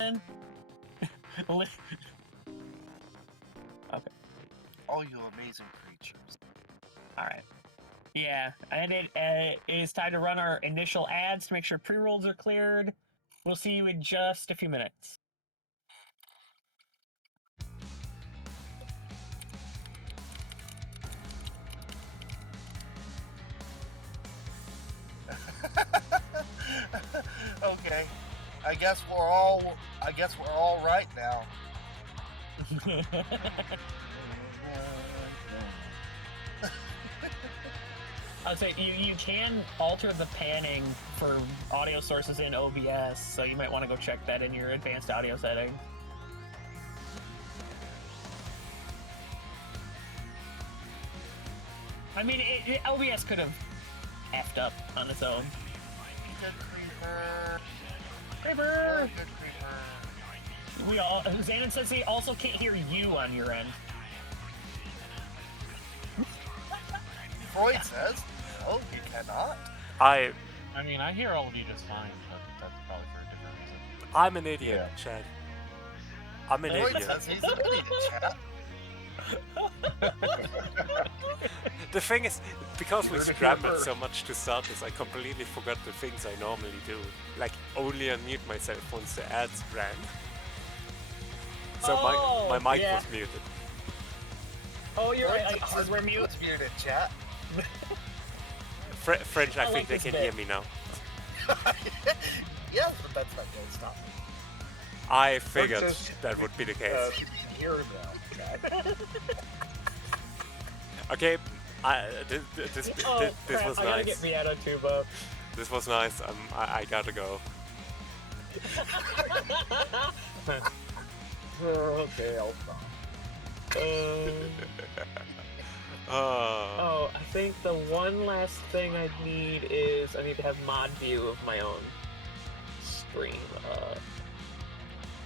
Okay. All you amazing creatures. Alright. Yeah, and it is time to run our initial ads to make sure pre-rolls are cleared. We'll see you in just a few minutes. Okay. I guess we're all right now. I would say you can alter the panning for audio sources in OBS, so you might want to go check that in your advanced audio settings. I mean, OBS could have effed up on its own. Good creeper. Creeper! Good creeper. Xanon says he also can't hear you on your end. Freud says, no, you cannot. I mean, I hear all of you just fine, but that's probably for a different reason. I'm an idiot, Chad. I'm an Freud idiot. says he's an idiot, chat. The thing is, because we scrambled so much to start this, I completely forgot the things I normally do. Like, only unmute myself once the ads ran. So my mic was muted. Oh, you're right. We're muted. It's muted, chat. French, I think they can hear me now. Yes, but that's not going to stop me. I figured that would be the case. Hear him now, chat. Okay, this was I gotta get nice. me out of tuba. This was nice. I gotta go. Okay, I'll stop. Oh, I think the one last thing I need is I need to have mod view of my own stream.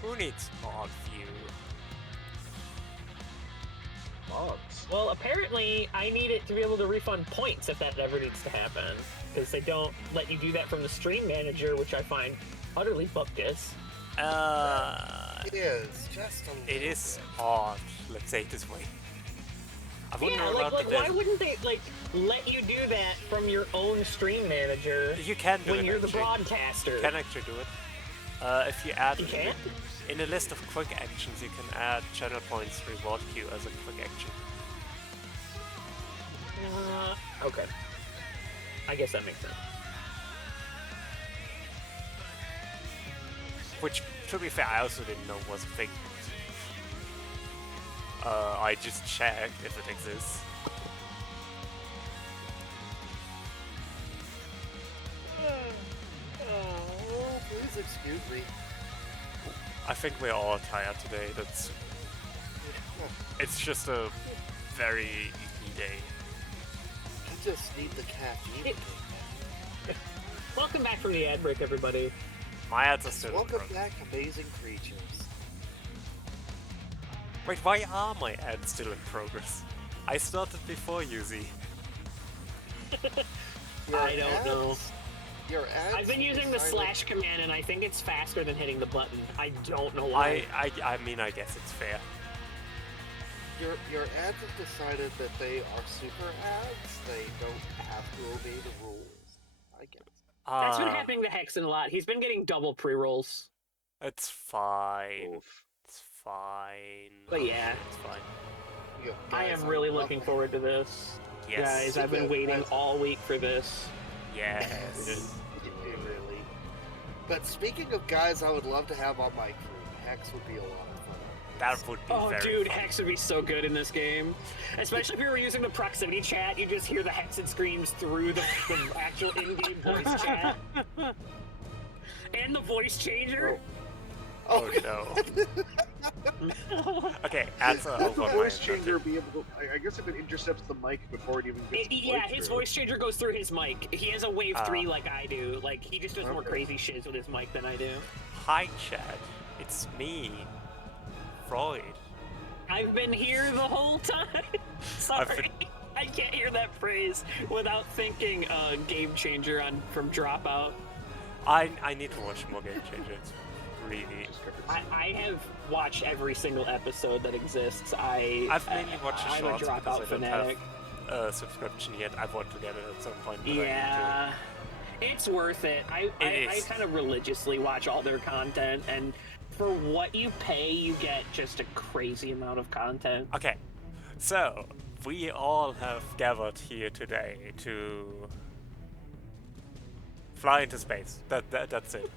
Who needs mod view? Mods. Well, apparently I need it to be able to refund points if that ever needs to happen, because they don't let you do that from the stream manager, which I find utterly buckus. It is just a little It is bit. odd. Let's say it this way. I wouldn't Yeah, know about like the why wouldn't they let you do that from your own stream manager? You can do when it. you're actually. the broadcaster. You can actually do it. If you add You can? in a list of quick actions, you can add channel points reward queue as a quick action. Okay. I guess that makes sense. Which, to be fair, I also didn't know was a thing. I just checked if it exists. Please excuse me. I think we're all tired today. It's just a very easy day. I just need the caffeine. Welcome back from the ad break, everybody. My ads are still Welcome in back, amazing creatures. Wait, why are my ads still in progress? I started before you, Z. I don't know. Your ads I've been using the decided- slash command, and I think it's faster than hitting the button. I don't know why. I mean, I guess it's fair. Your ads have decided that they are super ads. They don't have to obey the rules. I guess. That's been happening to Hexen a lot. He's been getting double pre-rolls. It's fine. Oof. It's fine. But yeah. It's fine. You I guys am are really lovely. looking forward to this. Yes. Guys, I've been waiting all week for this. Yes. Really. But speaking of guys I would love to have on my crew, Hex would be a lot of fun. That would be Oh, very dude, fun. Hex would be so good in this game. Especially if you were using the proximity chat, you just hear the Hexen screams through the actual in-game voice chat. And the voice changer. Oh no. Okay, ads are Would over the my voice head. changer be able to? I guess if it intercepts the mic before it even gets. Yeah, his voice changer goes through his mic. He has a wave 3 like I do. Like, he just does more Okay. crazy shit with his mic than I do. Hi, Chad. It's me, Freud. I've been here the whole time. Sorry. I can't hear that phrase without thinking Game Changer from Dropout. I need to watch more Game Changers. really. I have watched every single episode that exists. I've mainly watched the I'm a shorts because dropout I don't fanatic. have a subscription yet. I want to get it at some point. But Yeah, it's worth it. I is. kind of religiously watch all their content, and for what you pay, you get just a crazy amount of content. Okay, so we all have gathered here today to fly into space. That's it.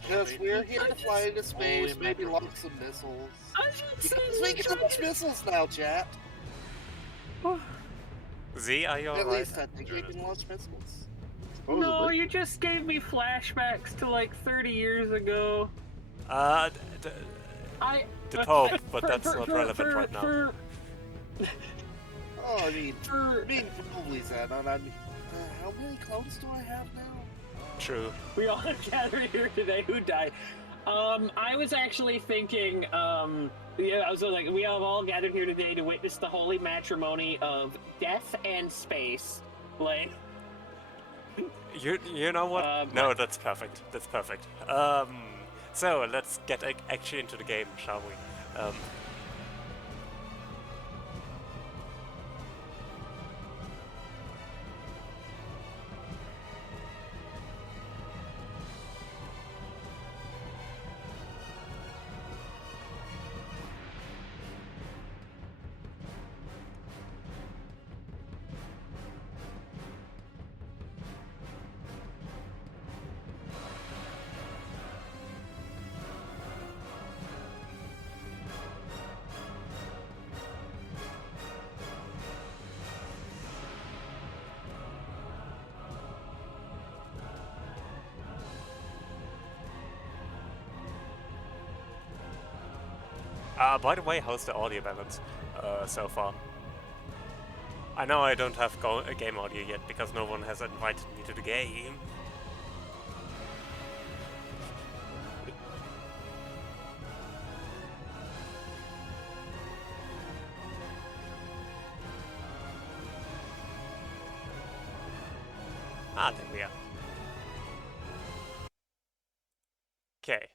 Because we're here to fly into space, maybe launch some missiles. Because we can launch missiles now, chat. Z, are you At alright? least I think we can launch missiles. No, Supposedly. you just gave me flashbacks to like 30 years ago. The Pope, but that's not relevant right now. Oh, I mean, holy Xenon, I mean, how many clones do I have now? True. We all gathered here today who died. I was actually thinking, yeah, I was like, we have all gathered here today to witness the holy matrimony of death and space. Like, You know what? No, that's perfect. That's perfect. So let's get actually into the game, shall we? By the way, how's the audio balance so far? I know I don't have a game audio yet because no one has invited me to the game. Ah, there we are. Okay.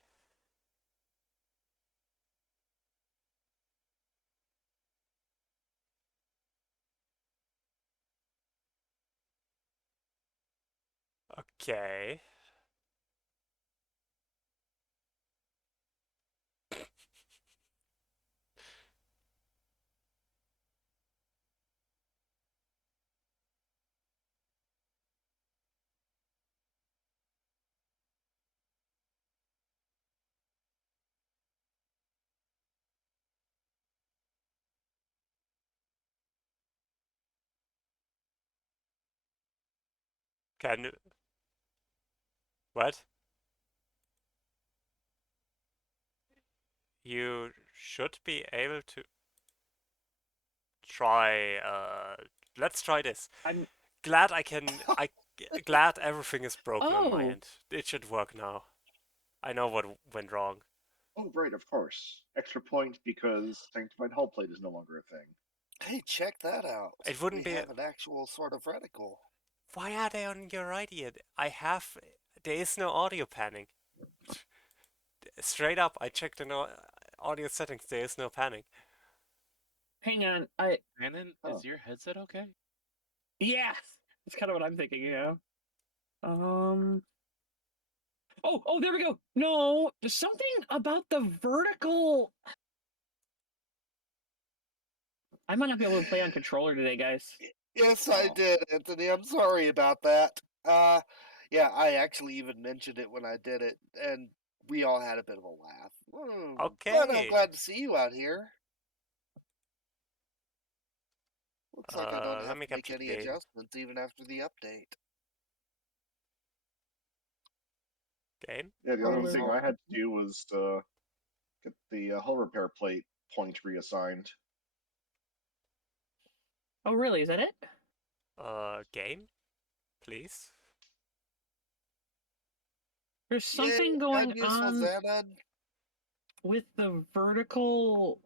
Okay. Can what? You should be able to try. Let's try this. I'm Glad I can. Glad everything is broken on my Oh. end. It should work now. I know what went wrong. Oh, right, of course. Extra point because sanctified hull plate is no longer a thing. Hey, check that out. It wouldn't we be. have an actual sort of reticle. Why are they on your idea? I have. There is no audio panning. Straight up, I checked the audio settings. There is no panning. hang on. Brandon, is your headset okay? Yeah, that's kind of what I'm thinking. Yeah. Oh, there we go. No, there's something about the vertical. I might not be able to play on controller today, guys. Yes, I did, Anthony. I'm sorry about that. Yeah, I actually even mentioned it when I did it, and we all had a bit of a laugh. But I'm Okay. glad to see you out here. Looks like I don't Let have me to make capture any the game. adjustments even after the update. Game. Yeah, the only thing so- I had to do was get the hull repair plate point reassigned. Oh, really? Is that it? Game. Please. There's something Yay, going I'm useful, on Xenon. with the vertical.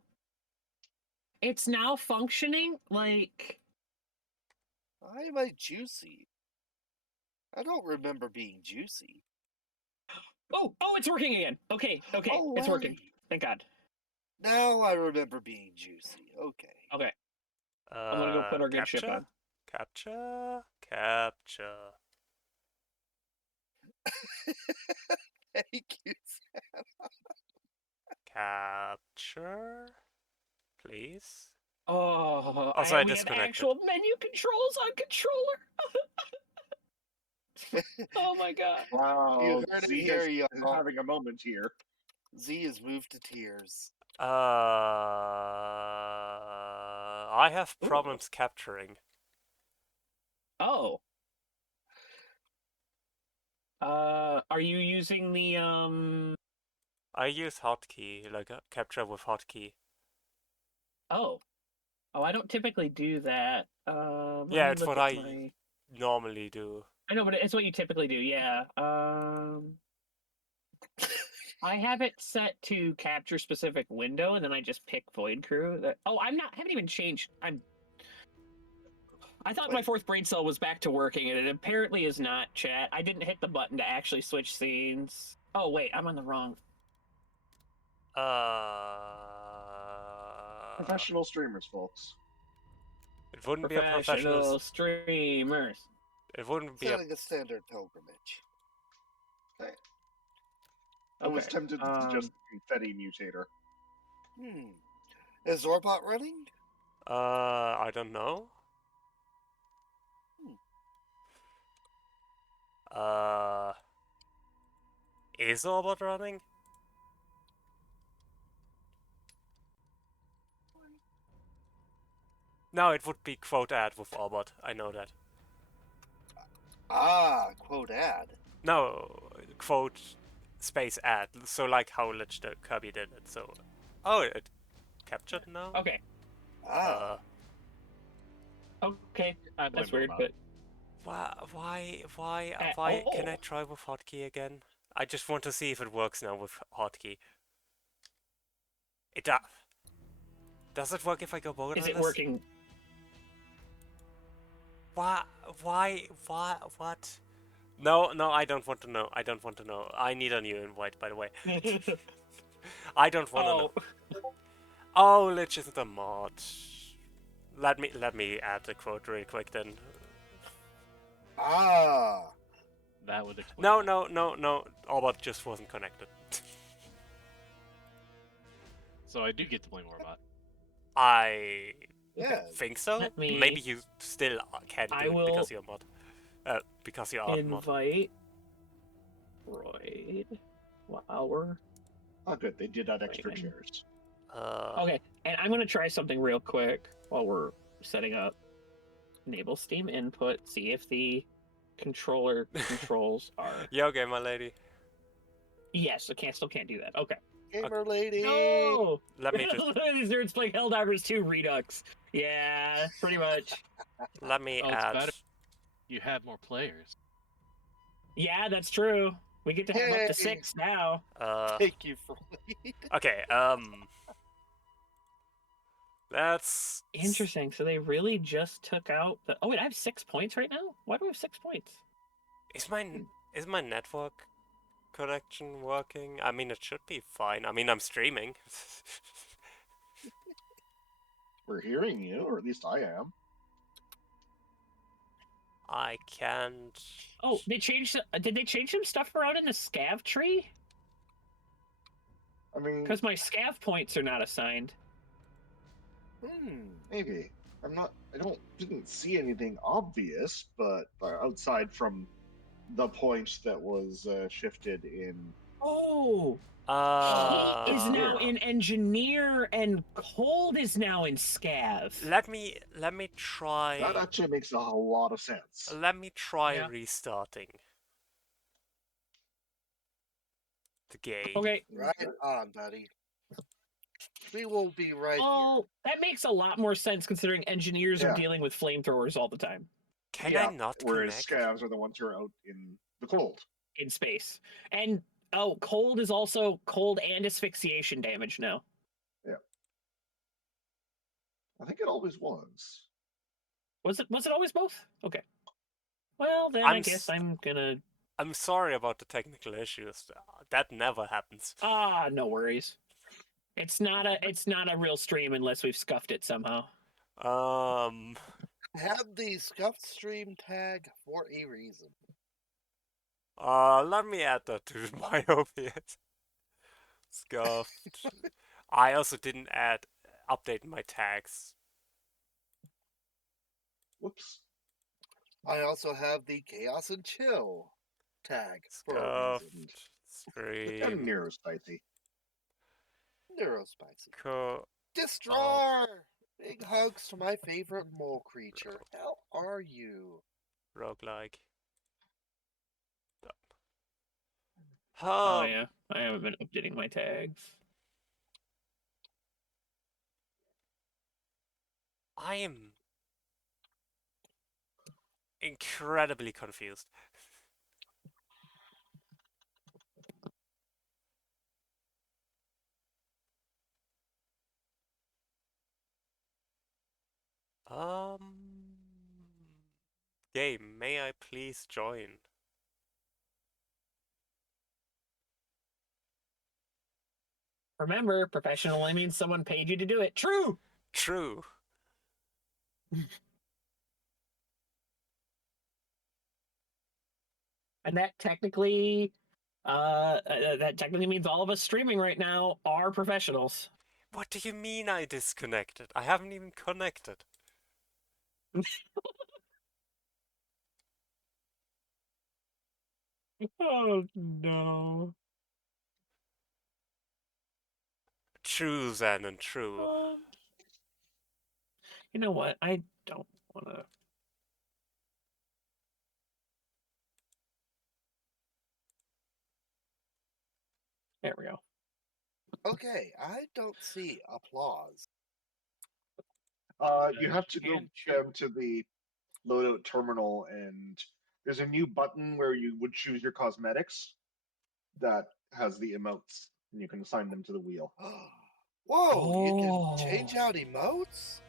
It's now functioning like. Why am I juicy? I don't remember being juicy. Oh, it's working again. Okay, Oh, it's working. hey. Thank God. Now I remember being juicy. Okay. Okay, I'm gonna go put our good ship Capture? on. Capture. Thank you. Capture? Please? Oh, Also, I we have disconnected. actual menu controls on controller. Oh my God. Wow, You heard it Z here, is y'all. having a moment here. Z is moved to tears. I have Ooh. problems capturing. Oh. Are you using the I use hotkey, like capture with hotkey. Oh. Oh, I don't typically do that. Let Yeah, me it's look what at I my... normally do. I know, but it's what you typically do, yeah. I have it set to capture specific window, and then I just pick Void Crew. Oh, haven't even changed. I thought my Wait. fourth brain cell was back to working, and it apparently is not, chat. I didn't hit the button to actually switch scenes. Oh, wait, I'm on the wrong... Professional streamers, folks. It wouldn't be a Professional streamers. It wouldn't be a. Setting a standard pilgrimage. I was Okay, tempted to suggest the confetti mutator. Is Zorbot running? I don't know. Is Orbot running? No, it would be quote ad with Orbot. I know that. Ah, quote ad. No, quote space ad. So like how Lich the Kirby did it. So, oh, it captured now. okay, Ah. okay. I blame That's weird, Robot. but... Why can I try with hotkey again? I just want to see if it works now with hotkey. It does. Does it work if I go borderless? Is it working? What? No, I don't want to know. I need a new invite, by the way. I don't want to know. Oh, Lich isn't a mod. Let me add the quote real quick then. Ah. That would explain. No. Orbot just wasn't connected. So I do get to blame Robot. I Yeah. think so. Let me- Maybe you still can do I it will because you're mod. Because you are mod. invite Royd while we're... Oh, good. They did add extra Wait, chairs. Okay, and I'm gonna try something real quick while we're setting up. Enable Steam input, see if the controller controls are... Yeah, okay, my lady. Yes, I still can't do that. Okay. Gamer lady. No! Let me just These nerds playing Helldivers 2 Redux. Yeah, pretty much. let me Oh, it's add. better. You have more players. Yeah, that's true. We get to have up Hey. to 6 now. Thank you for lead. Okay, that's Interesting. So they really just took out the... Oh, wait, I have 6 points right now? Why do I have 6 points? Is my network connection working? I mean, it should be fine. I mean, I'm streaming. We're hearing you, or at least I am. I can't. Oh, they changed... Did they change some stuff around in the scav tree? I mean, Because my scav points are not assigned. maybe. Didn't see anything obvious, but outside from the point that was shifted in. Oh! Heat is now in engineer, and cold is now in scav. Let me try. That actually makes a whole lot of sense. Let me try Yeah. restarting the game. Okay. Right on, buddy. We will be right Oh, that makes a lot more sense considering engineers are Yeah. dealing with flamethrowers all the time Can I not Whereas connect? scavs are the ones who are out in the cold. in space. And cold is also cold and asphyxiation damage now. I think it always was. Was it always both? Okay. Well, then I'm I guess I'm gonna I'm sorry about the technical issues. That never happens. Ah, no worries. It's not a real stream unless we've scuffed it somehow. Had the scuffed stream tag for a reason. Let me add that to my OBS. Scuffed. I also didn't update my tags. Whoops. I also have the Chaos and Chill tag for a Scuffed. reason. And Stream. Neurospicy. Neurospicy. Co. Destroy! Big hugs to my favorite mole creature. How are you? Roguelike. Oh yeah, I haven't been updating my tags. I am incredibly confused. Game, may I please join? Remember, professional only means someone paid you to do it. True. True. And that technically means all of us streaming right now are professionals. What do you mean I disconnected? I haven't even connected. Oh no. True, Xanon, true. You know what? I don't want to. There we go. Okay, I don't see applause. You have to go down to the loadout terminal, and there's a new button where you would choose your cosmetics that has the emotes, and you can assign them to the wheel. Whoa, you can change out emotes?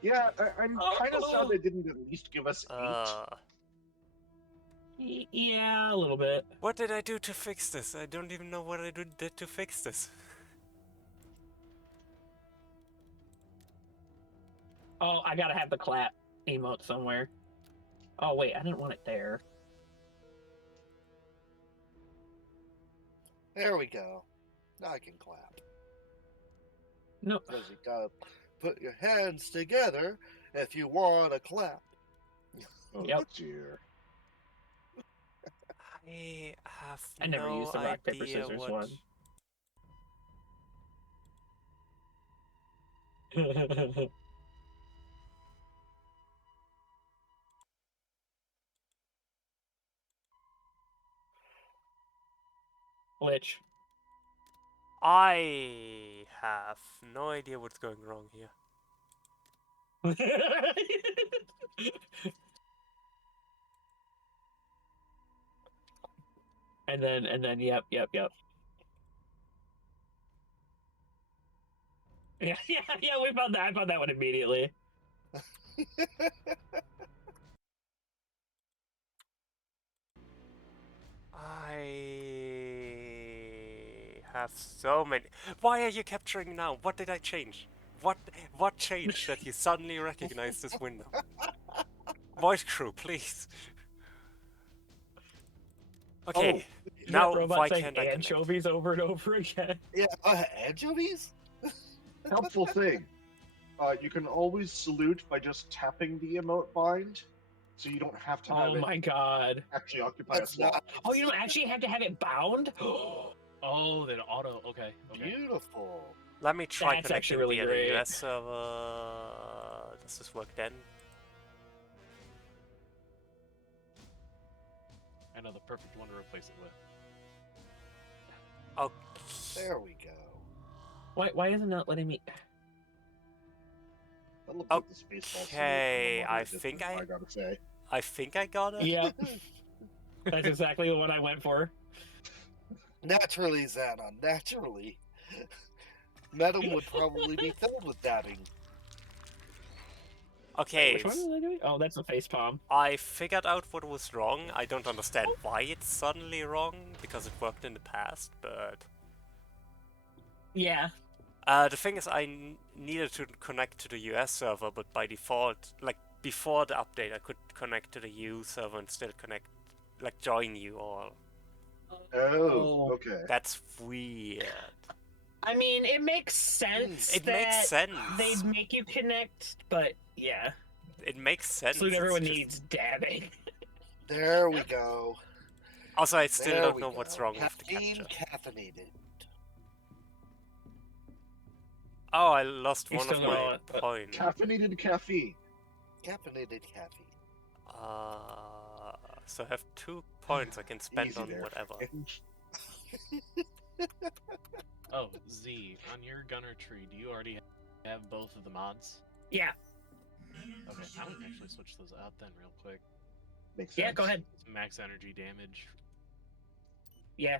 Yeah, I'm kind of sad they didn't at least give us 8. Yeah, a little bit. What did I do to fix this? I don't even know what I did to fix this. Oh, I gotta have the clap emote somewhere. Oh wait, I didn't want it there. There we go. Now I can clap. No. Because you gotta put your hands together if you want to clap. Oh Yep. dear. I have I never no used the rock, paper, idea scissors what... one. Which? I have no idea what's going wrong here. and then, yep. Yeah, we found that. I found that one immediately. I have so many... Why are you capturing now? What did I change? What changed that you suddenly recognize this window? Voice crew, please. Okay, now why can't I connect? Anchovies over and over again? Yeah, anchovies? Helpful thing. You can always salute by just tapping the emote bind, so you don't have to have Oh my god. actually occupy a slot. Not Oh, you don't actually have to have it bound? Oh, then auto. Okay. beautiful. Let me try That's connecting actually really via great. the US server. Does this work then? I know the perfect one to replace it with. Okay. There we go. Why isn't it letting me? That looks like the Spaceball Okay, salute I from think I gotta say. I think I got it. Yeah. That's exactly the one I went for. Naturally, Xanon, naturally. Metal would probably be filled with dabbing. Okay, Which one was I doing? Oh, that's a face palm. I figured out what was wrong. I don't understand why it's suddenly wrong, because it worked in the past, but... Yeah. The thing is, I needed to connect to the US server, but by default, like, before the update, I could connect to the EU server and still connect, like, join you all. Oh, okay. That's weird. I mean, it makes sense. It makes sense. They'd make you connect, but yeah. It makes sense. So everyone it's just... needs dabbing. There we go. Also, I still There don't we know go. what's wrong with the Caffeine capture. caffeinated. Oh, I lost You one of still don't know my it, but- points. Caffeinated caffeine. Caffeinated caffeine. So I have 2 points I can spend Easy on there. whatever. Oh, Z, on your gunner tree, do you already have both of the mods? Yeah. Okay, I'm gonna actually switch those out then real quick. Makes sense. Yeah, go ahead. It's max energy damage. Yeah.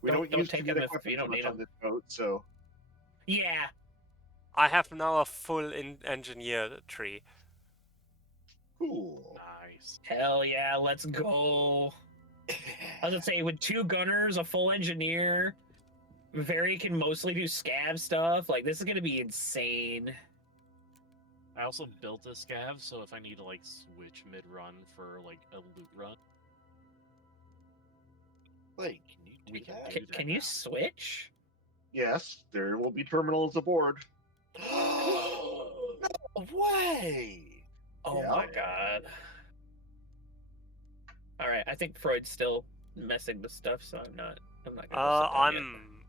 We Don't don't use take kinetic them if you weapons don't much need on this boat, so Yeah. I have now a full engineer tree. cool. Nice. Hell yeah, let's go. I was gonna say, with 2 gunners, a full engineer, Very can mostly do scav stuff. Like, this is gonna be insane. I also built a scav, so if I need to like switch mid-run for like a loot run, Wait, can you do we can that? do Can, that can you now. switch? Yes, there will be terminals aboard. No way! Oh Yeah. my god. Alright, I think Freud's still messing with stuff, so I'm not gonna sit down yet.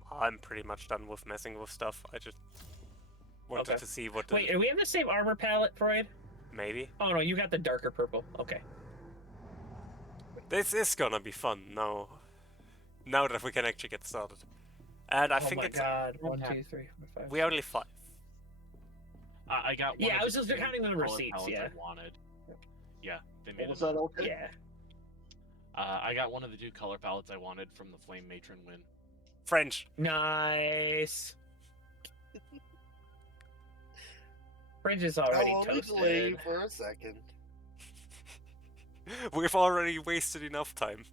I'm pretty much done with messing with stuff. I just wanted Okay. to see what the... Wait, are we in the same armor palette, Freud? Maybe? Oh no, you got the darker purple. Okay. This is gonna be fun now. Now that we can actually get started. And I Oh think my it's... god. 1, Yeah. 2, 3, 4, 5. We're only 5. I got one. Yeah, of I was the just two counting the color receipts, palettes yeah. I wanted. Yeah, they made Was it. that okay? Yeah. I got one of the 2 color palettes I wanted from the Flame Matron win. French. Nice. Fringe is I'll already only delay you toasted. for a second. We've already wasted enough time.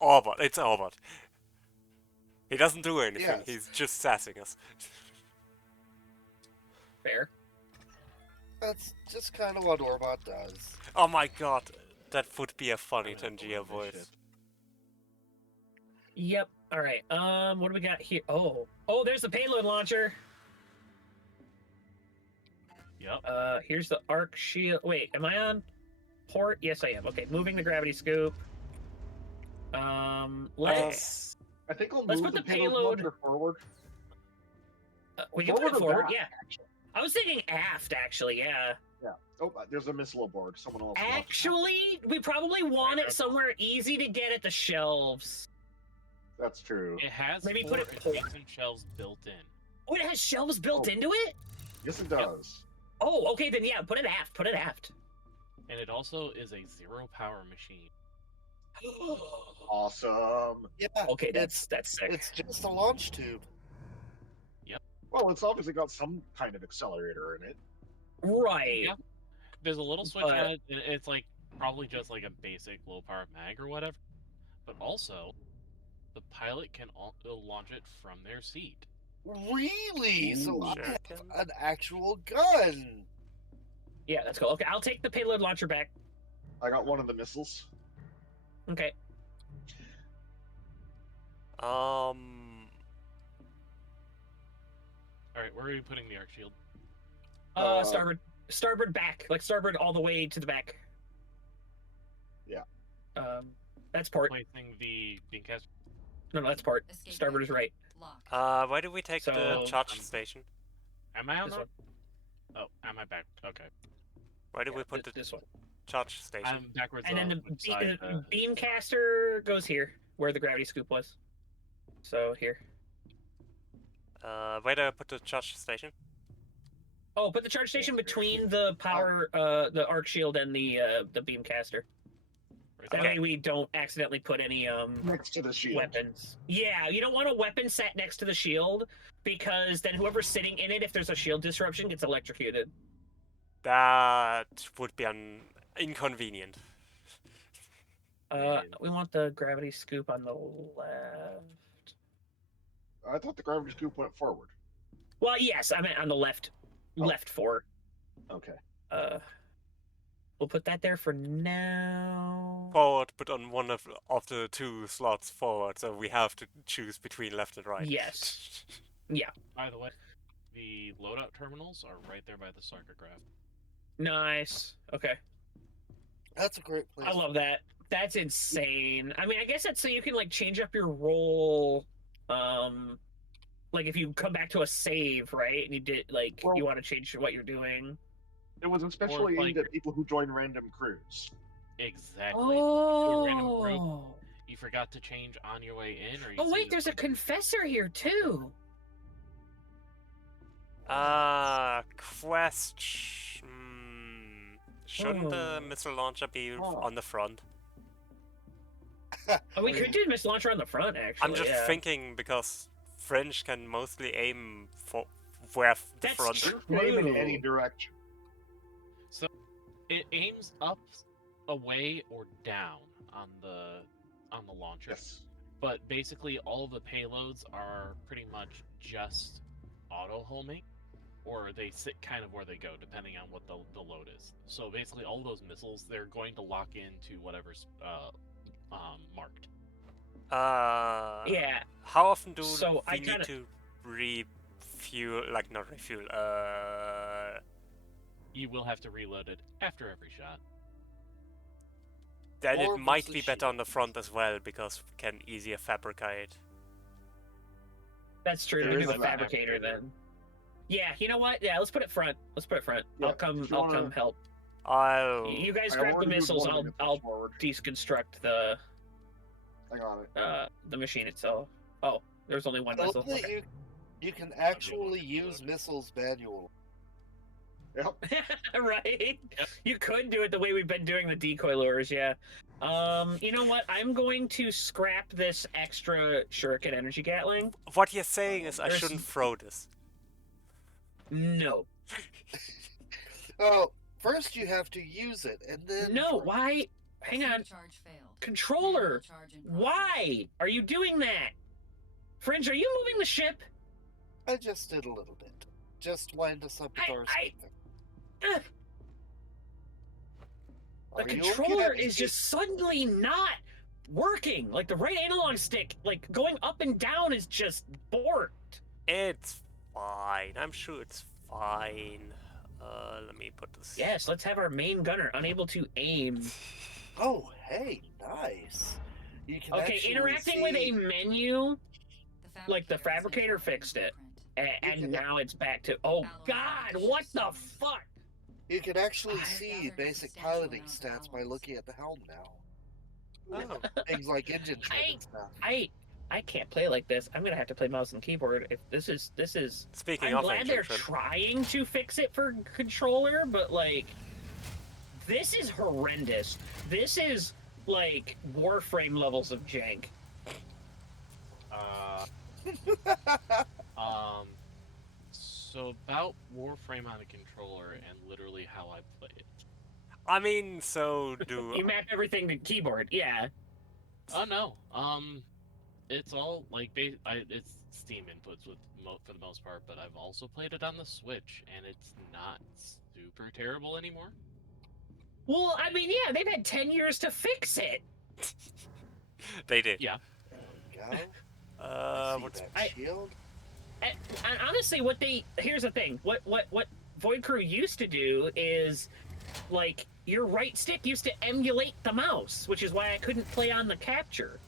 Orbot. It's Orbot. He doesn't do anything. Yes. He's just sassing us. Fair. That's just kind of what Orbot does. Oh my god. That would be a funny I'm gonna Tangier blow this voice. shit. Yep. Alright, what do we got here? Oh, there's the payload launcher. Yep. Here's the arc shield. Wait, am I on port? Yes, I am. Okay, moving the gravity scoop. Let's... I think I'll Let's move put the the payload payload- launcher forward. we can put it or forward, back, yeah. Actually. I was thinking aft, actually, yeah. Oh, there's a missile aboard. Someone else. launched it. Actually, we probably want it somewhere easy to get at the shelves. That's true. It has Maybe 4 put it- adjacent shelves built in. Oh, it has shelves built Oh. into it? Yes, it does. Oh, okay, then yeah, put it aft, put it aft. And it also is a 0 power machine. Awesome. Yeah, Okay, that's sick. it's just a launch tube. Well, it's obviously got some kind of accelerator in it. Right. Yeah. There's a little switch But- on it. It's like probably just like a basic low power mag or whatever. But also, the pilot can launch it from their seat. Really? So Ooh, I sure. have an actual gun. Yeah, that's cool. Okay, I'll take the payload launcher back. I got one of the missiles. Okay. Alright, where are you putting the arc shield? Starboard back, like starboard all the way to the back. Yeah. That's port. Placing the beamcaster. No, that's port. Escape Starboard is right. Lock. Why do we take the So- charge station? Am I on This that? one. Oh, am I back? Okay. Why do we Yeah, put the this one. charge station? I'm backwards. And then on the which side, beamcaster goes here, where the gravity scoop was. So here. Where do I put the charge station? Oh, put the charge station between the power, the arc shield and the beamcaster. That Okay. way we don't accidentally put any Next to the shield. weapons. Yeah, you don't want a weapon set next to the shield because then whoever's sitting in it, if there's a shield disruption, gets electrocuted. That would be inconvenient. We want the gravity scoop on the left. I thought the gravity scoop went forward. Well, yes, I meant on the left. Oh. Left 4. Okay. We'll put that there for now. Forward, but on one of the 2 slots forward, so we have to choose between left and right. Yes. Yeah. By the way, the loadout terminals are right there by the sarcograph. Nice. Okay. That's a great place. I love that. That's insane. I mean, I guess that's so you can like change up your role. Like if you come back to a save, right? And you did like Well- you want to change what you're doing. It was especially like- aimed at people who join random crews. Exactly. Oh. random group. You forgot to change on your way in, or you Oh see wait, the- there's a confessor here too. Question. Shouldn't the missile launcher be on the front? Oh, we could do missile launcher on the front, actually. I'm just yeah. thinking because French can mostly aim for where the That's front. true. Aim in Ooh. any direction. So it aims up, away, or down on the launcher. Yes. But basically, all the payloads are pretty much just auto homing, or they sit kind of where they go, depending on what the load is. So basically, all those missiles, they're going to lock into whatever's marked. Yeah. How often do So I we need kinda- to refuel? Like not refuel. You will have to reload it after every shot. Then Or it might versus be better on the shield. front as well because we can easier fabricate. That's true. There We is do a the fabricator then. Yeah, you know what? Yeah, let's put it front. Let's put it front. Yeah, I'll come. if you I'll wanna- come help. I'll. You guys I grab the already moved missiles. one of the I'll missiles forward. deconstruct the I got it. the machine itself. Oh, there's only one I missile. love that Okay. you can actually to use reload it. missiles manually. Yep. Right? Yep. You could do it the way we've been doing the decoy lures, yeah. You know what? I'm going to scrap this extra shuriken energy gatling. What you're saying is I There's- shouldn't throw this. No. Oh, first you have to use it, and then No, why? Hang on. Charge failed. Controller, Charge in progress. why are you doing that? Fringe, are you moving the ship? I just did a little bit. Just wind us up with I- our I- speaker. Ugh. The Are you controller okay? is just suddenly not working. Like the right analog stick, like going up and down is just borked. It's fine. I'm sure it's fine. Let me put this. Yes, let's have our main gunner unable to aim. Oh, hey, nice. You can Okay, actually interacting with a see- menu, Like, the fabricator is fabricator identifying fixed it. blueprint. and can- now it's back to. Oh God, what the fuck? You can actually I've see gathered a basic substantial piloting amount of stats by alloys. looking at the helm now. Oh. Things like engine trim and stuff. I can't play like this. I'm gonna have to play mouse and keyboard. If this is. Speaking I'm of glad engine they're trim, trying to fix it for controller, but like, this is horrendous. This is like Warframe levels of jank. So about Warframe on a controller and literally how I play it. I mean, so do. You map everything to keyboard, yeah. Oh no, it's all like it's Steam inputs for the most part, but I've also played it on the Switch, and it's not super terrible anymore. Well, I mean, yeah, they've had 10 years to fix it. They did. Yeah. There we go. See What's that I- shield? And honestly, here's the thing. What Void Crew used to do is, like, your right stick used to emulate the mouse, which is why I couldn't play on the capture.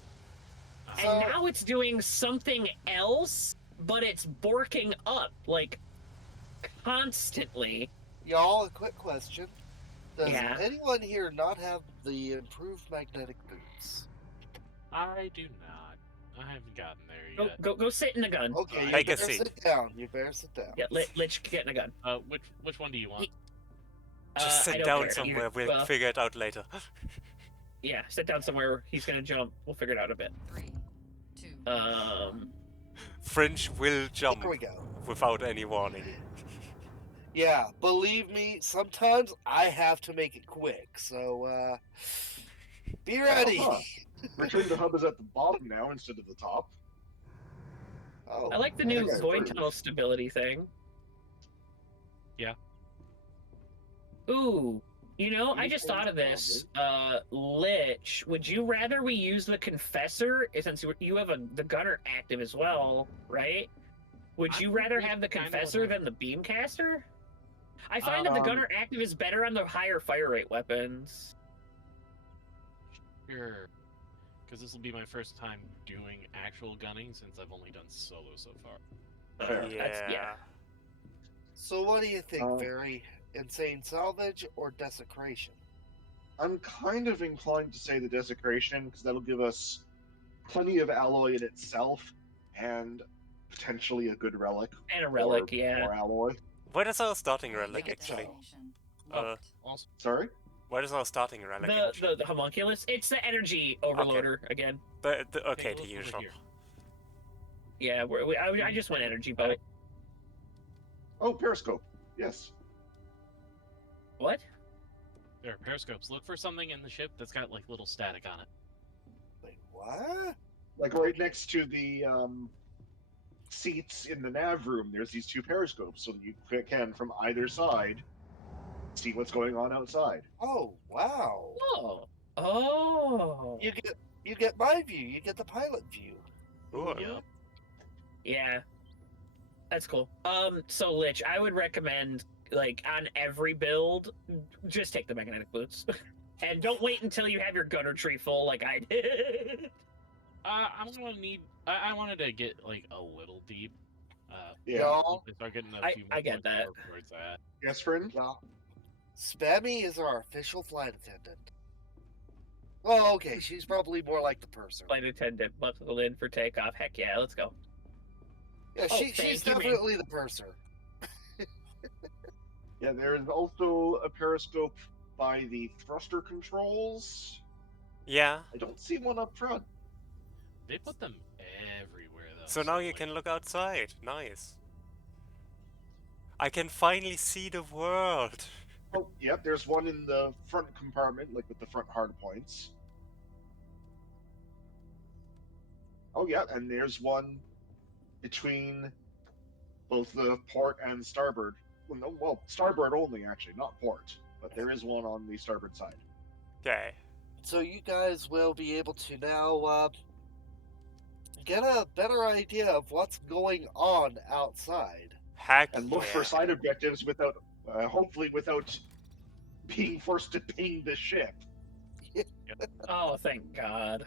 And So- now it's doing something else, but it's borking up, like, constantly. Y'all, a quick question. Does Yeah. anyone here not have the improved magnetic boots? I do not. I haven't gotten there yet. Go sit in the gun. Okay, you Take a better seat. sit down. You better sit down. Yeah, Lich, get in the gun. Which one do you want? just I sit don't down care. somewhere? We'll well, figure it out later. Yeah, sit down somewhere. He's gonna jump. We'll figure it out a bit. 3, 2. Fringe will jump There we go. without any warning. Yeah, believe me, sometimes I have to make it quick. So, be ready. Uh-huh. Return to hub is at the bottom now instead of the top. Oh, I like the I new think I void approved. tunnel stability thing. Yeah. Ooh, I just thought of this. Lich, would you rather we use the Confessor, since you have the Gunner active as well, right? Would you rather have the Confessor than the Beamcaster? I find that the Gunner active is better on the higher fire rate weapons. Sure. Because this will be my first time doing actual gunning since I've only done solo so far. Fair. Yeah. So what do you think, Very? Insane Salvage or Desecration? I'm kind of inclined to say the Desecration, because that'll give us plenty of alloy in itself, and potentially a good relic. And a relic, or yeah. more alloy. Where is our starting relic, Make it actually? so. Also, Sorry? Where is our starting relic, actually? The homunculus. It's the energy overloader again. Okay, look the over usual. here. Yeah, I just went energy boat. Oh, Periscope. Yes. What? There are periscopes. Look for something in the ship that's got like little static on it. Wait, what? Like right next to the seats in the nav room, there's these two periscopes, so that you can, from either side, see what's going on outside. Oh, wow. Oh. You get my view. You get the pilot view. Ooh. Yep. Yeah. That's cool. So Lich, I would recommend, like, on every build, just take the magnetic boots. And don't wait until you have your gunner tree full like I did. I'm gonna need. I wanted to get like a little deep. Yeah. Y'all, If I get a few more I get points that. where it's at. Yes, friend? y'all. Spammy is our official flight attendant. Well, okay, she's probably more like the purser. Flight attendant, buckle in for takeoff. Heck yeah, let's go. Yeah, Oh, she's thank you, man. definitely the purser. Yeah, there is also a periscope by the thruster controls. Yeah. I don't see one up front. They put them everywhere though. So now you like, can look outside. Nice. I can finally see the world. Oh, yep, there's one in the front compartment, like with the front hard points. Oh, yeah, and there's one between both the port and starboard. Well, starboard only, actually, not port. But there is one on the starboard side. Okay. So you guys will be able to now get a better idea of what's going on outside. Heck And look for side objectives without, hopefully without being forced to ping the ship. Oh, thank God.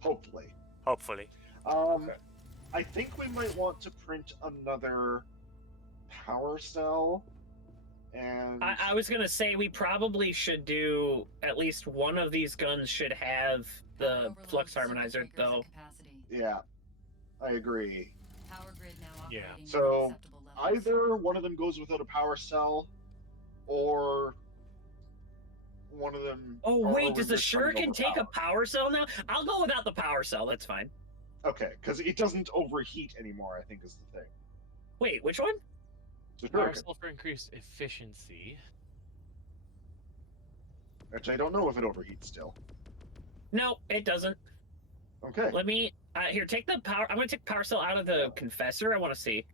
Hopefully. Hopefully. I think we might want to print another power cell. And I was gonna say we probably should do at least one of these guns should have the flux harmonizer though. yeah, I agree. Power grid now Yeah. operating at So, acceptable levels. Either one of them goes without a power cell, or one of them. Oh or wait, we're does the just running Shuriken over take a power. power cell now? I'll go without the power cell. That's fine. Okay, because it doesn't overheat anymore, I think is the thing. Wait, which one? The Power Shuriken, cell for increased efficiency. which I don't know if it overheats still. No, it doesn't. Okay. Let me here. Take the power. I'm gonna take power cell out of the Confessor. I want to see.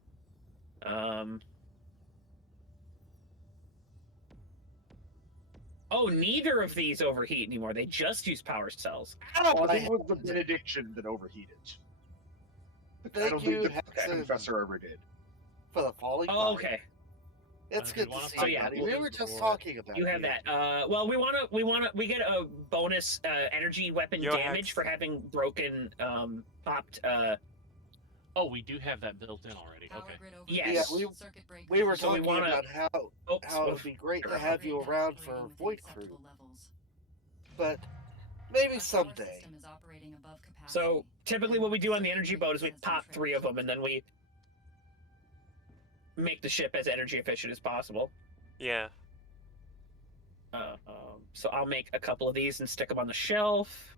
Oh, neither of these overheat anymore. They just use power cells. I think it was the Benediction that overheated. I Thank don't you, think the Hexen, Confessor ever did. for the falling Oh, body. okay. It's Do good you to wanna see find you, out buddy. what We is were just for- talking about You have that. Well, we get a bonus energy weapon Yo, damage Hex. for having broken, popped. Oh, we do have that built in already. Power Okay. grid Yes. Yeah, overload, circuit breakers, We were So we talking wanna- about how Oops. it would be great to power have you grid now around operating for within Void acceptable Crew, levels. but maybe Our power someday. system is operating above capacity. So typically, what we do on the Circuit energy boat is we breakers has been pop 3 of them, and then we make the ship as energy efficient as possible. Yeah. So I'll make a couple of these and stick them on the shelf.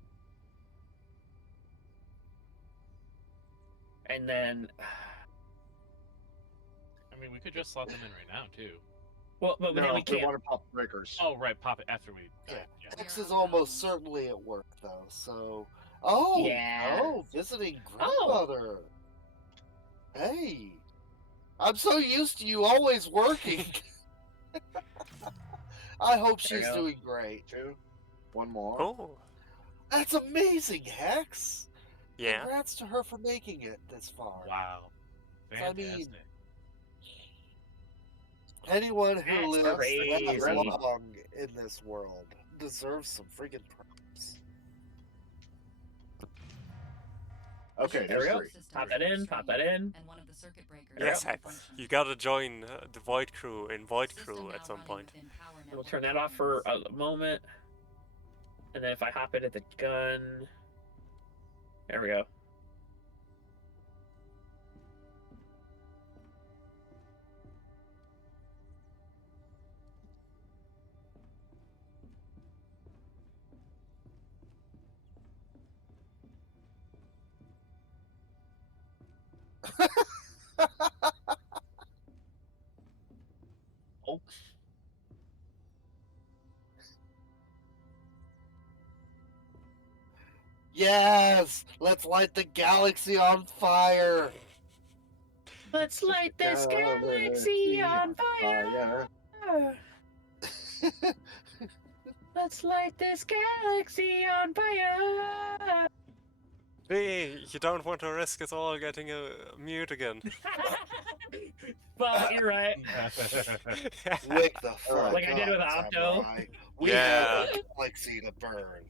And then... I mean, we could just slot them in right now, too. Well, but then No, we can't. want to pop breakers. Oh, right, pop it after we... Yeah. yeah. X is almost certainly at work, though, so... Oh! Yeah. Oh, visiting Oh. grandmother! Hey! I'm so used to you always working! I hope There you she's go. doing great. 2. One more. Oh, That's amazing, Hex! yeah. Congrats to her for making it this far. Wow. I mean, Fantastic. anyone who That's lives crazy. that long in this world deserves some friggin' props. Okay, There we there's go. 3. Pop that in, pop that in. And one of the circuit breakers Yes, will Hex. function. You gotta join the Void Crew in Void System Crew now at some running point. within power We'll network turn that off for bounds. a moment. And then if I hop into the gun... There we go. Oh. Yes! Let's light the galaxy on fire! Let's light this galaxy on fire! Let's light this galaxy on fire! Hey, you don't want to risk us all getting a mute again. Well, you're right. Wake the fuck Like I did with up, Opto. Samurai. We Yeah. have a galaxy to burn.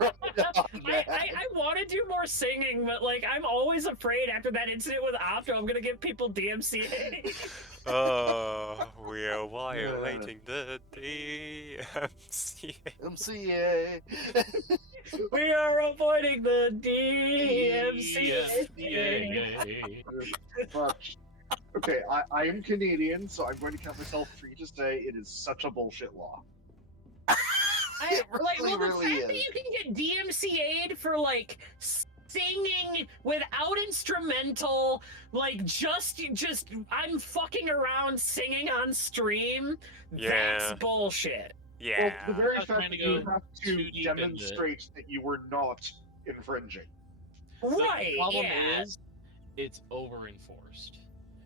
Right on, man. I want to do more singing, but like I'm always afraid after that incident with Opto, I'm gonna give people DMCA. Oh, we are violating the DMCA. MCA. We are avoiding the DMCA. Okay, I am Canadian, so I'm going to count myself free to say it is such a bullshit law. It really, the really fact that is. you can get DMCA'd for like singing without instrumental, like just I'm fucking around singing on stream. Yeah. That's bullshit. Yeah. Well, the very I was fact trying to that you go have too to deep into it. demonstrate that you were not infringing. Right? The problem Yeah. is, it's over-enforced.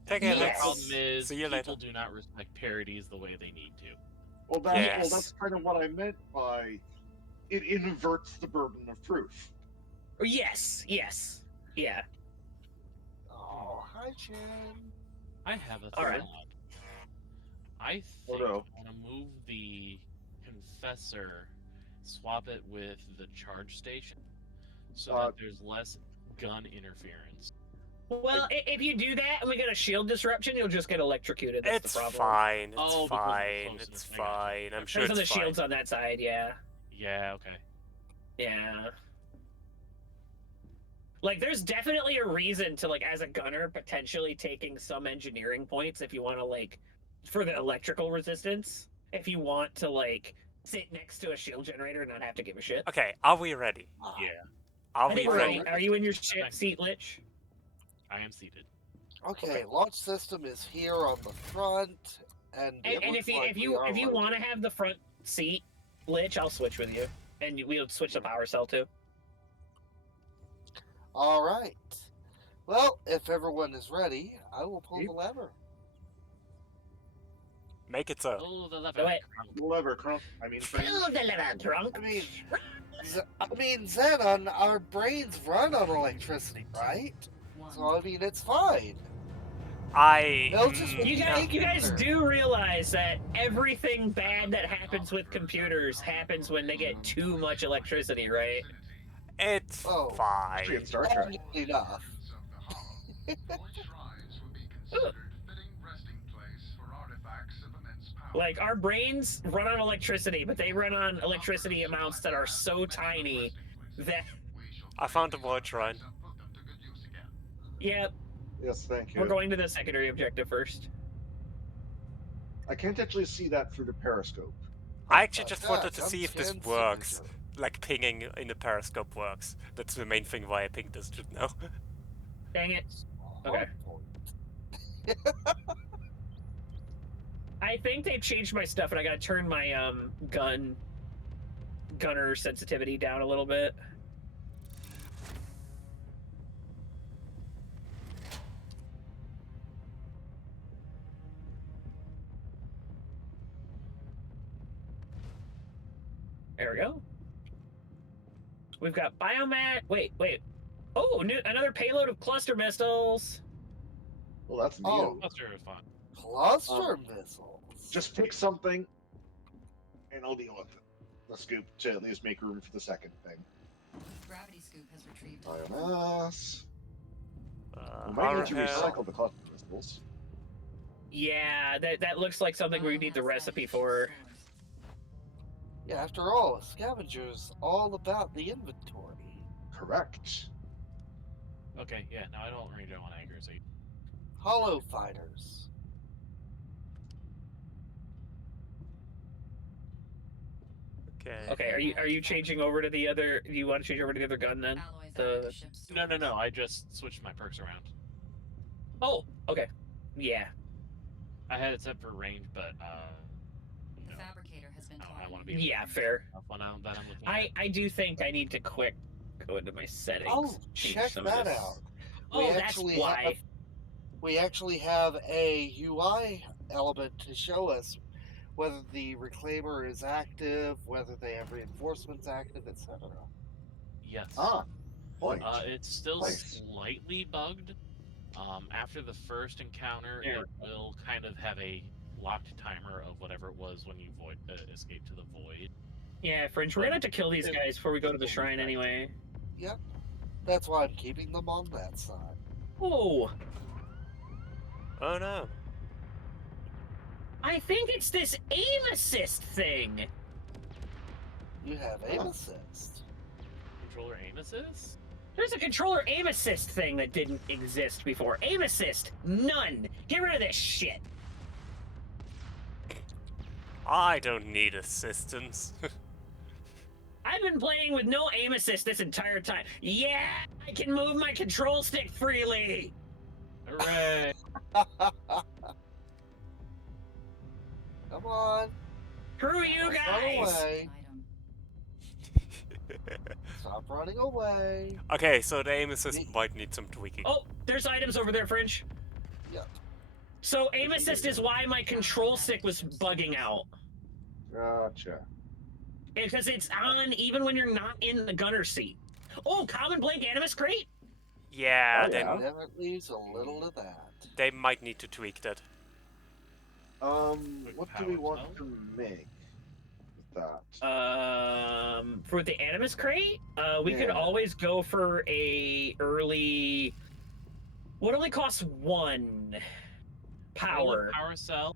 Take Yes. it, The Lex. problem is, See you people later. do not respect parodies the way they need to. Well, Yes. that's kind of what I meant by it inverts the burden of proof. Yes. Yeah. Oh, hi, Jen. I have a All right. thought. I Oh, think no. I want to move the confessor, swap it with the charge station, so that there's less gun interference. Well, if you do that and we get a shield disruption, you'll just get electrocuted. That's It's the problem. fine. It's Oh, because of the fine. closeness, It's I gotcha. fine. I'm sure Depends on the it's fine. shields on that side. Yeah. Yeah, okay. Yeah. Like, there's definitely a reason to, like, as a gunner, potentially taking some engineering points if you want to, like, for the electrical resistance. If you want to, like, sit next to a shield generator and not have to give a shit. Okay, are we ready? Yeah, Are I we think we're ready? ready. Are you in your seat, Lich? I am seated. Okay, launch system is here on the front, and And if you want to have the front seat, Lich, I'll switch with you, and we'll switch the power cell too. All right. Well, if everyone is ready, I will pull the lever. Make it so. Oh, the lever. Go ahead. Lever, crunk. I mean, friend. Fill the lever, drunk. I mean, Xenon, our brains run on electricity, right? So I mean, it's fine. They'll just You guys Computer. do realize that everything bad that happens with computers happens when they get too much electricity, right? It's Oh. Actually, fine. in Star Trek. Enough. Like, our brains run on electricity, but they run on electricity amounts that are so tiny that, I found the void shrine. yeah, Yes, thank you. we're going to the secondary objective first. I can't actually see that through the periscope. I actually just wanted Attack, to see if this unscanned works. signature. Like pinging in the periscope works. That's the main thing why I pinged this just now. Dang it. Okay. I think they've changed my stuff, and I gotta turn my gunner sensitivity down a little bit. There we go. We've got biomat. Wait. Oh, another payload of cluster missiles. Well, that's new. Oh. Cluster is fun. Cluster missiles. Just pick something, and I'll deal with it. The scoop to at least make room for the second thing. Gravity scoop has retrieved. Biomass. We might need to RL. recycle the cluster missiles. Yeah, that looks like something we need the recipe for. Yeah, after all, a scavenger's all about the inventory. Correct. Okay, yeah, now I don't range on anchors. Hollow fighters. Okay. Are you changing over to the other? Do you want to change over to the other gun then? The No, I just switched my perks around. oh, okay, yeah. I had it set for range, but The fabricator has been I want to taught. be Yeah, fair. one out that I'm looking at. I do think I need to quick go into my settings. Oh, change check some of that this. out. Oh, We that's actually why. We actually have a UI element to show us whether the reclaimer is active, whether they have reinforcements active, etc. Yes. Point. It's still Nice. slightly bugged. After the first encounter, Yeah. it will kind of have a locked timer of whatever it was when you escape to the void. Yeah, Fringe, we're gonna have to kill these guys before we go to the shrine anyway. Yep. That's why I'm keeping them on that side. Oh, Oh no. I think it's this aim assist thing. You have aim assist. Controller aim assist? There's a controller aim assist thing that didn't exist before. Aim assist, none. Get rid of this shit. I don't need assistance. I've been playing with no aim assist this entire time. Yeah, I can move my control stick freely. Hooray! Come on. Screw you Run guys. away. Stop running away. Okay, so the aim assist might need some tweaking. Oh, there's items over there, Fringe. Yep. So aim assist is why my control stick was bugging out. Gotcha. Because it's on even when you're not in the gunner seat. Oh, common blank animus crate? Yeah, Oh, then yeah. Never leaves a little of that. they might need to tweak that. What do we want to make with that? For the animus crate, we could Yeah. always go for a early. What only costs one power? Power cell,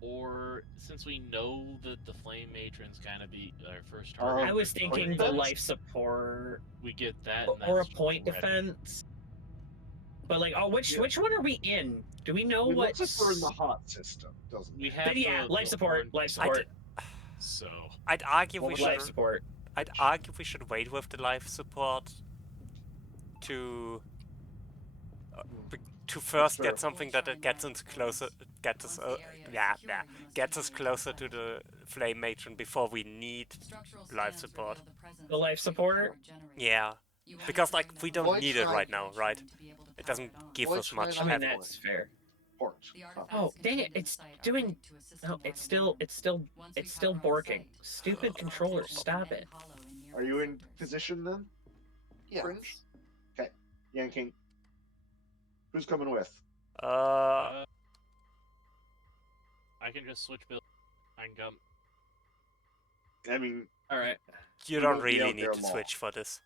or since we know that the flame matron's gonna be our first target, I was thinking the defense? life support we get that. And or a that's point ready. defense. But like, oh, which Yeah. one are we in? Do we know It what? looks like we're in the hot system, doesn't We it? have Yeah, the life support. orange- Life support. So I'd argue we Life should. support. I'd argue we should wait with the life support to first Sure. get something that gets us closer, gets us closer to the flame matron before we need. Life support. The life support? Yeah, because like we don't Void need it Shrine. right now, right? It doesn't give Void us much. Shrine I mean, Heavy. that's fair. Port. Oh, dang it! It's doing. No, it's still borking. Stupid controller, stop it. Are you in position then? Yes. Fringe? Okay. Yanking. Who's coming with? I can just switch build. I can come. I mean, All right. You we don't won't be really out need there to long. switch for this.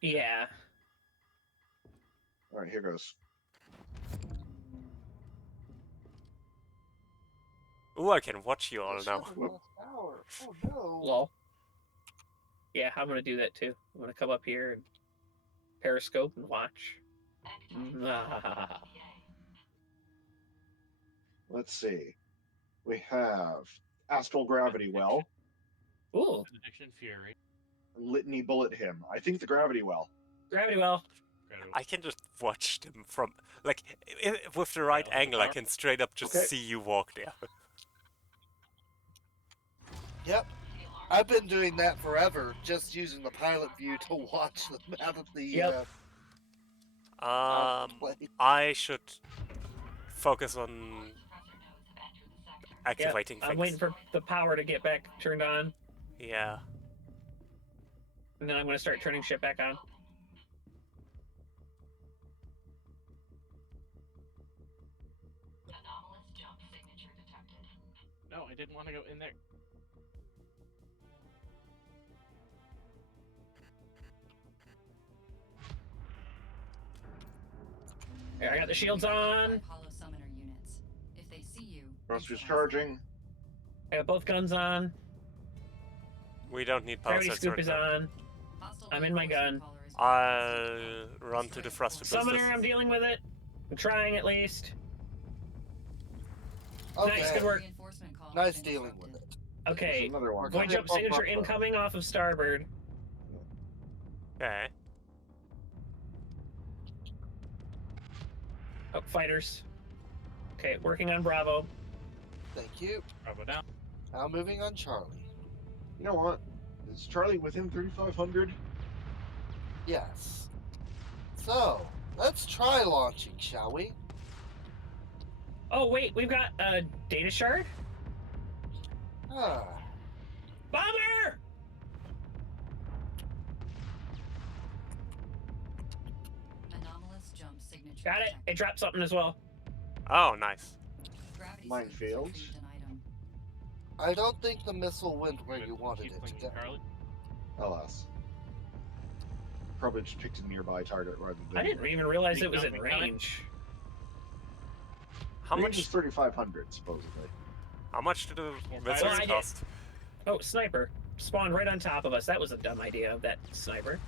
Yeah. all right, here goes. Ooh, I can watch you all Push now. out the last power. Oh no. Lol. Yeah, I'm gonna do that too. I'm gonna come up here and periscope and watch. Let's see. We have Astral Gravity Well, Ooh, Benediction Fury. Litany Bullet Hymn. I think the Gravity Well. gravity well. I can just watch them from, like, with the right Yeah, like angle, I power- can straight up just Okay. see you walk there. Yep. I've been doing that forever, just using the pilot view to watch them out of the Yep. play. I should focus on Yep. activating I'm things. waiting for the power to get back turned on, Yeah. and then I'm gonna start turning shit back on. No, I didn't want to go in there. Here, I got the shields on. Hollow summoner units. If they see you, Thruster's neutralize charging. I got both guns on. We don't need power Gravity sets scoop right is now. on. them. Hostile I'm in my reinforcement gun. caller is I'll run to the thruster Summoner, boosters. I'm dealing with it. I'm trying at least. Okay. Nice, good work. Reinforcement call has Nice been dealing disrupted. with it. Okay. There's another one. Void Void jump signature incoming off of starboard. Okay. Oh, fighters. Okay, working on Bravo. Thank you. Bravo down. Now moving on Charlie. You know what? Is Charlie within 3,500? Yes. So, let's try launching, shall we? Oh wait, we've got a data shard. Ah. Bomber! Anomalous jump signature. Got it. detected. It dropped something as well. Oh, nice. Gravity Mine scoop has failed. retrieved an item. I don't think the missile went where Good. you wanted Keep it to playing go. Charlie. Alas. Probably just picked a nearby target rather than. I didn't even realize it was in Incoming. range. How Range is much? 3,500 supposedly. How much do the Well, missiles I did- cost? Oh, sniper. Spawned right on top of us. That was a dumb idea, that sniper.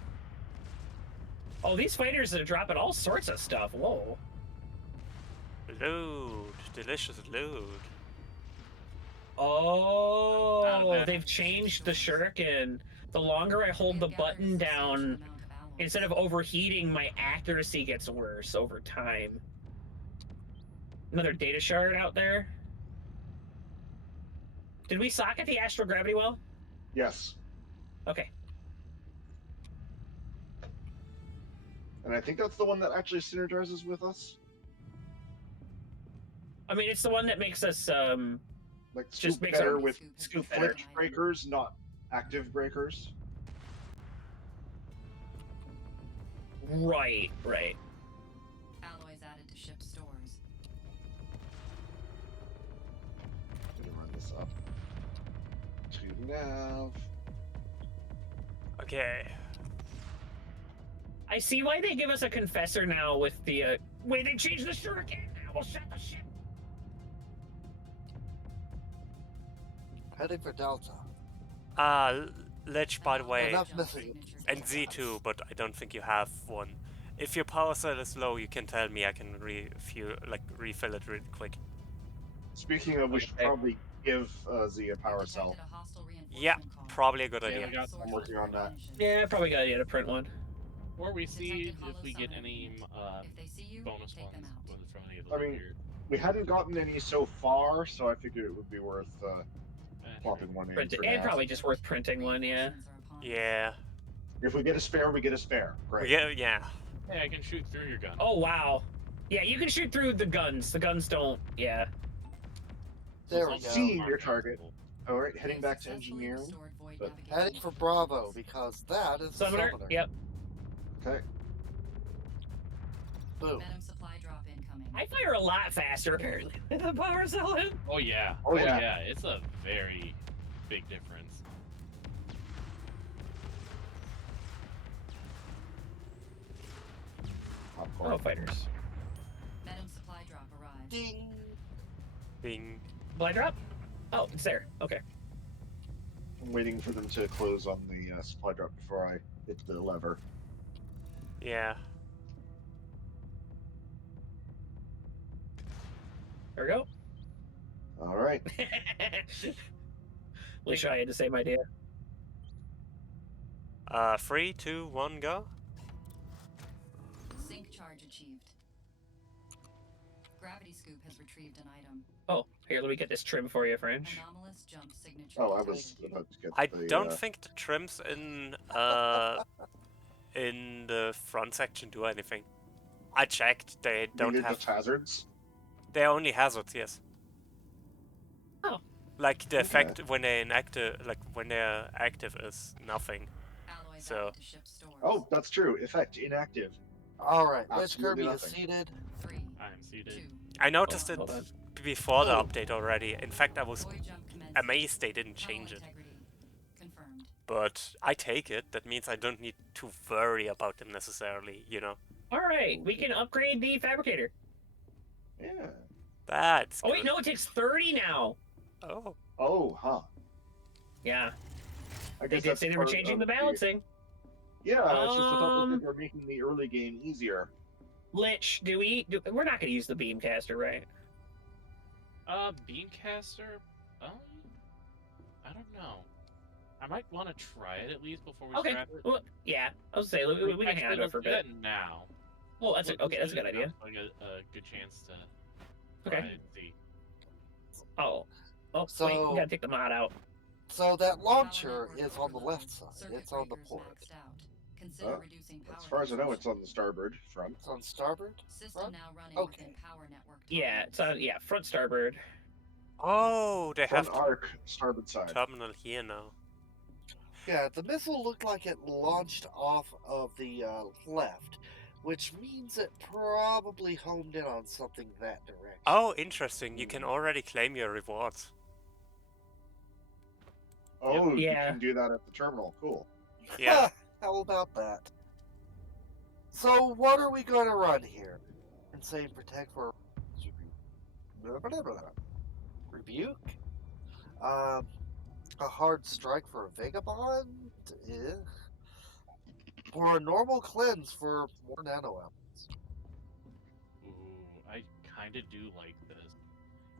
Oh, these fighters are dropping all sorts of stuff. Whoa. Loot. Delicious loot. Oh, Not bad. they've changed the shuriken. The longer I hold the We have gathered a button substantial down, amount of alloys. instead of overheating, my accuracy gets worse over time. Another data shard out there. Did we socket the astral gravity well? Yes. Okay. And I think that's the one that actually synergizes with us. I mean, it's the one that makes us, Like, Just scoop makes better our with scoop better. flinch breakers, not active breakers. right. Alloys added to ship stores. Let me run this up. To nav. Okay. I see why they give us a confessor now with the, way they changed the shuriken. I will shut the ship. Heading for Delta. Lich, by the way, Enough Jump missing. signature and detected. Z2, but I don't think you have one. If your power cell is low, you can tell me. I can refill it really quick. Speaking of, we should Okay. probably give Z a power cell. Detected a hostile Yeah, reinforcement call. probably a good Yeah, idea. we got- Source I'm working on that. recognition. Yeah, probably got idea to print one. Or we see Detected if hollow we get summoner any unit. If they see you, bonus take them ones out. from any of the I mean, later. We hadn't gotten any so far, so I figured it would be worth plopping one in. Print for and now. probably just worth printing one, yeah. Reinforcements are upon us. Yeah. If we get a spare, we get a spare. Great. Yeah. Hey, I can shoot through your gun. Oh, wow. Yeah, you can shoot through the guns. The guns don't, yeah. There we It's go. also See marked your target. accessible. All right, We heading have back to successfully engineering. restored void but- navigation Heading for to Bravo, coordinates. because that is the Summoner? summoner. Yep. Okay. Boom. Venom supply drop incoming. I fire a lot faster, apparently, with the power cell in. Oh yeah. Oh, yeah. It's a very big difference. Popcorn. Oh, fighters. Venom supply drop arrived. Ding. Bing. Supply drop? Oh, it's there. Okay. I'm waiting for them to close on the supply drop before I hit the lever. Yeah. There we go. All right. Wish I had the same idea. 3, 2, 1, go. Sync charge achieved. Gravity Scoop has retrieved an item. Oh, here, let me get this trim for you, French. Anomalous jump signature. Oh, I detected. was about to get I the. don't think the trims in the front section do anything. I checked. They don't They're have. just hazards. They're only hazards. Yes. Oh. Like the Okay. effect when they're inactive, like when they're active, is nothing. Alloys So- added to ship stores. Oh, that's true. Effect inactive. All right, Lich Absolutely Kirby is nothing. seated. 3, I'm seated. 2. I noticed Oh, it hold on. before the Oh. update already. In fact, I was Void jump commenced. amazed they didn't Tunnel change it. integrity confirmed. But I take it. That means I don't need to worry about them necessarily. You know. All right, we can upgrade the fabricator. Yeah. That's Oh wait, good. no, it takes 30 now. Oh. Oh, huh. Yeah, I they guess did that's say they were part changing of the balancing. Yeah, it's just the thought that Um, they're making the early game easier. Lich, we're not gonna use the beamcaster, right? Beamcaster. I don't know. I might want to try it at least before we Okay. scrap it. Well, yeah, I was saying we can hang on to it for a Let's bit. do that now. Well, that's okay. That's a good idea. Like a good chance to Okay. try and see. Oh, wait, So- we gotta take the mod out. So that Power launcher network is on the overload. left side. Circuit It's on the breakers port. maxed out. Consider Oh, reducing power As far as I know, it's consumption. on the starboard front. It's on starboard. System front? now running Okay. within power network. Yeah, it's on. tolerance. Yeah, front starboard. Oh, they Front have arc, starboard side. terminal here now. Yeah, the missile looked like it launched off of the left, which means it probably homed in on something that direction. Oh, interesting. You can already claim your rewards. Oh, Yeah. you can do that at the terminal. Cool. Yeah. How about that? So what are we going to run here? Insane protect for rebuke. A hard strike for a vagabond. Eh. Or a normal cleanse for more nano elements. Ooh, I kind of do like this.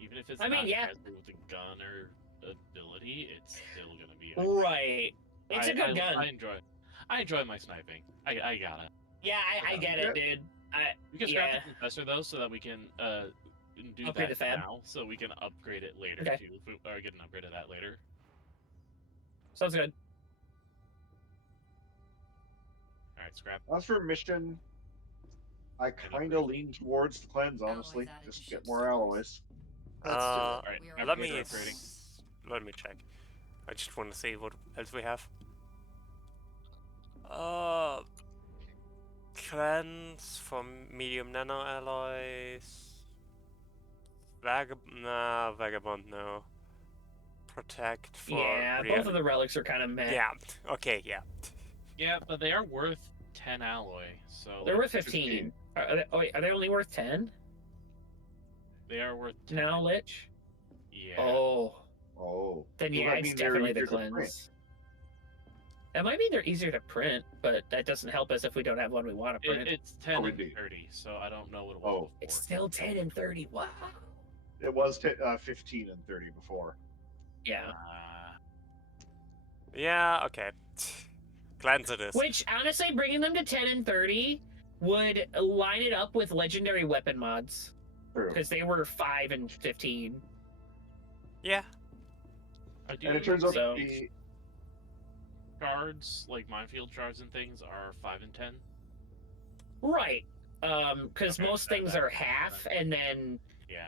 Even if it's I mean, not yeah. as good with a gun or ability, it's still gonna be. Right. It's a good gun. I enjoy my sniping. I got it. Yeah, I get it, dude. We can scrap Yeah. the compressor though, so that we can do Upgrade that the fab? now, so we can upgrade it later Okay. too. If we, or get an upgrade of that later. Sounds good. All right, scrap. As for mission, I kind of lean towards the cleanse, honestly. Alloys added Just to get ship more stores. alloys. Let's do it. All right, We are Let upgrading. me upgrading. let me check. I just want to see what else we have. Cleanse for medium nano alloys. Vagabond no. Protect for Yeah, both of the relics are kind of meh. Yeah. Okay. Yeah. Yeah, but they are worth 10 alloy, so They're like, worth 15. Are they only worth 10 They are worth 10. now, Lich? Yeah. Oh, Oh. then Well, yeah, that it's means they're definitely the easier to print. cleanse. It might mean they're easier to print, but that doesn't help us if we don't have one we want to print. It's 10 Oh, and indeed. 30, so I don't know what it was Oh. before. It's still 10 and 30. Wow. It was 15 and 30 before. Yeah. Yeah. Okay. Cleanse it is. Which, honestly, bringing them to 10 and 30 would line it up with legendary weapon mods. True. Because they were 5 and 15. Yeah. I do And it turns out So- to be shards, like minefield shards and things, are 5 and 10. Right. Because Okay, most that- things that are makes half, sense. and then Yeah.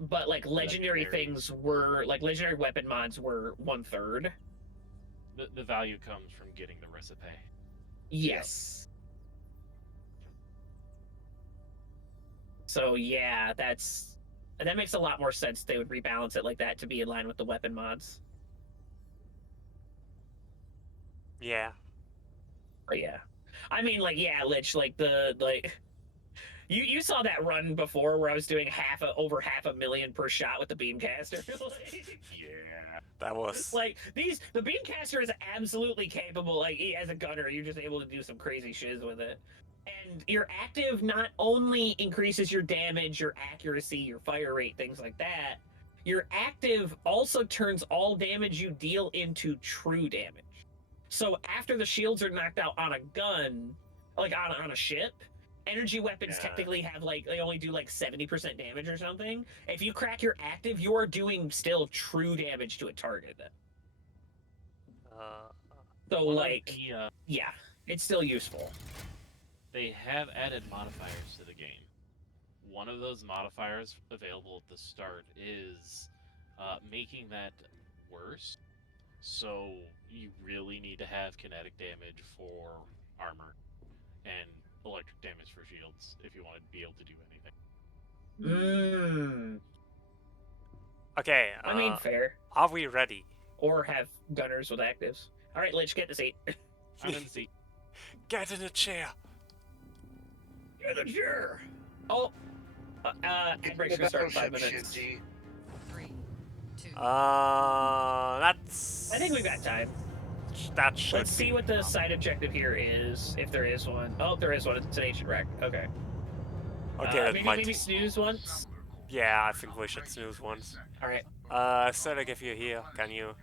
but like legendary Legendary. things were like legendary weapon mods were 1/3. The value comes from getting the recipe. Yes. So yeah, that makes a lot more sense. They would rebalance it like that to be in line with the weapon mods. Yeah. But yeah, I mean, like, yeah, Lich, like You saw that run before where I was doing over half a million per shot with the beamcaster. Yeah, that was Like the beamcaster is absolutely capable. Like as a gunner, you're just able to do some crazy shiz with it. And your active not only increases your damage, your accuracy, your fire rate, things like that. Your active also turns all damage you deal into true damage. So after the shields are knocked out on a gun, like on a ship, energy weapons Yeah. technically have like they only do like 70% damage or something. If you crack your active, you are doing still true damage to a target. So One of like, the, yeah, it's still useful. they have added modifiers to the game. One of those modifiers available at the start is making that worse. So you really need to have kinetic damage for armor and electric damage for shields if you want to be able to do anything. okay. I mean, fair. Are we ready? Or have gunners with actives. All right, Lich, get the seat. I'm in the seat. Get in a chair. Get the chair. Oh, ad break's gonna start in 5 minutes. 3, 2. That's. I think we've got time. That should. Let's see what the side objective here is, if there is one. Oh, there is one. It's an ancient wreck. Okay. Okay, that maybe, might. maybe snooze once. Yeah, I think we should snooze once. All right. Selec, if you're here, can you?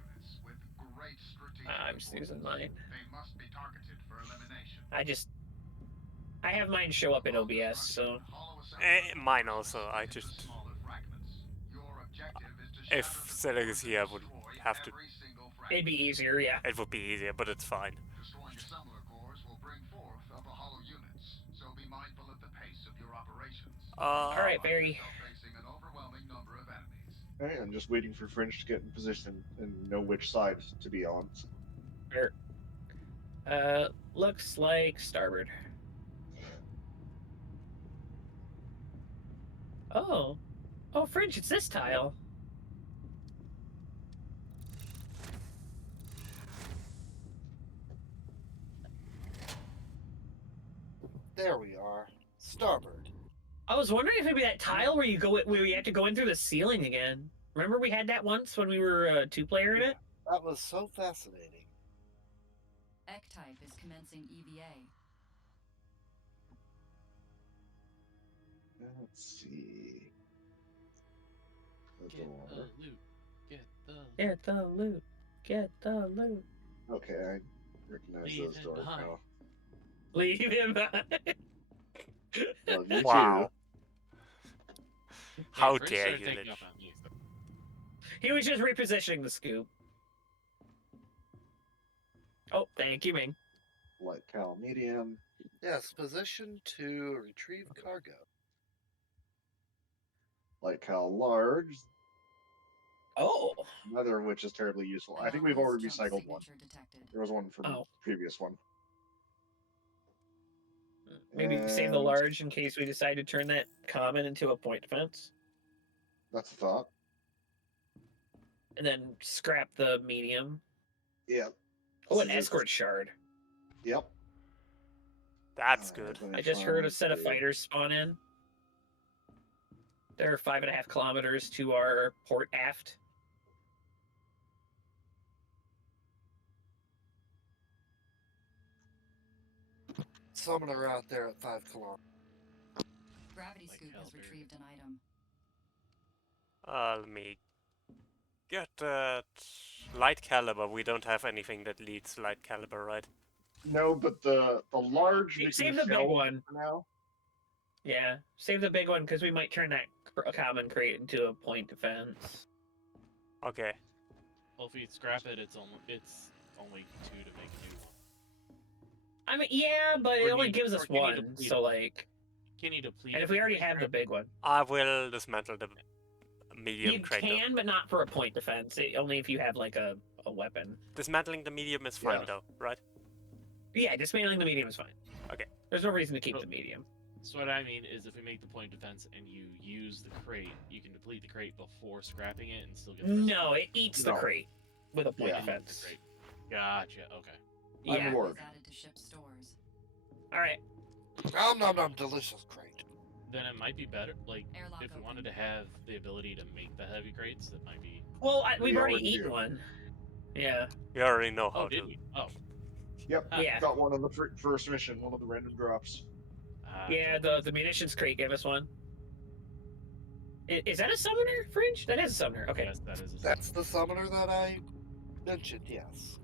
I'm snoozing mine. I have mine show up in OBS, so. Mine also. I just. If Selec is here, I would have to. It'd be easier, yeah. It would be easier, but it's fine. All right, Barry. Hey, I'm just waiting for Fringe to get in position and know which side to be on. Sure. Looks like starboard. Oh. Oh, Fringe, it's this tile. There we are. Starboard. I was wondering if maybe that tile where you have to go in through the ceiling again. Remember we had that once when we were two-player in it? That was so fascinating. X-type is commencing EVA. Let's see. The Get door. the loot. Get the loot. Get the loot. Get the loot. Okay, I recognize Leave those him doors behind. now. Leave him behind. Well, you Wow. How Fringe dare started you, taking Lich? off on these. He was just repositioning the scoop. Oh, thank you, Ming. too. Light cal medium. Yes, position to retrieve cargo. Light cal large. Oh. Neither of which is terribly useful. I think we've already recycled one. Detected. There was one from Oh. the previous one. Maybe save the And large in case we decide to turn that common into a point defense. That's a thought. And then scrap the medium. Yep. Oh, an This is- escort shard. Yep. That's good. I just heard a set of fighters spawn in. They're 5.5 kilometers to our port aft. Summoner out there at 5 kilometers. Gravity Like scoop has Hellbear. retrieved an item. Let me get that light caliber. We don't have anything that leads light caliber, right? No, but the large. You we save can the big shelve one. for now. Yeah, save the big one because we might turn that common crate into a point defense. Okay. Well, if we scrap it, it's only 2 to make a new one. I mean, yeah, but it Or only need- gives or us can you one, deplete so it? like, Can you deplete and it if we already before you have the scrap big one, I will dismantle the medium you crate. can, but not for a point defense. Only if you have like a weapon. Dismantling the medium is fine Yeah. though, right? Yeah, dismantling the medium is fine. Okay. There's no reason to keep Oh. the medium. So what I mean is, if we make the point defense and you use the crate, you can deplete the crate before scrapping it and still get. No, it eats the No. crate with a point Yeah. defense. Great. Gotcha. Okay. I'm Yeah. bored. Is added to ship stores. All right. Nom nom nom, delicious crate. then it might be better. Like, Airlock if we open. wanted to have the ability to make the heavy crates, it might be. Well, we've We already already eaten do. one. Yeah. You already know how Oh, did to. we? Oh. Yep. Yeah. Got one on the first mission. One of the random drops. Yeah, the munitions crate gave us one. Is that a summoner, Fringe? That is a summoner. Okay. Yes, that is. That's the summoner that I mentioned. Yes.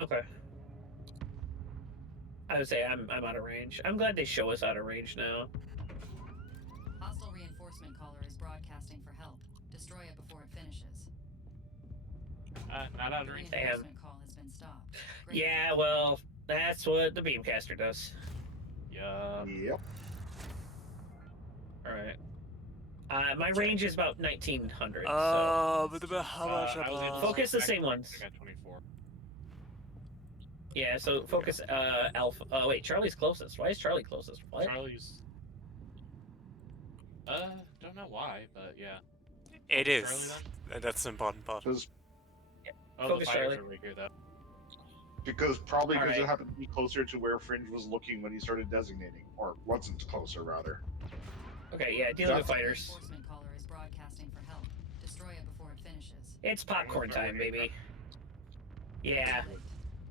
Okay. I would say I'm out of range. I'm glad they show us out of range now. Hostile reinforcement caller is broadcasting for help. Destroy it before it finishes. Not out of range. Damn. Reinforcement call has been stopped. Great Yeah, work. well, that's what the beamcaster does. Yeah. Yep. All right. My range is about 1900. So But how much? I was able to Focus the back same track, ones. I got 24. yeah, so focus Alpha. Wait, Charlie's closest. Why is Charlie closest? What? Charlie's. Don't know why, but yeah. It Charlie, is. That's the important part. Because Oh, Focus, the fighters Charlie. are right here, though. probably because Alright. it happened to be closer to where Fringe was looking when he started designating, or wasn't closer rather. Okay, yeah, dealing with Hostile fighters. Reinforcement caller is broadcasting for help. Destroy it before it finishes. It's popcorn time, baby. Yeah. Great.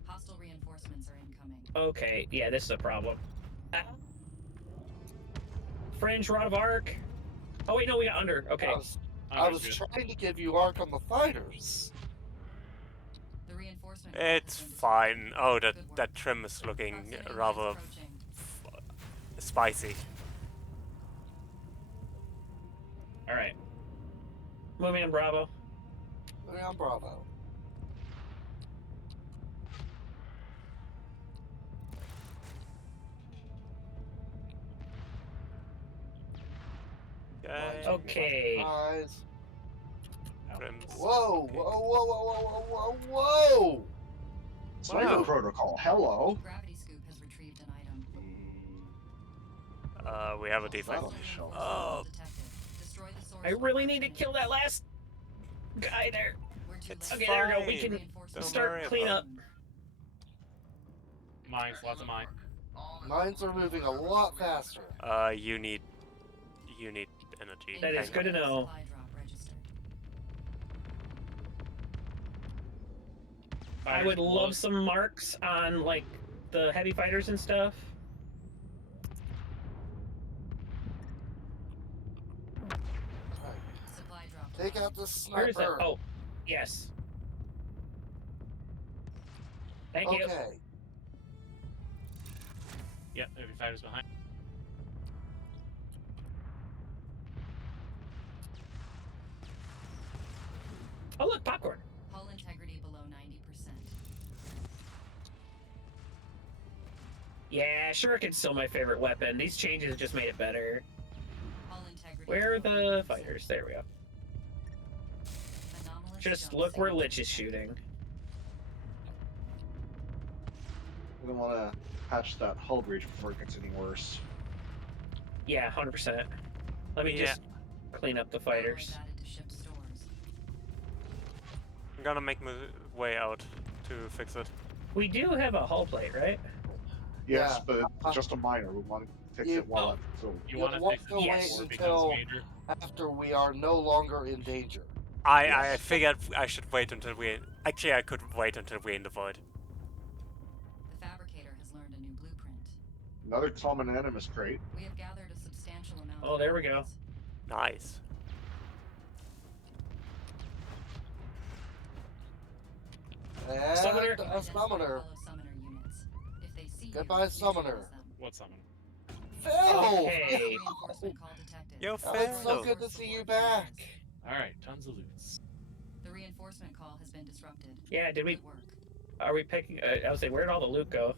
Hostile reinforcements are incoming. Okay, yeah, this is a problem. Fringe, Rod of Arc. Oh wait, no, we got under. Okay. I was trying to give you arc on the fighters. The reinforcement. It's call has been fine. destroyed. Oh, Good work. that trim is looking Proximity mines rather approaching. spicy. All right. Moving in Bravo. Yeah, Bravo. Okay. Okay. Eyes. Trims. Whoa! Okay. Whoa! Whoa! Whoa! Whoa! Whoa! Whoa! Sniper Wow. protocol. Hello. Gravity scoop has retrieved an item. We have a defect. Wow. Hostile reinforcement Oh. call detected. Destroy the source I before really it need to kill finishes. that last guy there. We're too It's late. Okay, there we go. We fine. can Reinforcements Don't start worry clean about up. Mines, lots of mines. Mines are moving a lot faster. You need energy. That is Hang good on. to know. Supply drop registered. I would love some marks on like the heavy fighters and stuff. Alright, Supply drop. take out the Where is that? sniper. Oh, yes. Thank you. Okay. Yep, heavy fighters behind. Oh look, popcorn. Hull integrity below 90%. Yeah, Shuriken's still my favorite weapon. These changes just made it better. Hull integrity. Where are below the 90%. fighters? There we go. Anomalous Just jump look where signal Lich is detected. shooting. We don't want to patch that hull breach before it gets any worse. Yeah, 100%. Let me Yeah. just clean up the fighters. Alloys added to ship stores. I'm gonna make my way out to fix it. We do have a hull plate, right? Yes, Yeah. but it's just a minor. We want to fix You- it while it's so. You You'll want to want fix it to Yes. before it wait becomes until major? after we are no longer in danger. I Yes. figured I should wait until we. Actually, I could wait until we're in the void. The fabricator has learned a new blueprint. Another Tom and Animus crate. We have gathered a substantial amount Oh, of there we go. alloys. Nice. And Summoner. a Identify summoner. fellow summoner units. If they see Goodbye, you, neutralize summoner. them. What summon? Phil! Okay. Reinforcement call detected. Yo, Oh, it's so Phil. good to see you back. Alright, tons of loots. The reinforcement call has been disrupted. Yeah, did we? Good work. Are we picking? I was saying, where'd all the loot go?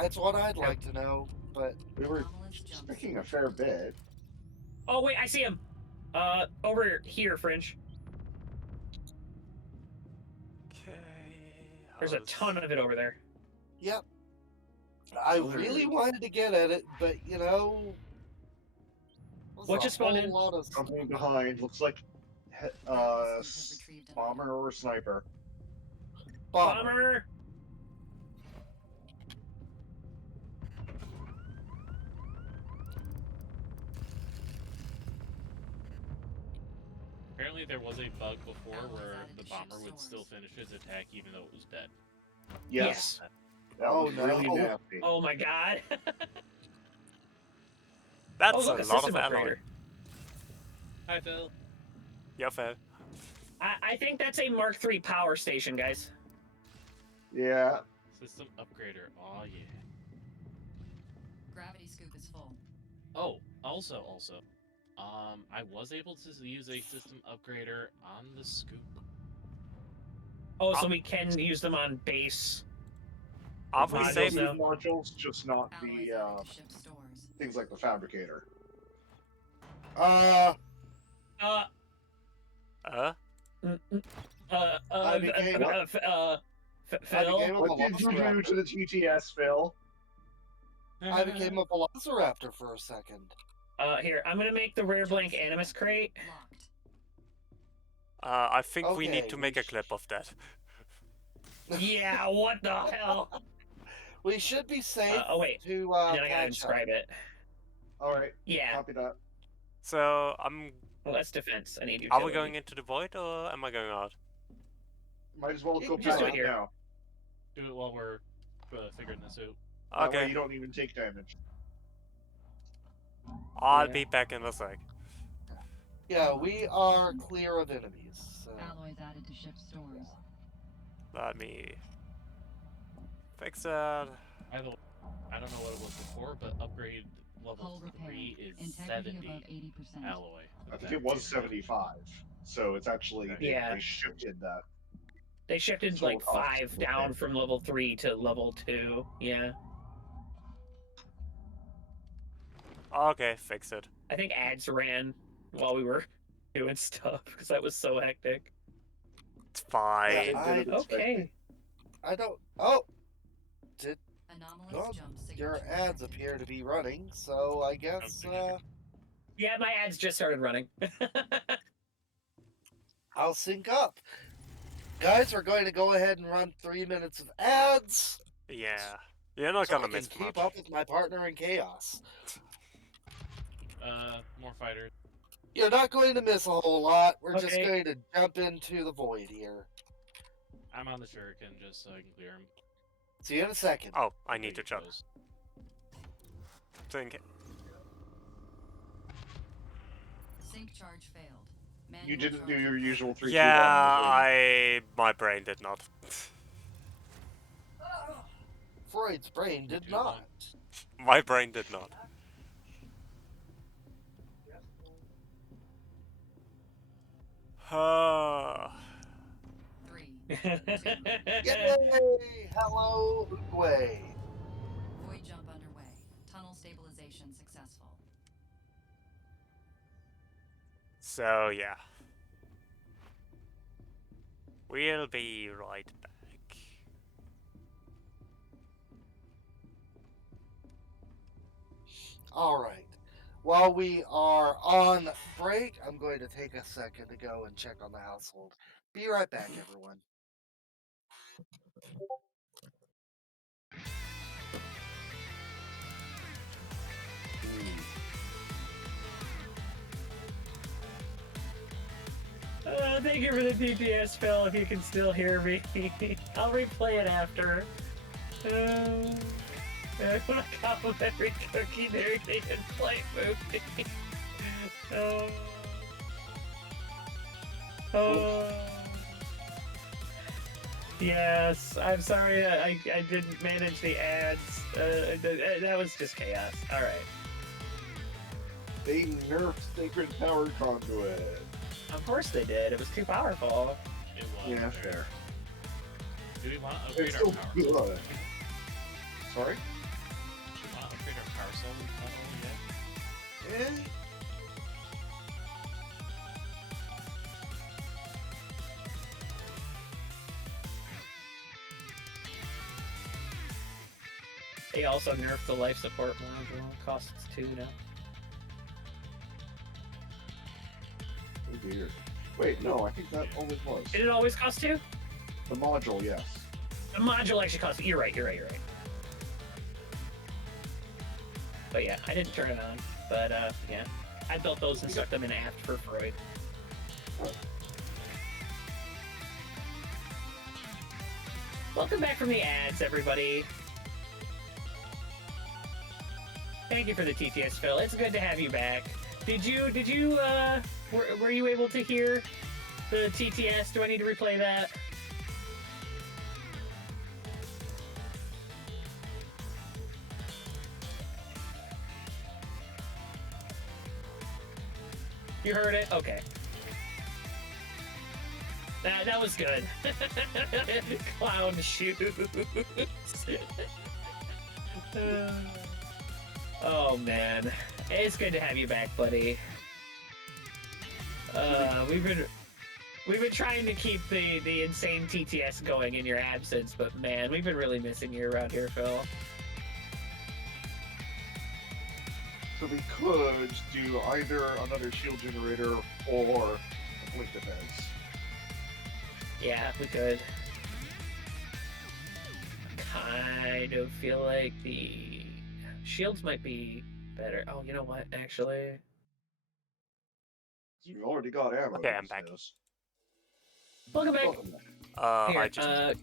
That's what I'd like to know, but We were Anomalous jump speaking a signal fair detected. bit. Oh wait, I see him. Over here, Fringe. Okay. There's a ton of it over there. yep. I really wanted to get at it, but you know. there's What a just spawned whole in? lot of Something behind. Looks like Gravity scoop has retrieved an item. bomber or sniper. bomber. Bomber. apparently there was a bug before where the bomber would still finish his attack even though it was dead. Yes. That Oh, was no. really nasty. Oh my god. That's Oh, look, a a lot system of alloy. upgrader. Hi, Phil. Yeah, fair. I think that's a Mark III power station, guys. Yeah. System upgrader. Oh yeah. Gravity scoop is full. Oh, also, I was able to use a system upgrader on the scoop. Oh, so we can use them on base. Have we Modules saved? now. Modules, just not Alloys the added to ship stores. things like the fabricator. Uh, I became a Phil. What did you do to the TTS, Phil? I became a velociraptor for a second. Here, I'm gonna make the rare blank animus crate. Locked. I think we need Okay, to we make a clip of that. Yeah, what the hell? We should be safe Oh wait, to then I gotta catch up. inscribe it. All right. Yeah, Copy that. So well, that's defense. I need you. are we going into the void or am I going out? Might as well You go can just back do it up here. now. Do it while we're figuring this out. That way Okay, you don't even take damage. I'll Yeah. be back in a sec. Yeah, we are clear of enemies. So. Alloys added to ship stores. Let me fix that. By the way, I don't know what it was before, but upgrade Hull level repair. 3 is Integrity 70 above 80%. alloy. I think it was 75, so it's actually Yeah. they shifted that. They shifted Total like cost. 5 down from level 3 to level 2. Yeah, Okay, fix it. I think ads ran while we were doing stuff because that was so hectic. It's fine. Yeah, Okay. I don't. Oh, Anomalous well, jump signature your ads detected. appear to be running, so I guess Yeah, my ads just started running. I'll sync up. Guys, we're going to go ahead and run 3 minutes of ads. Yeah, you're not so I gonna can miss keep much. up with my partner in chaos. More fighters. You're not going to miss a whole lot. We're just Okay. going to jump into the void here. I'm on the shuriken just so I can clear them. See you in a second. Oh, I need to jump. Think. Sync charge failed. You Manual didn't do charge your required. usual 3, Yeah, my brain did not. Freud's brain did Do not. My brain did not. Three. Yay! Hello, Uruguay. Void jump underway. Tunnel stabilization successful. So yeah, we'll be right back. All right. While we are on break, I'm going to take a second to go and check on the household. Be right back, everyone. Thank you for the DPS, Phil, if you can still hear me. I'll replay it after. I want to complimentary cookie nerdy and play movie. Yes, I'm sorry I didn't manage the ads. That was just chaos. Alright. They nerfed Sacred Power Conduit. Of course they did. It was too powerful. It was. Yeah, fair. Do we want to upgrade It's our still power good. soul? Sorry? Do we want to upgrade our power soul yet? Eh? They also nerfed the life support module. Costs 2 now. Oh dear. Wait, no, I think that always was. Did it always cost 2? The module, yes. The module actually costs. You're right. But yeah, I didn't turn it on. But yeah, I built those and stuck them in aft for Freud. Welcome back from the ads, everybody. Thank you for the TTS, Phil. It's good to have you back. Were you able to hear the TTS? Do I need to replay that? You heard it? Okay. That was good. Clown shoes. Oh man, it's good to have you back, buddy. We've been trying to keep the insane TTS going in your absence, but man, we've been really missing you around here, Phil. So we could do either another shield generator or a blink defense. Yeah, we could. Kind of feel like the shields might be better. Oh, you know what? Actually, You already got ammo. Okay, I'm back. welcome back. Welcome back. Here, I just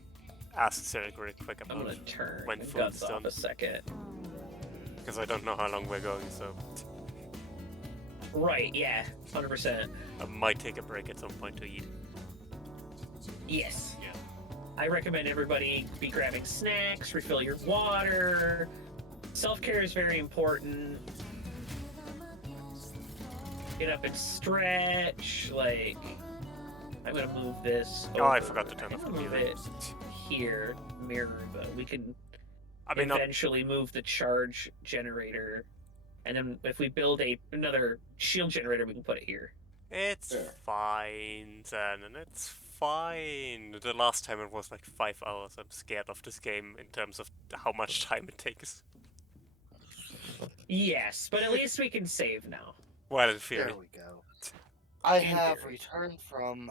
asked Cyril really quick I'm about gonna turn when the food's guns off done, a second. because I don't know how long we're going, so Right? Yeah, 100%. I might take a break at some point to eat. Yes. Yeah. I recommend everybody be grabbing snacks, refill your water. Self-care is very important. Get up and stretch. Like, I'm gonna move this. Oh, I over. forgot to turn off the move music. it here, mirror, but we can I mean, eventually move the charge generator, and then if we build another shield generator, we can put it here. it's Fair. fine, then, and it's fine. The last time it was like 5 hours. I'm scared of this game in terms of how much time it takes. Yes, but at least we can save now. Well, in theory. There we go. I In have theory. returned from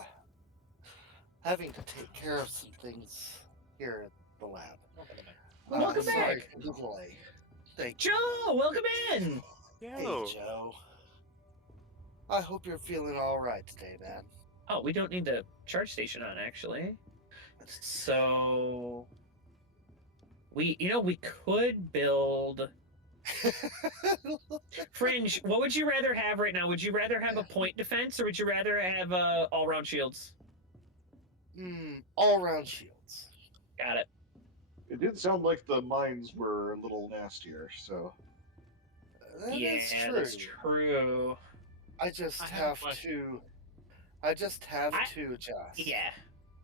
having to take care of some things here at the lab. Welcome sorry back. for the delay. Thank you. Joe, welcome in. Hey, Yo. Joe. I hope you're feeling all right today, man. Oh, we don't need the charge station on, actually. So we could build Fringe. What would you rather have right now? Would you rather have a point defense, or would you rather have all-round shields? All-round shields. Got it. It did sound like the mines were a little nastier, so. That is Yeah, true. that's true. I just I have a have question. to. I just have I- to adjust. Yeah.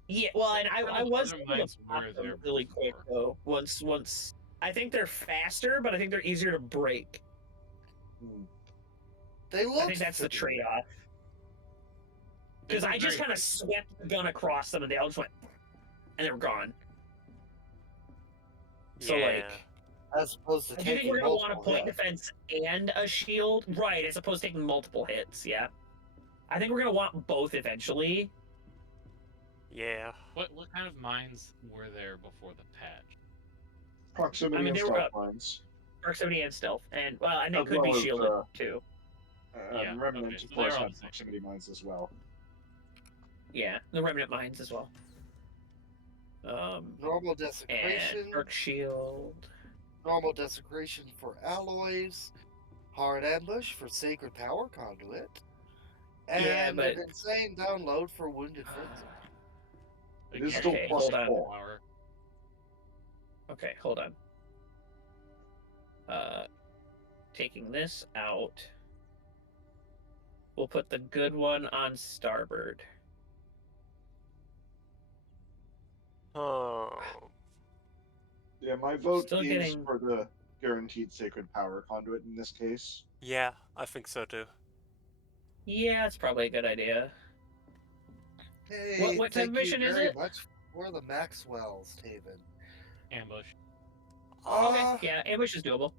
Yeah, well, and I was Other able to mines pop were them there really quick before. though. Once I think they're faster, but I think they're easier to break. They look. I think that's the trade-off. Because I just kind of swept the gun across them, and they all just went, and they were gone. So Yeah. like, As opposed to I think taking we're gonna want a multiple point hits. defense and a shield, right? As opposed to taking multiple hits. Yeah. I think we're gonna want both eventually. Yeah. What kind of mines were there before the patch? Proximity I mean, and they were stealth mines. Proximity and stealth, and and they As could well be as, shielded too. Yeah, Remnant, okay, of so course, they're all had the same. proximity mines as well. Yeah, the remnant mines as well. Normal desecration. And arc shield. Normal desecration for alloys. Hard ambush for sacred power conduit. And Yeah, but- an insane download for wounded frenzy. It is still Okay, plus hold on. 4. Power. Okay, hold on. Taking this out. We'll put the good one on starboard. Oh. Yeah, my vote Still is getting- for the guaranteed sacred power conduit in this case. Yeah, I think so too. Yeah, it's probably a good idea. Hey, what type thank of mission you is very it? much for the Maxwells, Taven. Ambush. Okay, yeah, ambush is doable.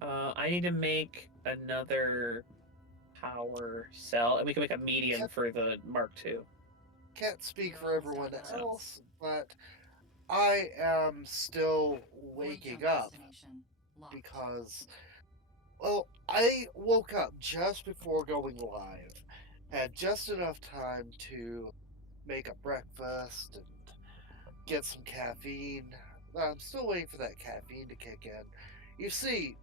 I need to make another power cell, and we can make a medium Yep. for the Mark II. Can't speak for everyone else, but I am still waking up because, well, I woke up just before going live, had just enough time to make a breakfast and get some caffeine. I'm still waiting for that caffeine to kick in. You see,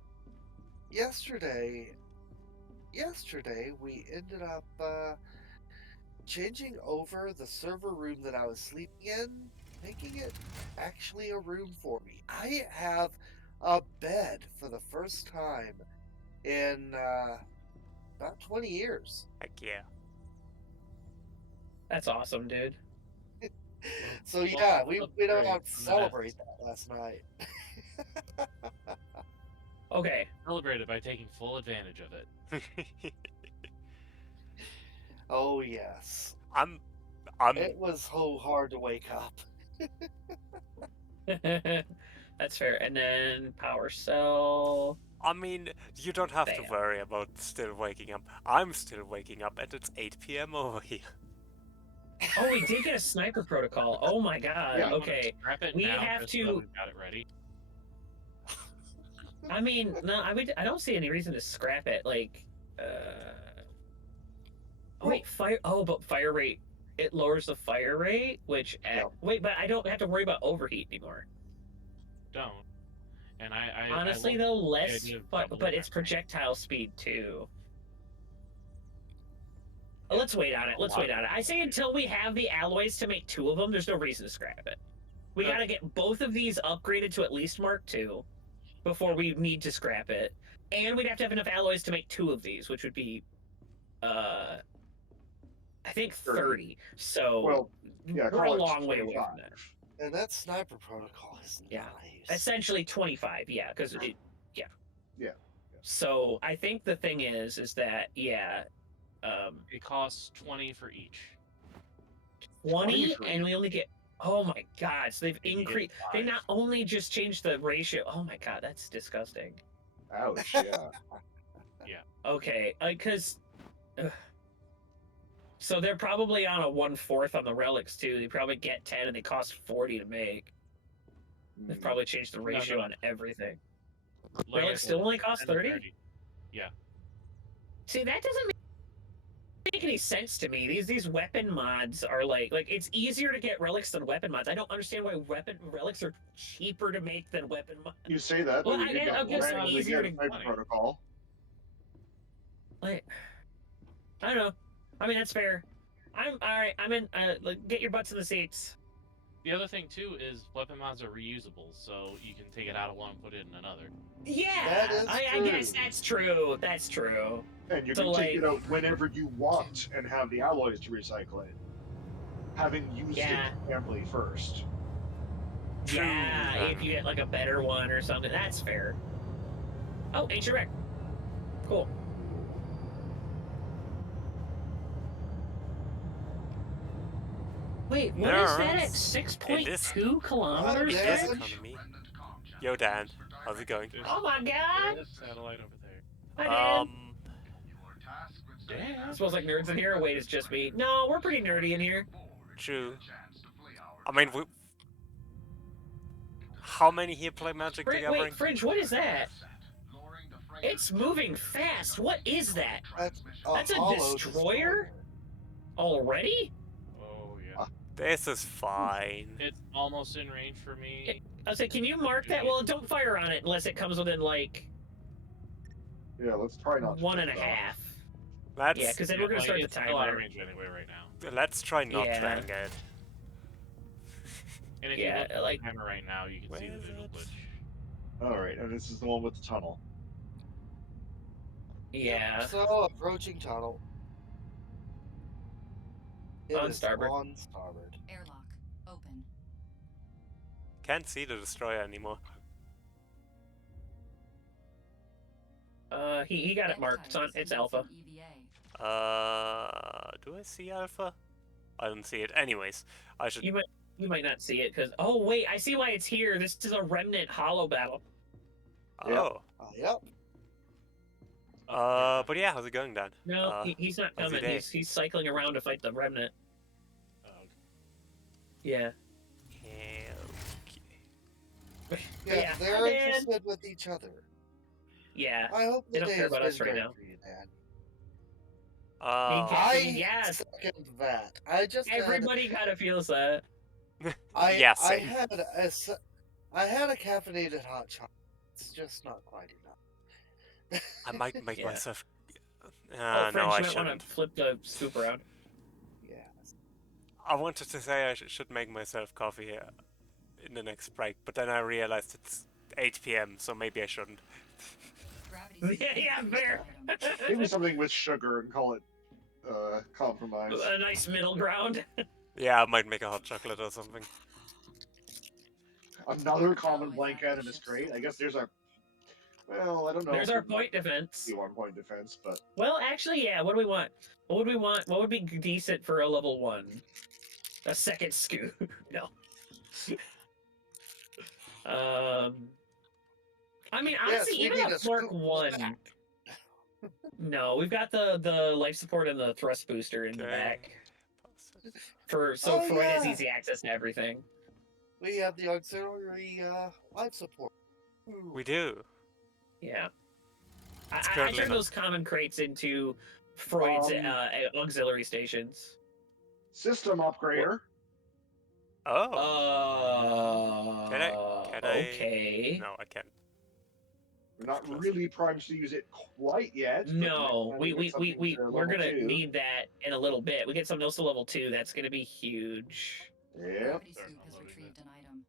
yesterday we ended up changing over the server room that I was sleeping in, making it actually a room for me. I have a bed for the first time in about 20 years. Heck yeah. That's awesome, dude. So yeah, we went out to I'm celebrate that last night. Okay. Celebrate it by taking full advantage of it. Oh yes. I'm It was so hard to wake up. That's fair. And then power cell. I mean, you don't have to Bam. worry about still waking up. I'm still waking up and it's 8 p.m. over here. Oh, we did get a sniper protocol. Oh my god. Yeah. Okay. Scrap it We now, have just so to- that we've got it ready. I mean, no, I don't see any reason to scrap it. Like, oh, wait, fire. Oh, but fire rate. It lowers the fire rate, which Yeah. wait, but I don't have to worry about overheat anymore. Don't. And I Honestly, love though, the less, idea of but doubling it's that rate. projectile speed too. Let's wait on it. Let's wait on it. I say until we have the alloys to make 2 of them, there's no reason to scrap it. We gotta get both of these upgraded to at least Mark II before we need to scrap it. And we'd have to have enough alloys to make 2 of these, which would be, I think 30. So Well, yeah, we're a call it long way away 25. from that. And that sniper protocol is Yeah. nice. Essentially 25, yeah, because it, yeah. Yeah. So I think the thing is that, yeah, It costs 20 for each. 20, for and we only get, oh my god, so they've Maybe increased, they 5. not only just changed the ratio, oh my god, that's disgusting. Ouch, yeah. Okay, because, so they're probably on a 1/4 on the relics too, they probably get 10 and they cost 40 to make. They've probably changed the ratio on everything. Like I Relics said, still only cost 10 to 30? See, that doesn't make any sense to me. These weapon mods are like it's easier to get relics than weapon mods. I don't understand why weapon relics are cheaper to make than weapon mods. You say that, Well, but we did I'm get just randomly easier get to- sniper protocol. Like, I don't know. I mean, that's fair. I'm all right. I'm in. Get your butts in the seats. The other thing too is weapon mods are reusable, so you can take it out of one and put it in another. Yeah, That is I guess true. that's true. That's true. And you So, can take it like- out whenever you want and have the alloys to recycle it. Having used Yeah. it family first. Yeah, if you get like a better one or something, that's fair. Oh, ancient wreck. Cool. Wait, what is that at Nerds. 6.2 kilometers? Yeah, This that's- Rich? economy. Yo, Dan, how's it going? There's, Oh my god! there's a satellite over there. Hi, Dan. Damn. It smells like nerds in here. Wait, it's just me. No, we're pretty nerdy in here. True. I mean, how many here play Magic the Gathering? Wait, Fringe, what is that? It's moving fast. What is that? That's a hollow destroyer? Already? Oh yeah. This is fine. It's almost in range for me. I was like, can you mark that? Well, don't fire on it unless it comes within like Yeah, let's try not to 1.5. take it off. Let's Yeah, because then we're gonna Like, start the it's still out of timer. range anyway right now. let's try not Yeah. trying it. And if Yeah, you look at like- the timer right now, you can see Where the is visual it? glitch. Alright, and this is the one with the tunnel. Yeah. So, approaching tunnel. It On is starboard. on starboard. Airlock. Open. Can't see the destroyer anymore. He got it marked. It's on. It's alpha. EVA. Do I see Alpha? I don't see it. Anyways, I should. You might not see it because. Oh wait, I see why it's here. This is a remnant hollow battle. Oh. Yep. But yeah, how's it going, Dan? No, he's not how's he coming. doing? He's cycling around to fight the remnant. Oh, Yeah. Okay. Yeah, Yeah, they're hi, Dan. interested with each other. Yeah. I hope They the don't day care has about been us right great now. for you, Dad. Oh. Caffeine, yes. second that. I just Everybody kind of feels that. Yeah, I same. had a caffeinated hot chocolate. It's just not quite enough. I might make Yeah. myself. Oh, No, French, I you might want shouldn't. to flip the scoop around. Yes. I wanted to say I should make myself coffee in the next break, but then I realized it's 8 p.m., so maybe I shouldn't. Gravity suit Yeah, has fair. retrieved item. Maybe something with sugar and call it compromise. A nice middle ground. Yeah, I might make a hot chocolate or something. Another common blank item is great. I guess there's our. Well, I don't know. There's if our it point might defense. be 1 point defense, but Well, actually, yeah. What do we want? What would we want? What would be decent for a level 1? A second scoop. No. I mean, honestly, we even need a a Flark scoop in the 1. back. No, we've got the life support and the thrust booster in the Okay. back Oh, Freud has yeah. easy access to everything. We have the auxiliary life support. Ooh. We do. Yeah. It's I currently turned not- those common crates into Freud's auxiliary stations. system upgrader. Oh. Can I- Okay. No, I can't. We're not really primed to use it quite yet. but No, next time get something to we're level gonna 2. need that in a little bit. We get something else to level 2. That's gonna be huge. Yep. Gravity Sorry, suit I'm has loading retrieved an item.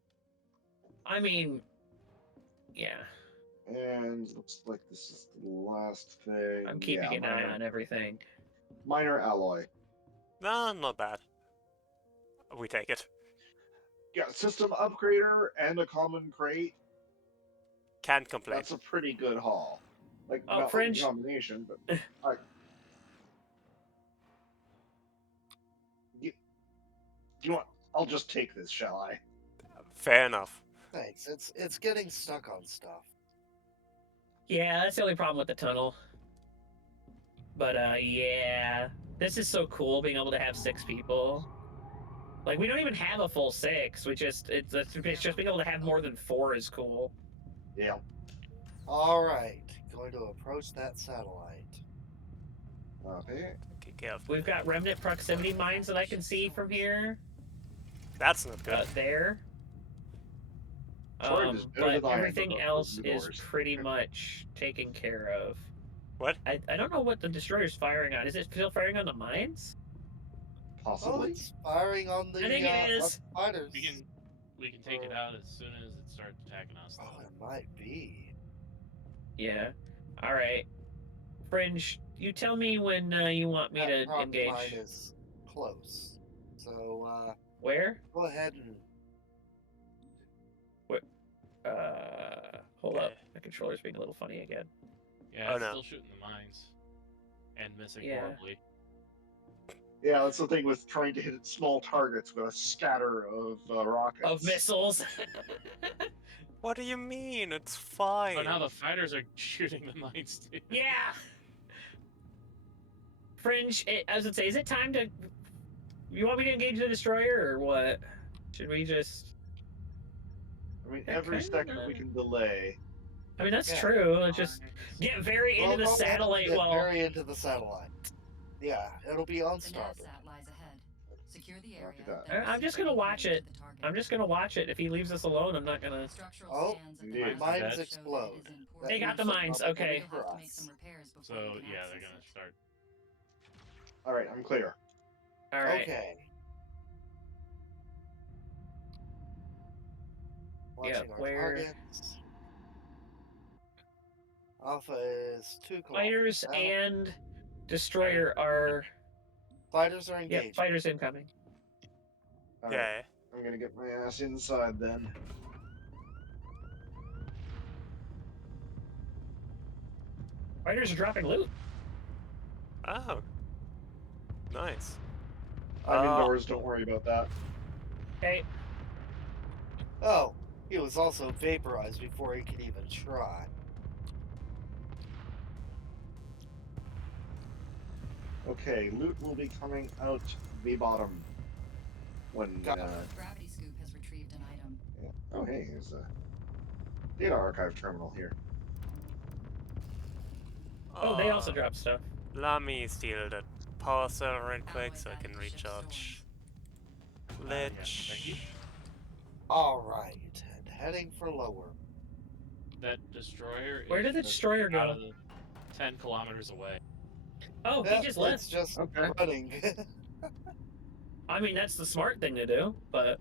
I mean, yeah. And looks like this is the last thing. I'm keeping an eye on everything. Minor alloy. No, not bad. We take it. Yeah, system upgrader and a common crate. Can't complain. That's a pretty good haul. Like, Oh, not French. a combination, but you know what? I'll just take this, shall I? Fair enough. Thanks. It's getting stuck on stuff. Yeah, that's the only problem with the tunnel. But yeah, this is so cool being able to have 6 people. Like we don't even have a full 6. It's just being able to have more than 4 is cool. Yeah. All right, going to approach that satellite. Okay. Okay, careful. We've got remnant proximity mines that I can see from here. That's not good. There. Troy is better But than I am everything about else closing is doors. pretty much taken care of. What? I don't know what the destroyer's firing on. Is it still firing on the mines? Oh, Possibly. it's firing on the I think it is. fighters. We can take it out as soon as it starts attacking us. Oh, Though. it might be. Yeah. All right. Fringe, you tell me when you want me That to rock engage. mine is close. So Where? go ahead and Hold up. Okay. My controller's being a little funny again. Yeah, Oh, it's no. still shooting the mines and missing Yeah. horribly. Yeah, that's the thing with trying to hit small targets with a scatter of rockets. Of missiles. What do you mean? It's fine. Oh, now the fighters are shooting the mines too. Yeah. Fringe, I was gonna say, is it time to? You want me to engage the destroyer or what? Should we just? I mean, Yeah, every kinda. second we can delay. I mean, that's Yeah. true. Let's just get very into the go ahead and satellite get while. very into the satellite. Yeah, it'll be on The starboard. NavSat lies ahead. Secure the Copy area. that. then I'm just proceed gonna to watch engage it. the target. I'm just gonna watch it. If he leaves us alone, I'm not gonna. Structural Oh, scans of the indeed. mines Mines show that it explode. is in poor That They got the means mines, something okay. You'll for have to make us. some repairs before So you can yeah, they're access gonna it. start. All right, I'm clear. All right. Okay. Yeah, Watching our where- targets. Alpha is 2 kilometers. Fighters out. and destroyer are. Fighters are engaged. Yep, fighters incoming. All right, Okay. I'm gonna get my ass inside then. Fighters are dropping loot. Oh. Nice. I'm indoors. Don't worry about that. Okay. Oh, he was also vaporized before he could even try. Okay, loot will be coming out the bottom. When Got it. Gravity scoop has retrieved an item. yeah. Oh hey, there's a data archive terminal here. Oh, they also dropped stuff. Let me steal that power cell real quick Alloys so I added can to ship recharge. Yeah, thank you. Lich. Alright, and heading for lower. That destroyer Where is did the just destroyer out go? of the 10 kilometers away. Oh, he Yep, just it's left. just Okay. running. I mean, that's the smart thing to do, but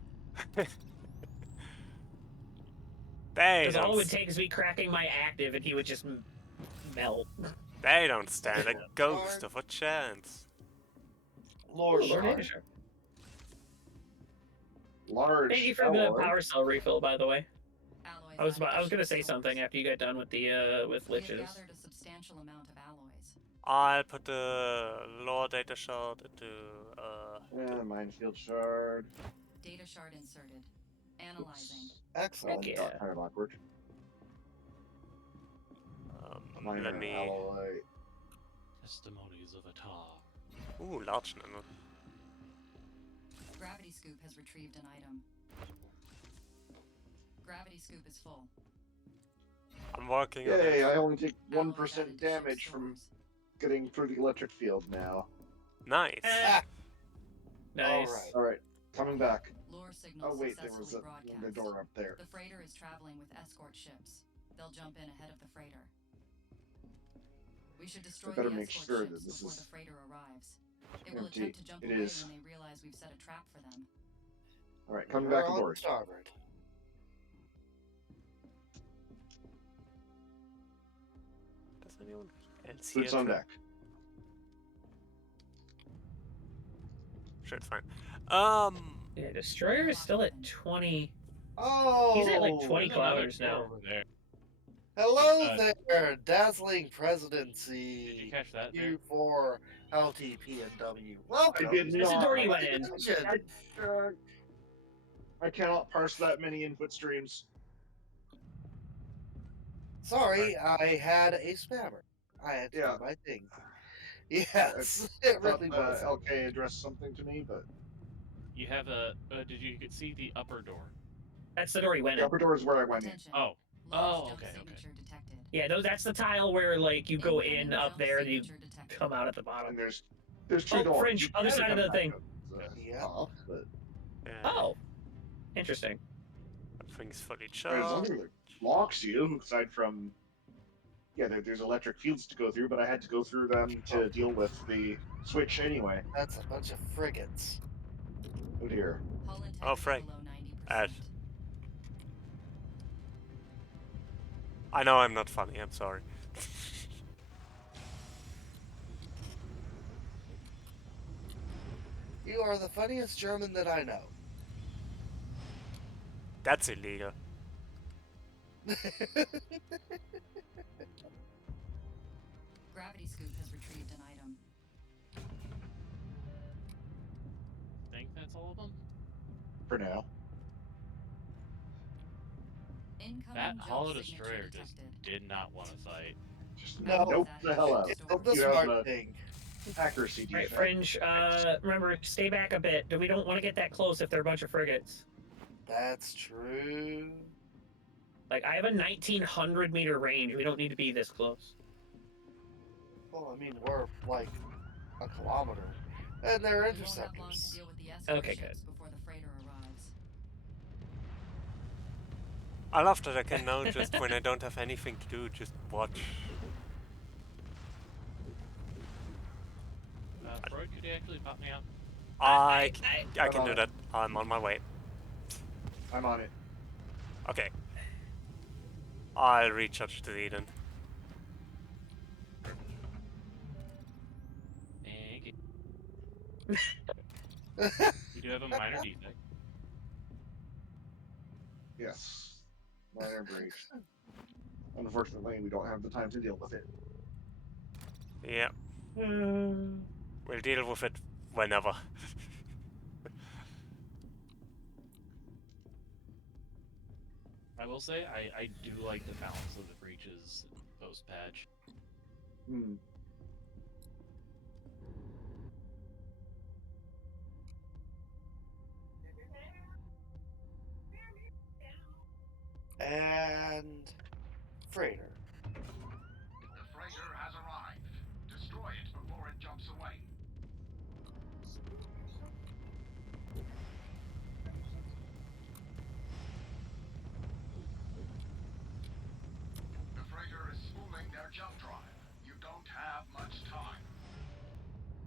They because all it don't, would take is me cracking my active, and he would just melt. they don't stand a Lord. ghost of a chance. Lore Ooh, Lord shard. Anisher. Large Thank you for the alloy. power cell refill, by the way. Alloys I was added to gonna ship say something stores. after you got done with the with We have liches. gathered a substantial amount of alloys. I'll put the lore data shard into Minefield shard. Data shard inserted. Analyzing. Excellent. Heck Got yeah. kind of awkward. let Minor me. alloy. Testimonies of a tar. Ooh, large nano. Gravity scoop has retrieved an item. Gravity scoop is full. I'm working on Yay! it. I only take Alloys 1% added to ship damage from stores. getting through the electric field now. Nice. Ah, nice. Alright. All right, coming back. Lure signal Oh wait, there was successfully the broadcast. door up there. The freighter is traveling with escort ships. They'll jump in ahead of the freighter. We should destroy better the make escort sure ships that this before is the freighter arrives. It will empty. attempt to jump It away is. when they realize we've set a trap for them. All right, coming We're back on aboard. starboard. Does anyone else Boots here on too? deck. Sure, it's fine. Yeah, destroyer is still at 20. Oh! He's at like 20 There's another kilometers door now. over there. Hello Uh, there, dazzling Did you presidency. catch that there? You for LTPNW. Welcome. I did This is not. door you went in. I cannot parse that many input streams. Sorry, I had a spammer. I had to Yeah. do my thing. Yes, it Thought really was. LK addressed something to me, but You have a. Did you see the upper door? That's the door you went the in. upper door is where I went in. Attention. Oh. Large Oh, jump okay, okay. signature detected. Yeah, that's the tile where like you go Incoming in up jump there and you signature detected. come out at the bottom. And there's two Oh, doors. fringe, You other can side of come the back thing. up the Yep. top, but yeah, Oh, interesting. that thing's fully there's charged. nothing that blocks you aside from there's electric fields to go through, but I had to go through them to deal with the switch anyway. That's a bunch of frigates. Oh dear. Hull integrity Oh, Frank. below 90%. Ed. I know I'm not funny, I'm sorry. You are the funniest German that I know. That's illegal. Gravity scoop has retrieved an item. Think that's all of them? For now. Incoming That jump hollow signature destroyer just detected. did not want to fight. Just No. nope the hell out. It's the You have smart a thing. accuracy Right, defect. fringe. Remember, stay back a bit. We don't want to get that close if they're a bunch of frigates. That's true. Like I have a 1900 meter range. We don't need to be this close. Well, I mean, we're like a kilometer. And they're We won't have long to interceptors. deal with the escort Okay, ships before the freighter arrives. I love that I can now just when I don't have anything to do, just watch. Freud, could you actually pop me out? I can Come do on. that. I'm on my way. I'm on it. Okay. I'll recharge to the Eden. Thank you. We do have a minor defect. Yes. Minor break. Unfortunately, we don't have the time to deal with it. Yeah. We'll deal with it whenever. I will say, I do like the balance of the breaches post-patch. Hmm. And freighter. The freighter has arrived. Destroy it before it jumps away.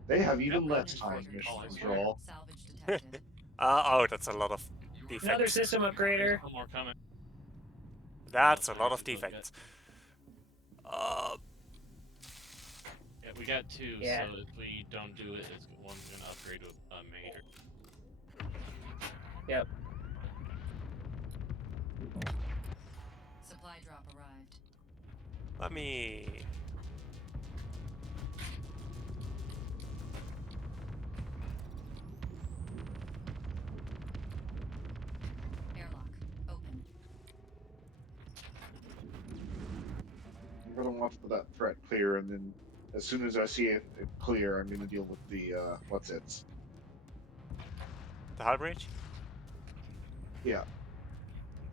They have even Yep. less Unit time fighter mission destroyer. control. Salvage detected. Oh, that's a lot of Another defects. system There's upgrader. one more coming. That's a Oh, lot of sorry, we don't defects. Yeah, we got 2, Yeah. so if we don't do it, one's gonna upgrade to a major. Yep. Supply drop arrived. Let me. Airlock open. I'm gonna watch for that threat clear, and then as soon as I see it clear, I'm gonna deal with the what's its. The hull bridge? Yeah,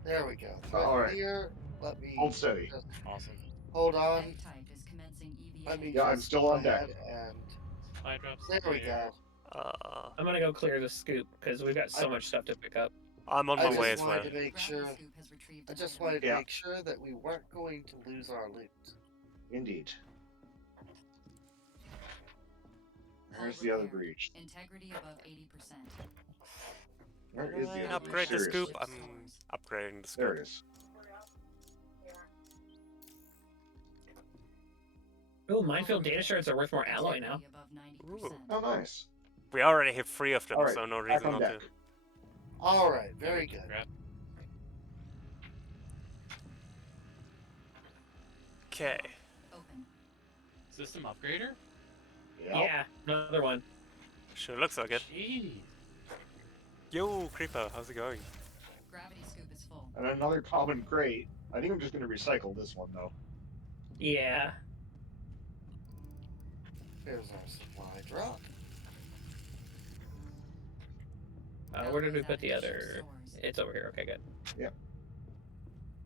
There we go. Threat All right. clear. Let me hold steady. just Awesome. hold on. F-type is commencing EVA. Let me Yeah, I'm just still go on deck. ahead and Supply drops. there we go. I'm gonna go clear the scoop because we've got so I- much stuff to pick up. I'm on I my way just as well. wanted to make Gravity sure. scoop has retrieved I the just holy wanted to Yeah. make sure that we weren't going to lose our loot. Indeed. Hull There's the other repaired. breach. Integrity above 80%. Where is the Can I other upgrade breach? the scoop? Seriously. I'm upgrading the There scoop. it is. Ooh, minefield data shards are worth more alloy now. Integrity above 90%. Oh, nice. We already have 3 of them, All right, so no back reason on not deck. to. All right, Yeah, very we can good. grab- Okay. Open. System upgrader? Yeah. Yeah, another one. Sure looks like it. Jeez. Yo, Creeper, how's it going? Gravity scoop is full. And another common crate. I think I'm just gonna recycle this one though. Yeah. Here's our supply drop. Where did we Alloys put the added to other? ship stores. It's over here. Okay, good. Yep.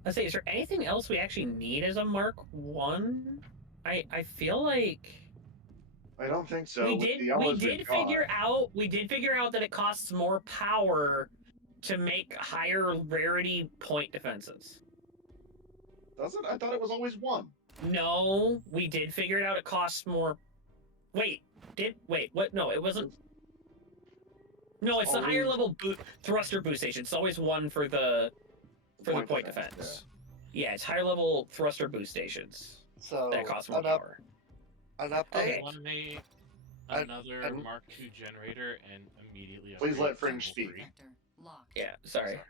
Let's see. Is there anything else we actually need as a Mark One? I feel like I don't think so. we with did the hours we we've did got. figure out that it costs more power to make higher rarity point defenses. Does it? I thought it was always one. No, we did figure it out. It costs more. Wait, what? No, it wasn't. No, it's the higher Always- level thruster boost station. It's always one for the point Point defense. defense, Yeah, it's higher level thruster boost stations So that cost more an, power. an I update. want to make I- another I- Mark II generator and immediately Please upgrade let Fringe to speak. level Vector locked. Yeah, sorry. 3.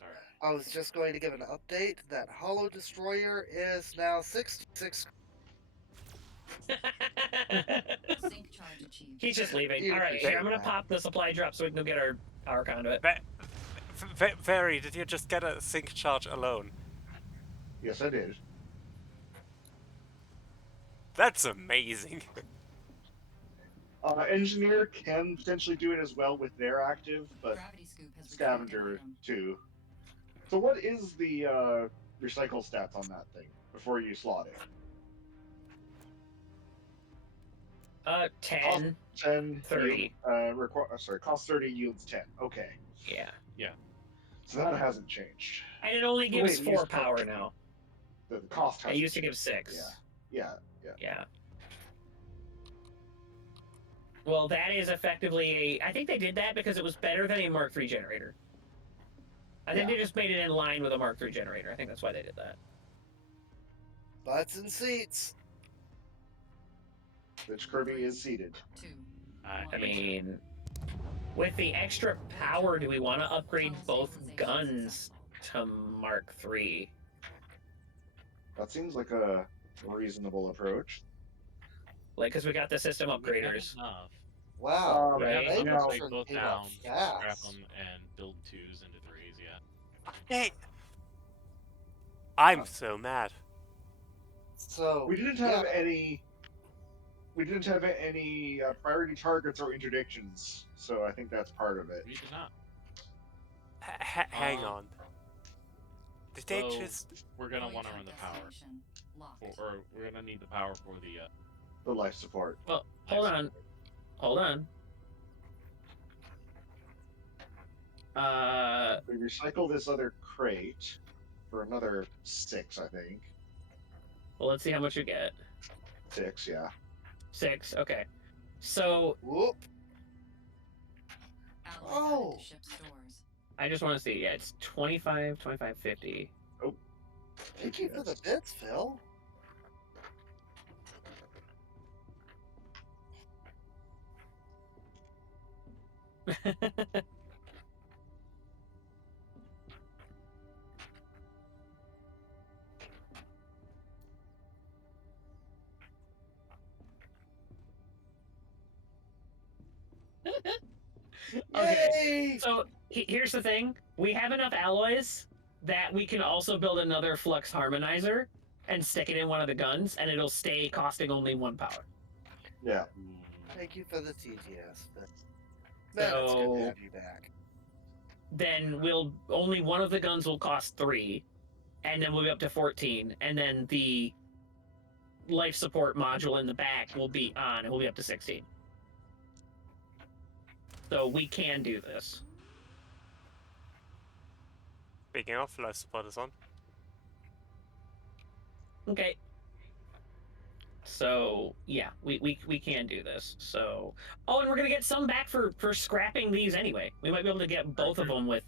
Sorry. I was just going to give an update that Hollow Destroyer is now 66. Sync charge achieved. He's just leaving. You All right, appreciate here, I'm gonna that. pop the supply drop so we can go get our conduit. Very, did you just get a sync charge alone? Yes, I did. That's amazing. Engineer can potentially do it as well with their active, but Gravity scoop has retrieved an Scavenger item. too. So what is the recycle stats on that thing before you slot it? 10. 10, 30. Cost 30 yields 10. Okay, Yeah. so that hasn't changed. And it only Oh, gives wait, 4 use power power. now. The cost It has used to give 6. Yeah. Yeah. Well, that is effectively a. I think they did that because it was better than a Mark III generator. I think Yeah. they just made it in line with a Mark III generator. I think that's why they did that. Butts and seats. Which Kirby is seated. 2. I mean, with the extra power, do we want to upgrade both guns to Mark III? That seems like a reasonable approach. Like, because we got the system We have upgraders. enough. Wow. We have Right. They enough to must break have both came up down, scrap fast. them, and build 2s into 3s, yeah. Hey! I'm so mad. So We didn't have any. We didn't have any priority targets or interdictions, so I think that's part of it. We did not. Hang on. Did they So, just... we're gonna Void want to type run the power. destination locked. Or we're gonna need the power for the, The life support. Well, hold on. We recycle this other crate for another 6, I think. Well, let's see how much you get. 6, yeah. 6, okay. So Whoop. Alloy Oh. added to ship stores. I just want to see. Yeah, it's 25, 25, 50. Thank you for the bits, Phil. Okay. Yay! So here's the thing: we have enough alloys that we can also build another flux harmonizer and stick it in one of the guns, and it'll stay costing only 1 power. Yeah. Thank you for the TTS. Phil. Man, it's good to have you back. Then only one of the guns will cost 3, and then we'll be up to 14, and then the life support module in the back will be on. It will be up to 16. So we can do this. Speaking of, life support is on. Okay. So yeah, we can do this. So and we're gonna get some back for scrapping these anyway. We might be able to get both of them with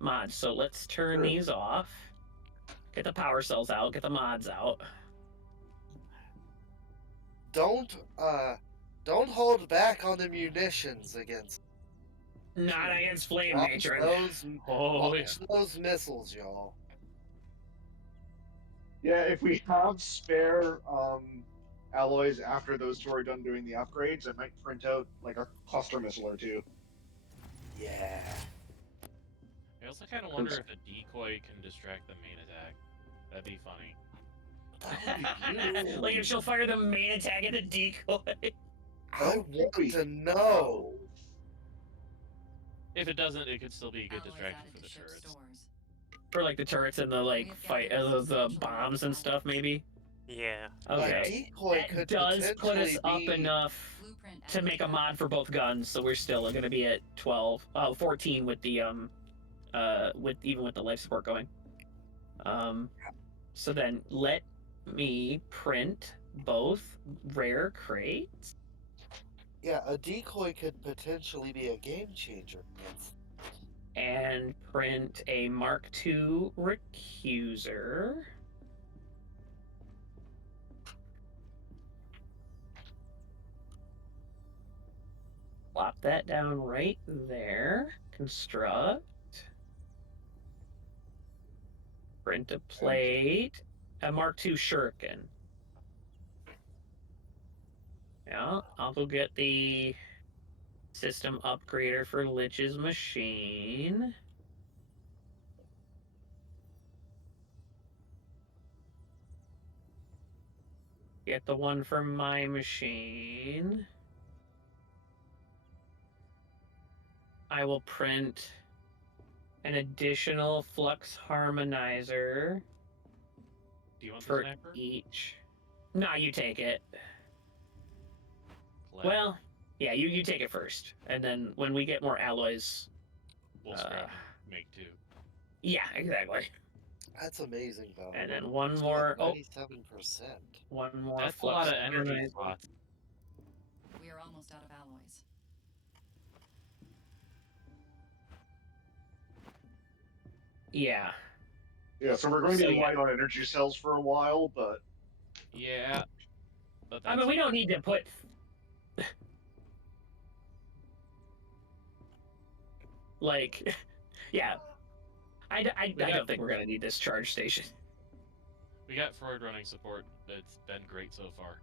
mods. So let's turn these off. Get the power cells out. Get the mods out. Don't hold back on the munitions against. Not against flame Watch matron. those, Oh, watch those missiles, y'all. Yeah, if we have spare alloys after those two are done doing the upgrades, I might print out like a cluster missile or two. Yeah. I also kind of wonder if a decoy can distract the main attack. That'd be funny. That would be Like if she'll fire the main attack at the decoy. I want to know. If it doesn't, it could still be a good Alloys distraction added for to the ship turrets. stores. For like the turrets and the like fight the bombs and stuff maybe. Yeah. Okay. A decoy That could does put us potentially up be- enough Blueprint to added make a mod for both guns, so we're still going to be at 14 with the with the life support going. So then let me print both rare crates. Yeah, a decoy could potentially be a game changer. And print a Mark II Recuser. Plop that down right there. Construct. Print a plate. A Mark II Shuriken. Yeah, I'll go get the system upgrader for Lich's machine. Get the one for my machine. I will print an additional flux harmonizer Do you want the for sniper? each. No, you take it. Clever. Well, yeah, you take it first, and then when we get more alloys, We'll scrap and make two. yeah, exactly. That's amazing, though. And then one more. 97%. One more. That's a flux lot of energy harmonizer. slots. We are almost out of alloys. Yeah. Yeah, so we're going to So, be yeah. light on energy cells for a while, but Yeah. But I mean, we don't need to put. Like, yeah. I don't think we're gonna need this charge station. we got Freud running support. It's been great so far.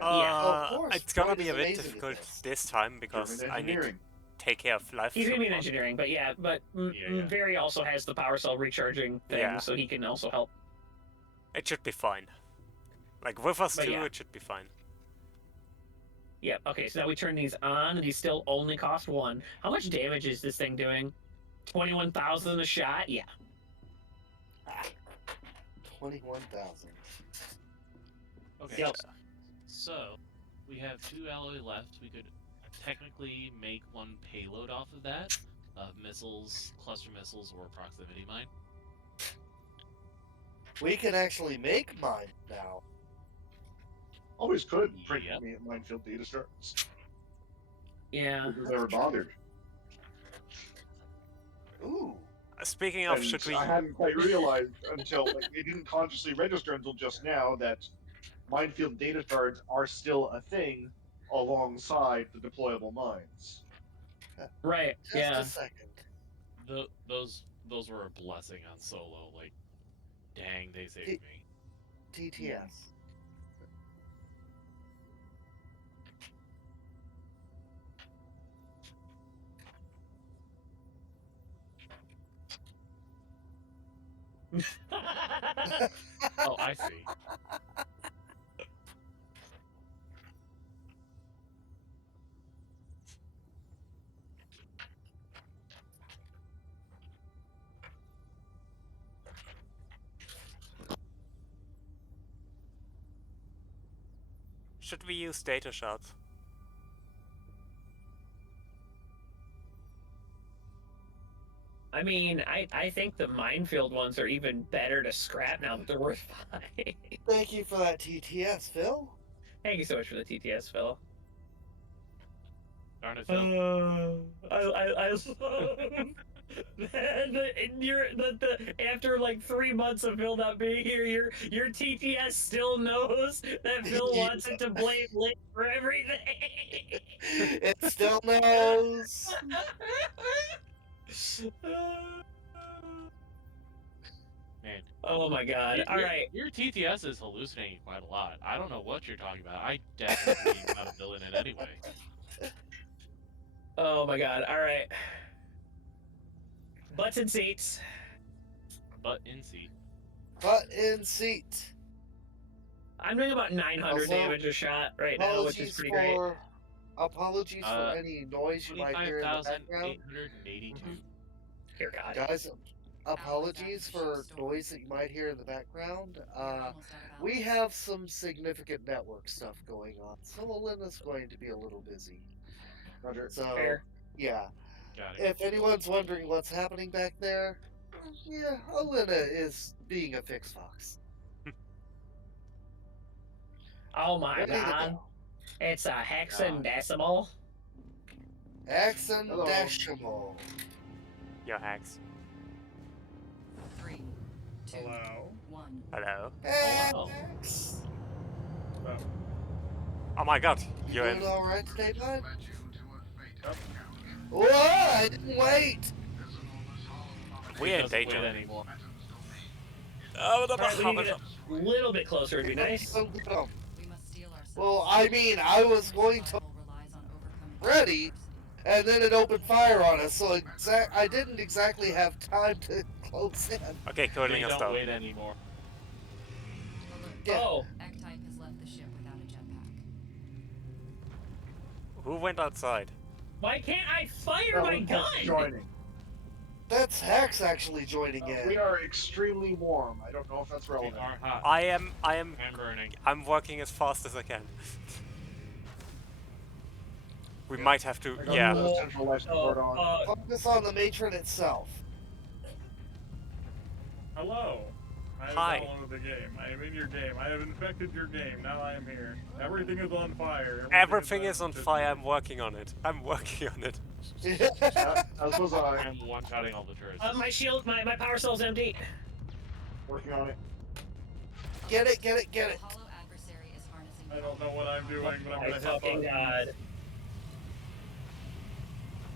Of course, It's gonna Freud be is a bit amazing at difficult this. this time because German I need to engineering. take care of life He's gonna be in support. engineering, but yeah, Yeah. Very also has the power cell recharging thing, Yeah. so he can also help. It should be fine. Like with us But two, yeah. it should be fine. Yep. Okay, so now we turn these on, and these still only cost 1. How much damage is this thing doing? 21,000 a shot? Yeah. 21,000. Okay. Yep. So we have 2 alloy left. We could technically make 1 payload off of that. Missiles, cluster missiles, or proximity mine. We can actually make mine now. Always could print Yep. me minefield data strips. Yeah. Who's ever bothered? Ooh. Speaking of, And should we? I hadn't quite realized until like it didn't consciously register until just now that minefield data shards are still a thing alongside the deployable mines. Right. Just Yeah. a second. Those were a blessing on solo. Like, dang, they saved me. TTS. Oh, I see. Should we use data shards? I mean, I think the minefield ones are even better to scrap now that they're worth 5. Thank you for that TTS, Phil. Thank you so much for the TTS, Phil. Darn it, Phil. After like 3 months of Phil not being here, your TTS still knows that Phil wants it to blame Link for everything. It still knows. Man. Oh my god. All right. Your TTS is hallucinating quite a lot. I don't know what you're talking about. I definitely am not a villain in any way. Oh my god. All right. Butts and seats. But in seat. Butt in seat. I'm doing about 900 Also, damage a shot right now, which is pretty great. Apologies for any noise you might hear in the background. 25,882. Dear God. Guys, apologies for noise that you might hear in the background. We have some significant network stuff going on, so Alina's going to be a little busy. Roger. So, Fair. yeah. Got it. If anyone's wondering what's happening back there, yeah, Alina is being a fix fox. Oh my Ready to god. go. It's a hexadecimal. Hexadecimal. Your hacks. 3, 2, Hello? 1. Hello. Hello. Hex. Oh my god, You you're in. doing all right today, bud? Yep. Whoa! I didn't wait. We're in Doesn't wait danger. anymore. Oh, the Alright, we need to get a little bit closer would be nice. We must steel ourselves. Well, I mean, I was going to Survival relies on overcoming ready, adversity. and then it opened fire on us, so I didn't exactly have time to close in. Okay, We cooling us don't down. wait anymore. Alert. Yeah. Oh, X-Type has left the ship without a jetpack. Who went outside? why can't I fire my gun? Joining. That's Hex actually joining We in. are extremely warm. I don't know if that's We relevant. are hot. I am I'm burning. I'm working as fast as I can. We might have to, I got yeah. the central life support on. Focus on the matron itself. Hello. I have Hi. downloaded the game. I am in your game. I have infected your game. Now I am here. Everything is on fire. Everything is on fire. I'm working on it. I'm working on it. As was I. I'm one-shotting all the turrets. My shield, my power cell's empty. Working on it. Get it, get it, get The it. hollow adversary is harnessing I don't know what I'm doing, but I'm My gonna hit fucking buttons. god.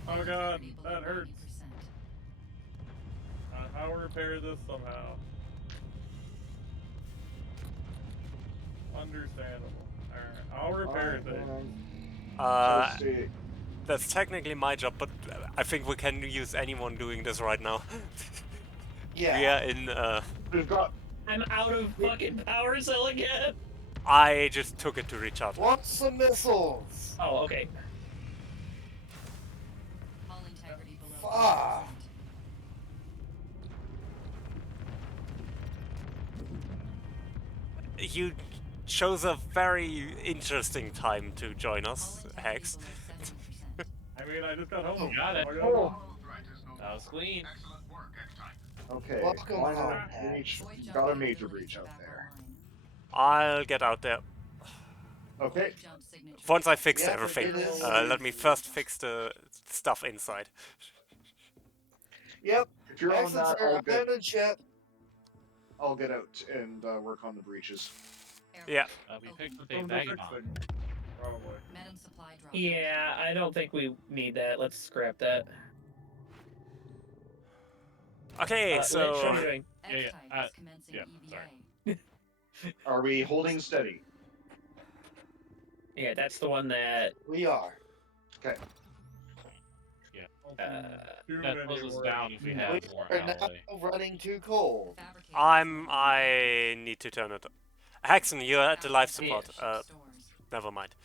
Oh god, below that hurts. 90%. I'll repair this somehow. Understandable. Alright, I'll repair things. Let's see. That's technically my job, but I think we can use anyone doing this right now. Yeah. We are in, We've got I'm out of fucking power cell again. I just took it to recharge. Want some missiles? Oh, okay. Hull integrity below Fuck. 80%. You chose a very interesting time to join us, Hull integrity Hex. below 70%. I mean, I just got home. Got it. Oh, That was clean. okay. Welcome Line home, up. Hex. Got a major breach out there. I'll get out there. Okay. Jump signature. Once I fix Yeah, everything, it is. let me first fix the stuff inside. Yep. If you're on Exits that, are abandoned ship. I'll get out and work on the breaches. Yeah. We picked up a From the baggy fixing, bomb. probably. Medum supply drop. Yeah, I don't think we need that. Let's scrap that. Okay, Lich, what are so you doing? Yeah, X-type yeah, is commencing yeah, EVA. sorry. Are we holding steady? Yeah, that's the one that. We are. Okay. Too That many slows us words. down if we have We more are now ally. running too cold. Fabricator I need to turn it. Haxon, you're at the life Fabricator support. ship stores. Never mind.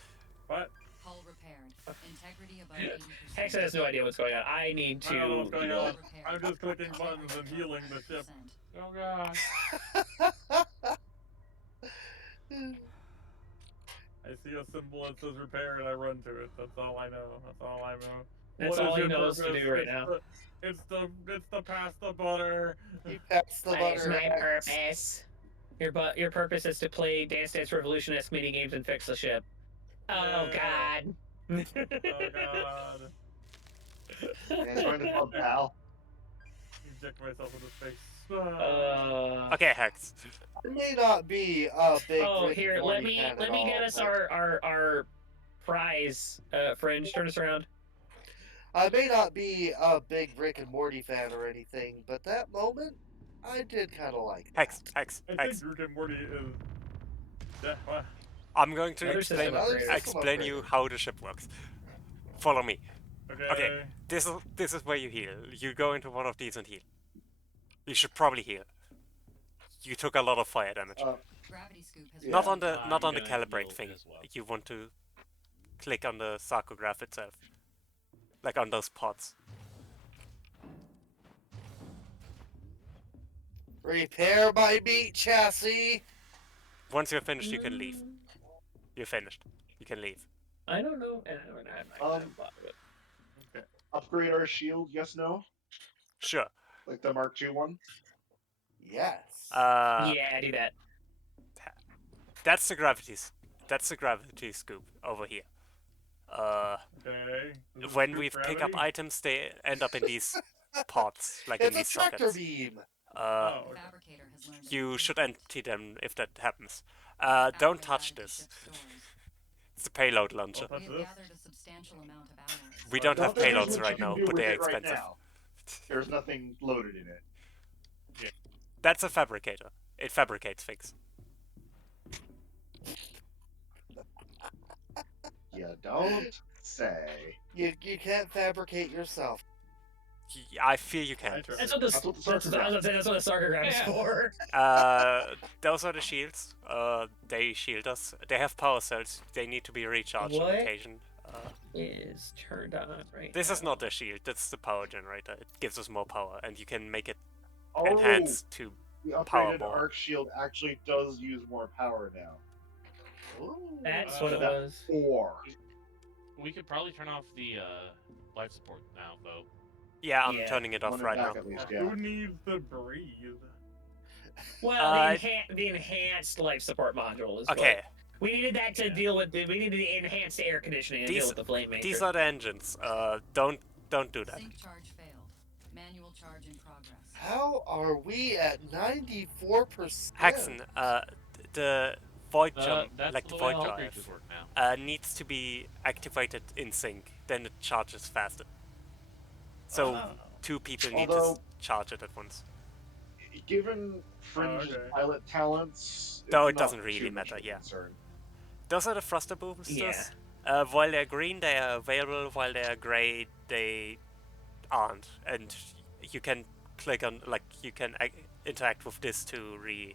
But Hull repaired. Integrity above 80%. Hex has no idea what's going on. I need I don't know to what's going heal. on. I'm just clicking buttons and healing the ship. Oh god. I see a symbol that says repair and I run to it. That's all I know. That's all I know. That's What is all he your knows to purpose? do right now. It's the pass the butter. You passed the That is butter. my X. purpose. Your purpose is to play Dance Dance Revolution-esque mini games and fix the ship. Oh Yeah. God. Oh god. And join the club, pal. Inject myself in the face. Okay, Hex. I may not be a big. Oh, Rick and here, Morty let me fan at get all, us but our prize. Fringe, turn us around. I may not be a big Rick and Morty fan or anything, but that moment, I did kind of like that. Hex. I think Rick and Morty is. Yeah, what? I'm going to Another explain system upgrade. explain you how the ship works. Follow me. Okay. Okay, this is where you heal. You go into one of these and heal. You should probably heal. You took a lot of fire damage. Gravity scoop has Not Yeah. on the I'm not on the gonna calibrate heal thing. as well. You want to click on the sarcograph itself, like on those pods. Repair my meat chassis. Once you're finished, you can leave. You're finished. You can leave. I don't know. Um, Upgrade our shield, yes, no? Sure. Like the Mark II one? Yes. Yeah, do that. That's the gravity scoop over here. Okay. When we pick up items, they end up in these pods, like in It's a these tractor sockets. beam. Oh, okay. Fabricator has learned You should empty them if that happens. Alloy Don't added touch to this. ship stores. It's the payload launcher. Oh, We have gathered a substantial amount of alloys. We don't have Nothing is payloads what you right can now, do but with they're it right expensive. now. There's nothing loaded in it. That's a fabricator. It fabricates things. You don't say. You can't fabricate yourself. I fear you can't. Nice. That's what the That's what the that's, I was gonna say, that's what the sarcograph is for. Those are the shields. They shield us. They have power cells. They need to be recharged on What? occasion. Is turned on right. This now. is not the shield. That's the power generator. It gives us more power, and you can make it Oh, enhance to the power upgraded more. arc shield actually does use more power now. Ooh. That's what it That- was. 4. We could probably turn off the life support now, though. Yeah, I'm Yeah. turning it off One right back now. at least, yeah. Who needs to breathe? Well, the enhanced life support module is Okay, what we needed that to deal with. We needed the enhanced air conditioning and deal These- with the flame matrix. these are the engines. Don't do that. Sync charge failed. Manual charge in progress. How are we at 94%? Haxon, the void jump, That's like the the way void all drive, creatures work now. needs to be activated in sync. Then it charges faster. So Oh. two people need Although- to charge it at once. Given Fringe's okay. pilot talents, No, it's it doesn't not really too much matter, of a yeah. concern. Those are the thruster boosters. Yeah. While they're green, they are available. While they are grey, they aren't. And you can click on, like, you can interact with this to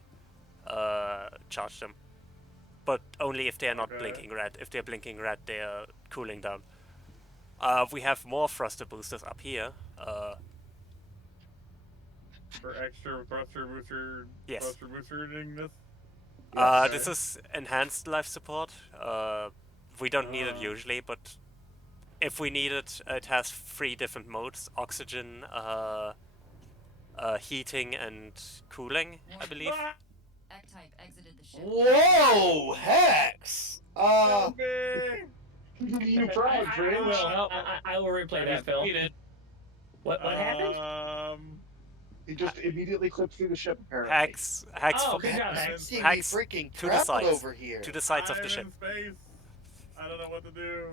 charge them. But only if they are not Okay. blinking red. If they're blinking red, they are cooling down. We have more thruster boosters up here. For extra thruster booster. Yes. Thruster boosteringness. This is enhanced life support. We don't need it usually, but if we need it, it has 3 different modes: oxygen, heating, and cooling, I believe. X-type exited the ship. Whoa, Hex! You proud, I Dredge? will. I will replay that, Phil. What happened? He just immediately clipped through the ship, apparently. Hex, Oh, good job, Hex. Making me Hex, freaking to the proud sides. over here. To the sides of I'm the ship. in space. I don't know what to do.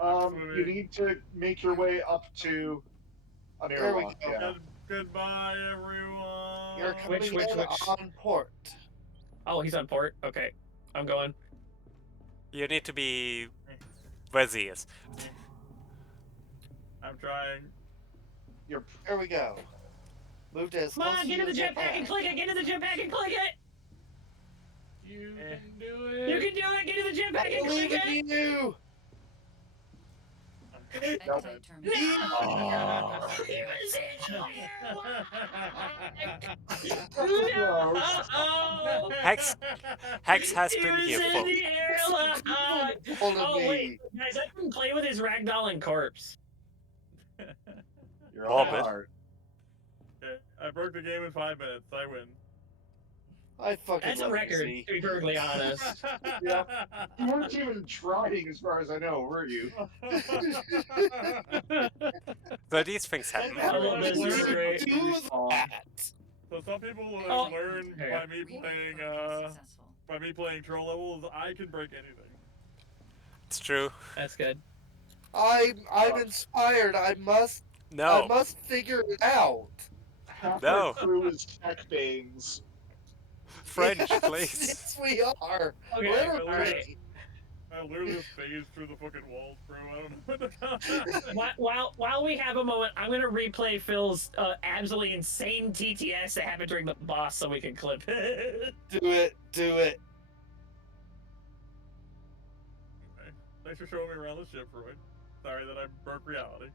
I'm You swimming. need to make your way up to an There we airlock. go. Yeah. Goodbye, everyone. You're coming Which? in on port. Oh, he's on port. Okay, I'm going. You need to be where Z is. I'm trying. You're There we go. Move to as Come close on, to get you in the as I jetpack and can. click it. Get in the jetpack and click it. You Eh. can do it. You can do it. Get in the jetpack I and click believe it. in you. Expedite terminal. No! He was in the airlock. Hex has He been was here in for. the airlock. Hold of Oh me. wait, guys, I can play with his ragdolling corpse. You're all Morbid. hard. Okay, I broke the game in 5 minutes. I win. I fucking That's a love record, you, to be perfectly honest. Yeah. You weren't even trying, as far as I know, were you? So these things happen. I love this. This is great. Do that. So some people have Oh. learned Okay. by me playing Successful. by me playing troll levels, I can break anything. It's true. That's good. I'm inspired. I must No. figure it out. Half No. our crew is tech banes. French, Yes, please. Yes, we are. Okay, Literally. all right. I literally just phased through the fucking walls, bro. I don't know what the While we have a moment, I'm gonna replay Phil's absolutely insane TTS that happened during the boss, so we can clip it. Do it. Do it. Okay. Thanks for showing me around the ship, Roy. Sorry that I broke reality.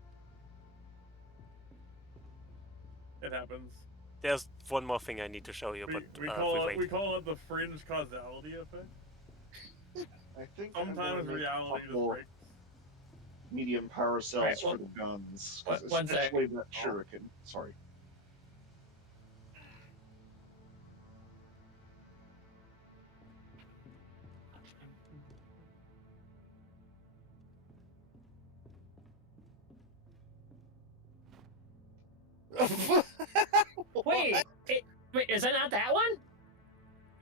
It happens. There's one more thing I need to show you, but We we call wait. it the fringe causality effect. I think I'm Sometimes gonna make reality a just couple breaks. medium power cells Alright, well, for the guns. one sec. Especially that shuriken. Sorry. Wait, wait, is that not that one?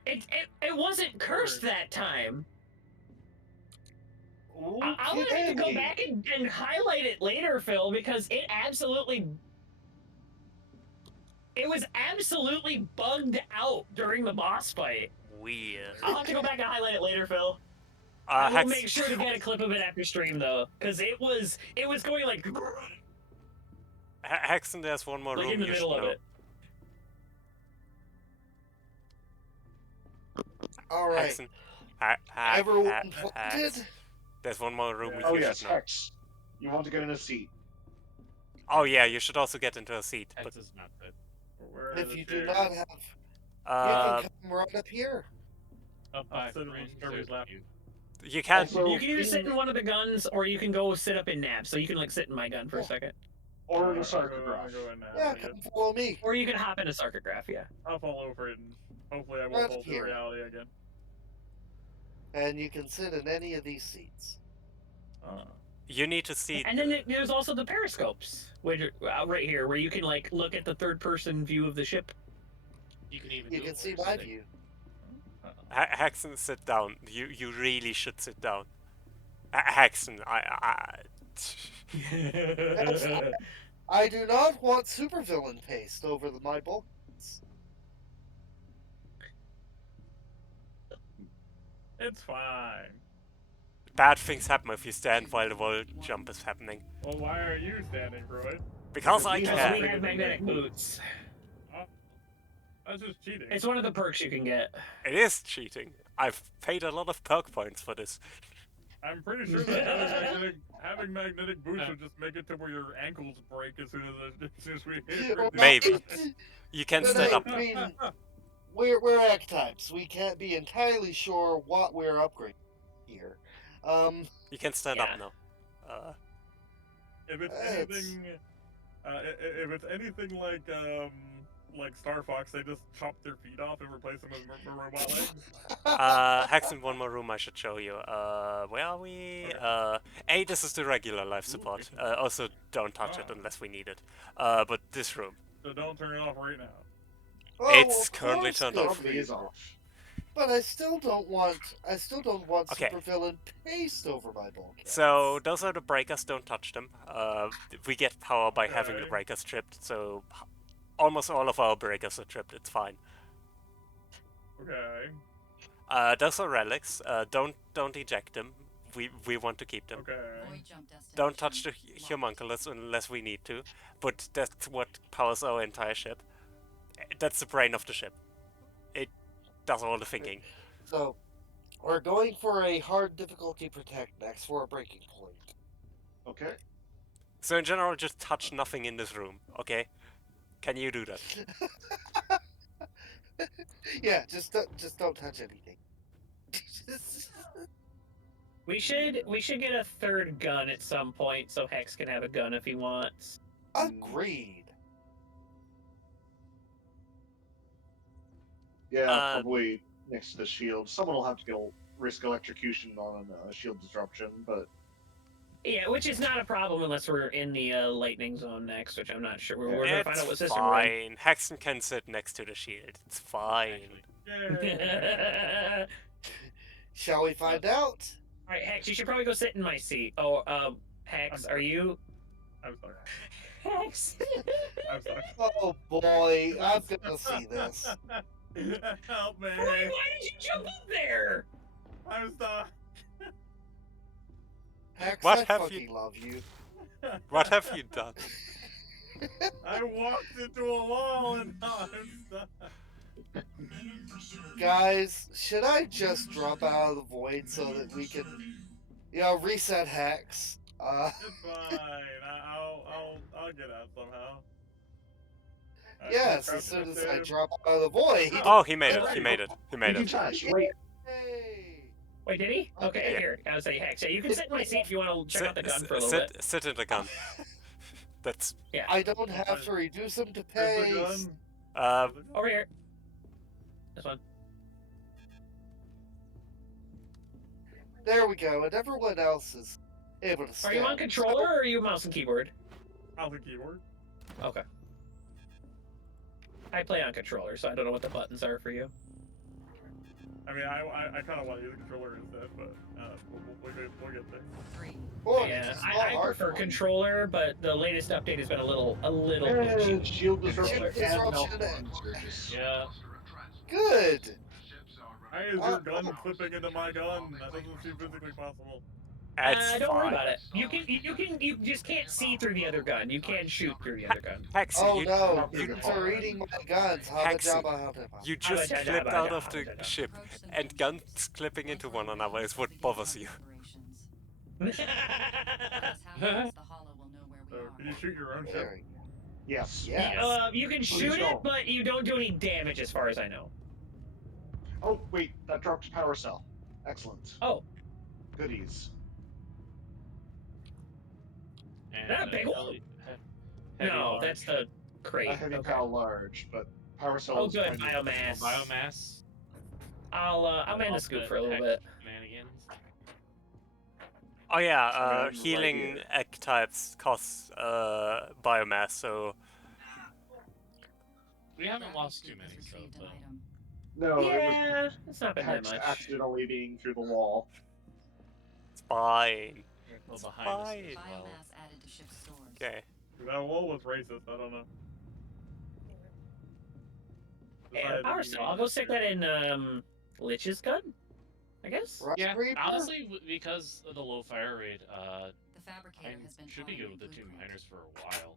It wasn't cursed that time. I'm gonna have to go back and highlight it later, Phil, because it was absolutely bugged out during the boss fight. Weird. I'll have to go back and highlight it later, Phil. I will Hex, make sure to get a clip of it after stream, though, because it was going like Hexen, there's one more in room the you middle should of know. it. All right. Hexen. Everyone Hex. planted? There's one more room Oh you yes, should know. Hex. You want to get in a seat. Oh yeah, you should also get into a seat. But Hex is not good. Where are If the you do chairs? not have, you uh, can come right up here. Up I'll by sit in the fringe, Kirby's there's lap. you. you can't. Also, You can either sit in one of the guns, or you can go sit up in nap. So you can like sit in my gun for a second, or in a I'll sarcograph. go in now. Yeah, I come follow me. or you can hop in a sarcograph. Yeah. I'll fall over it, and hopefully I Right won't fall through here. reality again. And you can sit in any of these seats. You need to see. And then there's also the periscopes, which are right here, where you can like look at the third-person view of the ship. You can even You do can it see while my you're sitting. view. Hexen, sit down. You really should sit down. Hexen, I do not want supervillain paste over my bullets. It's fine. Bad things happen if you stand while the wall jump is happening. Well, why are you standing, Roy? Because I we Because can. we have magnetic boots. That's just cheating. It's one of the perks you can get. It is cheating. I've paid a lot of perk points for this. I'm pretty sure that having magnetic boots would just make it to where your ankles break as soon as we hit. Maybe. You can But stand up. I mean, we're archetypes. We can't be entirely sure what we're upgrading here. You can stand up now. If it's It's- anything, if it's anything like like Star Fox, they just chop their feet off and replace them with robot legs. Hex in one more room I should show you. Where are we? A, this is the regular life support. Also, don't touch it unless we need it. But this room. So don't turn it off right now. Oh, It's of currently course turned good off. for Probably is you. off. But I still don't want Okay. supervillain paste over my bulkhead. So, those are the breakers, don't touch them. We get power by having the Okay. breakers tripped, so almost all of our breakers are tripped, it's fine. Okay. Those are relics, don't eject them. We want to keep them. Okay. Void jump destination. Don't touch the homunculus unless we need to, but that's what powers our entire ship. That's the brain of the ship. It does all the thinking. So, we're going for a hard difficulty protect next for a breaking point. Okay. So in general, just touch nothing in this room, okay? Can you do that? Yeah, just don't touch anything. We should get a third gun at some point, so Hex can have a gun if he wants. Agreed. Yeah, Uh, probably next to the shield. Someone will have to go risk electrocution on a shield disruption, but Yeah, which is not a problem unless we're in the lightning zone next, which I'm not sure. We're gonna find out what It's system we're in. fine. Hexen can sit next to the shield. It's fine. Yay. Shall we find out? Alright, Hex, you should probably go sit in my seat. Oh, Hex, are you... I'm sorry. Hex! I'm sorry. Oh boy, I'm gonna see this. Help me. Why did you jump up there? I'm sorry. Hex, What I have fucking you- love you. What have you done? I walked into a wall and now I'm stuck. Guys, should I just drop out of the void so that we can, reset Hex? It's fine. I'll get out somehow. Yes, as soon as I drop out of the void. Oh, he made it. He made it. He made you it. can touch. Wait. Hey. Wait, did he? Okay, Yeah. here. I was saying, Hex, yeah, you can sit in my seat if you want to check out the gun for a little bit. Sit in the gun. That's I don't have to reduce him to There's the paste. gun. Over here. This one. There we go, and everyone else is able to Are stand. you on controller or are you mouse and keyboard? Mouse and keyboard. Okay. I play on controller, so I don't know what the buttons are for you. I mean, I kind of want to use a controller instead, but we'll get there. 3. Oh, Yeah, it's I not hard prefer for me. controller, but the latest update has been a little And glitchy. shield disruption Shield and disruption malfunctions. Yeah. Good. Why is your gun clipping into my gun? That doesn't seem physically possible. it's Don't worry fine. about it. You just can't see through the other gun. You can shoot through the other gun. Hex, Oh you, no, mutants are eating my guns. Hexy. Haba. you just flipped out of the ship, and guns clipping into one another is what bothers you. Once happens, the hollow will know where So, we can you are. shoot your own ship? There. Yes. Yes. You can shoot it, but you don't do any damage as far as I know. Oh, wait, that dropped power cell. Excellent. Oh. Goodies. And That a big one? heavy No, large. that's the crate. A heavy Okay. power large, but power cell Oh, is good. tiny. Biomass. Biomass. I'll man the scoop for a little bit. Shenanigans. Oh yeah, Right healing here. egg types costs biomass, so We haven't lost too many, so Retrieved an item. No, it Yeah, it's not was been that Hex much. accidentally being through the wall. it's fine. we're It's behind us fine. as well. Biomass added to ship's stores. Okay. That wall was racist. I don't know. Yeah, Decided power to cell. I'll go stick that in Lich's gun, I guess. Right, Yeah, Reaper? honestly, because of the low fire rate, The fabricator has been should be good with the following two blueprint. miners for a while.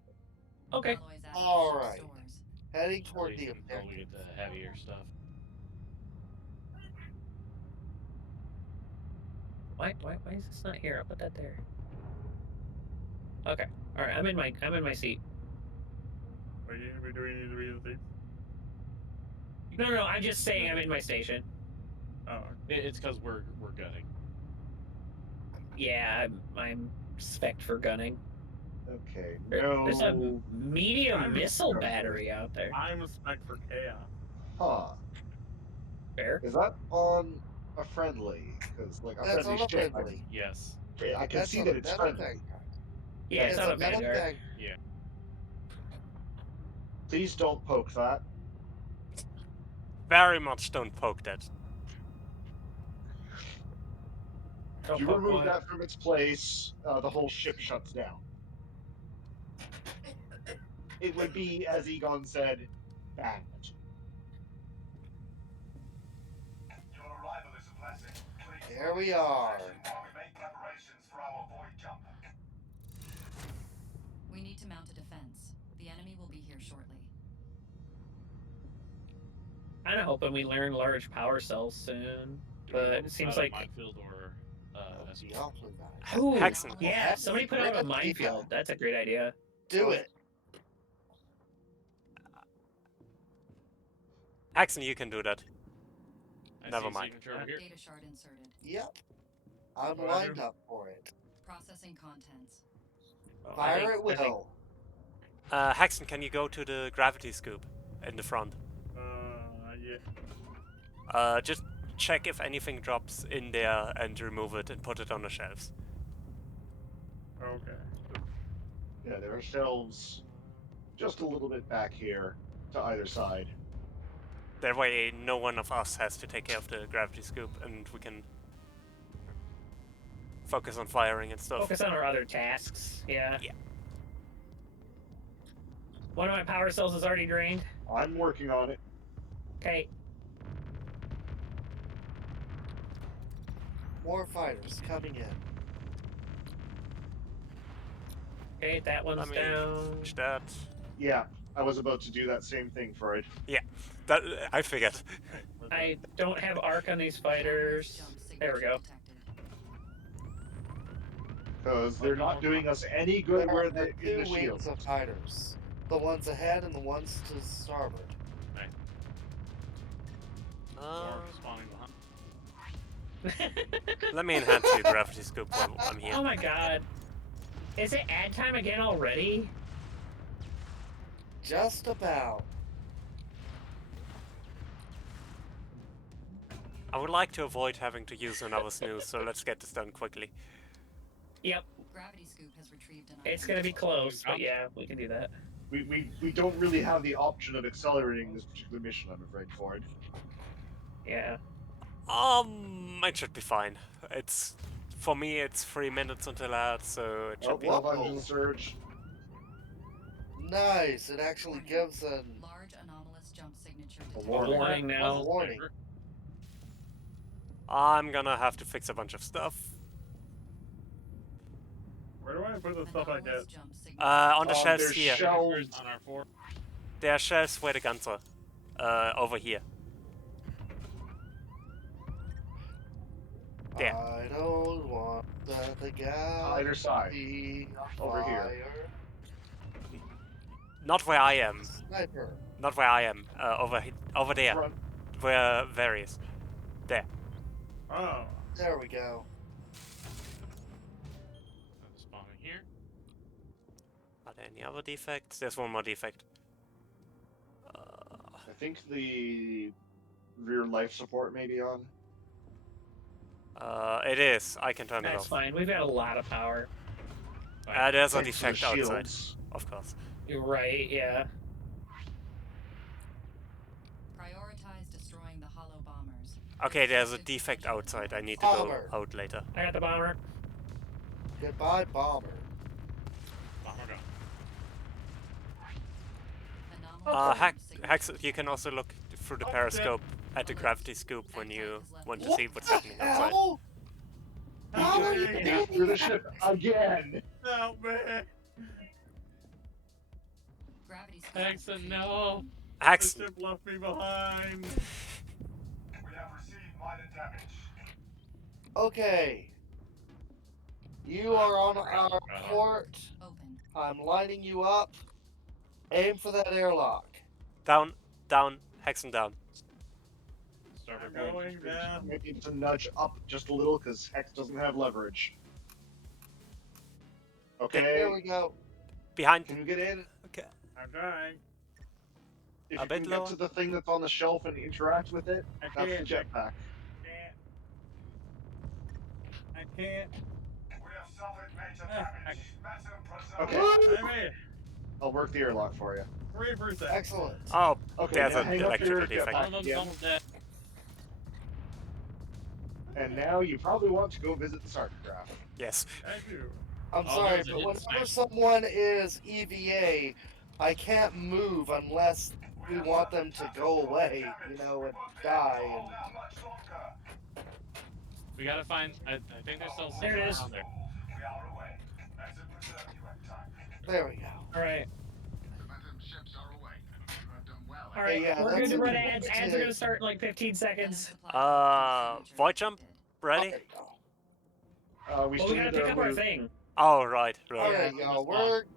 Okay. Alloys added to All ship's right. stores. Heading At toward least the until we objective. get the heavier stuff. Why is this not here? I'll put that there. Okay. All right. I'm in my seat. Do we need to read the seats? No. I'm just saying I'm in my station. Oh, It's because we're gunning. Yeah, I'm spec'd for gunning. Okay, There's a no. medium I'm missile sure. battery out there. I'm a spec for chaos. Huh. Fair. Is that on a friendly? Because, like, a That's friendly on a ship, friendly. Yes. I can That's see a, that it's that's a friendly. thing. Yeah, it's It's not a a metal Vanguard. thing. Please don't poke that. Very much don't poke that. If you remove that from its place, the whole ship shuts down. It would be, as Egon said, bad. Your arrival is a blessing. Please There we are. while we make preparations for our void jump. We need to mount a defense. The enemy will be here shortly. Kind of hoping we learn large power cells soon, Do we but almost it seems have a like. minefield or That'd be awfully nice. Ooh, Hexen. yeah, somebody put out a Great minefield. idea. That's a great idea. Do it. Hexen, you can do that. I Never see a mind. signature over here. Data shard inserted. Yep. I'm What do I lined do? up for it. Processing contents. Fire at will. Hexen, can you go to the gravity scoop in the front? Yeah. Just check if anything drops in there and remove it and put it on the shelves. Okay. Yeah, there are shelves just a little bit back here to either side. That way no one of us has to take care of the gravity scoop and we can focus on firing and stuff. Focus on our other tasks. Yeah. Yeah. One of my power cells is already drained. I'm working on it. Okay. More fighters coming in. Okay, that one's Let me down. finish that. Yeah, I was about to do that same thing, Freud. That I figured. I don't have arc on these fighters. There we go. Because they're not doing us any good There where are they in two the shield. wings of fighters. The ones ahead and the ones to starboard. Or spawning behind. Let me enhance the gravity scoop while I'm here. Oh my god. Is it ad time again already? Just about. I would like to avoid having to use another snooze, so let's get this done quickly. Yep. Gravity scoop has retrieved an It's gonna be close, but yeah, we can do that. We don't really have the option of accelerating this particular mission, I'm afraid, Freud. Yeah. It should be fine. It's for me. It's 3 minutes until that, so it should Oh, be. love engine surge. Nice. It actually gives an large anomalous jump signature A detected. warning. Warning a now. warning. I'm gonna have to fix a bunch of stuff. Where do I put the stuff I Anomalous get? jump signature. On the shelves there's here. shelves. On our four. There are shelves where the guns are. Over here. There. I don't want that the guy Either side. be a Over here. fire. Not where I am. Sniper. Not where I am. Over there. Front. Where various. Oh. There we go. Spawning here. Are there any other defects? There's one more defect. I think the rear life support may be on. It is. I can turn it That's off. fine. We've got a lot of power. There's a Thanks to the defect outside, shields. of course. You're right, yeah. Prioritize destroying the hollow bombers. Okay, there's a defect outside. I need to go Bomber. out later. I got the bomber. Goodbye, bomber. Bomber go. Anomalous jump Hex, signature. you can also look through the Oh, periscope at the gravity scoop when you want to What see what's the happening outside. hell? How are you Hey, After the ship again. Help me! Gravity scoop. Hexen, no! The Hex, ship left me behind. We have received minor damage. Okay. You are on our port. Open. I'm lining you up. Aim for that airlock. down, Hexen down. Starboard I'm going. going down. Maybe to nudge up just a little because Hex doesn't have leverage. Okay. There we go. Behind. Can you get in? Okay. I'm trying. If A you bit can get lower? to the thing that's on the shelf and interact with it, I that's the can't. jetpack. I can't. We have suffered major Ah, damage. Maximum Okay. preserve. I made it. I'll work the airlock for you. 3%. Excellent. Oh, Okay, there's now an hang up your electrical defect. One jetpack of them's again. almost dead. And now you probably want to go visit the Sergeant Graph. Yes. I do. I'm Oh, sorry, there's a but hidden whenever space. someone is EVA, I can't move unless we want them to go away, you know, and die. And How much longer? We gotta find. I think there's still There something it is. around there. We are away. Maximum preserve you at time. there we go. All right. Momentum ships are away. You have done well. All right. yeah, We're that's good to run it. ads. Ads are gonna start in like 15 seconds. Void jump? Ready? There you go. We Well, still we gotta need pick to up our move. thing. Oh, right, All right. right, Yeah, y'all. just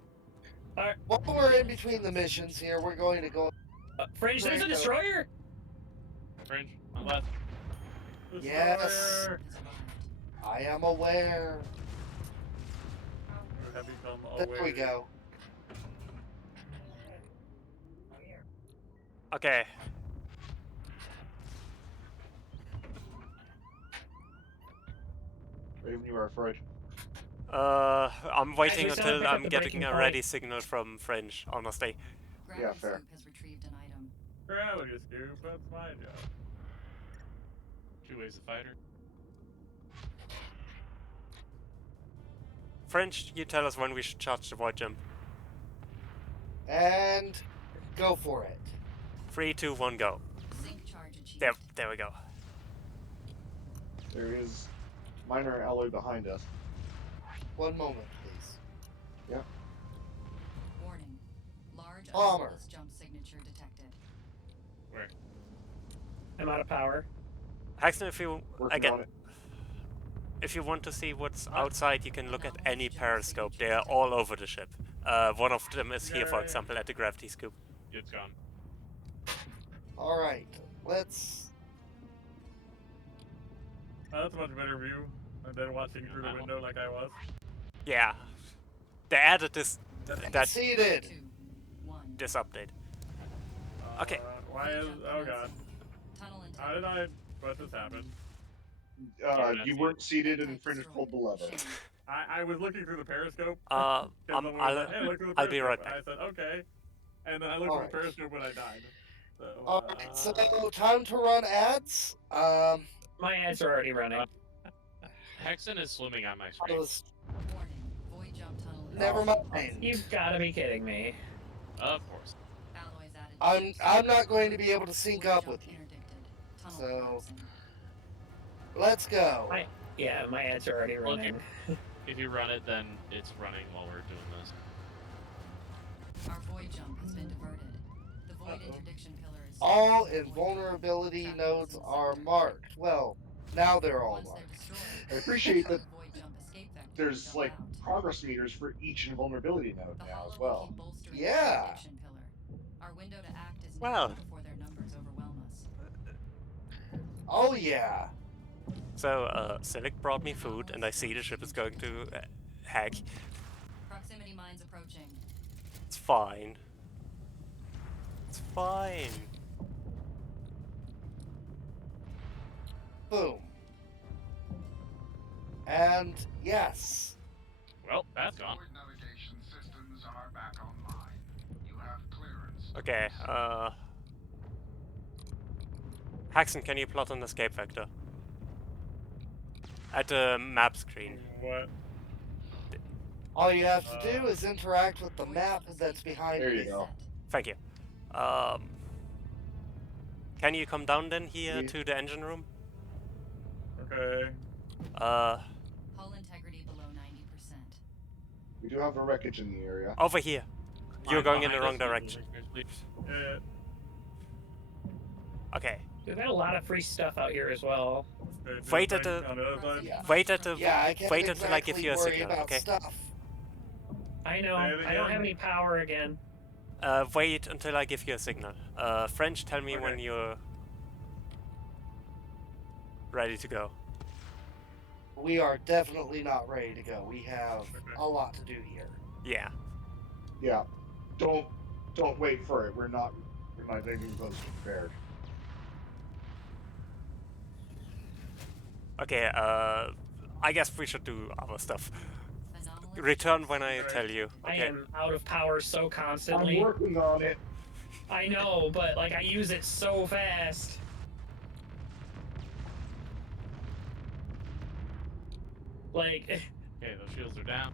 While we're in between the missions here, we're going to go. Fringe, there's a destroyer. Fringe on left. Yes. Destroyer. I am aware. You have become There we aware. go. Okay. Raven, you are afraid. I'm waiting we still haven't until picked up I'm the getting breaking a point. ready signal from Fringe, honestly. Yeah, fair. Has retrieved an item. Gravity scoop, that's my job. 2 ways to fight her. Fringe, you tell us when we should charge the void jump. And go for it. 3, 2, 1, go. Sync charge achieved. There we go. There is minor alloy behind us. One moment, please. Warning. Large Bomber. anomalous jump signature detected. Where? I'm out of power. Haxton, if you Working on it. if you want to see what's outside, you can look at any periscope. They are all over the ship. One of them is here, for Yay. example, at the gravity scoop. It's gone. All right. Let's. That's a much better view than watching through the window like I was. Yeah, they added this Seated. 2, 1. this update. Okay. Why is? Oh god. Tunnel How did I? What just happened? You weren't seated and Fringe pulled the lever. I was looking through the periscope. I'll Someone was like, hey, look through the I'll be right periscope. back. And I said, okay. And then I looked Alright. through the periscope when I died. So, All right. So time to run ads. My ads are already running. Hexen is swimming on my I screen. was, Warning. Void jump tunnel. never mind. You've got to be kidding me. Of course. Alloys added. I'm not going to be able to sync Void up jump with you. interdicted. Tunnel So- collapsing. Let's go. Yeah, my ads are already Well, running. If you run it, then it's running while we're doing this. Our void jump has been diverted. The void interdiction pillar is. All invulnerability nodes are marked. Well, now they're all Once they're marked. destroyed, I appreciate the that void jump escape vector there's will like go out. progress meters for each invulnerability node The now hollow as will well. keep bolstering the Yeah. interdiction pillar. Our window to act is Well. now before their numbers overwhelm us. Oh yeah. So, Silic brought me food, and I see the ship is going to hack. Proximity mines approaching. It's fine. It's fine. Boom. And yes. Well, that's gone. Void navigation systems are back online. You have clearance. Okay, Haxon, can you plot an escape vector? At the map screen. What? All you have to do is interact with the map that's behind There you me. go. Thank you. Can you come down then here Yeah. to the engine room? Okay. Hull integrity below 90%. We do have a wreckage in the area. Over here. You're going in the wrong Behind us, direction. Yeah. Okay. We've got a lot of free stuff out here as well. There's Wait at things the- on the other side. Proximity Wait mines at the- approaching. Yeah, I can't Wait until I give exactly you a worry signal, about okay? stuff. I know. Say it I don't again. have any power again. Wait until I give you a signal. French, tell me when Okay. you're ready to go. We are definitely not ready to go. We have Okay. a lot to do here. Yeah. Yeah. Don't wait for it. We're not even close to prepared. Okay, I guess we should do other stuff. Anomalous Return when I Okay. tell you. I Okay. am out of power so I'm constantly. working on it. I know, but like I use it so fast. Like, Okay, those shields are down.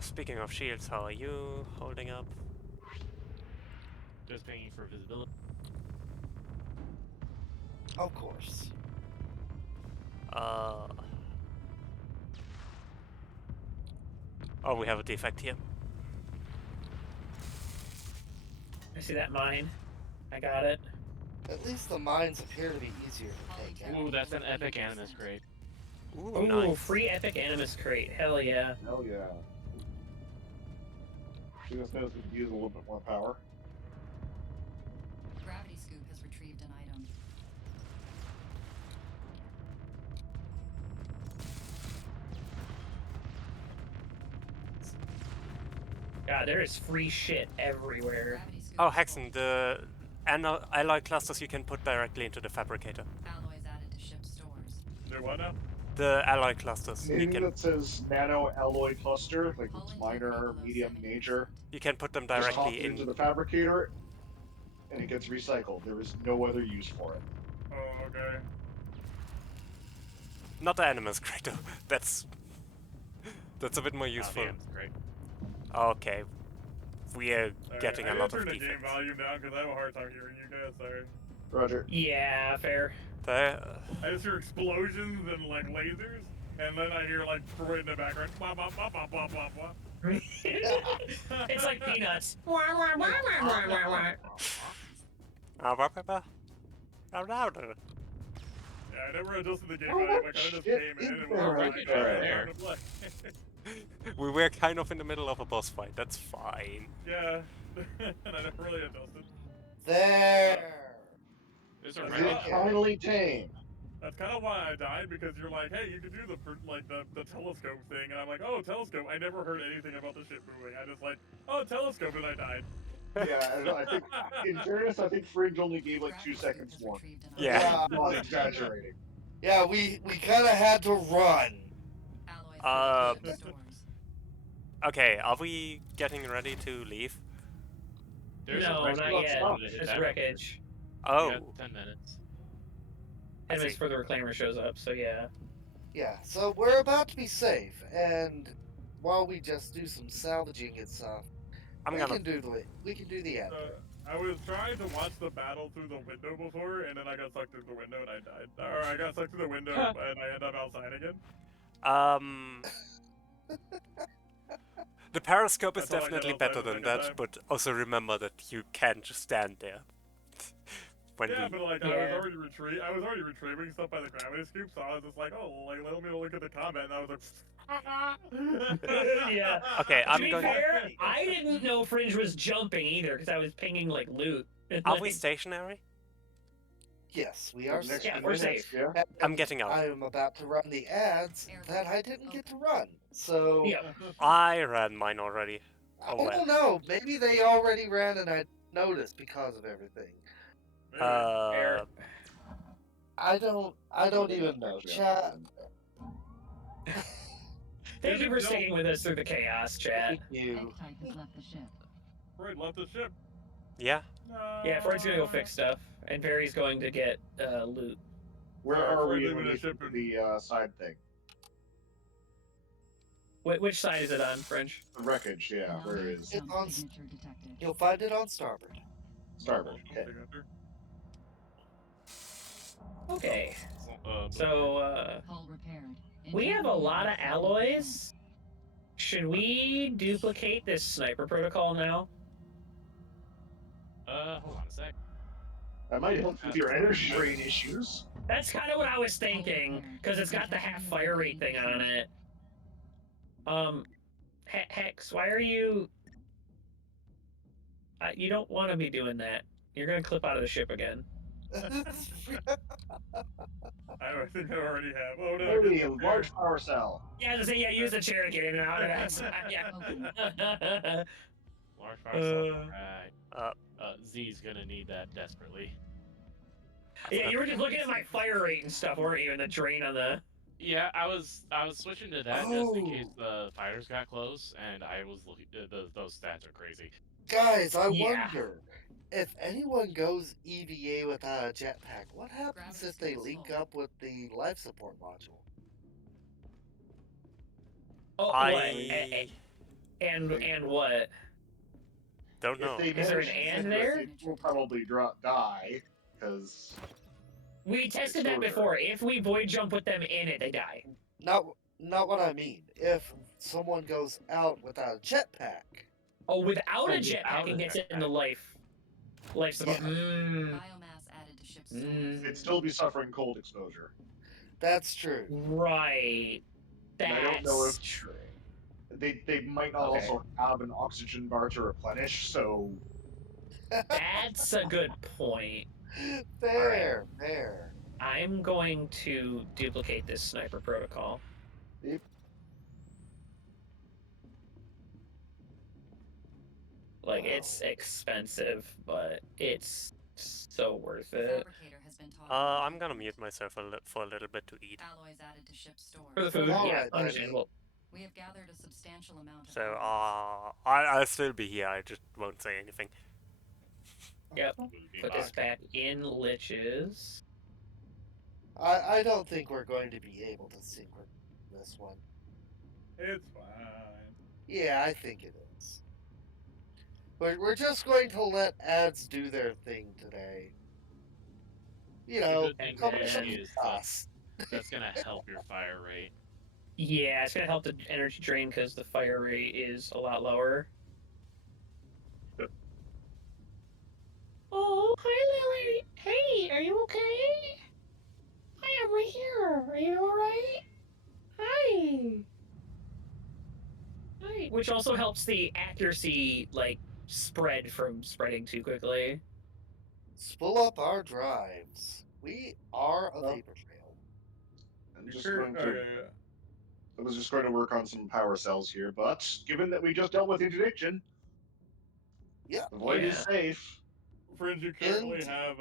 Speaking of shields, how are you holding up? Just pinging for visibility. Of course. Oh, we have a defect here. I see that mine. I got it. At least the mines appear to be easier to take out. Ooh, that's an epic animus crate. Ooh, Ooh, nice. free epic animus crate. Hell yeah. Hell yeah. She just knows we could use a little bit more power. Gravity Scoop has retrieved an item. God, there is free shit everywhere. Gravity Scoop Oh, is Hexen, the alloy clusters you can put directly into the fabricator. full. Alloys added to ship stores. Do what now? The alloy clusters. You Anything can that says nano alloy cluster, like it's minor, medium, major, put them just toss directly it into in. the fabricator, and it gets recycled. There is no other use for it. Oh, okay. Not the animus crate though. That's a bit more useful. Oh, yeah, great. Okay. We are Sorry, getting I a did lot turn of the game defects. volume down because I have a hard time hearing you guys. Sorry. Roger. Yeah, fair. There. I just hear explosions and like lasers, and then I hear like Freud in the background. Blah, blah, blah, blah, blah, blah, blah. It's like peanuts. Yeah, I never adjusted the game volume. I kind of just came in and was Right like, there. trying to play. We were kind of in the middle of a boss fight. That's fine. Yeah, and I never really adjusted. There. There's a That's You're red. Okay. finally tame. That's kind of why I died, because you're like, hey, you can do the telescope thing, and I'm like, oh, telescope. I never heard anything about the ship moving. I just like, oh, telescope, and I died. Yeah, I think, in fairness, I think Fringe only gave like 2 seconds more. Yeah. I'm not exaggerating. Yeah, we kind of had to run. Alloys added to ship stores. Okay, are we getting ready to leave? There's No, a wreckage. not yet. I'm gonna hit There's that. wreckage. We Oh, got 10 minutes. I And it's see. for the reclaimer shows up, so yeah. Yeah, so we're about to be safe, and while we just do some salvaging and stuff, I'm we gonna. can do the end. I was trying to watch the battle through the window before, and then I got sucked through the window and I died. Or I got sucked through the window and I ended up outside again. The periscope is That's all I got definitely outside better the than second that, time. but also remember that you can't just stand there. When Yeah, we... but like I Yeah. was already retrieving stuff by the gravity scoop, so I was just like, oh, like let me look at the combat, and I was like, Yeah. Okay, To I'm be going. fair, I didn't know Fringe was jumping either, because I was pinging like loot. Are we stationary? Yes, we are Next safe. Yeah, we're minutes, safe. Yeah. I'm getting out. I am about to run the ads that I didn't get to run. So Yeah. I ran mine already. I Oh well. don't know. Maybe they already ran and I noticed because of everything. Uh, I don't even know. Chat. Thank you for sticking with us through the chaos, chat. Thank you. X-Type has left the ship. Freud left the ship. yeah. Yeah, Freud's gonna go fix stuff, and Barry's going to get loot. Where Yeah, are Freud we leaving when the you ship to and- the side thing? Which side is it on, Fringe? The wreckage, yeah. Where is It's on- Signature detected. You'll find it on starboard. starboard? Okay. Okay. Uh, So, Hull repaired. we have a lot of alloys. Should we duplicate this sniper protocol now? hold on a sec. That might help with your energy drain issues. That's kind of what I was thinking, because it's got the half fire rate thing on it. Hex, why are you... you don't want to be doing that. You're gonna clip out of the ship again. I think I already have. Oh no! Hey, get a the large chair. power cell. Yeah, I was gonna say, yeah, use the chair to get in and out of that. Yeah. Large fire cell. Uh, Right. Z's gonna need that desperately. Yeah, you were just looking at my fire rate and stuff, weren't you? And the drain on the. Yeah, I was switching to that just in case Oh, the fires got close, and I was looking. Those stats are crazy. guys, I Yeah. wonder if anyone goes EVA without a jetpack, what happens if they link up with the life support module? Oh, what? I And what? don't If know. they Is there an manage to and stick there? with it, will probably die because We tested that Exposure. before. If we void jump with them in it, they die. Not what I mean. If someone goes out without a jetpack, Oh, without a without jetpack a and gets in the jetpack. life support. Yeah. Biomass added to ship's stores. they'd still be suffering cold exposure. that's true. Right. And I don't know That's if- true. They might not Okay. also have an oxygen bar to replenish, so That's a good point. Fair, fair. I'm going to duplicate this sniper protocol. Yep. Like, Wow. it's expensive, but it's so worth The it. fabricator has been taught. I'm gonna mute myself for a little bit to eat. Alloys added to ship's stores. For the food, All yeah, right, buddy. understandable. We have gathered a substantial amount of So evidence. I'll still be here. I just won't say anything. Yep. Would be Put this fine. back in liches. I don't think we're going to be able to sync with this one. It's fine. Yeah, I think it is. We're just going to let ads do their thing today. You The know, good thing come there some is us. that's gonna help your fire rate. Yeah, it's gonna help the energy drain because the fire rate is a lot lower. Oh, hi, Lily. Hey, are you okay? Hi, I'm right here. Are you alright? Hi. Hi. Which also helps the accuracy, like, spread from spreading too quickly. Spool up our drives. We are a Oh. vapor trail. I'm just Sure. going to. Okay, yeah. I was just going to work on some power cells here, but given that we just dealt with interdiction, Yeah. the void is safe. Friends, you currently Indeed. have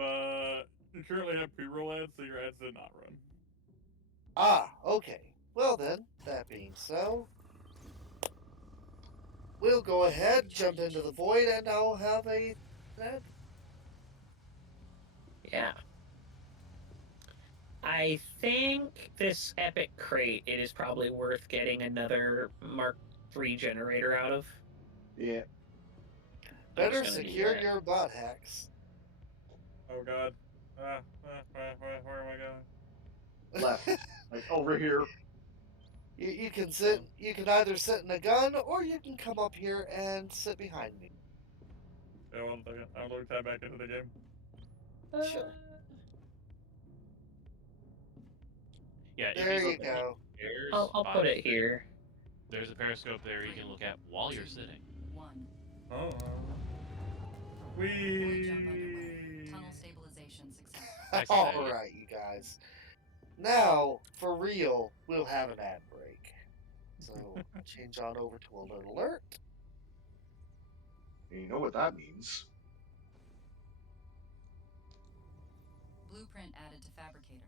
pre-roll ads, so your ads did not run. Ah, okay. Well then, that being so, we'll go ahead, jump into the void, and I'll have a ad. Yeah. I think this epic crate, it is probably worth getting another Mark III generator out of. Yeah. I'm Better just gonna do secure that. your bot hacks. Oh god. Where am I going? Left. Like over here. You can sit. You can either sit in a gun, or you can come up here and sit behind me. Yeah, 1 second. I'm gonna tab back into the game. Sure. Yeah, if There you you go. there's I'll put it here. There's a periscope there you can look at while you're sitting. 1. Oh. Void Wee. jump underway. Tunnel stabilization successful. Nice All save. right, you guys. Now, for real, we'll have an ad break. So change on over to alert alert. You know what that means. Blueprint added to fabricator.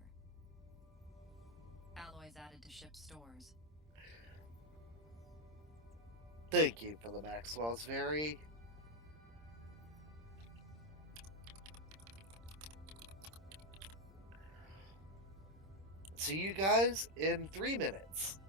Alloys added to ship's stores. Thank you for the Maxwell's Very. See you guys in 3 minutes.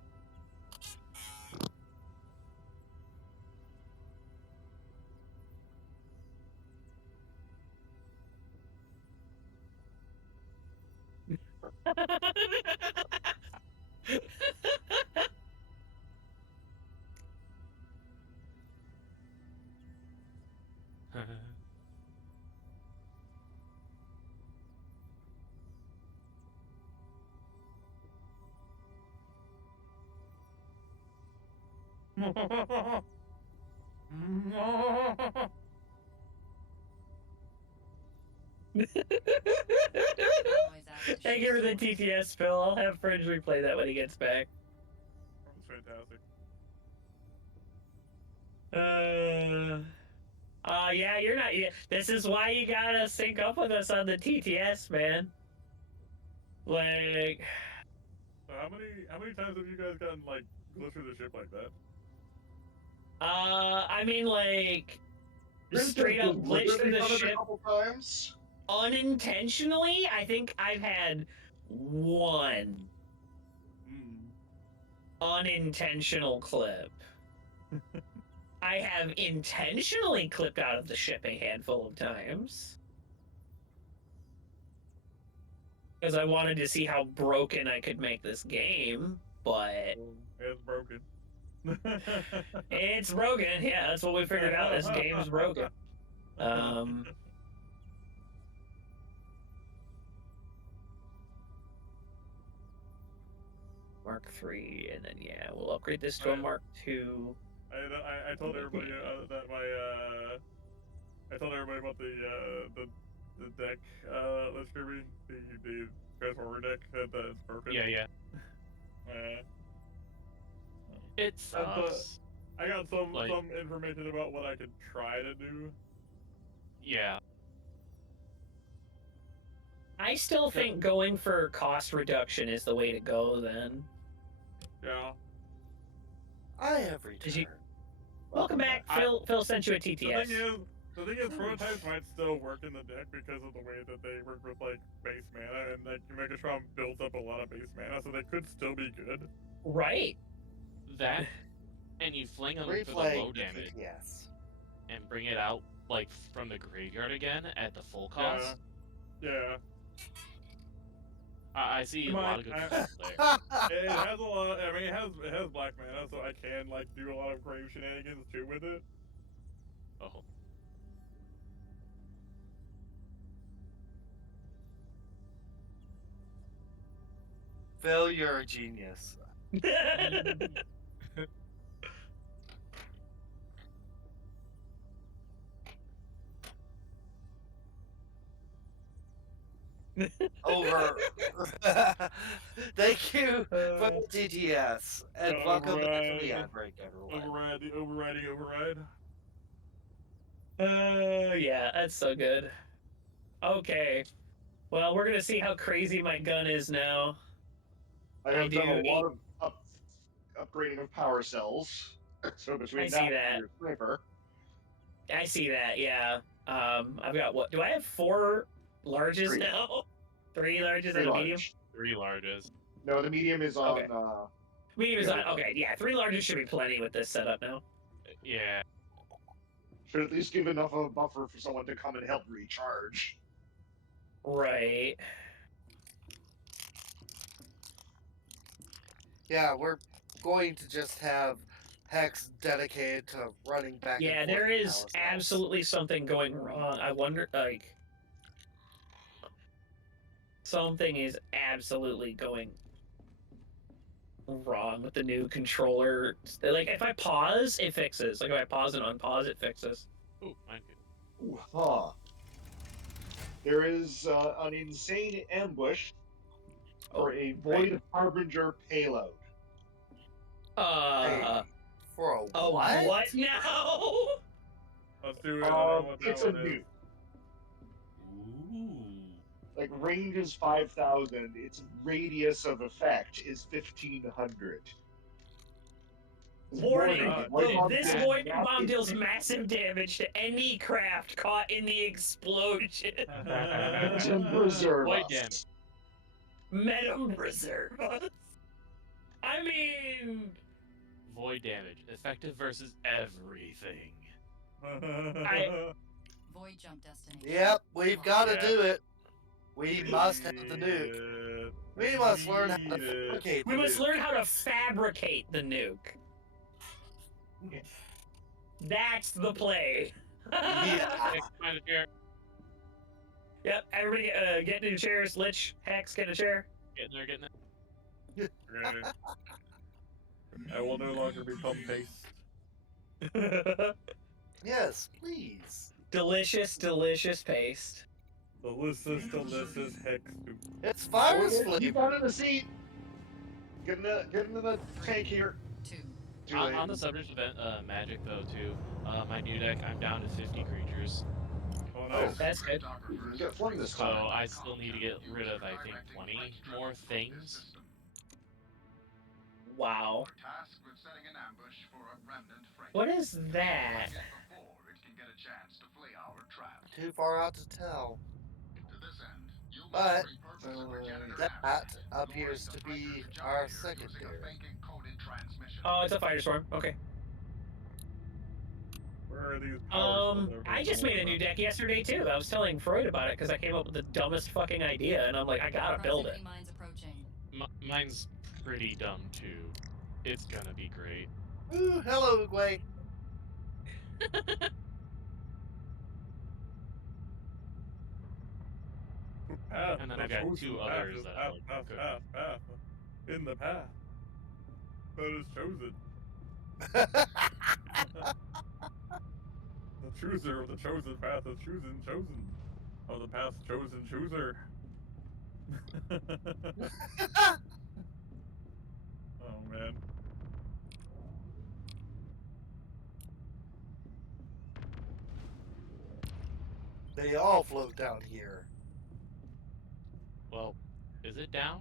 Thank you for the TTS, Phil. I'll have Fringe replay that when he gets back. It's fantastic. Yeah, you're not. Yeah, this is why you gotta sync up with us on the TTS, man. Like, So how many times have you guys gotten like glitched through the ship like that? I mean, like, Chris straight up has glitched through literally the done it ship a couple times. unintentionally. I think I've had one unintentional clip. I have intentionally clipped out of the ship a handful of times. Because I wanted to see how broken I could make this game, but It's broken. it's broken. Yeah, that's what we figured out. This game's broken. Mark III, and then yeah, we'll upgrade this to a Mark II. I told everybody that I told everybody about the deck last year, the fast forward deck that's broken. Yeah. It sucks. I got some information about what I could try to do. Yeah. I still think going for cost reduction is the way to go then. Yeah. I have returned. Welcome back. Phil sent you a TTS. The thing is, prototypes might still work in the deck because of the way that they work with like base mana, and like Megatron builds up a lot of base mana, so they could still be good. Right. That, and you fling them for the low damage, and bring it out like from the graveyard again at the full cost. Yeah. I see a lot of good stuff there. It has a lot. I mean, it has black mana, so I can like do a lot of grave shenanigans too with it. Oh. Phil, you're a genius. Over. Thank you for the TTS. And welcome back to the outbreak, everyone. Override. Yeah, that's so good. Okay. Well, we're gonna see how crazy my gun is now. I have done a lot of upgrading of power cells. So between that and your sniper. I see that, yeah. I've got what? Do I have 4 larges now? 3 larges and a medium? 3 larges. No, the medium is on. Okay. Medium is on. Okay, yeah, 3 larges should be plenty with this setup now. Yeah. Should at least give enough of a buffer for someone to come and help recharge. Right. Yeah, we're going to just have Hex dedicated to running back. Yeah, and forth there is absolutely something going wrong. I wonder, like, something is absolutely going wrong with the new controller. Like, if I pause, it fixes. Like, if I pause and unpause, it fixes. Ooh, mine too. Ooh, huh. There is an insane ambush for a Void Harbinger payload. For a what? What now? Let's do it. It's a nuke. Ooh. Like, range is 5,000. Its radius of effect is 1,500. Warning! This Void Bomb deals massive damage to any craft caught in the explosion. Preserve us. Metum preserve us. I mean... Void damage. Effective versus everything. Void jump destination. Yep, we've got to do it. We must have the nuke. We must learn how to fabricate the nuke. We must learn how to fabricate the nuke. That's the play. Yeah. Yep, everybody get into your chairs. Lich, Hex, get in a chair. Getting there. I will no longer become paste. Yes, please. Delicious, delicious paste. Delicious heck soup. It's Oh, virus yeah, you flavor. got in the seat. Get in the tank here. 2. Too late. On the subject of magic, though, too, my new deck, I'm down to 50 creatures. Oh, Oh, nice. That's good. you can get flung this So time. I still need to get rid of, I think, 20 more things. Wow. We're tasked with setting an ambush for a remnant freight. What is that? Before it can get a chance to flee our trap. Too far out to tell. To this end, you But must repurpose a progenitor that navset, appears luring to the be pressured our giant using a secondary. fake encoded transmission. Oh, it's a firestorm. Okay. Where are these powers? I just made a new deck yesterday too. I was telling Freud about it because I came up with the dumbest fucking idea, and I'm like, I gotta build it. Proximity mines approaching. Mine's pretty dumb, too. It's gonna be great. Ooh, hello, Gway. Path, And then the I've got chosen 2 path others is that path, are path, good. path, path. In the path. That is chosen. The chooser of the chosen path is chosen. Of the path's chosen chooser. Oh, man. They all float down here. Well, is it down?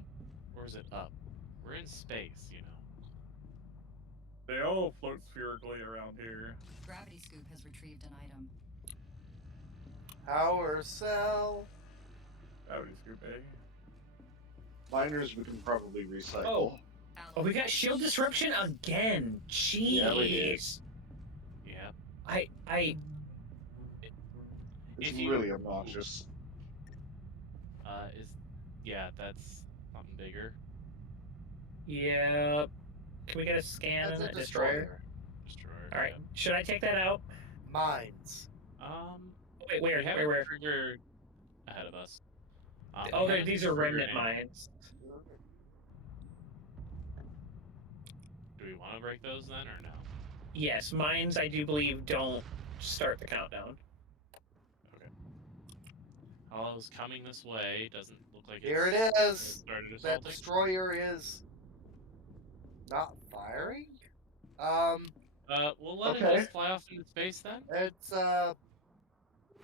Or is it up? We're in space, you know. They all float spherically around here. Gravity Scoop has retrieved an item. Power cell. Howdy, Scoop, eh? Miners we can probably recycle. Oh. Oh, we got shield disruption again. Jeez. Yeah, we did. Yeah. It's If you- really obnoxious. Yeah, that's something bigger. Yeah. Can we get a scan That's on a that destroyer? Destroyer. All right. yeah. Should I take that out? Mines. Wait, We where? have a Where? trigger ahead of us. Oh, we haven't these are triggered remnant any. mines. Do we want to break those then, or no? Yes, mines. I do believe don't start the countdown. Okay. Hollow's coming this way. Doesn't look like Here it's it is. started That assaulting. destroyer is not firing. We'll let it Okay. just fly off into space then. It's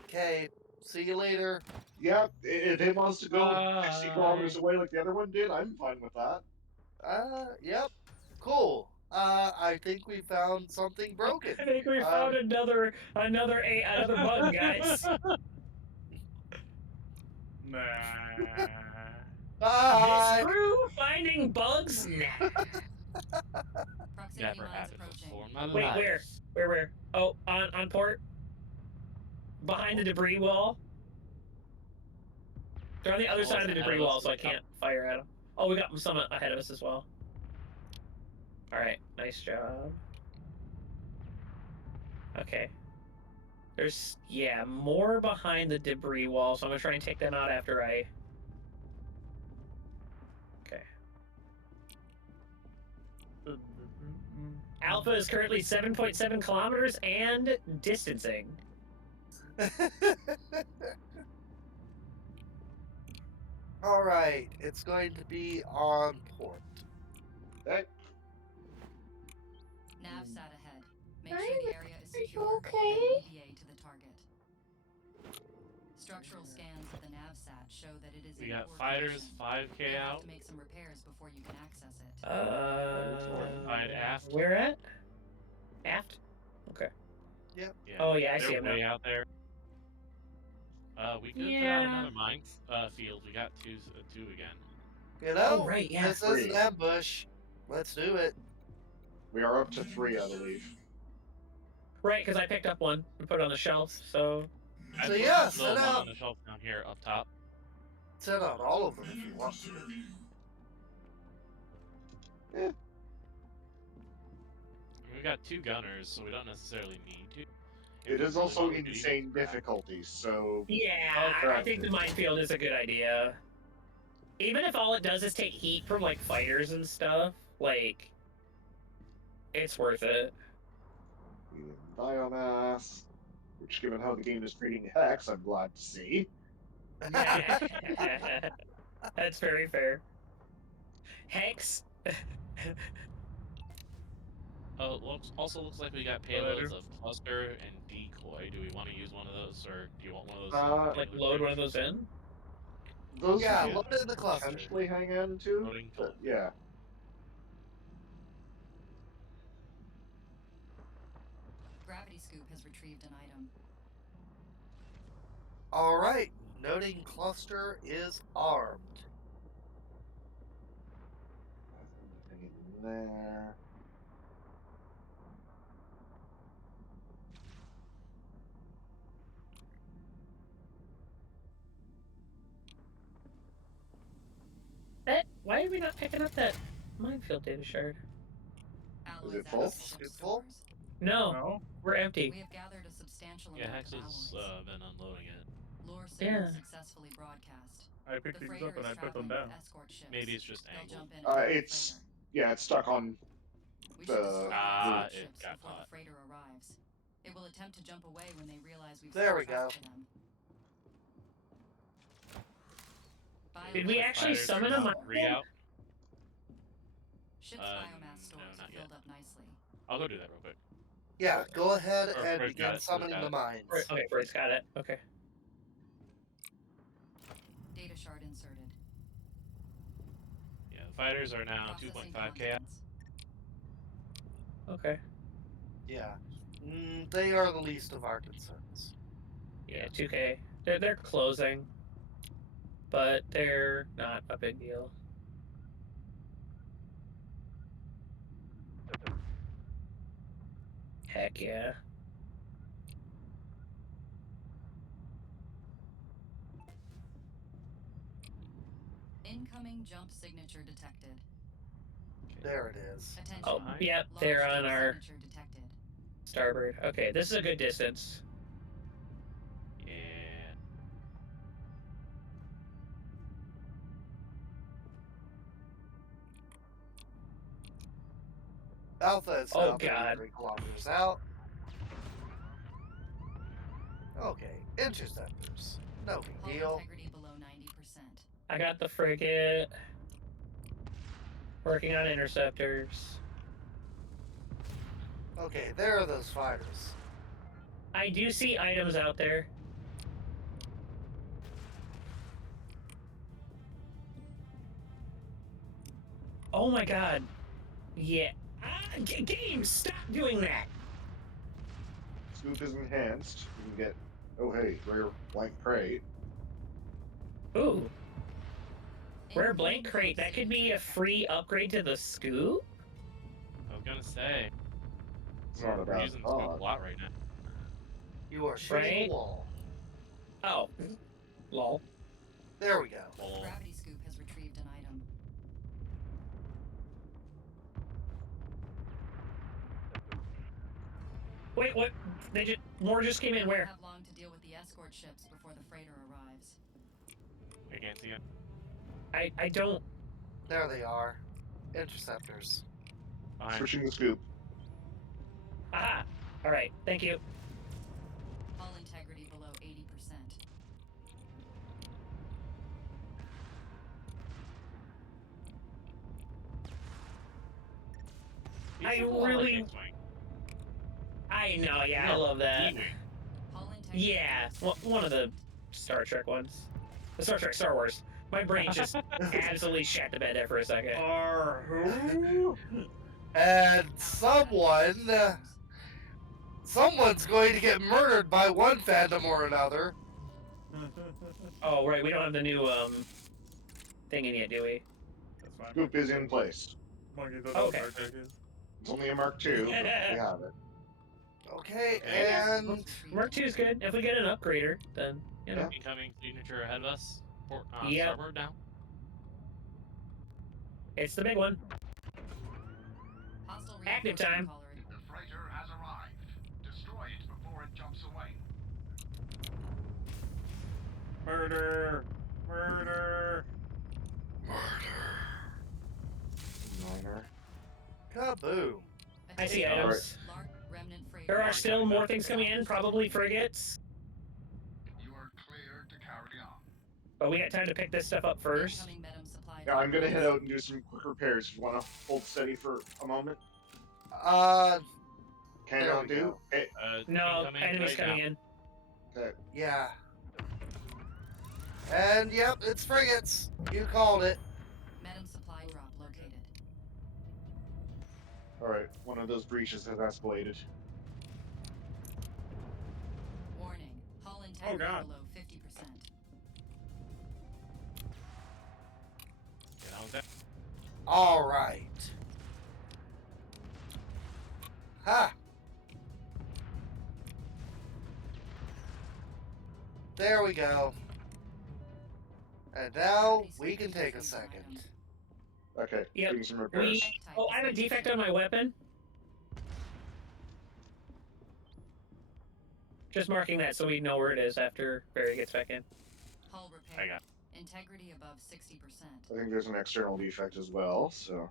okay. See you later. Yeah, if it wants to go 60 Bye. kilometers away like the other one did, I'm fine with that. Yep. Cool. I think we found something broken. I think we found another bug, guys. Nah. Bye. Screw finding bugs. Nah. Proximity Never mines happened approaching. before. in my Wait, life. where? Oh, on port. Behind the debris wall. They're on the other Oh, side of the ahead debris of us, wall, so I we got- can't fire at them. Oh, we got some ahead of us as well. All right, nice job. Okay. There's, yeah, more behind the debris wall, so I'm gonna try and take them out after I... Okay. Alpha is currently 7.7 kilometers and distancing. All right. It's going to be on port. Okay. Nav sat ahead. Make Are sure you- the area is are you secure. okay? And EVA to the target. Structural scans of the nav sat show that it is We in got poor fighters condition. 5k You'll have out. to make some repairs before you can access it. Fortified aft. Where at? Aft? Okay. Yeah, Oh, yeah, I they're see him now. way out there. We could put Yeah. out another mine field. We got two again. You know, Oh, right, yeah. this is an ambush. Let's do it. We are up to 3, I believe. Right, because I picked up one and put it on the shelf, so... I'd So put yeah, the set one up. on the shelf down here up top. Set out all of them if you want to. We got 2 gunners, so we don't necessarily need to. It is also insane difficulty, so Yeah, I think the minefield is a good idea. Even if all it does is take heat from, like, fighters and stuff, like... It's worth it. biomass, which given how the game is treating Hex, I'm glad to see. That's very fair. Hex. Oh, also looks like we got payloads of cluster and decoy. Do we want to use one of those, or do you want one of those? Like load one of those in? Those Yeah, could load it in the cluster. potentially hang in too. Loading But yeah. Gravity Scoop has retrieved an item. All right, noting cluster is armed. Anything in there? Why are we not picking up that minefield data shard? Is it full? Scoop full? No, No? we're empty. We have gathered a substantial Yeah, amount Hex of has alloys. been unloading it. Lure signal Yeah. successfully broadcast. I picked The these freighter up and is I put them traveling down. with escort ships. Maybe it's just They'll angled. jump in and board the It's freighter. yeah, it's stuck on. We should destroy the Ah, escort it ships got before caught. the freighter arrives. It will attempt to jump away when they realize we've There set we trap go. for them. Did we Biomass actually Fighters summon are them now up? free out. Ship's No, biomass stores not are yet. filled up nicely. I'll go do that real quick. Yeah, go ahead Or and Fred got begin it, Fred summoning got the it. mines. Okay, Freud's got it. Okay. Data shard inserted. Yeah, the fighters are now Processing 2.5k. contents. Okay. Yeah, they are the least of our concerns. Yeah, 2K. They're closing, but they're not a big deal. Heck yeah. Incoming jump signature detected. There it is. Attention. Oh, Alright. yep, Large they're on jump our signature detected. starboard. Okay, this is a good distance. Yeah. Alpha is Oh, now God. 33 kilometers out. Okay, interceptors. No big Hull deal. integrity below 90%. I got the frigate. Working on interceptors. Okay, there are those fighters. I do see items out there. Oh my god. Yeah. Game, stop doing that. Scoop is enhanced. You can get. Oh hey, rare blank crate. Ooh. Rare blank crate. That could be a free upgrade to the scoop? I was gonna say. It's not a We're bad using the scoop thought. a lot right now. You are shooting Right? a wall. Oh. Lol. There we go. Well, Gravity Scoop has retrieved an item. Wait, what? More just came in We where? won't have long to deal with the escort ships before the freighter arrives. I can't see it. I don't. There they are. Interceptors. Fine. Switching the scoop. Aha! Alright, thank you. Hull integrity below 80%. These I people are really- like X-Wing. I know, yeah, I No, love that. D-Wing. Hull integrity Yeah, below one of the Star Trek ones. The Star Wars. My brain just absolutely shat the bed there for a second. And someone's going to get murdered by one phantom or another. Oh, right, we don't have the new, thing in yet, do we? That's fine. Scoop is in place. Monkey doesn't Okay. know what Star Trek is. It's only a Mark II, but we have it. Okay, Okay. and retrieved Mark II is good. If we get an upgrader, then, you know. Incoming signature ahead of us. Port, Yep. starboard now. It's the big one. Hostile Active reinforcement time. caller. The freighter has arrived. Destroy it before it jumps away. Murder! Murder! Minor. kaboom. I see Attention. items. Large remnant freighter. There are still more things coming in, probably frigates. You are cleared to carry on. But we got time to pick this stuff up first. Incoming Medum supply Yeah, I'm gonna drop. head out and do some quick repairs. You wanna hold steady for a moment? Can There I we do? go. Okay. No, incoming enemies right coming now. in. Okay. Yeah. And yep, it's frigates. You called it. Medum supply drop located. All right. One of those breaches has escalated. Warning. Hull integrity God. below 50%. Get on that. All right. Ha. There we go. And now we can take a second. Okay. Yep. Doing some repairs. Oh, I have a defect on my weapon. Just marking that so we know where it is after Barry gets back in. Hull repair. I got. Integrity above 60%. I think there's an external defect as well. So.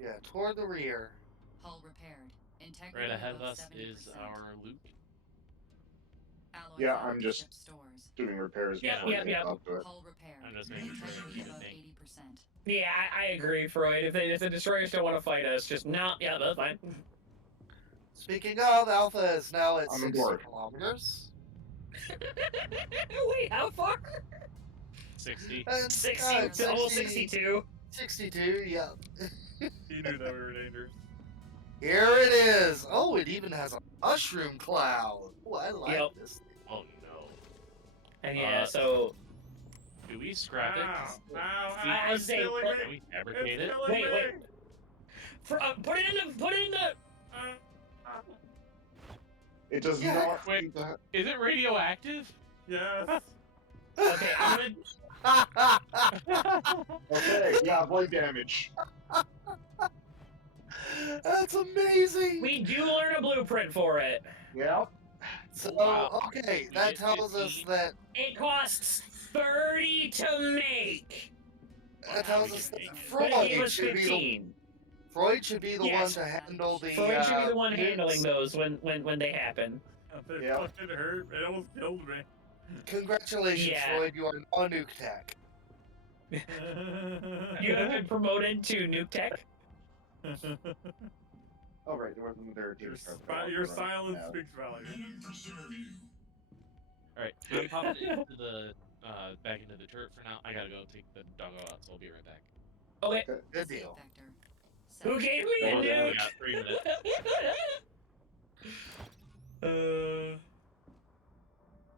Yeah, toward the rear. Hull repaired. Integrity Right ahead of above us 70%. is our loot. Alloy Yeah, found I'm in just ship stores. doing repairs Yep, before yep, I yep. up to it. Hull repaired. I'm just making sure Integrity we get above anything. 80%. Yeah, I agree, Freud. If the destroyers don't want to fight us, just no. Yeah, that's fine. Speaking of, Alpha is now at I'm 60 aboard. kilometers. Wait, how far? 60. And, 60, almost 62. 62, yeah. He knew that we were dangerous. Here it is. Oh, it even has a mushroom cloud. Oh, I like Yep. this. Oh no. And yeah, Uh, so Do we scrap it? Ow, ow, See, ow, I it's say, killing put- Can me. we fabricate It's it? killing Wait, me. wait. Put it in the. It does Yeah. not. Wait. Is it radioactive? Yes. Okay, I'm gonna. Okay. Yeah. Void damage. That's amazing. We do learn a blueprint for it. Yeah. So, Wow. okay, We that get tells us 15. that It costs 30 to make, that tells us that but it gave Freud us should be the 15. Freud should be the one Yes. to handle the. Freud should be the one nukes. handling those when they happen. It Yeah. fucking hurt. It almost killed me. Congratulations, Yeah. Freud. You are now nuke tech. You have been promoted to nuke tech. Oh right. There wasn't there. Your silence speaks volumes. Alright, I'm popping into the back into the turret for now. I gotta go take the doggo out, so I'll be right back. Okay. Good deal. Vector. Who gave me a Oh, yeah, We nuke? got 3 minutes.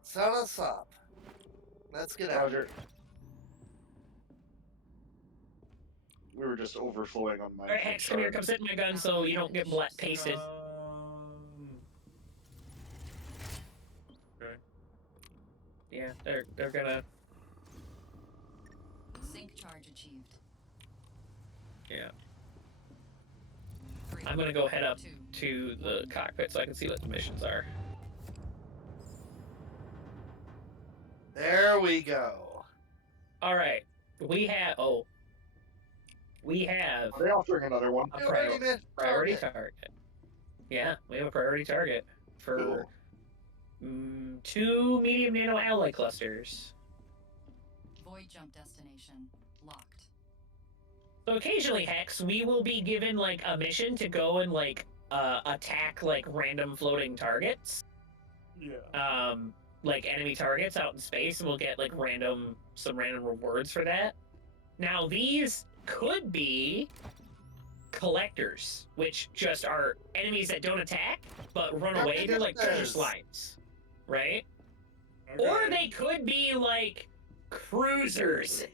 Set us up. Let's get out. Roger. We were just overflowing on my. Alright, Hex, come here, come sit in my gun so you don't get pasted. Okay. Yeah, they're gonna. Sync charge achieved. Yeah. 3, I'm gonna go head up 2, to the cockpit so I can see what the missions are. There we go. Alright. We have Are they offering another one? a You already missed priority target. target. Yeah, we have a priority target for Cool. 2 medium nano alloy clusters. void jump destination locked. So occasionally, Hex, we will be given like a mission to go and like attack like random floating targets. Yeah. Like enemy targets out in space, and we'll get like some random rewards for that. Now these could be collectors, which just are enemies that don't attack but run away. They're like treasure slimes, right? Or Okay. they could be like cruisers.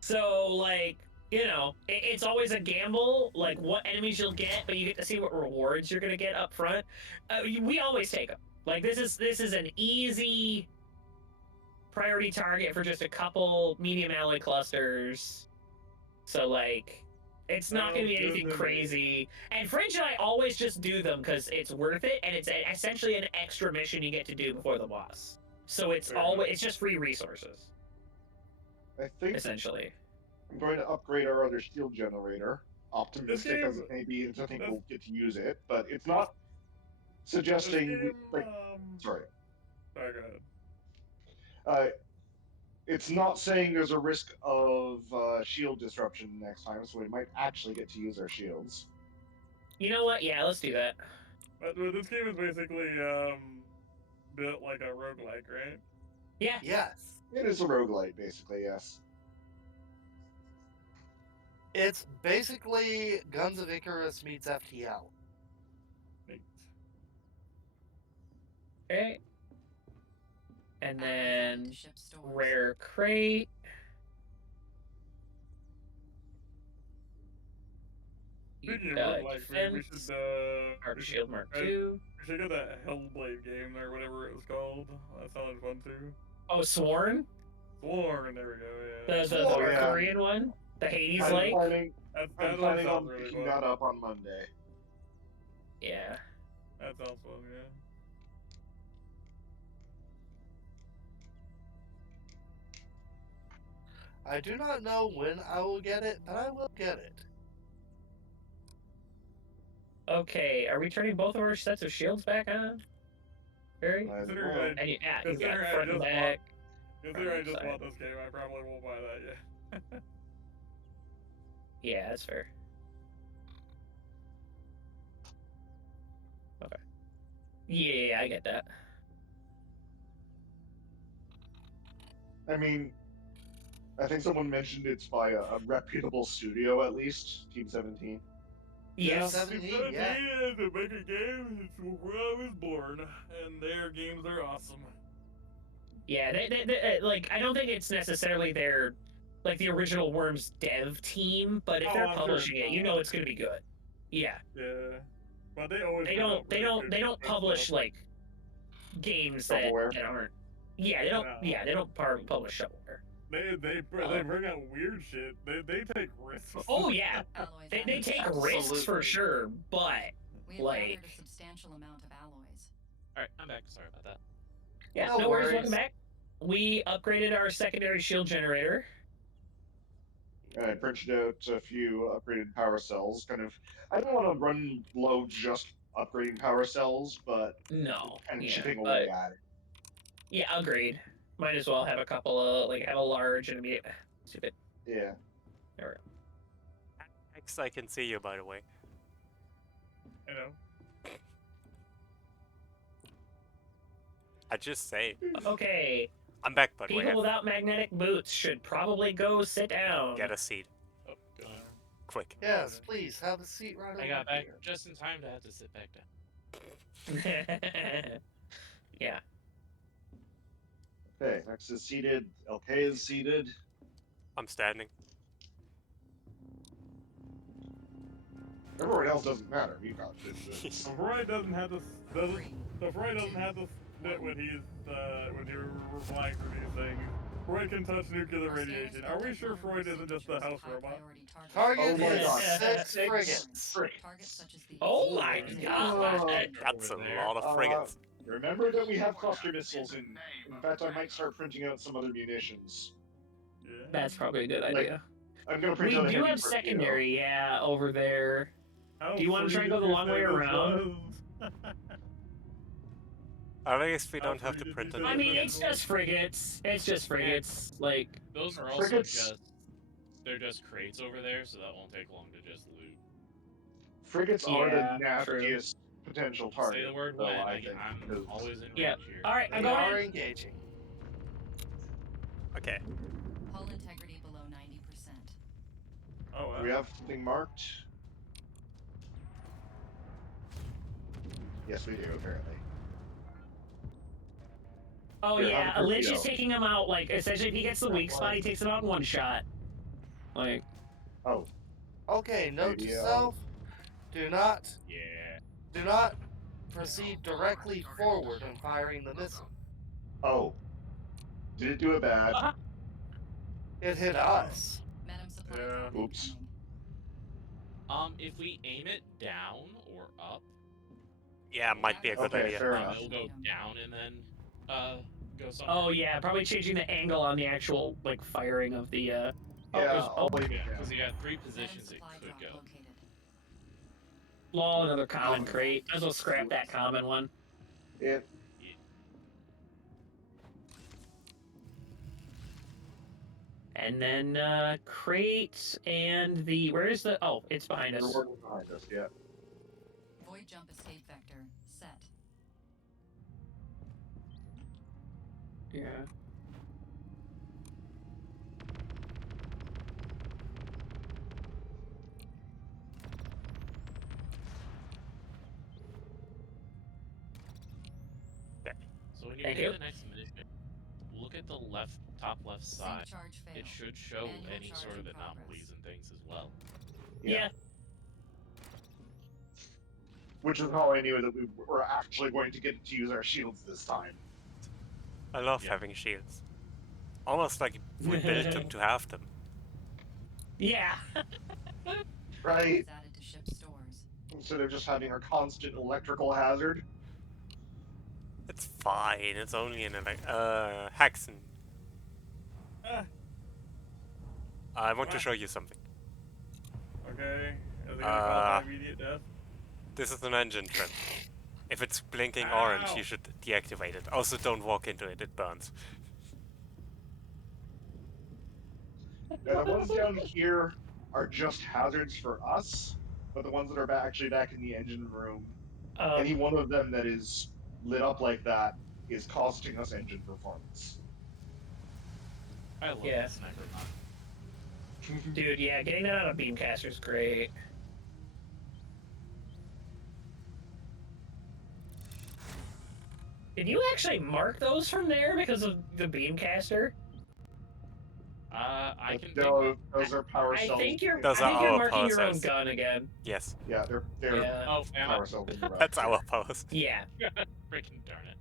So like, you know, it's always a gamble, like what enemies you'll get, but you get to see what rewards you're gonna get up front. We always take them. Like this is an easy priority target for just a couple medium alloy clusters. So like, it's not gonna be anything crazy. And Fringe and I always just do them because it's worth it, and it's essentially an extra mission you get to do before the boss. So it's it's just free resources, I think essentially. I'm going to upgrade our other shield generator. Optimistic as game- it may be, I think we'll get to use it, but it's not suggesting. This game, Like, sorry. Sorry, go ahead. It's not saying there's a risk of shield disruption next time, so we might actually get to use our shields. You know what? Yeah, let's do that. But this game is basically built like a roguelike, right? Yeah. Yes. It is a roguelite, basically, yes. It's basically Guns of Icarus meets FTL. Neat. Okay. And Allies then to ship stores. rare crate. Speaking of roguelikes, we should Arc Shield Mark II. we should get that Hellblade game or whatever it was called. That sounded fun too. Oh, Sworn? Sworn, there we go, yeah. The Sworn, North yeah. Korean one? The Hades I'm Lake? planning, That I'm one planning sounds on really picking fun. that up on Monday. Yeah. That sounds fun, yeah. I do not know when I will get it, but I will get it. Okay, are we turning both of our sets of shields back on? Barry? Might as Consider well. I- And you, yeah, you got Consider I front and just back. Consider I just Side. bought this game, I probably won't buy that yet. Yeah, that's fair. Okay. Yeah, I get that. I mean, I think someone mentioned it's by a reputable studio, at least, Team 17. Yes. 17, Team yeah. 17 to make a game, it's where I was born, and their games are awesome. Yeah, they like, I don't think it's necessarily their, like, the original Worms dev team, but if Oh, they're I'm sure publishing it's it, you not. know it's gonna be good. Yeah. Yeah. But they always They put out don't really they don't good publish stuff. like games that Shovelware. aren't. Yeah, they don't. No. Yeah, they don't publish shovelware. They bring out weird shit. They take risks. Oh yeah, Alloys they added. take risks for Absolutely. sure, but We have like- gathered a substantial amount of alloys. Alright, I'm back. Sorry about that. yeah, No no worries. worries. Welcome back. We upgraded our secondary shield generator. And I printed out a few upgraded power cells. Kind of, I don't want to run low just upgrading power cells, but No, kind of yeah, chipping but away at it. yeah, agreed. Might as well have a couple of like have a large and be stupid. Yeah. There X, I can see you, by the way. You know. I just say. we go. Okay, I'm back, by the way. people without magnetic boots should probably go sit down. Get a seat. Oh, go on. Quick. Yes, please have a seat right over I got back here. just in time to have to sit back down. Yeah. Okay, X is seated. LK is seated. I'm standing. Everyone else doesn't matter. You got this. So Freud doesn't have to. So Freud doesn't have to sit when you're replying for these things. Freud can touch nuclear radiation. Are we sure Freud isn't just a house robot? Target Oh my is God. 6 Six. frigates. Targets such as these. Oh my god. That's a lot of frigates. Remember that we have cluster missiles in fact, I might start printing out some other munitions. Yeah. That's probably a good Like, idea. I'm gonna print We out a do heavy have torpedo. secondary, yeah, over there. How Do you wanna try and free go the did you long say way this around? was? I guess we How don't have free to did print you it. say I this mean, was? it's just frigates. It's just frigates. Like, Those are also Frigates. just they're just crates over there, so that won't take long to just loot. Frigates are Yeah, the nastiest potential target. Say the word though, when. I I'm think, 'cause- always in Yeah. range here. all right, I'm They are going. engaging. Okay. Hull integrity below 90%. Oh, Do we wow. have something marked? Yes, we do, apparently. Oh Here, yeah, have a Lynch is torpedo. taking him out. Like, essentially, if he gets the weak spot, he takes him out in one shot. Like, Oh, Okay, note to Radio. self: do not Yeah. proceed directly forward in firing the missile. oh. Did it do it bad? Uh-huh. It hit us. Madam supply Yeah. drop Oops. incoming. If we aim it down or up, Yeah, might be a good Okay, idea. fair enough. it'll go down and then go somewhere. oh yeah, probably changing the angle on the actual like firing of the. Yeah, there's- I'll leave it Yeah, down. because you got three Madam positions it supply could drop go. located. Lol, another common crate. Might as well scrap that common one. It, And then crate and the where is the it's behind us. Reward is behind us, yeah. Void jump escape vector set. Yeah. So when you Thank hit you. the next mission, look at the top left side. Sync charge failed. It should show Manual any charge sort of in progress. anomalies and things as well. Yeah. Which is how I knew that we were actually going to get to use our shields this time. I love Yeah. having shields. Almost like we built them to have them. Yeah. Right? Is added to ship stores. Instead of just having a constant electrical hazard. It's fine. It's only an Haxon. Ah, I want to show you something. okay. Are they gonna call my immediate death? This is an engine trim. If it's blinking orange, Ow. you should deactivate it. Also, don't walk into it. It burns. Now, the ones down here are just hazards for us, but the ones that are actually back in the engine room, any one of them that is lit up like that is costing us engine performance. I love Yeah. the sniper mod. Dude, yeah, getting that out of Beamcaster is great. Did you actually mark those from there because of the Beamcaster? I can No, those are power I cells. think you're. Those I are think you're our marking power your own cells. gun again. Yes, Yeah, they're Yeah. Oh, am power cells. in the back. that's our powers. Yeah, Freaking darn it.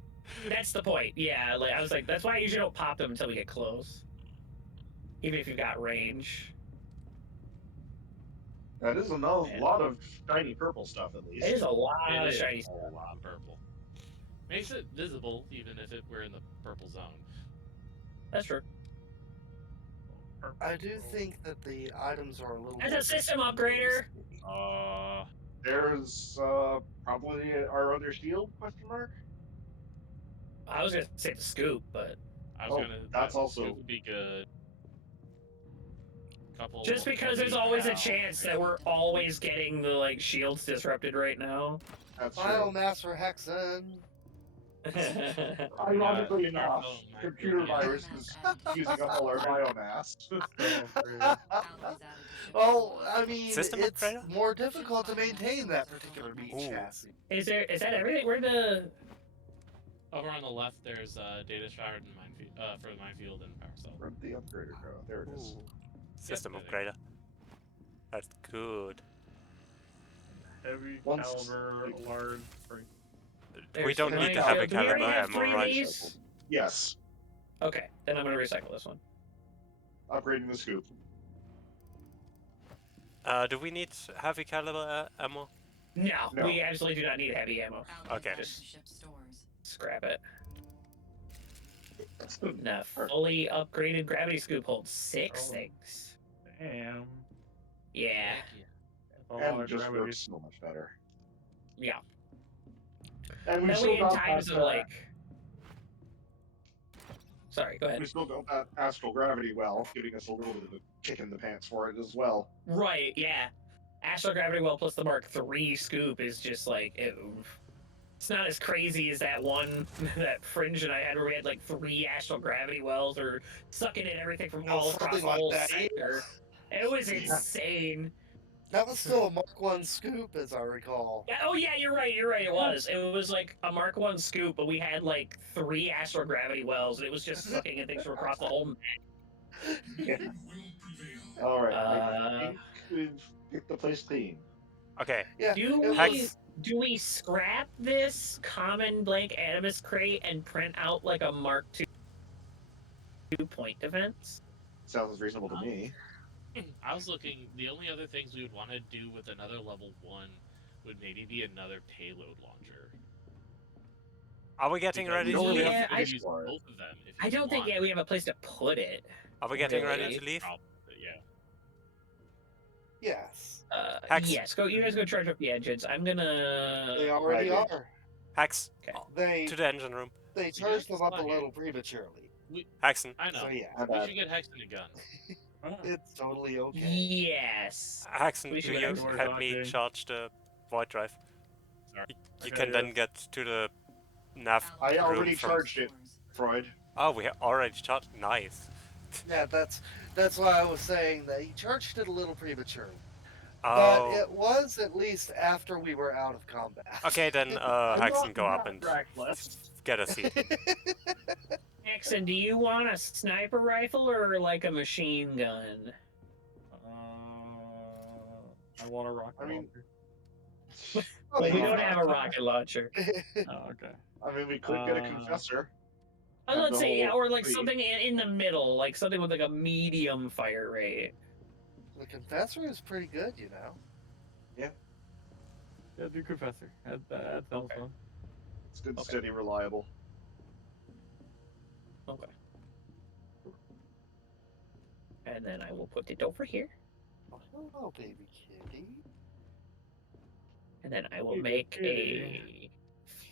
that's the point. Yeah, like I was like, that's why I usually don't pop them until we get close, even if you've got range. That is a lot of shiny purple stuff, at least. It is a lot It of is shiny. a lot of purple. Makes it visible even if we're in the purple zone. That's true. I do think that the items are a little. As a more system difficult. upgrader. There's probably our other shield, question mark? I was gonna say the scoop, but I was Oh, gonna. that's that also- would be good. Couple. just because there's always a chance that we're always getting the like shields disrupted right now. That's true. Biomass for Hexen. Ironically Yeah, enough, oh my computer goodness. virus is using up all our biomass. Alloys added to ship Well, stores. I mean, System it's upgrader? more difficult to maintain that particular meat Ooh. chassis. Is that everything? Where the Over on the left, there's data shard and minefield for the minefield and power cell. Where'd the upgrader go? There it is. Ooh. System Yep. upgrader. That's good. Heavy Once- caliber, large spring. We don't There's need to the have a minefield. Do we already caliber have ammo, three of right? these? Yes, Okay, then I'm gonna recycle this one. upgrading the scoop. Do we need heavy caliber ammo? No, No. we absolutely do not need heavy ammo. Alloys Okay. added to Just- ship stores. Scrap it. Now, fully upgraded gravity scoop holds 6 Oh. things. Damn. Yeah. A lot And it of just gravity. works so much better. Yeah. And we That still way, in got times that, of like. Sorry, go we ahead. still got that astral gravity well, giving us a little bit of a kick in the pants for it as well. Right, yeah. Astral Gravity Well plus the Mark III scoop is just like. It's not as crazy as that one, that Fringe that I had where we had like 3 Astral Gravity Wells or sucking in everything from all across Something the like whole that. sector. It was Yeah. insane. That was still a Mark 1 scoop, as I recall. Yeah, oh yeah, you're right. It was. It was like a Mark 1 scoop, but we had like 3 Astral Gravity Wells, and it was just sucking in things from across the whole map. Yeah. All right, Uh, I think we've picked the place clean. Okay. Yeah. Do it we was- do we scrap this common blank Animus crate and print out like a Mark II point defense? Sounds reasonable to me. I was looking. The only other things we would want to do with another level 1 would maybe be another payload launcher. Are we getting Because ready you to can leave? Yeah, I- use both of them if I you don't think want. we have a place to put it. Are we getting ready Really? to leave? Yeah. Yes. Hex. Yes, go. You guys go charge up the engines. I'm gonna. They already I did. are. Hex, Okay. They to the engine room. they charged them up a little prematurely. Haxon, I know. So yeah, We should get Hexen a gun. it's totally okay. Yes. Haxon, We do should you actually help me talking. charge the void drive? Sorry. You Okay, can then yes. get to the nav I room already from. charged it, Freud. Oh, we already charged. Nice. Yeah, that's why I was saying that he charged it a little prematurely. But Oh. it was at least after we were out of combat. Okay, then I'm Haxon, go up not and reckless. get a seat. Jackson, do you want a sniper rifle or like a machine gun? I want a rocket I mean- launcher. Well, we Yeah. don't have a rocket launcher. Oh, okay. I mean, we could get a confessor. Let's the say, yeah, whole or like fleet. something in the middle, like something with like a medium fire rate. The confessor is pretty good, you know. Yeah, do confessor. That sounds fun. It's good, Okay. steady, reliable. Okay. And then I will put it over here. Oh, hello, baby kitty. And then I will Baby make kitty.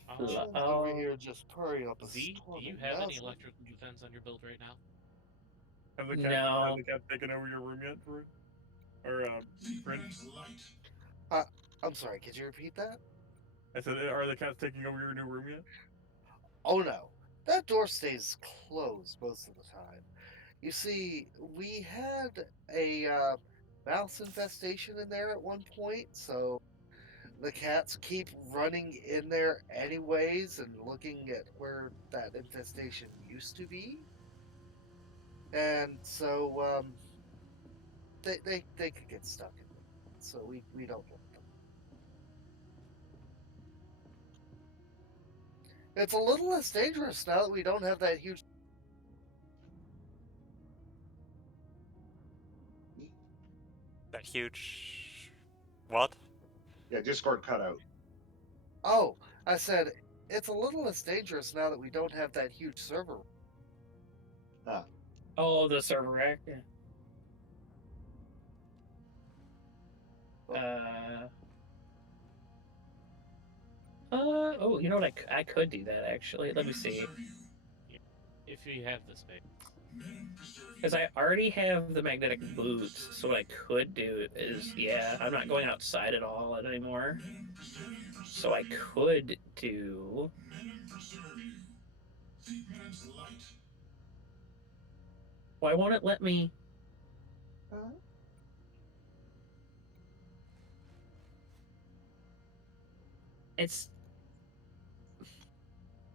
a. Chill's over here just purring up a Z, do storm you and have any nuzzle. electrical defense on your build right now? Have the No. cat taken over your room yet, Freud? Or Fred? I'm sorry, could you repeat that? I said, are the cats taking over your new room yet? Oh no, that door stays closed most of the time. You see, we had a mouse infestation in there at one point, so the cats keep running in there anyways and looking at where that infestation used to be. And so they could get stuck in there. So we don't want them. It's a little less dangerous now that we don't have that huge. That huge. What? Yeah, Discord cut out. Oh, I said it's a little less dangerous now that we don't have that huge server. Oh, the server rack. Yeah. Oh, you know what? I could do that actually. Let me see. If you have the space. Because I already have the magnetic boots, so what I could do is, yeah, I'm not going outside at all anymore. So I could do. Why won't it let me? It's.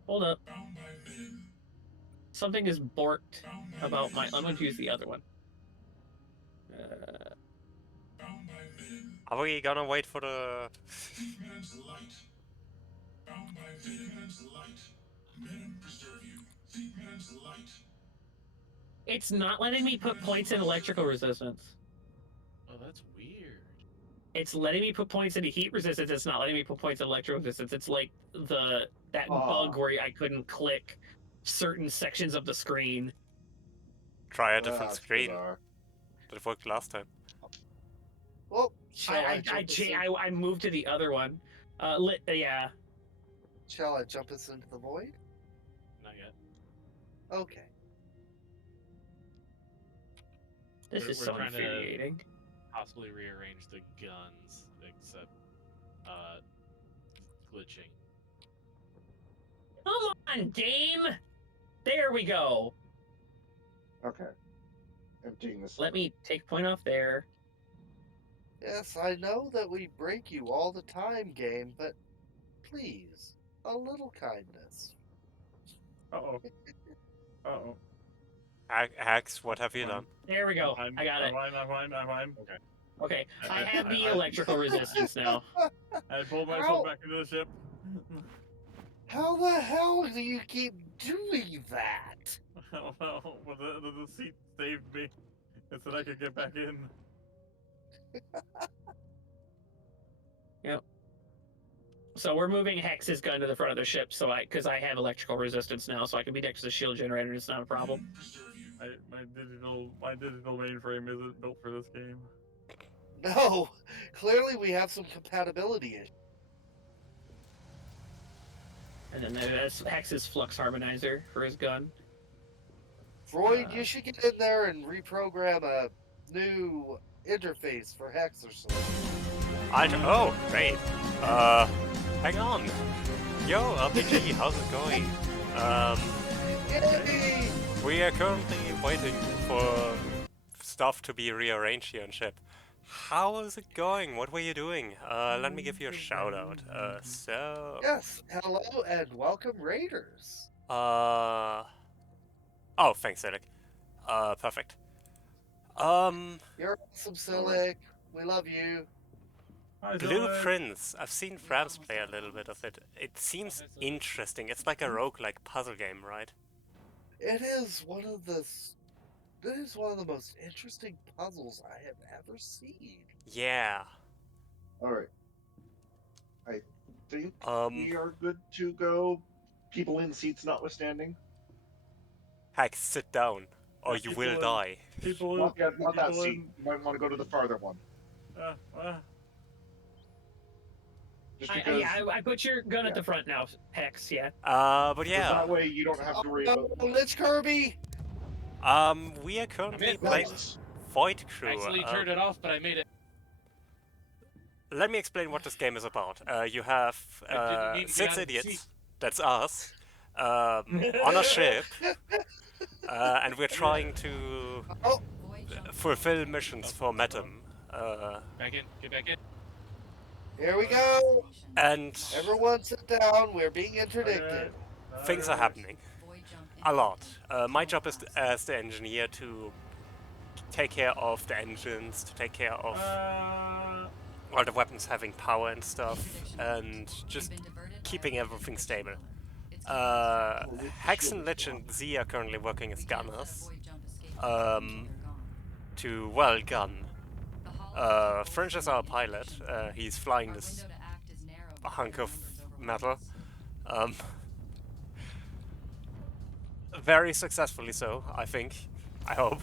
Hold up. Something is borked about my. I'm going to use the other one. Are we gonna wait for the. It's not letting me put points in electrical resistance. Oh, that's weird. It's letting me put points into heat resistance. It's not letting me put points in electrical resistance. It's like that bug where I couldn't click certain sections of the screen. Try a different That's screen. bizarre. That worked last time. Well, shall I I moved to the other one. Yeah. Shall I jump us into the void? Not yet. Okay. This is We're so trying to- infuriating. Possibly rearrange the guns, except glitching. Come on, game! There we go. Okay. Emptying this. Let me take point off there. Yes, I know that we break you all the time, game, but please, a little kindness. Uh-oh. Uh-oh. Hax, what have you done? There we go. I'm I got it. I'm fine. Okay, I have the electrical resistance now. I pulled myself Ow. back into the ship. How the hell do you keep doing that? I don't know, but the seat saved me. It said I could get back in. Yep. So we're moving Hex's gun to the front of the ship, because I have electrical resistance now, so I can be next to the shield generator. And it's not a problem. My digital mainframe isn't built for this game. No, clearly we have some compatibility issues. And then that's Hex's flux harmonizer for his gun. Freud, you should get in there and reprogram a new interface for Hex or something. Oh, great. Hang on. Yo, RPG, how's it going? Yay! We are currently waiting for stuff to be rearranged here on ship. How is it going? What were you doing? Let me give you a shout out. Yes, hello and welcome, Raiders. Oh, thanks, Eric. Perfect. You're awesome, Silic. We love you. Hi, Zoe. Blueprints. I've seen Frams play a little bit of it. It seems interesting. It's like a roguelike puzzle game, right? It is one of the most interesting puzzles I have ever seen. Yeah. All right. I think we are good to go. People in seats notwithstanding. Heck, sit down, or you will die. People Not that people seat. in- You might want to go to the farther one. Just because. I put your gun at the front now, Hex. Yeah. But Because yeah. that way you don't have to worry Oh, about. it's Kirby. We are currently I'm in. playing Nice. Void I Crew. actually turned it off, but I made it. Let me explain what this game is about. You have I didn't need to get 6 out of the idiots, seat. that's us, on a ship, and we're trying to Oh, Void jump fulfill missions for Metam. Back in. Get back in. here we go. And Everyone sit down. We're being interdicted. things are happening. void jump A lot. My job is as the engineer to take care of the engines, to take care of all the weapons having power and stuff, and just keeping everything stable. Hex and Lich and Z are currently working as gunners to, well, gun. Fringe is our pilot. He's flying this hunk of metal. Very successfully so, I think. I hope.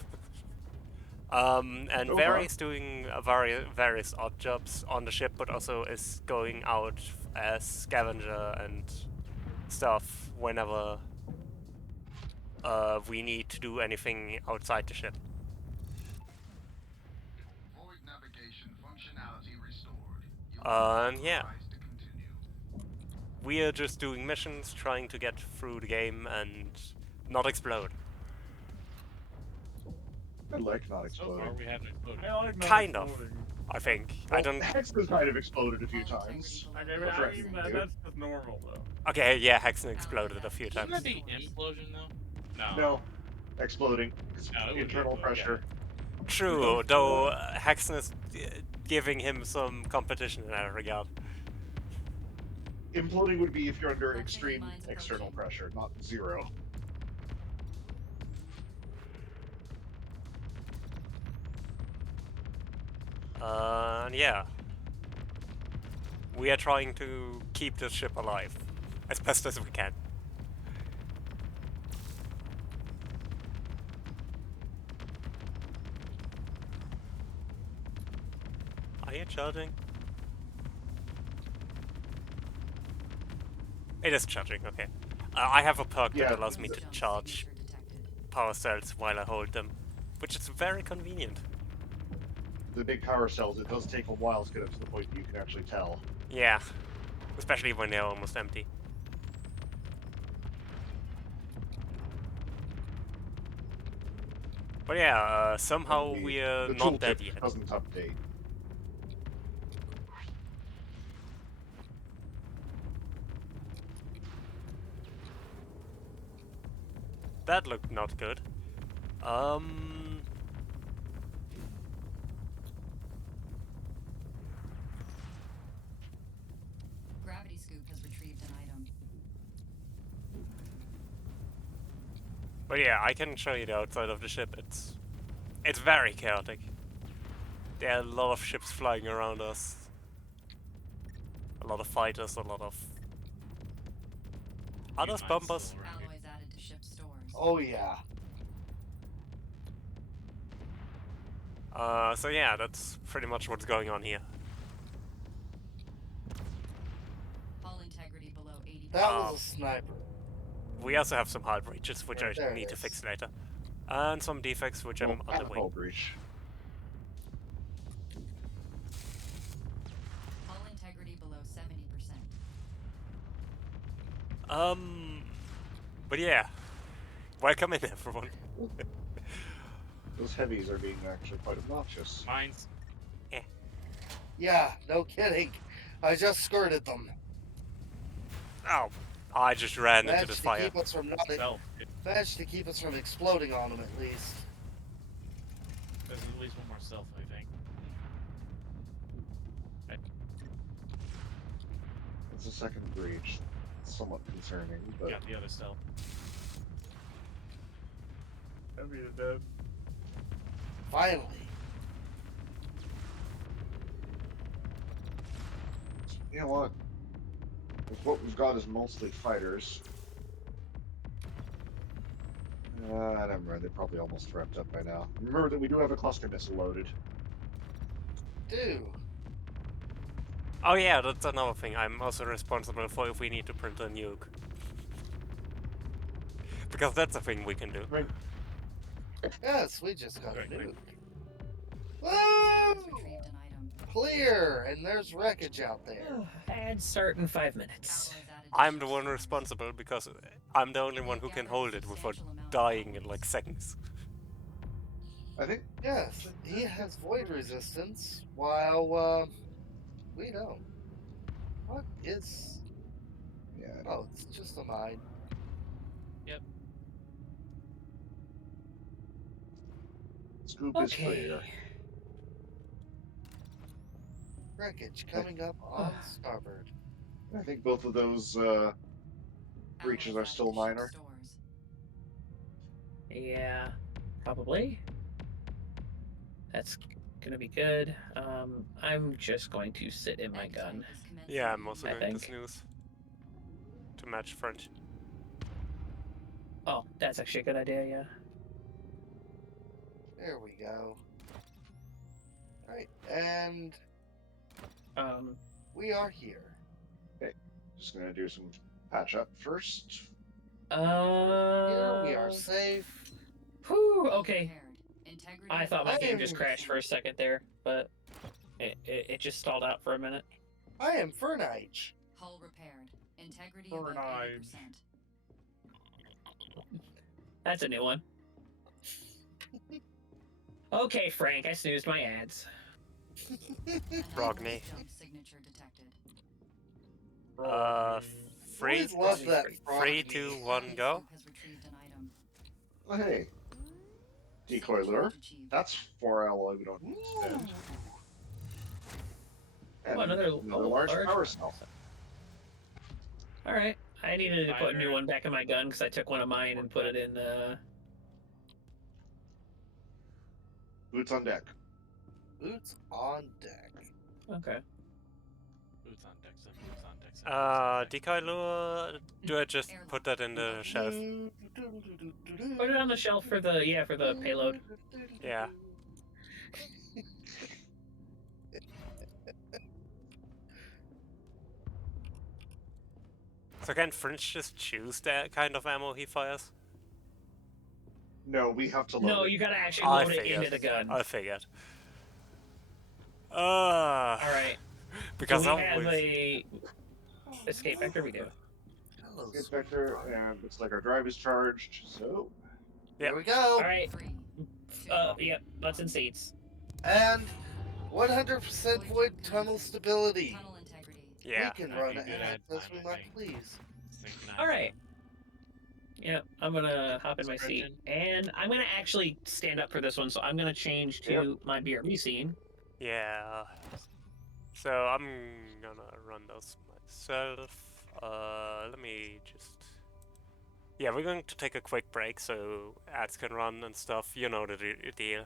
And Very is doing various odd jobs on the ship, but also is going out as scavenger and stuff whenever we need to do anything outside the ship. Void navigation functionality restored. You And yeah, authorized to continue. we are just doing missions, trying to get through the game and not explode. I like not So far, exploding. we haven't exploded. I like not Kind of. exploding. I think. Well, I don't. Hex has kind of exploded a few times. Okay, but That's I right. mean, that's just normal though. Okay, yeah, Hexen exploded a few Shouldn't times. that be implosion though? No. No, exploding. It's No, it would be internal exploding, pressure. True, though Hexen is giving him some competition in that regard. Imploding would be if you're under extreme external pressure, not zero. Yeah. We are trying to keep this ship alive as best as we can. Are you charging? It is charging, okay. I have a perk Yeah, that allows me to charge power cells while I hold them, which is very convenient. The big power cells, it does take a while to get up to the point that you can actually tell. Yeah, especially when they're almost empty. But yeah, somehow we are The not dead tooltip yet. doesn't update. That looked not good. Gravity scoop has retrieved an item. But yeah, I can show you the outside of the ship. It's very chaotic. There are a lot of ships flying around us. A lot of fighters, a lot of... Are those bombers? Alloys added to ship stores. Oh yeah. So yeah, that's pretty much what's going on here. Hull integrity below 80. That was a sniper. We also have some hull breaches, which Right, I there it need to is. fix later. And some defects, which I'm on the way. Hull breach. Hull integrity below 70%. But yeah. Welcome in, everyone. Those heavies are being actually quite obnoxious. Mine's Yeah, no kidding. I just skirted them. Oh, I just ran into the Managed to fire. keep us from not self. managed to keep us from exploding on them at least. There's at least one more self, I think. It's a second breach. It's somewhat concerning, but Got the other self. Heavy is dead. Finally. you know what? With what we've got is mostly fighters. Never mind, they're probably almost wrapped up by now. Remember that we do have a cluster missile loaded. Do. Oh yeah, that's another thing. I'm also responsible for if we need to print a nuke. Because that's a thing we can do. Right. Yes, we just got a Right. nuke. Has Woo! retrieved an item. Clear, and there's wreckage out there. And start in 5 minutes. Alloys added I'm to the ships. one responsible because I'm the only one who can hold it without dying in like seconds. I think Yes, he has void resistance, while we don't. What is? yeah. Oh, it's just a mine. Scoop is clear. Wreckage coming up on starboard. I think both of those breaches Alloys are still added to ship minor. stores. Yeah, probably. That's gonna be good. I'm just going to sit in my Egg gun. tank is commencing Yeah, I'm also I going to think. snooze. To match French. Oh, that's actually a good idea, yeah. There we go. Right, and we are here. Just gonna do some patch up first. Here we are safe. Whew, Hull okay. repaired. Integrity I thought my game just Hey. crashed for a second there, but it just stalled out for a minute. I am Fernige. Hull repaired. Integrity Or above nine. 80%. That's a new one. Okay, Frank, I snoozed my ads. Rogney. Jump signature detected. Three, Always love that. 3, froggy. 2, 1, go. Has retrieved an item. Oh, hey, decoy lure. That's 4 alloy we don't need to spend. And another large power cell. All right, I needed to put a new one back in my gun because I took one of mine and put it in. Boots on deck. Boots on deck. Okay. Boots on deck, so boots on deck. So boots on deck. Decoy lure. Do I just put that in the shelf? Put it on the shelf for the payload. Yeah. So can French just choose the kind of ammo he fires? No, we have to load No, it. you gotta actually I load it figured. into the gun. I figured. All right. Because Do we I have always... a escape vector? We do. Hello, Get vector, and looks like our drive is charged, so... There we go. All right. 3, 2, Yep. Butts and seats. And 100% void tunnel stability. Tunnel integrity. Yeah. We can I run can do ahead that as we fine, I might think. please. Synchronize. All right. Yep. I'm gonna hop in my seat, Description. and I'm gonna actually stand up for this one. So I'm gonna change to my BRB scene. Yeah. So I'm gonna run those myself. Let me just... Yeah, we're going to take a quick break so ads can run and stuff. You know the deal.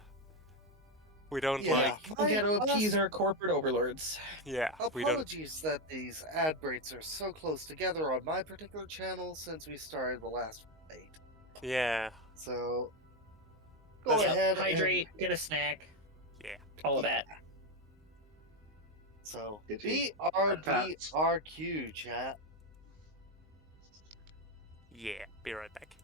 We don't Yeah. like... We'll get to appease our corporate overlords. Yeah, we don't... Apologies that these ad breaks are so close together on my particular channel since we started the last fight. Yeah. So go Let's ahead Hydrate, get a snack. Yeah. All of that. So It is BRBRQ chat. Yeah, be right back.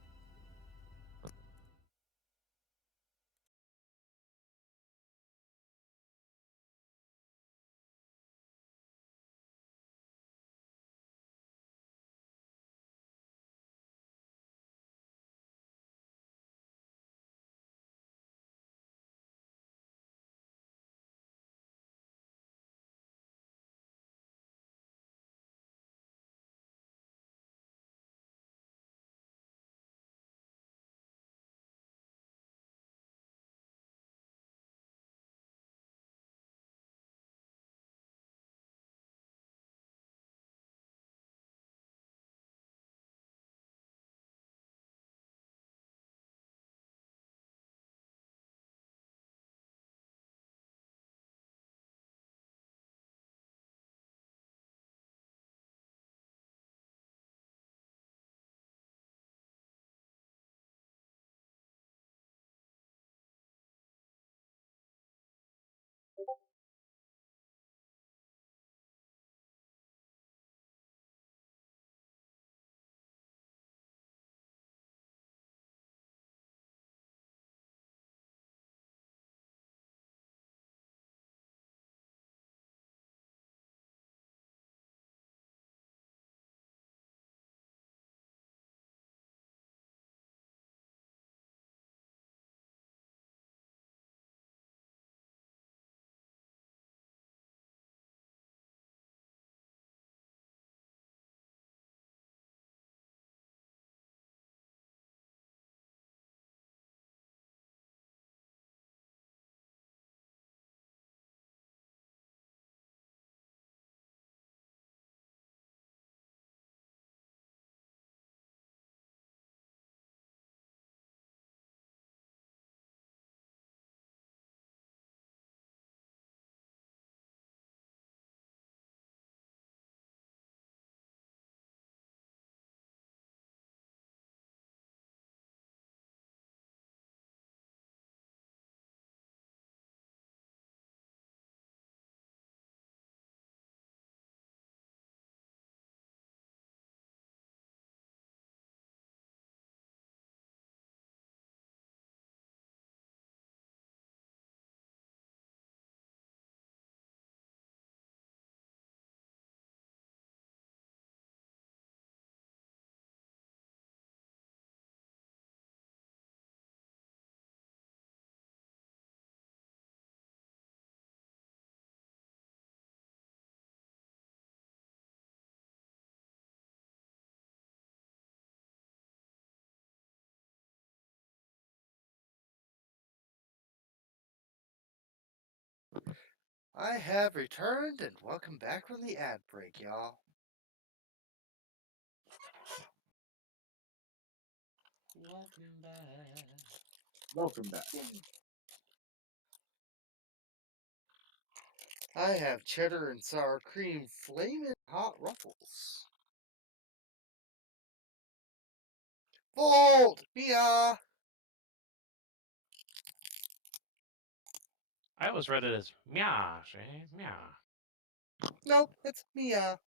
I have returned and welcome back from the ad break, y'all. Welcome back. Welcome back. I have cheddar and sour cream flaming hot ruffles. Volt! Mia! I always read it as meow, meow. Nope, it's Mia.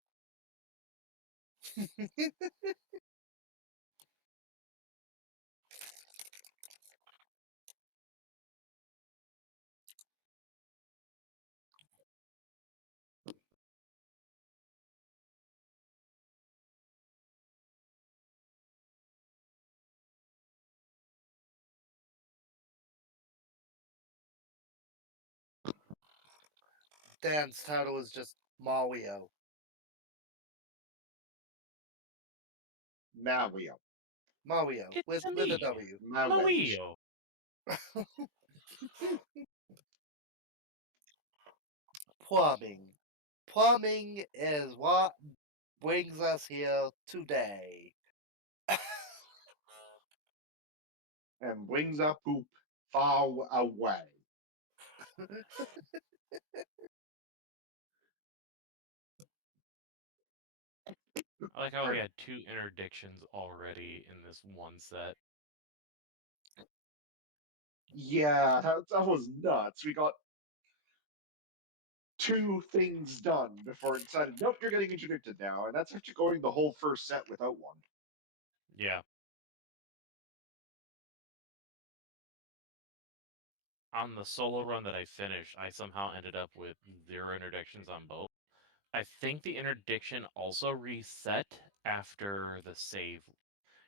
Dan's title is just Mario. Mario. Mario It's with a a me, W. Mario. Plumbing. Plumbing is what brings us here today. And brings up poop far away. I like how we had 2 interdictions already in this one set. Yeah, that was nuts. We got 2 things done before it decided, nope, you're getting interdicted now. And that's after going the whole first set without one. Yeah. On the solo run that I finished, I somehow ended up with 0 interdictions on both. I think the interdiction also reset after the save,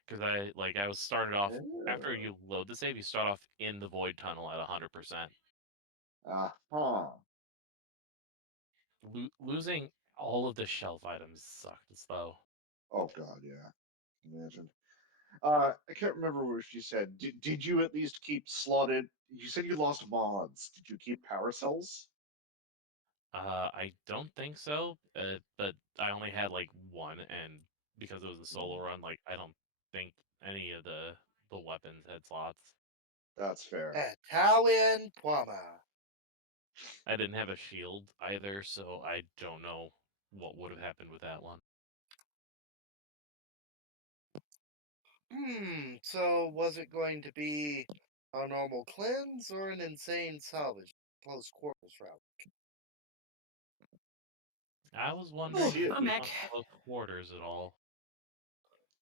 because I was started off after you load the save, you start off in the void tunnel at 100%. Uh-huh. Losing all of the shelf items sucked though. Oh god, yeah. Imagine. I can't remember what you said. Did you at least keep slotted? You said you lost mods. Did you keep power cells? I don't think so, but I only had like 1, and because it was a solo run, like I don't think any of the weapons had slots. That's fair. Italian plumber. I didn't have a shield either, so I don't know what would have happened with that one. So was it going to be a normal cleanse or an insane salvage close quarters route? I was wondering See if it. I'm we back. want close quarters at all.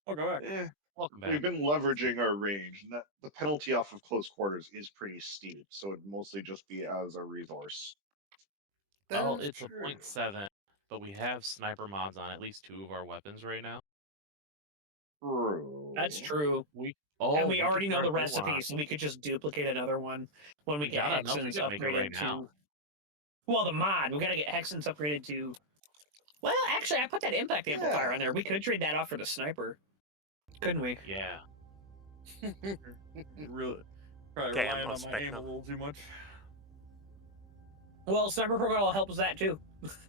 Oh, go back. Eh, Welcome we've back. been leveraging our range, and that the penalty off of close quarters is pretty steep, so it'd mostly just be as a resource. That Well, is it's a true. 0.7, but we have sniper mods on at least 2 of our weapons right now. True. That's true. And we We already could know throw the a new one recipe, on. so we could just duplicate another one when we We get got enough. We Hexens could make it right upgraded to. now. Well, the mod. We gotta get Hexens upgraded to. Well, actually, I put that impact amplifier Yeah. on there. We could trade that off for the sniper, couldn't we? Yeah. Really, probably Okay, I'm relying on on my spec aim a now. little too much. Well, sniper profile helps that too.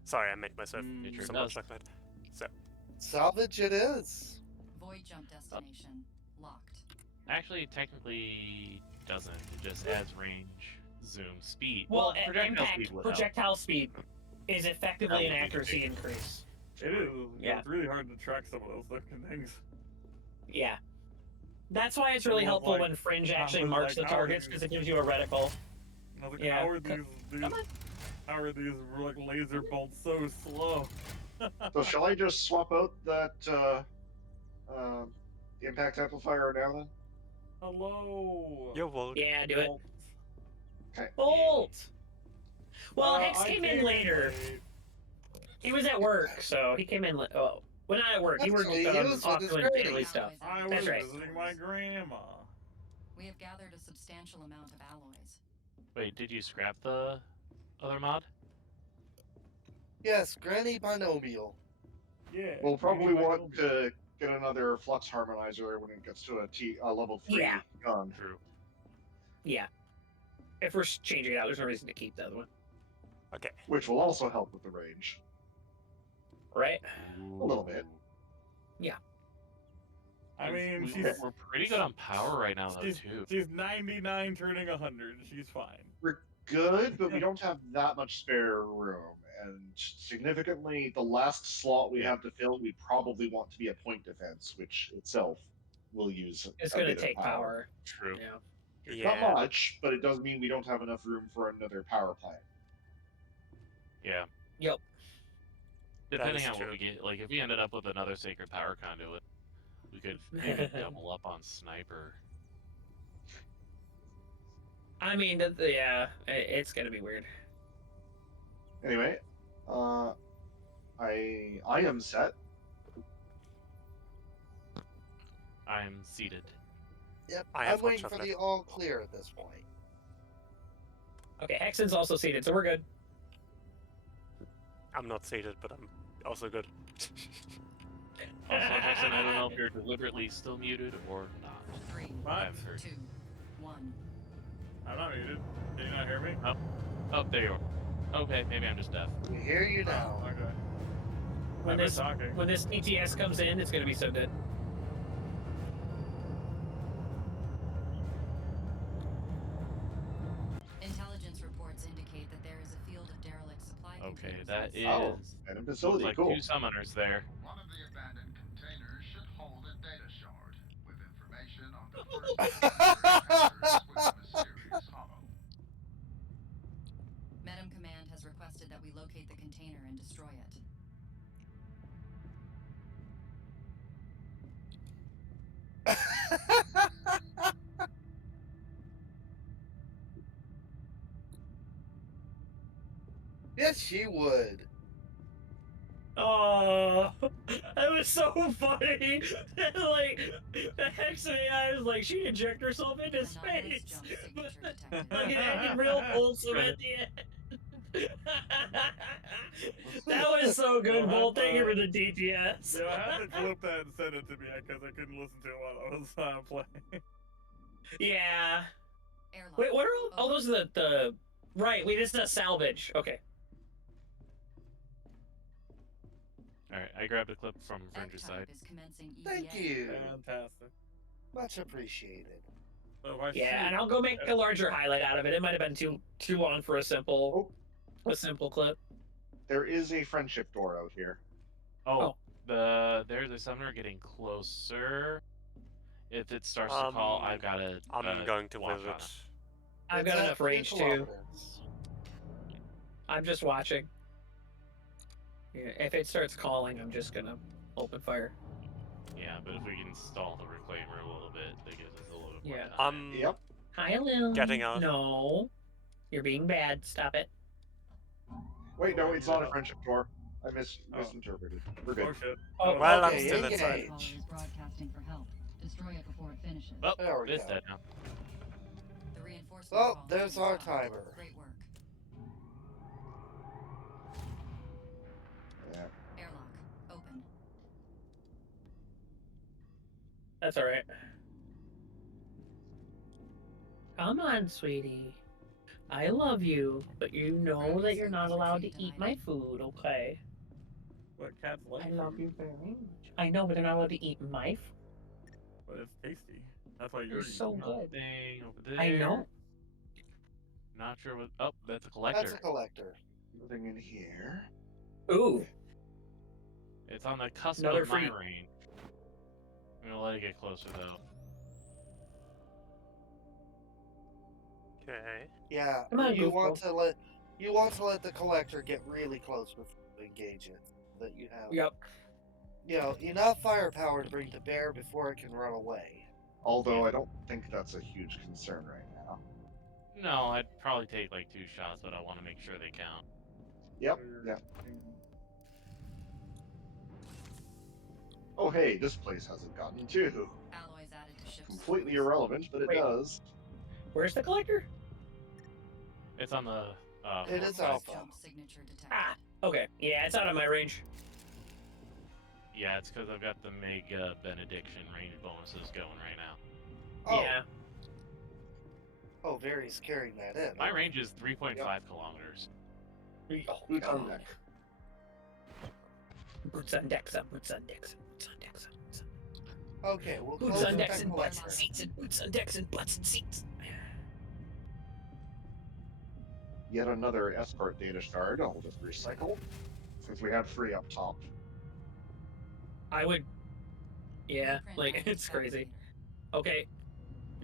Sorry, I made myself It sure so does. much like that. So, Salvage it is. Void jump destination locked. Actually, technically doesn't. It just adds range, zoom, speed. Well, projectile impact speed would projectile speed is effectively That an would be the accuracy difference. increase. It is. Yeah. It's really hard to track some of those fucking things. Yeah. That's why it's really Well, helpful like, when Fringe I actually was marks like, the how are targets these- because it gives you a reticle. And I was like, Yeah. how are these like laser bolts so slow? So shall I just swap out that impact amplifier now then? Hello. your vote. Yeah, do it. Bolt. Okay. Bolt! Well, Hex I came in later. late. He was at work, so he came in. Oh, well, not at work. He worked Actually, he was off with his doing granny. daily stuff. I That's was right. visiting my grandma. We have gathered a substantial amount of alloys. Wait, did you scrap the other mod? Yes, granny binomial. Yeah. We'll probably maybe want to get another flux harmonizer when it gets to a level 3 Yeah. gun. True. Yeah. If we're changing it out, there's no reason to keep the other one. Okay. which will also help with the range. Right? A little bit. I mean, we're pretty good on power right now, though, too. she's 99 turning 100. She's fine. We're good, but we don't have that much spare room. And significantly, the last slot we have to fill, we probably want to be a point defense, which itself will use It's a gonna bit of take power. True. Yeah. Not Yeah. much, but it does mean we don't have enough room for another power plant. Yeah. Yep. Depending is on what true. we get, like if we ended up with another sacred power conduit, we could maybe double up on sniper. I mean, yeah, it's gonna be weird. Anyway, I am set. I'm seated. Yep, I I'm have hot waiting for chocolate. the all clear at this point. Okay, Hexen's also seated, so we're good. I'm not seated, but I'm also good. Also, Hexen, I don't know if you're deliberately still muted or not. 3, What? I haven't heard 2, you. 1. I'm not muted. Can you not hear me? Oh, there you are. Okay, maybe I'm just deaf. We hear you now. Oh, okay. When I've been this talking. when this ETS comes in, it's gonna be so good. Intelligence reports indicate that there is a field of derelict supply Okay, containers. that is Oh, and a looks facility. like Cool. 2 summoners there. One of the abandoned containers should hold a data shard with information on the first encounters with the mysterious hollow. Medem Command has requested that we locate the container and destroy it. Yes, she would. Oh, that was so funny. Like, the Hexen AI was like, she injected herself into Anomalous space. jump But signature detected. like, it ended real wholesome at the end. That was so good, You'll Bolt. have Thank you to- for the DTS. You'll have to clip that and send it to me because I couldn't listen to it while I was playing. Yeah. Airlock. Wait, what are all those? The right? Wait, this is a salvage. Okay. Alright, I grabbed a clip from Fringe's F-type side. is commencing Thank EVA. you. Fantastic. Much appreciated. So if I Yeah, shoot- and I'll go make a larger highlight out of it. It might have been too long for a simple clip. There is a friendship door out here. Oh, there's a summoner getting closer. If it starts to call, I've got to. I'm going to watch visit. on it. I've It's got at enough 2 range too. kilometers. I'm just watching. Yeah, if it starts calling, I'm just gonna open fire. Yeah, but if we can stall the reclaimer a little bit, that gives us a little bit more Yeah. time. Yep. Hi, Lil. Getting out. No, you're being bad. Stop it. Wait, no, it's not a friendship door. I Oh. misinterpreted. We're good. Oh shit. Oh, Well, I'm okay, still engage. inside. Caller is broadcasting for help. Destroy it before it finishes. Oh, There we it's go. dead now. The reinforcement Oh, call there's has our been stopped. timer. Great work. Yeah. Airlock. Open. That's all right. Come on, sweetie. I love you, but you know that you're not allowed to eat my food, okay? What cats like I love food, you very much. I know, but they're not allowed to eat my food. but it's tasty. That's why you're It's so eating it. good. Nothing over there. I know. Not sure what. Oh, that's a collector. That's a collector. Nothing in here. Ooh. It's on the cusp Another of my free- range. I'm gonna let it get closer though. Okay. Yeah, Come on, you goofball. want to let the collector get really close before you engage it. That you have Yep. enough firepower to bring to bear before it can run away. Although I don't think that's a huge concern right now. No, I'd probably take like 2 shots, but I want to make sure they count. Yep. Yeah. Oh hey, this place has a gun too. Alloys added to ship's Completely stores. irrelevant, but it Wait. does. Where's the collector? It's on the. It port is side. alpha. Jump signature detected. Ah. Okay. Yeah, it's out of my range. Yeah, it's because I've got the Mega Benediction range bonuses going right now. Oh, Yeah. oh, Vary's carrying that in. My range is 3.5 kilometers. Oh, Boots on God. deck. Boots on decks up, boots on decks up, boots on decks up, boots on Okay, we'll Boots close on the decks tech and butts and collector. seats and boots on decks and butts and seats. Yet another escort data shard. I'll just recycle since we have 3 up top. I would. Yeah, Blueprint like active it's crazy. fabricator. Okay,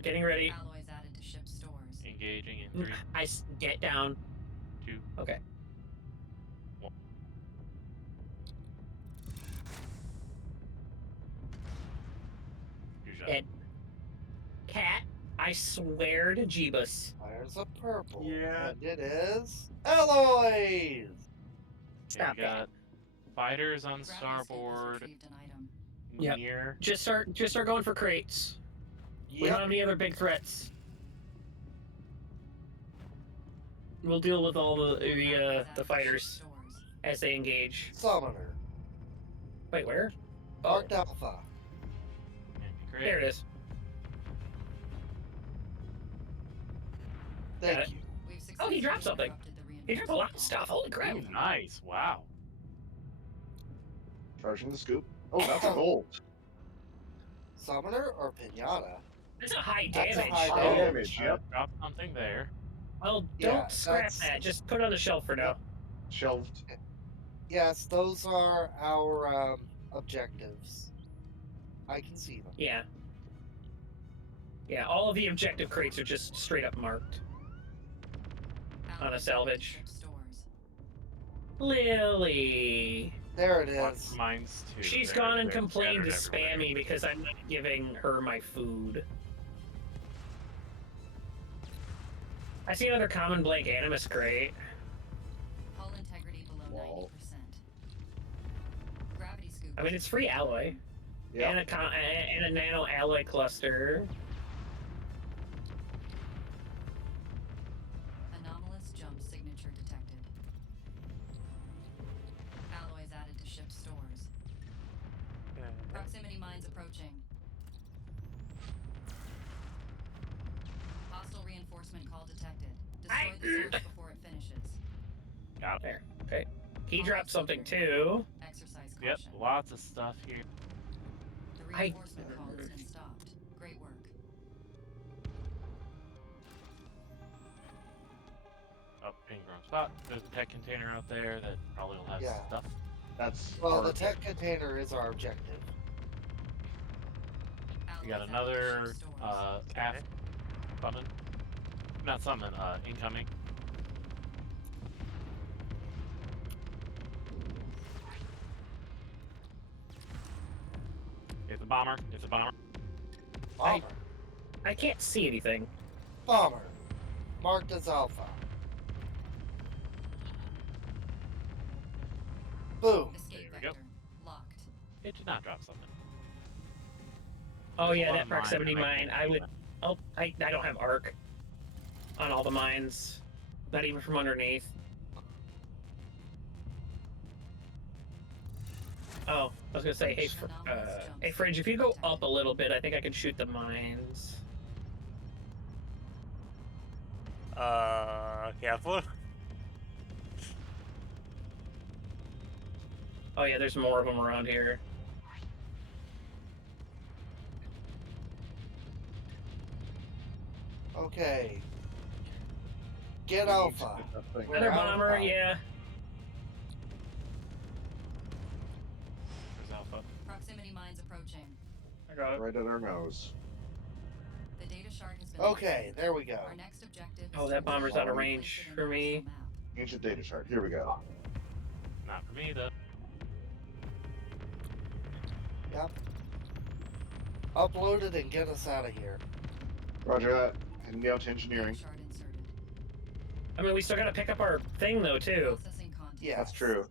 getting ready. Alloys added to ship stores. Engaging in 3, Get down. 2. Okay. Your shot. Ed. Cat. I swear to Jeebus. Fires a purple. Yeah. And it is alloys. Okay, Stop you got fighters on Gravity starboard retrieved an item. Yep. near. Just start going for crates. We don't Yep. have any other big threats. We'll deal with all Alloys added the to ship fighters stores. as they engage. Summoner. Wait, where? Oh, Marked Alpha. Great. there it is. Got Thank it. you. We've Oh, he dropped successfully something. interrupted the He dropped a lot of reinforcement stuff. Holy crap! Ooh, nice. Wow. Charging the scoop. Oh, that's a gold. Summoner or Pinata? That's a high That's a damage. high High damage. damage, yep. Drop something there. Well, Yeah, don't scrap that's- that. Just put it on the shelf for now. Shelved. Yes, those are our objectives. I can see them. Yeah. Yeah, all of the objective crates are just straight up marked. On a Alloys salvage. added to ship stores. Lily. There it Lots is. of mines too. She's They're- gone and they're complained to scattered spam everywhere. me because I'm not giving her my food. I see another common blank animus crate. Hull integrity below Wall. 90%. Gravity scoop. I mean, it's free alloy. Yeah. And a nano alloy cluster. Anomalous jump signature detected. Alloys added to ship stores. Proximity mines approaching. Hostile reinforcement call detected. Destroy the source before it finishes. Got there. Okay. He dropped something too. Exercise caution. Yep, lots of stuff here. The I- reinforcement call has been stopped. Great work. Up ping wrong spot. There's a tech container out there that probably will have Yeah. stuff. That's Well, our the tech container is our objective. We got Alloys added to another ship stores. calf summon. Not summon, incoming. It's a bomber. It's a bomber. Bomber. I can't see anything. Bomber. Marked as Alpha. Boom. Escape There we go. vector. Locked. It did not drop something. Oh There's yeah, one that mine proximity that I mine. can't I see would. that. Oh, I don't have arc on all the mines. Not even from underneath. Oh, I was gonna say, hey, Fridge, if you go up a little bit, I think I can shoot the mines. Careful. Oh yeah, there's more of them around here. Okay. Get Alpha. We're Another out of bomber, power. yeah. There's Alpha. Proximity mines approaching. I got it. right at our nose. The data shard has been Okay, there we go. Our next objective is Oh, to that bomber's place out of it range in for the me. actual map. Ancient data shard. Here we go. Not for me though. Yep. Upload it and get us out of here. Roger that. Heading out to Data engineering. shard inserted. I mean, we still gotta pick up our thing though too. Processing content. Yeah. That's true.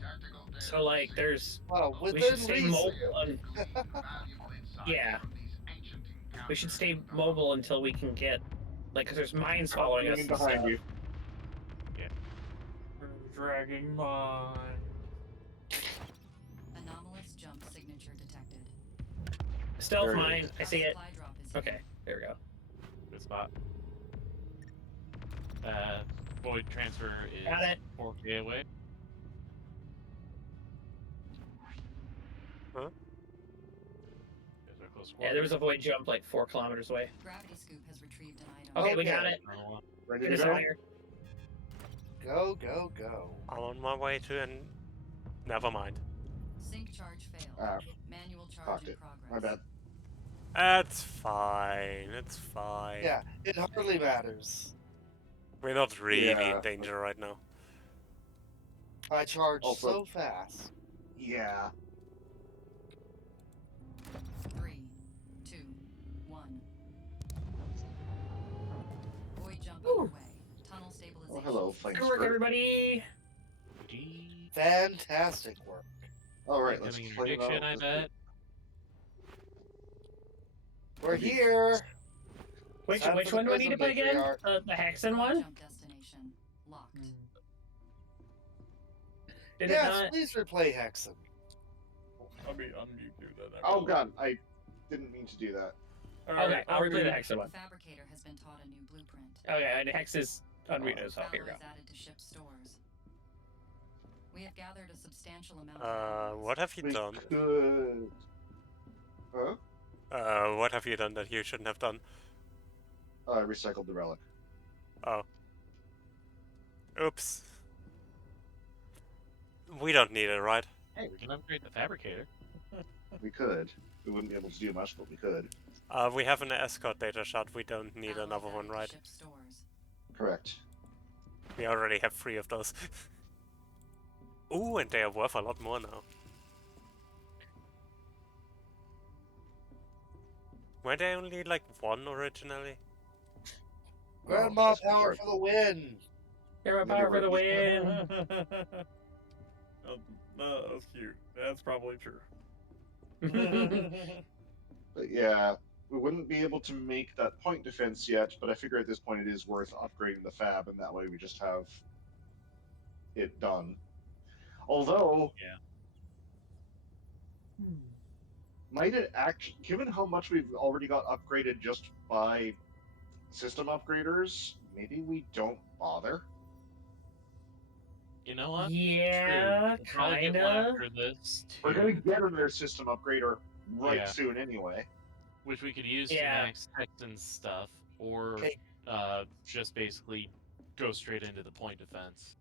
Tactical data So like, there's Well, we within should stay reason. mobile. glean valuable insights Yeah. from these ancient We should encounters stay with the mobile until we can get, like, 'cause there's mines following us. Coming And behind stuff. you. Dragging mine. Anomalous jump signature detected. Stealth There it mine, I see it. Supply drop is here. Okay, there we go. Good spot. void transfer is Got it. 4K away. Huh? There's our close Yeah, there was a quarters. void jump like 4 kilometers away. Gravity scoop has retrieved an item. Okay, we Okay. got it. Another one. Ready Get to us go? out of here. Go, go, go. I'm on my way to an. Never mind. Sync charge failed. Ah, Manual charge fucked in it. progress. My bad. That's fine. It's fine. Yeah, it hardly matters. We're not really Yeah. in danger right now. I charge Also- so fast. Yeah. 3, 2, 1. Void jump Whew. underway. Tunnel stabilization. Oh, hello, complete. Good work, Flamespurt. everybody. GG. Fantastic work. All right, let's Incoming play interdiction, now. I bet. We're here. Which Time which for the one do I need to prison put again? matriarch. The Hexen Void one? jump destination locked. Did Yes, it not? please replay Hexen. I'll unmute you then. I Oh will. god, I didn't mean to do that. Alright, Okay, I'll replay the Hexen The one. fabricator has been taught a new blueprint. Okay, and Hex is unmuted, so here we go. Alloys added to ship stores. We have gathered a substantial amount of alloys. What have you We done? could. Huh? What have you done that you shouldn't have done? I recycled the relic. Oh. Oops. We don't need it, right? Hey, we can upgrade the fabricator. We could. We wouldn't be able to do much, but we could. We have an escort data shot. We don't need Alloys another one, added to right? ship stores. Correct. We already have 3 of those. Ooh, and they are worth a lot more now. Were they only like 1 originally? Grandma that's power right. for the win. Hero Maybe power for the we're- win. Oh, no, that was cute. That's probably true. But yeah, we wouldn't be able to make that point defense yet, but I figure at this point it is worth upgrading the fab, and that way we just have it done. Although, might it actually, given how much we've already got upgraded just by system upgraders, maybe we don't bother? You know what? Yeah, True. We'll probably get one kinda. after this, We're too, gonna get another system upgrader right Yeah. soon anyway. which we could use Yeah. to max Hexen's stuff, or Okay. just basically go straight into the point defense.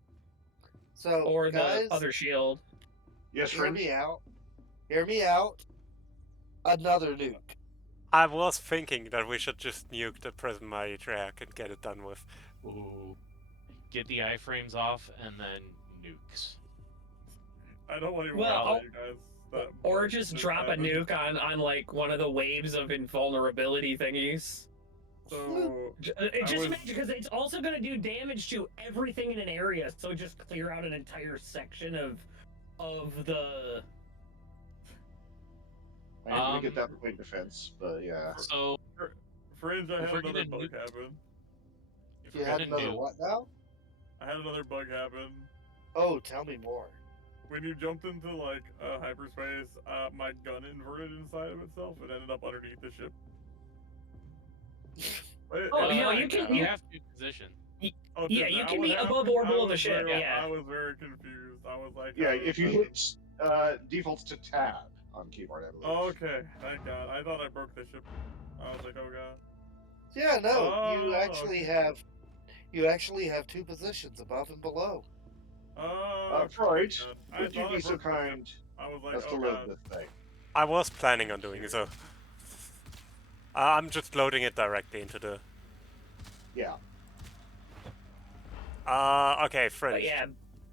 So, Or guys, the other shield. Yes, hear friend? me out. Hear me out. Another nuke. I was thinking that we should just nuke the prison matriarch and get it done with. Ooh. Get the iframes off, and then nukes. I don't want to Well, wow you guys. Or just drop a nuke on like one of the waves of invulnerability thingies. So, Just was- imagine, because it's also going to do damage to everything in an area, so just clear out an entire section of the. I didn't get that point defense, but yeah. So, Fringe, I If had we're another gonna bug nuke- happen. if You we're had gonna another nuke, what now? I had another bug happen. Oh, tell me more. When you jumped into like hyperspace, my gun inverted inside of itself and ended up underneath the ship. Oh, you no, know, you can- you you- have to position. Oh, Yeah, did you that can what be happened? above or below I the was ship, very- yeah. I was very confused. I was like, Yeah, I was if you like- hit defaults to tab on keyboard, I believe. Oh, okay, thank God. I thought I broke the ship. I was like, oh God. Yeah, no, you Oh, actually have 2 positions, above and below. Oh, Freud, God. I would you thought I be so broke the ship. kind I was like, as to oh load God. this thing? I was planning on doing so. I'm just loading it directly into the. Yeah. Okay, friend. But yeah,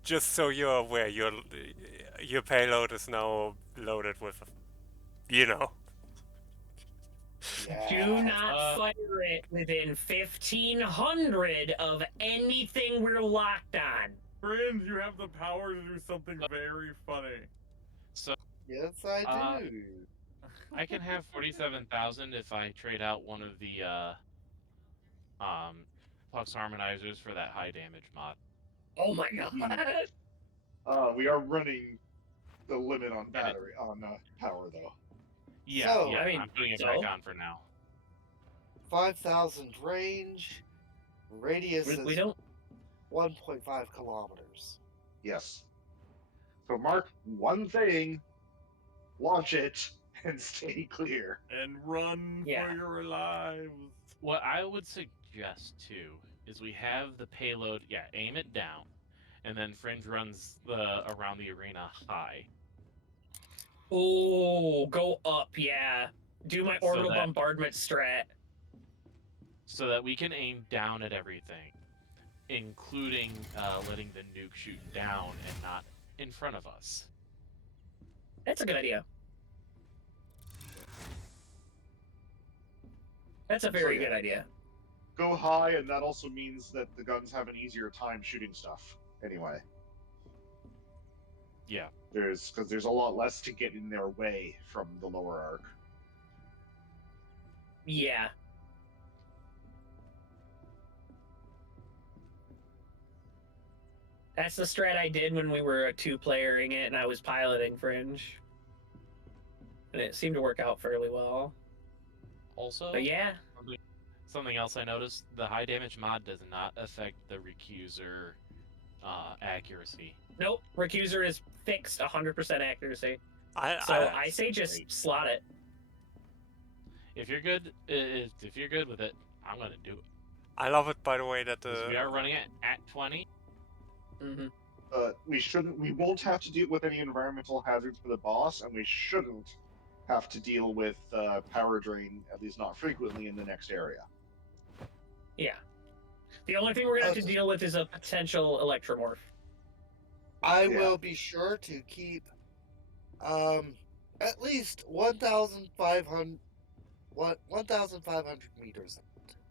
Just so you're aware, your payload is now loaded with, you know. Yeah. do not fire it within 1,500 of anything we're locked on. Fringe, you have the power to do something very funny. So, Yes, I Uh, do. I can have 47,000 if I trade out one of the Pux harmonizers for that high damage mod. Oh my god! We are running the limit on battery on power though. Yeah, So, yeah, I mean, I'm putting it so? back on for now. 5,000 range. Radius We is don't. 1.5 kilometers. Yes. So mark one thing, launch it, and stay clear. And run Yeah. for your lives. What I would suggest too is we have the payload, aim it down, and then Fringe runs around the arena high. Oh, go up, yeah. Do my So orbital that- bombardment strat. So that we can aim down at everything, including letting the nuke shoot down and not in front of us. That's a good idea. That's a very yeah. good idea. Go high, and that also means that the guns have an easier time shooting stuff. Anyway, Yeah. because there's a lot less to get in their way from the lower arc. Yeah. That's the strat I did when we were two-playering it and I was piloting Fringe. And it seemed to work out fairly well. Also, But yeah. something else I noticed: the high damage mod does not affect the recuser accuracy. Nope. Recuser is fixed 100% accuracy. I I say just slot it. If you're good, if you're good with it, I'm gonna do it. I love it, by the way, that 'Cause we are running it at 20. Mm-hmm. We won't have to deal with any environmental hazards for the boss, and we shouldn't have to deal with power drain, at least not frequently, in the next area. Yeah. The only thing we're gonna have to deal with is a potential electromorph. I will be sure to keep at least 1,500 meters.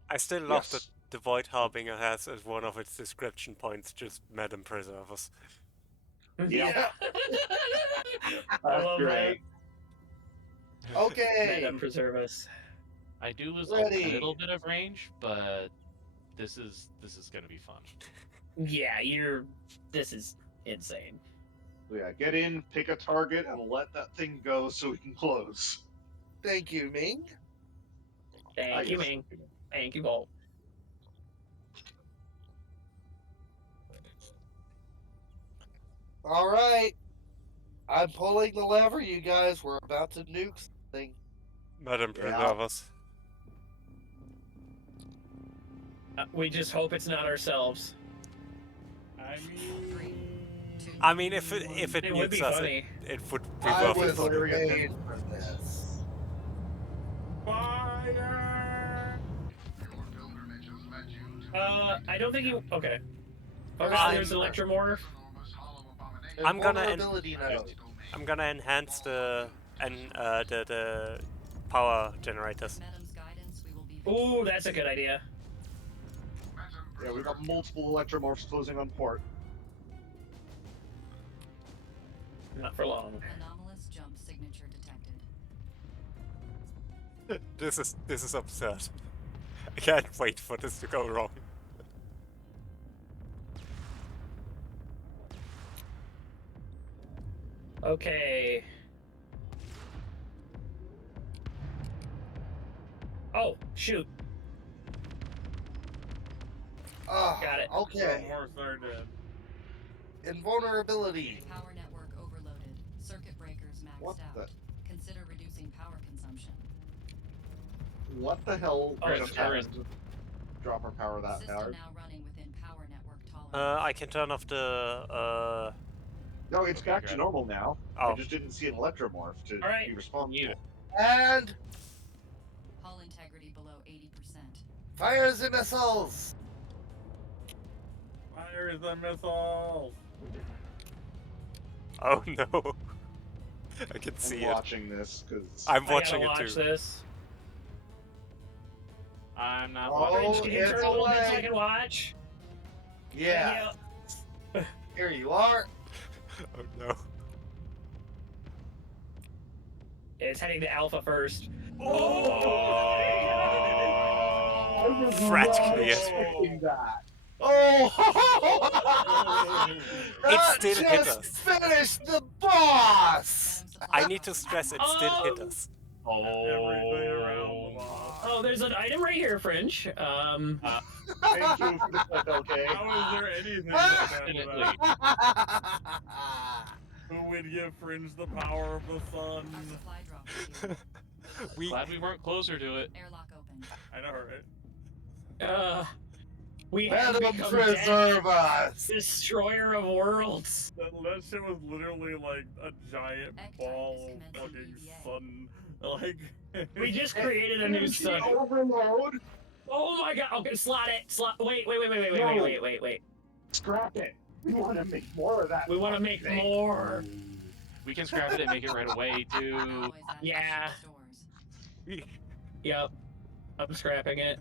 I still love that the Void Harbinger has as one of its description points just Madam Preservers. Yeah. I love great. that. Okay. Madam preserve us. I do lose Ready. a little bit of range, but this is gonna be fun. Yeah, this is insane. Yeah, get in, pick a target, and let that thing go so we can close. Thank you, Ming. Thank you, Ming. Thank you, Bolt. All right. I'm pulling the lever, you guys. We're about to nuke something. Madam Preservers. We just hope it's not ourselves. I mean, if it It would be nukes us, funny. it would be I worth was it. made for this. Fire! Your pilgrimages led you to I don't think you. Okay. Okay, I'm- there's electromorph. enormous hollow abomination. I'm gonna Vulnerability node. I'm gonna enhance the power generators. Madam's guidance, we will be Ooh, that's a good idea. Yeah, we've got multiple electromorphs closing on port. Not for long. anomalous jump signature detected. This is absurd. I can't wait for this to go wrong. Okay. Oh, shoot. Got it. Okay. More are dead. Invulnerability. Power network overloaded. Circuit breakers maxed What out. Consider reducing power consumption. What the hell? Oh, just it's happened to drop our power that System hard? now running within power network tolerance. I can turn off the No, it's back to normal now. Oh. I just didn't see an electromorph to Alright. be responsible. And Hull integrity below 80%. fires the missiles. Fire the missiles! Oh no. I can see I'm it. watching this because I'm I watching gotta it watch too. this. I'm not Oh, watching. Orange, can you it's turn a little bit so I away. can watch? Yeah. Here you are. Oh no. It's heading to Alpha first. Frat cleared. expecting that. Oh! It That still hit just us. finished the boss. Madam supply I need to stress it still hit us. Everything around the boss. Oh, there's an item right here, Fringe. Thank you for the clip, okay? How is there anything like that to Definitely. that? Who would give Fringe the power of the Our sun? supply drop is here. We Glad we weren't closer to it. Airlock open. I know, right? We have Let 'em become preserve death, us. destroyer of worlds. That shit was literally like a giant Ektype ball is of commencing fucking EVA. sun. Like We just created a new Energy sun. overload. Oh my god! Okay, slot it. Slot. Wait. Scrap it. We want to make more of that. We want to make thing. more. We can scrap it and make it right away, too. Alloys added to Yeah. ship stores. we Yep. I'm scrapping it.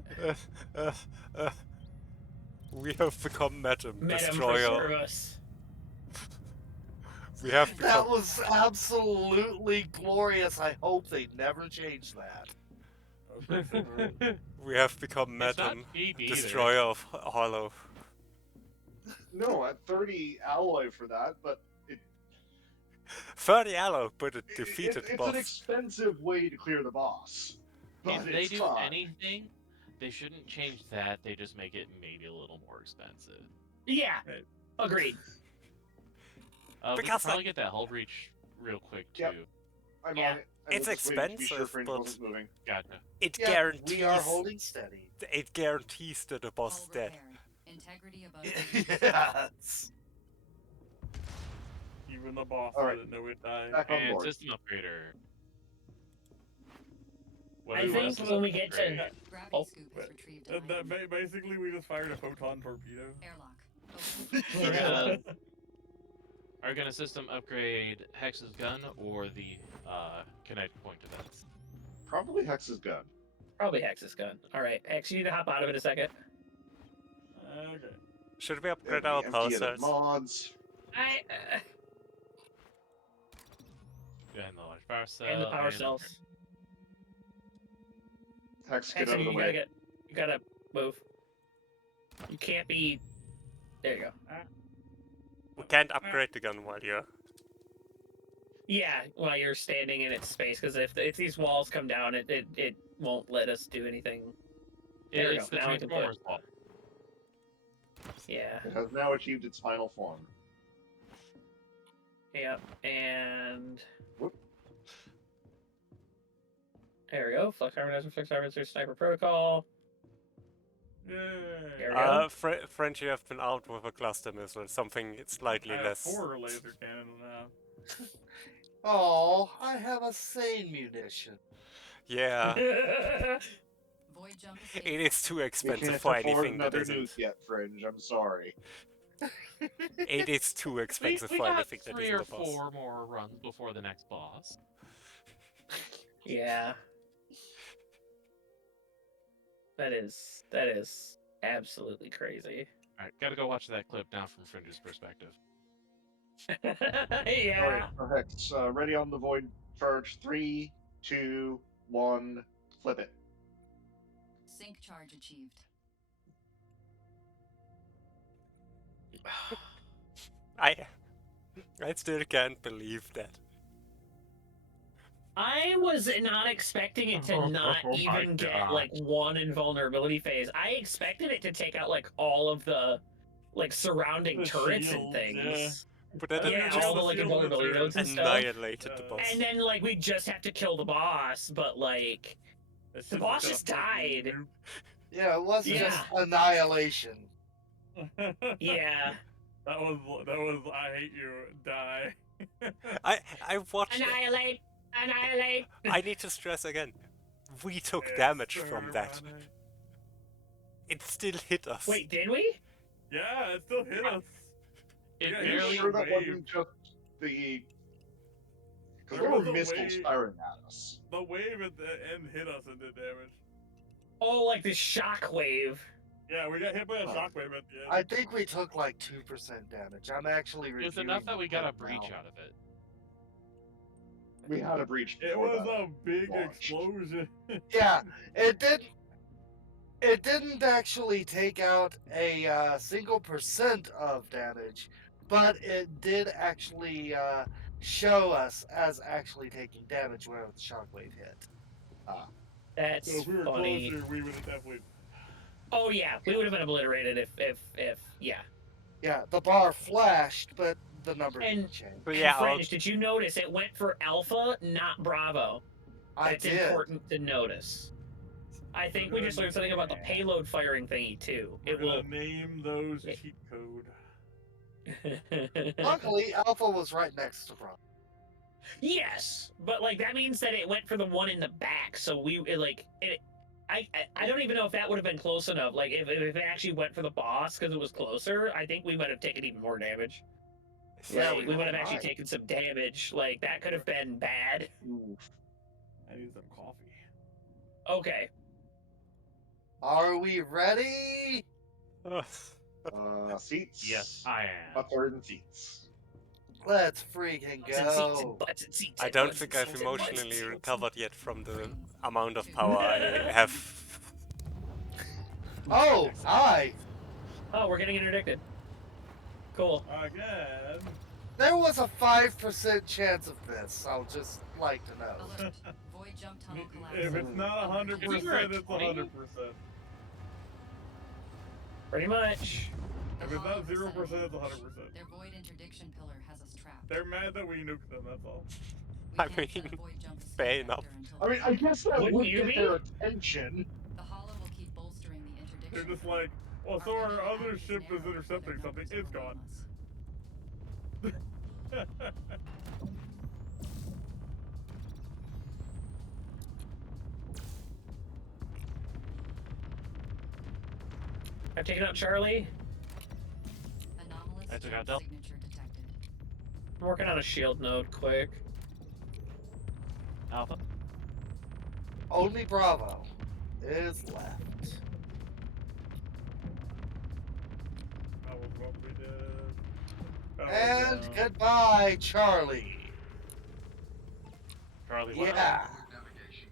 uh, uh, we have become Madam Madam Destroyer. preserve us. We have That become was absolutely glorious. I hope they never change that. we have become It's not Madam cheap either. Destroyer of Hollow. No, at 30 alloy for that, but 30 alloy, but it defeated the it's boss. an expensive way to clear the boss. But If they it's do fun. anything, they shouldn't change that. They just make it maybe a little more expensive. Yeah. Right. Agreed. We could Because, probably like- get that hull reach real quick, too. Yep. I'm Yeah. on it. I It's was just waiting to be sure expensive, Fringe but- wasn't moving. Gotcha. It Yeah, guarantees we are holding steady. it guarantees that the boss is Hull dead. repaired. Integrity above. Yes. Even the boss All right. didn't know it died. Back on And board. system upgrader. What I do you want think us when we get to Yeah. Gravity Oh. scoop But- is retrieved. Basically, we just fired a photon torpedo. Airlock. Open. We're gonna, are we gonna system upgrade Hex's gun or the kinetic point defense? Probably Hex's gun. probably Hex's gun. All right, Hex, you need to hop out of it a second. Okay. Should we upgrade It'll our be power empty of the cells? mods. I And the large power cell. and the power and- cells. Hex, get Hex, out of the you way. gotta move. You can't be. There you go. We can't upgrade the gun while you're. Yeah, while you're standing in its space, because if these walls come down, it won't let us do anything. There we It's go. the Now we can put. Transformers wall. Yeah. It has now achieved its final form. Yep. And. Whoop. There we go. Flux harmonizer, flux harmonizer, sniper protocol. Yay. There we go. French, you have been out with a cluster missile, something slightly I have less. 4 laser cannons now. Oh, I have a sane munition. Yeah, Void jump it escape. is too We expensive can't for afford anything that another isn't. nuke yet, Fringe. I'm sorry. It is too We expensive for got anything that 3 isn't or a boss. 4 more runs before the next boss. Yeah. That is absolutely crazy. Alright, gotta go watch that clip now from Fringe's perspective. Yeah. Alright, Hex, ready on the void charge. 3, 2, 1, flip it. Sync charge achieved. I still can't believe that. I was not expecting it to not Oh my even get God. like one invulnerability phase. I expected it to take out like all of the like surrounding The turrets shields, and things. But then Yeah, it Yeah, all just the like shield invulnerability materials. nodes and stuff. annihilated the boss. And then like we just have to kill the boss, but like It's The boss a just fucking died. Yeah, it wasn't just Yeah. annihilation. nuke. yeah. That was I hate you, die. I watched. Annihilate! Annihilate! I need to stress again. We took It's damage from that. ironic. It still hit us. Wait, did we? Yeah, it still hit us. It Yeah, Are you barely sure that wave. wasn't just the... Because There there were was a missiles wave. firing at us. The wave at the end hit us and did damage. Oh, like the shockwave. Yeah, we got hit by a shockwave at the end. I think we took like 2% damage. I'm actually It's enough reviewing that we the got a clip breach now. out of it. We had a breach It before was that. a big launch. explosion. Yeah, it did. It didn't actually take out a single % of damage, but it did actually show us as actually taking damage where the shockwave hit. That's So if we were funny. closer, we would have definitely. Oh yeah, we would have been obliterated if yeah. Yeah, the bar flashed, but the number And- didn't change. But yeah, Fringe, did you notice it went for Alpha, not Bravo? I That's did. important to notice. I think we just learned something about the payload firing thingy too. We're It will. gonna name those it- cheat code. Luckily, Alpha was right next to Bravo. Yes, but like that means that it went for the one in the back. So I don't even know if that would have been close enough. Like if it actually went for the boss because it was closer, I think we might have taken even more damage. Yeah, Like, we would have actually might. taken some damage. Like that could have been bad. Oof. I need some coffee. Okay. Are we ready? Seats. Yes, I am. A third in seats. Let's freaking Butts and seats and go. butts and seats I and don't butts think and I've seats and butts and emotionally seats. recovered yet from the amount of power I have. Oh, hi. Oh, we're getting interdicted. Cool. Again. There was a 5% chance of this. I'll just like to know. Alert. Void jump tunnel collapse. If it's not 100%, it's 100%. Pretty much. If it's not 0%, it's 100%. Their void interdiction pillar has us trapped. They're mad that we nuked them, that's all. We I can't set mean, a void jump escape fair vector enough. until I mean, I guess that Wouldn't would you get be? their attention. the hollow will keep bolstering the interdiction. They're just like, well, so our other ship is intercepting something. It's gone. I've taken out Charlie. Anomalous I took jump out Del. signature detected. I'm working on a shield node quick. Alpha. Only Bravo is left. That was what we did. That was, And goodbye, Charlie. Charlie, what? Yeah. Navigation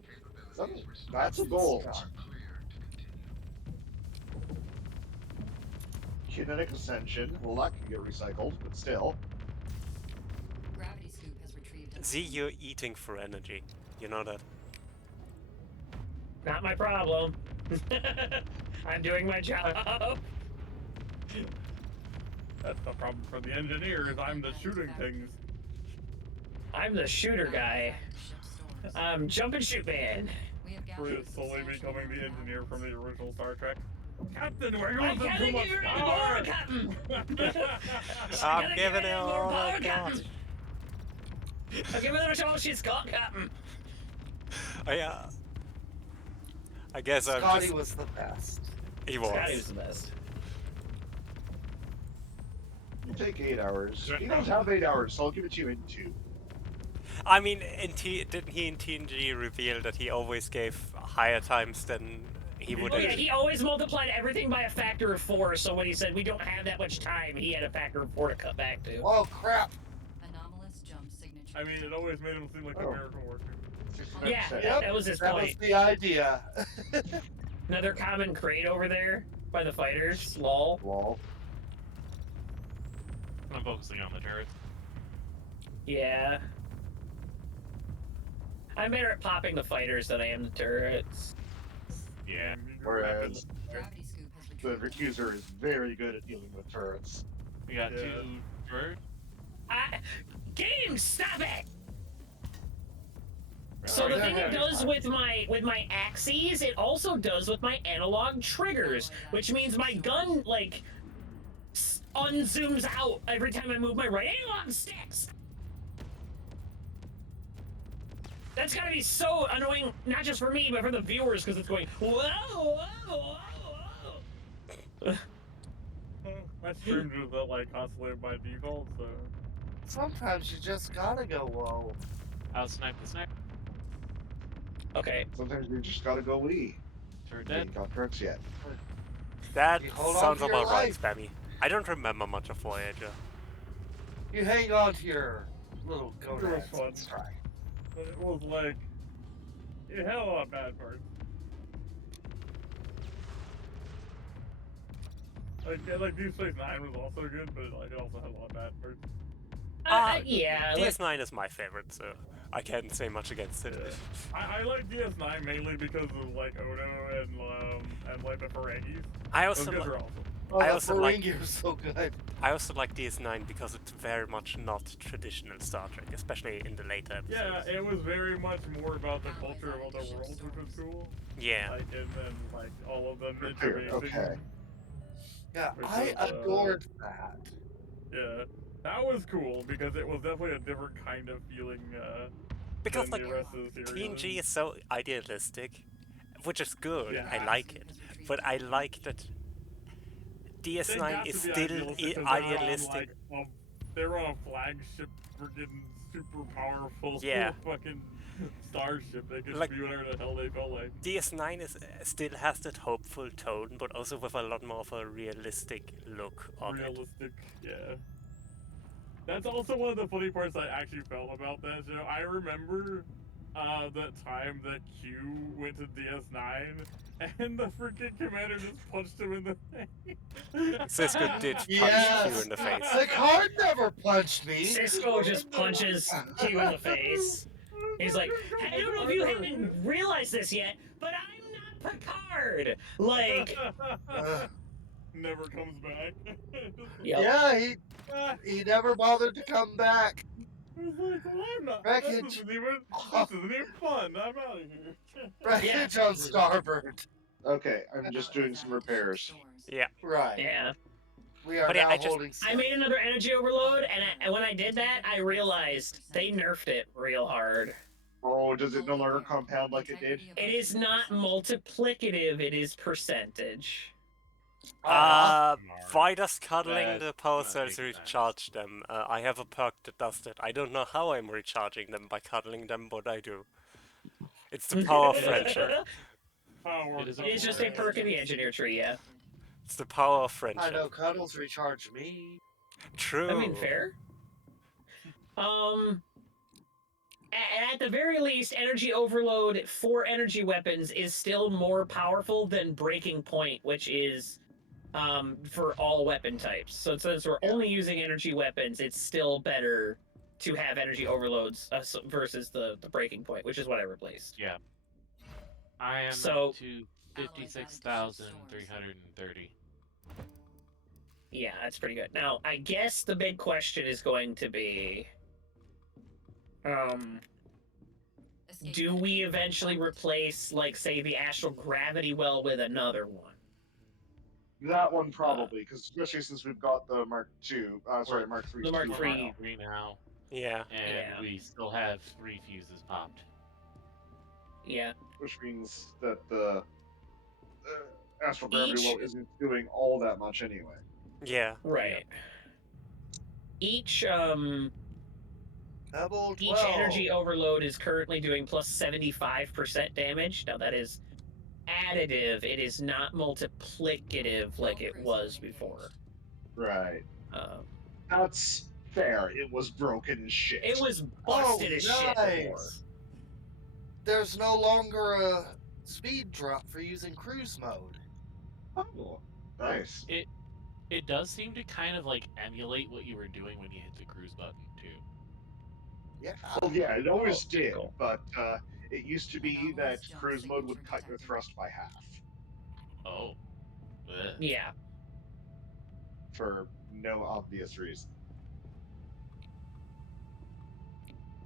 Oh, capabilities restored. that's a goal. Cleared to continue. Kinetic ascension. Well, that can get recycled, but still. Gravity scoop has retrieved. an See, anomaly. you're eating for energy. You know that? Not my problem. I'm doing my job. That's the problem for the engineers. I'm the shooting things. I'm the shooter guy. Ship stores. Jump and shoot man. We have We're gathered slowly substantial becoming the amount of engineer from the items. original Star Trek. Captain, we're I using gotta too give much you power! more, Captain. I'm giving it more all power, I got. Captain. I'm giving her all she's got, Captain. Oh, yeah. I guess I'm Scotty just... was the best. He was. Scotty was the best. You take 8 hours. You don't have 8 hours, so I'll give it to you in 2. I mean, didn't he in TNG reveal that he always gave higher times than he would Oh yeah, have? he always multiplied everything by a factor of 4. So when he said we don't have that much time, he had a factor of 4 to cut back to. Oh, crap. Anomalous jump signature. I mean, it always made him seem like a Oh. miracle worker. Yeah, Yep, that was his That was point. the idea. Another common crate over there by the fighters. Lol. Wall. I'm focusing on the turrets. Yeah. I'm better at popping the fighters than I am the turrets. Yeah. Whereas Gravity scoop has the retrieved. Recuser is very good at dealing with turrets. We got Yeah. 2 turrets. Game, stop it! So Alright. the thing it does with my axes, it also does with my analog triggers, which means my gun like unzooms out every time I move my right analog sticks. That's gotta be so annoying, not just for me, but for the viewers, because it's going whoa, whoa, whoa, whoa. My stream just felt like constantly by default, so. Sometimes you just gotta go whoa. I'll snipe the sniper. Okay. Sometimes you just gotta go wee. Turret You dead. ain't got turrets yet. That You hold on sounds to your about right, life. Spammy. I don't remember much of Voyager. You hang on to your little gonads fun. and try. But it was like. It had a lot of bad parts. Like Deep Space Nine was also good, but like it also had a lot of bad parts. Yeah. DS9 is my favorite, so... I can't say much against it. Yeah. I like DS9 mainly because of like Ono and like the Ferengis. I Those also guys like are awesome. Oh, I the also like- Ferengi are so good. I also like DS9 because it's very much not traditional Star Trek, especially in the later episodes. Yeah, it was very much more about the culture of other worlds, which was cool. Yeah. Like, and then like all of them Prepared, intermixing. okay. Yeah, Which I was, adored that. Yeah, that was cool because it was definitely a different kind of feeling Because than like the rest of the series. TNG is so idealistic, which is good. Yeah. I like it, but I like that They DS9 got is to be still idealistic 'cause idealistic. they were on a flagship, freaking super powerful Yeah. fucking starship. They could Like- be whatever the hell they felt like. DS9 is still has that hopeful tone, but also with a lot more of a realistic look on it. Realistic, yeah. That's also one of the funny parts I actually felt about that show. I remember that time that Q went to DS9 and the freaking commander just punched him in the face. Cisco did punch Yes. Q in the face. The card never punched me. Cisco just punches Q in the face. He's like, I don't know if you haven't realized this yet, but I'm not Picard. Like, Never comes back. yep. Yeah, he never bothered to come back. I was like, well, I'm not. Wreckage. This isn't even fun. I'm out of here. Wreckage on starboard. Okay, I'm just doing some repairs. Yeah. Right. Yeah. We are But yeah, now I just- holding. I made another energy overload, and when I did that, I realized they nerfed it real hard. Oh, does it no longer compound like it did? It is not multiplicative, it is percentage. Why does cuddling That's the power not cells making sense. recharge them? I have a perk that does that. I don't know how I'm recharging them by cuddling them, but I do. It's the power of friendship. Power. It is It's just a perk in the engineer tree, yeah. It's the power of I friendship. know Cuddles recharge me. True. I mean, fair. At the very least, energy overload for energy weapons is still more powerful than breaking point, which is for all weapon types. So since we're only using energy weapons, it's still better to have energy overloads versus the breaking point, which is what I replaced. Yeah. I am So- up to 56,330. Yeah, that's pretty good. Now, I guess the big question is going to be, do we eventually replace, like, say, the astral gravity well with another one? That one probably, because especially since we've got the Mark II, Mark III. The Mark too. III. 3 now, Yeah. and Yeah. we still have 3 fuses popped. Yeah. Which means that the astral gravity Each- well isn't doing all that much anyway. Yeah. Right. Each Double 12. each energy overload is currently doing plus 75% damage. Now that is additive. It is not multiplicative like it was before. Right. That's fair. It was broken as shit. It was busted as shit before. Nice. There's no longer a speed drop for using cruise mode. Oh, nice. It does seem to kind of like emulate what you were doing when you hit the cruise button too. Yeah. Well, yeah, it always Oh, did, cool. but it used to be that cruise mode would cut your thrust by half Oh. Ugh. Yeah. for no obvious reason.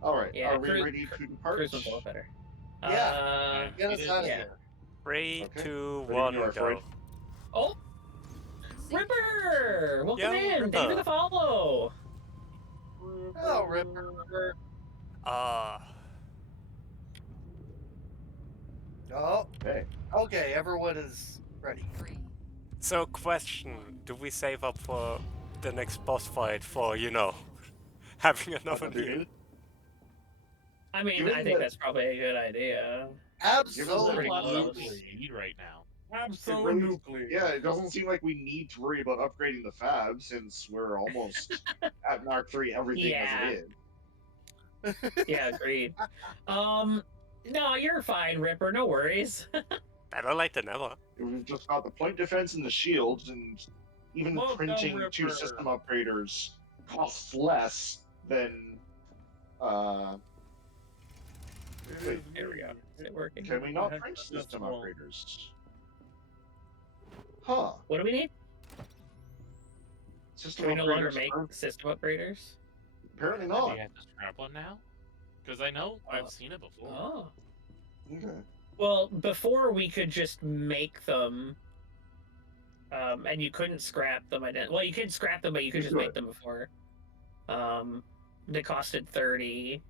All right, Yeah, are we cru- ready to depart? Cruise was a lot better. Yeah. Get us It is- out of yeah. here. 3, Okay. 2, Ready 1, when you are, go. Freud. Oh, Ripper! Welcome Yo, in. Thank you for Ripper. the follow. Hello, Ripper. Oh, Hey, okay. Everyone is ready. 3, So question, do we save up for the next boss fight for, having another another new? dude? I mean, Given I think that- that's probably a good idea. Absolutely. Absolutely need right now. Absolutely. Yeah, it doesn't seem like we need to worry about upgrading the fab since we're almost at Mark III everything as it is. Yeah, agreed. No, you're fine, Ripper. No worries. Better late than never. We've just got the point defense and the shields, and even Welcome, printing two Ripper. system upgraders costs less than Wait, There we go. Is it working? can we What not the heck print is this system wall? upgraders? Huh. What do we need? System Can we no longer upgraders make aren't- system upgraders? apparently Do not. you have to scrap one now? Because I know I've seen it before. Oh. Okay. Well, before we could just make them, and you couldn't scrap them. Well, you could scrap them, but you could You just make could. them before. They costed 30.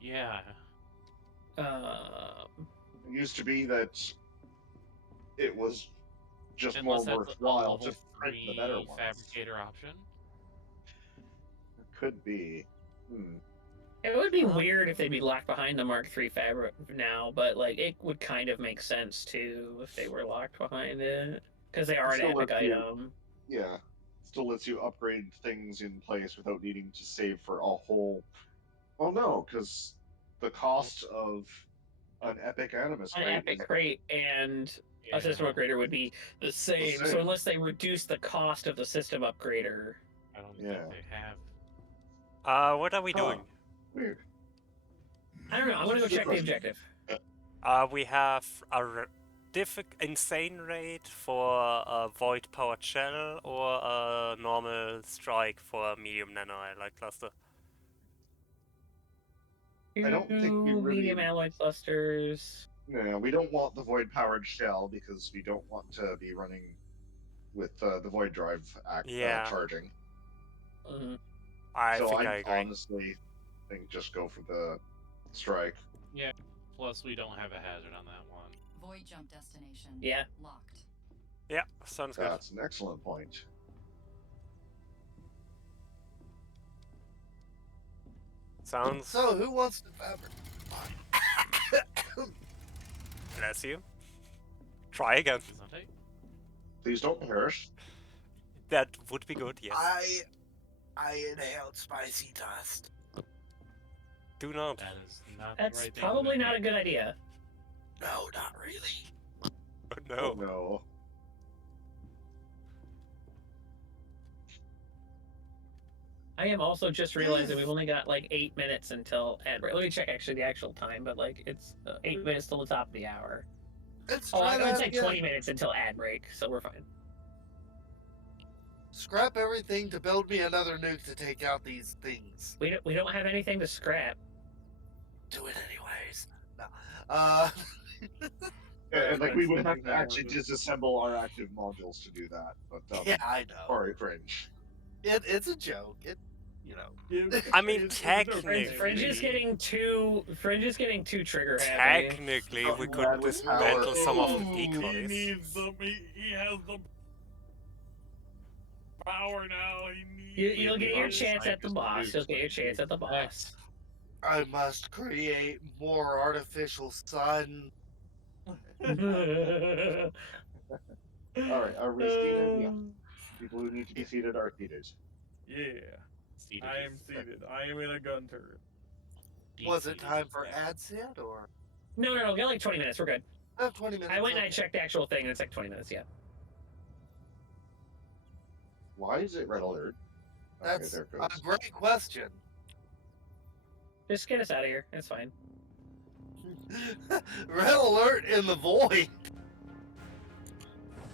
Yeah. It used to be that it was just Unless more that's a worthwhile level to print the better 3 ones. fabricator option. It could be. It would be weird if they'd be locked behind the Mark III fabric now, but like it would kind of make sense too if they were locked behind it because they are an Still epic lets you- item. Yeah. Still lets you upgrade things in place without needing to save for a whole. Oh no, because the cost of an epic animus An crate epic is crate and a system upgrader would be the same. So same. unless they reduce the cost of the system upgrader, I don't Yeah. think they have. What are we Huh. doing? weird. I don't know. I'm gonna go Good check the question. objective. We have a insane rate for a void powered shell or a normal strike for a medium nano alloy cluster. I don't think we Two really- medium alloy clusters. Yeah, we don't want the void powered shell because we don't want to be running with the void drive Yeah. charging. Mhm. I so think I I agree. honestly think just go for the strike. Plus, we don't have a hazard on that one. Void jump destination. Yeah. Locked. Yeah, sounds good. That's an excellent point. Sounds. So, who wants to fabric? Bless you. Try again. Isn't it? Please don't perish. That would be good, yes. I inhaled spicy dust. Do not. That is not That's the right thing probably to not a do. good idea. No, not really. Oh, no. Oh no. I am also just realizing we've only got like 8 minutes until ad break. Let me check actually the actual time, but like it's 8 minutes till the top of the hour. It's Oh, try it's that like again. 20 minutes until ad break, so we're fine. Scrap everything to build me another nuke to take out these things. We don't have anything to scrap. Do it anyways. No. And like we would have to Yeah. actually disassemble our active modules to do that. But Yeah, I know. sorry, cringe. It's a joke. I mean, It's a technically- Fringe is getting too trigger happy. Technically, Oh, we that could was dismantle some of the Ooh, He decoys. needs the. He has the power now. He needs. You'll get your Boss chance at the scientist boss. dudes You'll get your like chance at the boss. Next. I must create more artificial sun. All right, are we seated? Yeah. People who need to be seated are seated. Yeah, Seated I am is- seated. I am in a gun turret. Was it seated time is for next. ads yet, or No, we got like 20 minutes. We're good. I have 20 minutes? I went and I okay. checked the actual thing, and it's like 20 minutes. Yeah. Why is it red alert? Okay, That's there it a goes. great question. Just get us out of here. It's fine. Red alert in the void.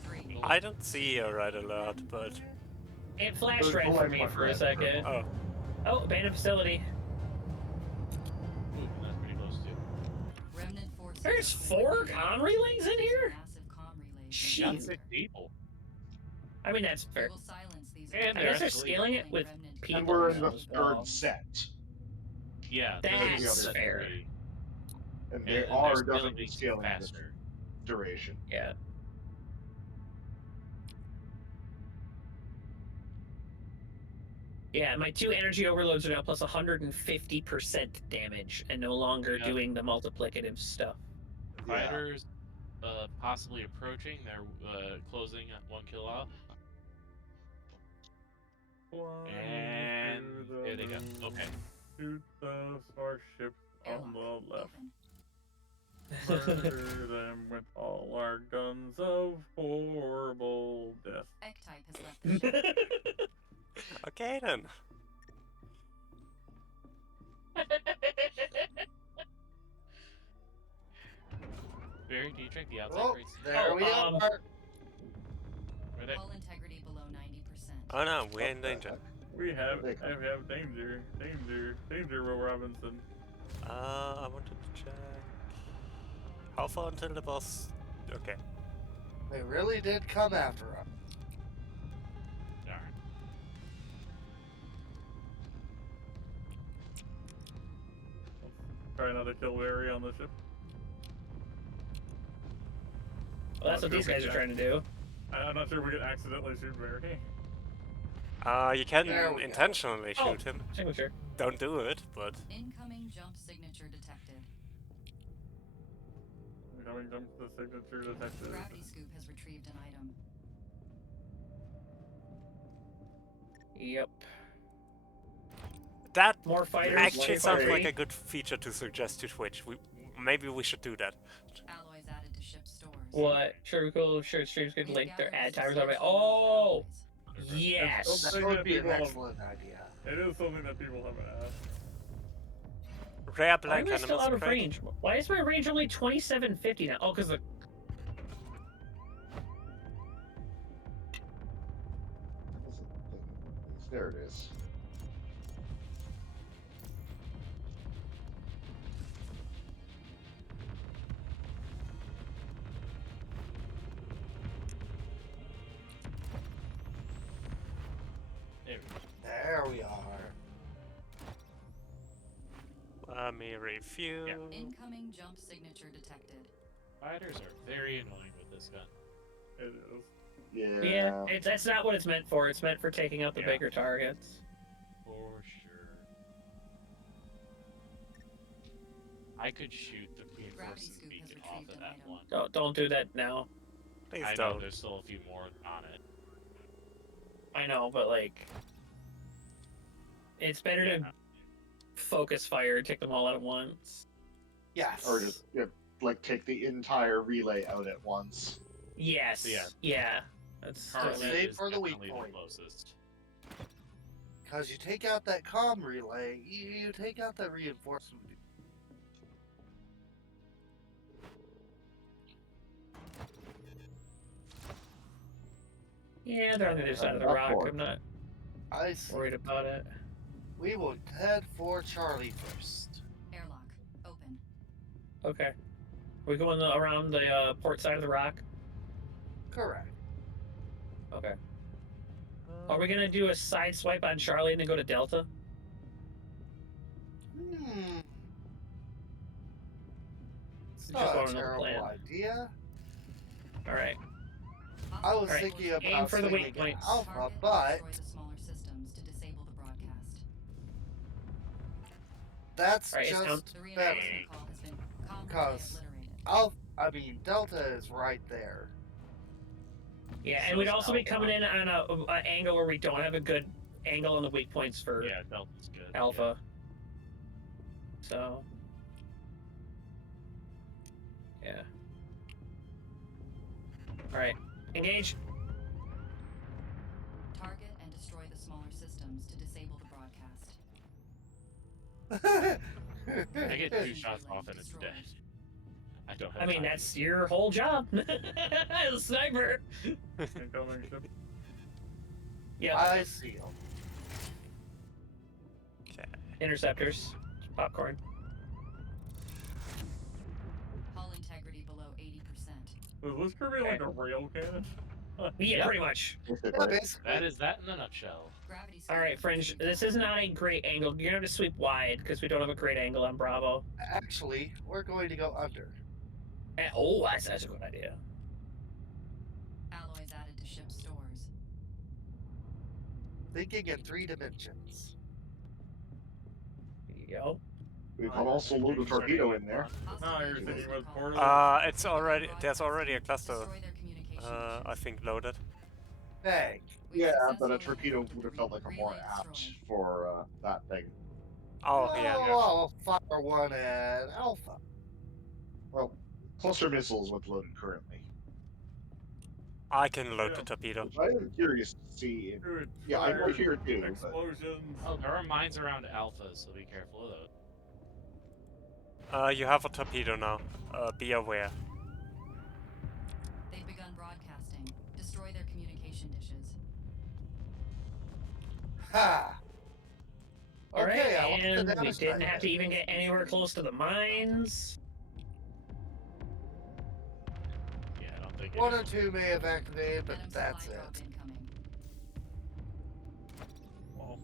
3. I don't see a red alert, but It flashed Those red for light me went for a red. second. oh, Oh, abandoned facility. Ooh, that's pretty close too. Remnant forces. There's 4 con relays in here? Massive com relays. Shit. Got 6 people. I mean, that's We fair. will silence these. And I guess they're actually- scaling it with Remnant people. And we're in the now as well. third set. Yeah, That's those are fair. three. And And they they're are still definitely being scaling this faster. duration. Yeah. Yeah, my 2 energy overloads are now plus 150% damage and no longer Yeah. doing the multiplicative stuff. Fighters possibly approaching. They're closing at 1 kill off. And there they go. Okay. Shoot the starship on the left. Open. Murder them with all our guns of horrible death. X-Type has left the ship. okay then. like the outside Oh, crates? there we are. Where they? Hull integrity below 90%. Oh no, we're in danger. We have They come. danger, Will Robinson. I wanted to check. How far until the boss? Okay. They really did come after us. Darn. Try not to kill Larry on the ship. Well, that's what these guys are trying to do. I'm not sure we could accidentally shoot Barry. You can There we go. intentionally shoot him. Signature. Don't do it, but Incoming jump signature detected. Coming jump to the signature detected. Gravity scoop has retrieved an item. Yep. that More fighters. actually more sounds fighters. like a good feature to suggest to Twitch. Maybe we should do that. Alloys added to ship stores. What? Sure, cool. Sure, streams could We've link their gathered ad timers on substantial my. Oh, alloys. yes. That Thing would that be an people have- excellent idea. It is something that people haven't asked. Rare Why blank am I still animals out of crate. range? Why is my range only 2750 now? Oh, because the. There it is. There we are. Let me review. Incoming jump signature detected. Fighters are very annoying with this gun. It is. Yeah. Yeah, that's not what it's meant for. It's meant for taking out the Yeah. bigger targets. For sure. I could shoot the Gravity reinforcing scoop has beacon off retrieved of an that item. one. Don't do that now. Please I know don't. there's still a few more on it. I know, but like, it's better to focus fire, take them all out at once. Yes. Or just like take the entire relay out at once. Yes. Yeah. Yeah. That's Carlet save is for the weak definitely point. the closest. Because you take out that comm relay, you take out the reinforcement. Yeah, they're on the other side of the Up rock. forward. I'm not I see. worried about it. We will head for Charlie first. Airlock open. Okay. We going around the port side of the rock? Correct. Okay. Are we gonna do a side swipe on Charlie and then go to Delta? Hmm. It's Just not want a another terrible plan. idea. All right. I was Alright, thinking aim about for the weak swinging points. Alpha, Target but destroy the smaller systems to disable the broadcast. that's Alright, just sound- The better. reinforcement call has been completely Because obliterated. Delta is right there. Yeah, So and we'd is also be Alpha. coming in on a angle where we don't have a good angle on the weak points for Yeah, Delta's good. Alpha. So. Yeah. All right. Engage. Target and destroy the smaller systems to disable the broadcast. Yeah. I get 2 shots off and it's dead. I don't have I mean, time. that's your whole job as a sniper. Incoming ship. Yeah. I see him. Okay. Interceptors. Popcorn. Hull integrity below 80%. Was this Kirby like a rail cannon? Yeah, pretty much. Yeah, basically. That is that in a nutshell. Gravity All right, Fringe. This is not a great angle. You're gonna have to sweep wide because we don't have a great angle on Bravo. Actually, we're going to go under. Oh, that's a good idea. Alloys added to ship stores. Thinking in 3 dimensions. Yo. We've also loaded a torpedo in there. No, you're thinking about portal. It's already there's already a cluster. Destroy their communication I engines. think loaded. Bang. We've Yeah, but a successfully torpedo handled would have the felt like a more relay apt destroyed. for that thing. Oh yeah. I'll fire one at Alpha. Well, cluster missiles with loaded currently. I can load the torpedo. Which I am curious to see. If, Dude, yeah, I'm fire, right here too. But explosions. Oh, there are mines around Alpha, so be careful of those. You have a torpedo now. Be aware. Ha! Alright, Okay, I like the and we damage didn't die have to hit. even get anywhere close to the mines. Yeah, I don't think One any or two may have activated, but Venom that's supply drop it. incoming. Well,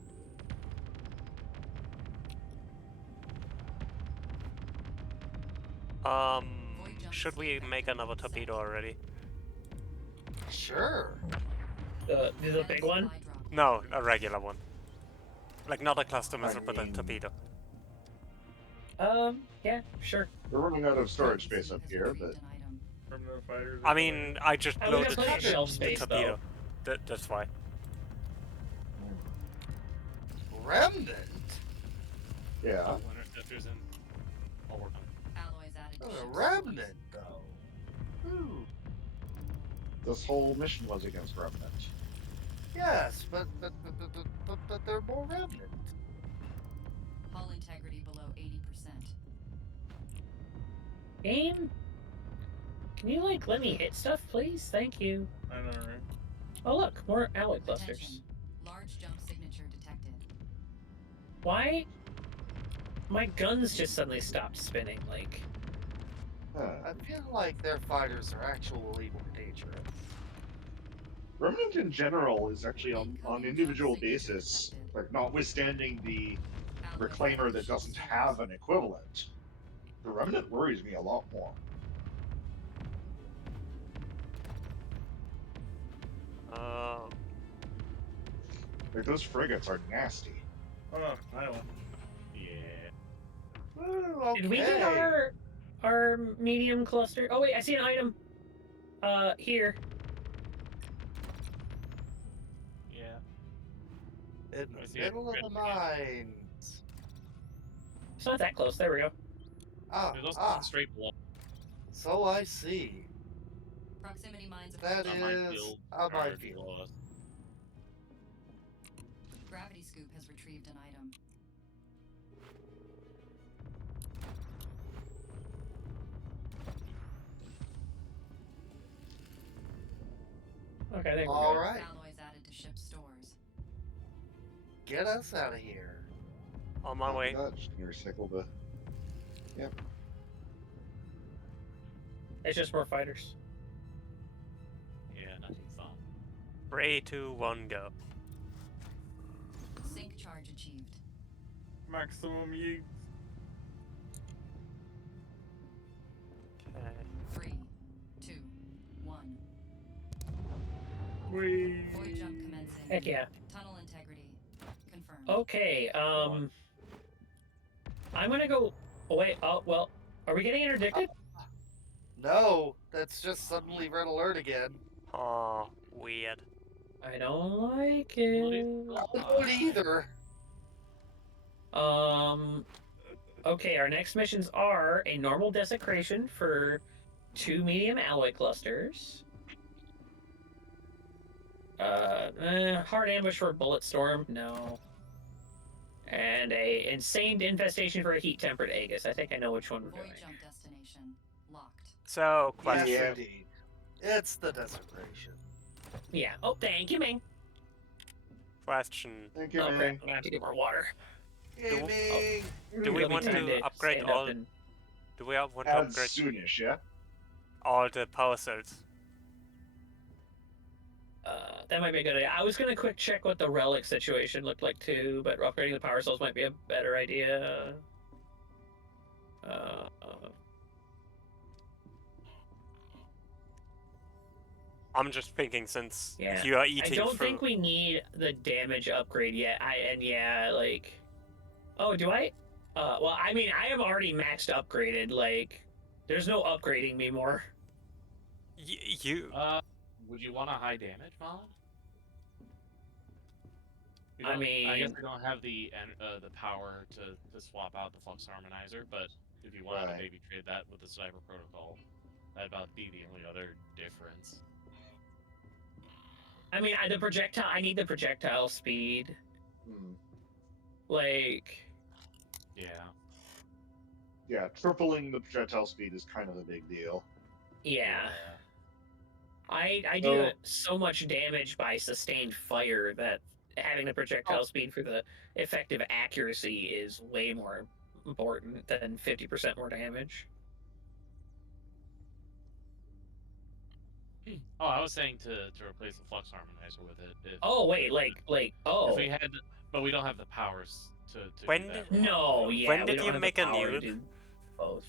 Should we make another torpedo already? Sure. The Venom big one? supply drop No, activated. a regular one. Like not a cluster missile, but a mean- torpedo. Yeah, sure. We're running out of storage Gravity space scoop up has here, retrieved but an item. permanent fighters. I mean, I just Oh, we got loaded plenty of shelf the space, torpedo. That's why. Remnant? yeah. Oh, interceptors in. I'll work on it. Alloys added to A ship's remnant, though. Ooh. This whole mission was against Remnant. Yes, but they're more remnant. Hull integrity below 80%. Game? Can you, like, let me hit stuff, please? Thank you. I know, right? Oh, look, more alloy clusters. Attention. Large jump signature detected. Why? My guns just suddenly stopped spinning, like... I feel like their fighters are actually more dangerous. Remnant in general is actually on individual basis, like notwithstanding the Alloys Reclaimer added to that ship's doesn't stores. have an equivalent. The Remnant worries me a lot more. Like those frigates are nasty. Oh, island. Yeah. Ooh, okay. Did we get our medium cluster? Oh, wait, I see an item. Here. Yeah. In I the see it. middle of the mines. It's not that close. There we go. There's also one straight below. So I see. Proximity mines That approaching. On is minefield, a guard minefield. below us. Gravity scoop has retrieved an item. Okay, there we go. All right, Alloys added to ship's stores. get us out of here. On my way. Just gonna recycle the. Yep. It's just more fighters. Yeah, nothing's on. 3, 2, 1, go. Sync charge achieved. Maximum yeet. Okay. 3, 2, 1. Whee. Void jump commencing. Heck yeah. Tunnel integrity confirmed. Okay, I'm gonna go... Oh, wait, oh, well, are we getting interdicted? No, that's just suddenly red alert again. Oh, weird. I don't like it. I don't either. Okay, our next missions are a normal desecration for 2 medium alloy clusters. Hard ambush for a bullet storm, no. And a insane infestation for a heat-tempered Aegis. I think I know which one we're Void doing. jump destination locked. So, Yes, question. indeed. It's the desecration. Yeah. Oh, thank you, Ming. Question. Thank you, Oh, man. crap. I'm gonna have to get more water. Gaming. Do we It'll be want time to upgrade stand up all? and- Do we want to As upgrade soonish, yeah. all the power cells? That might be a good idea. I was gonna quick check what the relic situation looked like too, but upgrading the power cells might be a better idea. I'm just thinking since Yeah. you are I eating don't through. think we need the damage upgrade yet. Like, oh, do I? Well, I mean, I am already maxed upgraded. Like, there's no upgrading me more. You. Would you want a high damage mod? We I don't- I guess mean- we don't have the power to swap out the flux harmonizer, but if you wanted to Right. maybe trade that with the sniper protocol, that'd about be the only other difference. I mean, I need the projectile speed. Hmm. Like, Yeah. Yeah, tripling the projectile speed is kind of a big deal. yeah. I do so much damage by sustained fire that having the projectile speed for the effective accuracy is way more important than 50% more damage. Oh, I was saying to replace the flux harmonizer with it. If, Oh wait, if we had, but we don't have the powers to When do that. did- no, yeah, When we did don't you have make the a power to nuke? do both.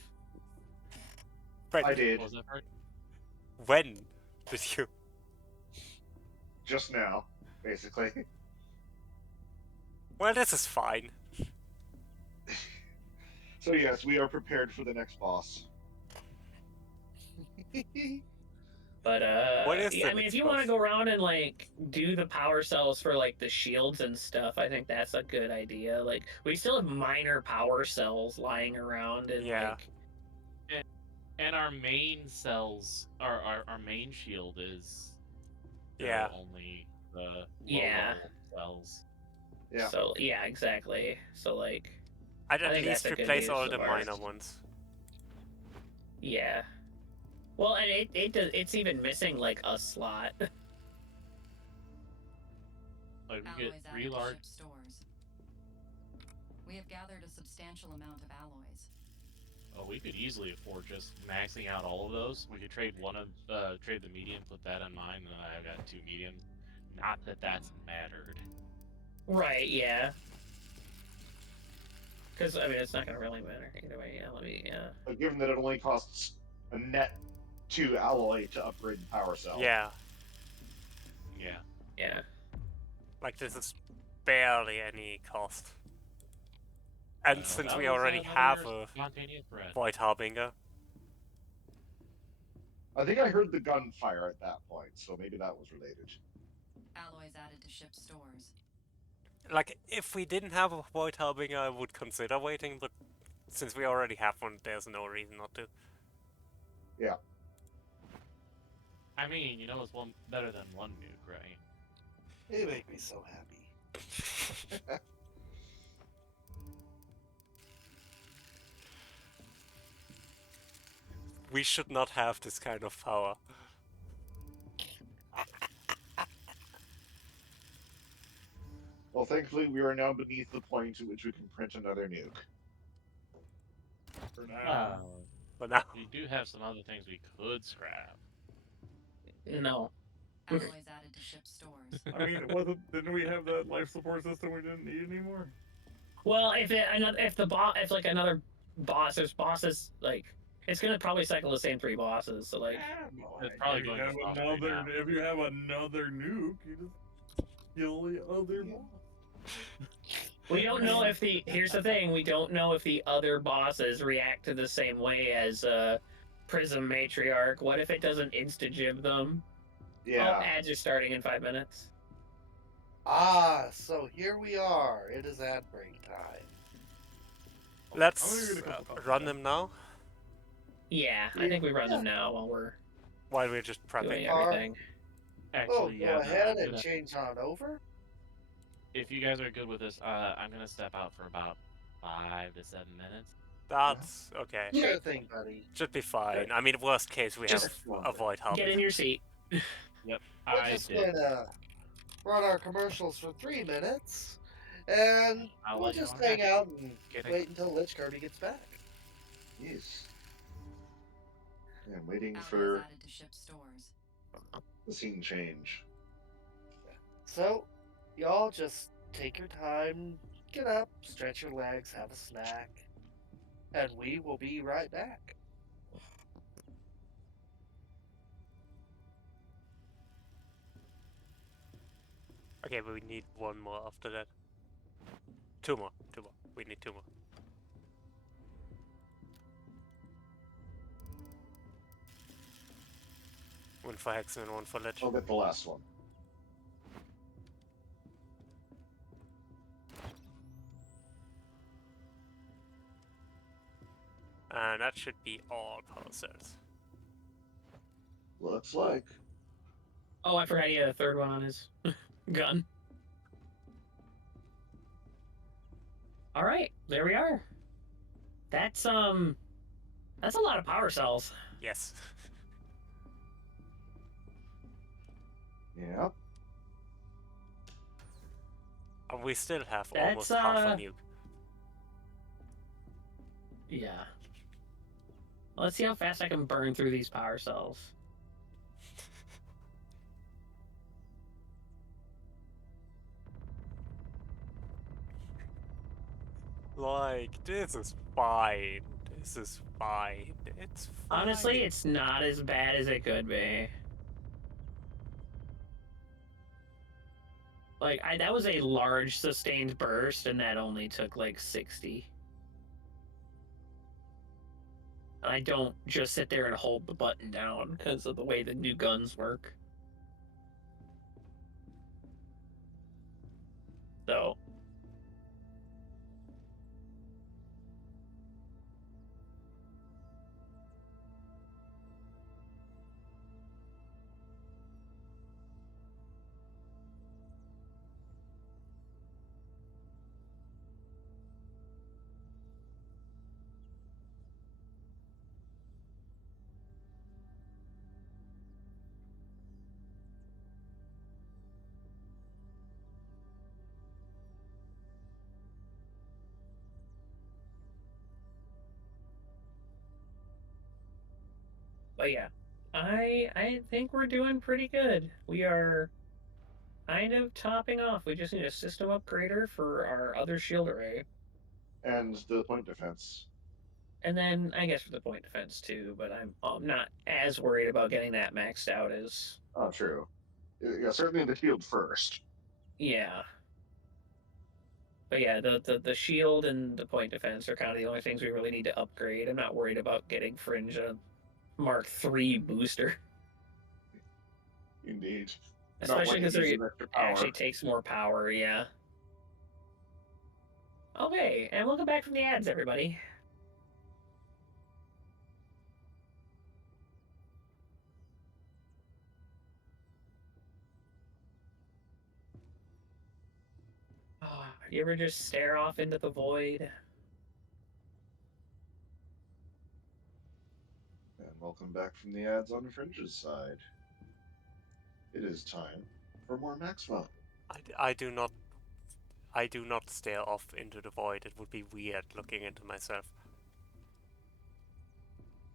When, I did. What was that part? when did you? Just now, basically. Well, this is fine. So yes, we are prepared for the next boss. But What is yeah, the I mean, if next you want to boss? go around and like do the power cells for like the shields and stuff, I think that's a good idea. Like we still have minor power cells lying around, and Yeah. like And our main cells, our main shield is Yeah. only the low Yeah. level cells. Yeah. so yeah, exactly. So like I'd I at think least that's a good replace use all of the ours. minor ones. yeah. Well, and it's even missing like a slot. Like we Alloys get added to relarge. ship stores. We have gathered a substantial amount of alloys. Oh, we could easily afford just maxing out all of those. We could trade trade the medium, put that on mine, and then I've got 2 mediums. Not that that's mattered. Right, yeah. Because I mean, it's not gonna really matter either way. Yeah, let me. But given that it only costs a net 2 alloy to upgrade the power cell. Yeah. Yeah. Yeah. Like this is barely any cost. And since we already have a spontaneous bread. Void Harbinger, I think I heard the gun fire at that point, so maybe that was related. Alloys added to ship stores. like if we didn't have a Void Harbinger, I would consider waiting, but since we already have one, there's no reason not to. Yeah. I mean, you know, it's one better than one nuke, right? They make me so happy. We should not have this kind of power. Well, thankfully, we are now beneath the point at which we can print another nuke. For now. But now, We do have some other things we could scrap. No. Alloys added to ship stores. I mean, didn't we have that life support system we didn't need anymore? Well, if like another boss, there's bosses like it's gonna probably cycle the same 3 bosses. So like, It's probably if you going to have stop right another, now. if you have another nuke, you just kill the other boss. we don't know if here's the thing, we don't know if the other bosses react to the same way as Prism Matriarch. What if it doesn't insta-gib them? Yeah. Oh, ads are starting in 5 minutes. Ah, so here we are. It is ad break time. let's I'm gonna get a cup of run coffee. them now, Yeah, I think we run them now while we're while we're just doing prepping. everything. Actually, Oh, yeah. go ahead I'm and gonna- change on over. if you guys are good with this, I'm gonna step out for about 5 to 7 minutes. That's okay. Sure thing, buddy. Should be fine. I mean, worst case, we Just have a Void Get in Harbinger. your seat. Yep, We're I just did. gonna run our commercials for 3 minutes, and I'll we'll let you just know hang next. out and Kidding. wait until Lich Kirby gets back. Yes. Yeah, I'm waiting Alloys for added to ship stores. the scene change. So, y'all just take your time, get up, stretch your legs, have a snack, and we will be right back. Okay, but we need one more after that. 2 more. 2 more. We need 2 more. One for Hex and one for Lich. I'll get the last one. And that should be all power cells. Looks like. Oh, I forgot he had a 3rd one on his gun. All right, there we are. That's a lot of power cells. Yes. Yeah. We still have That's, almost half a nuke. Yeah. Let's see how fast I can burn through these power cells. Like, this is fine. This is fine. It's fine. Honestly, it's not as bad as it could be. Like, that was a large sustained burst, and that only took like 60. And I don't just sit there and hold the button down because of the way the new guns work. So. But yeah, I think we're doing pretty good. We are kind of topping off. We just need a system upgrader for our other shield array. And the point defense. And then I guess for the point defense too, but I'm not as worried about getting that maxed out as. Oh, true. Yeah, certainly the shield first. Yeah. But yeah, the shield and the point defense are kind of the only things we really need to upgrade. I'm not worried about getting Fringe a Mark III booster. Indeed. Especially because it actually takes more power, yeah. Okay, and welcome back from the ads, everybody. Oh, you ever just stare off into the void? And welcome back from the ads on Fringe's side. It is time for more Maxwell. I do not stare off into the void. It would be weird looking into myself.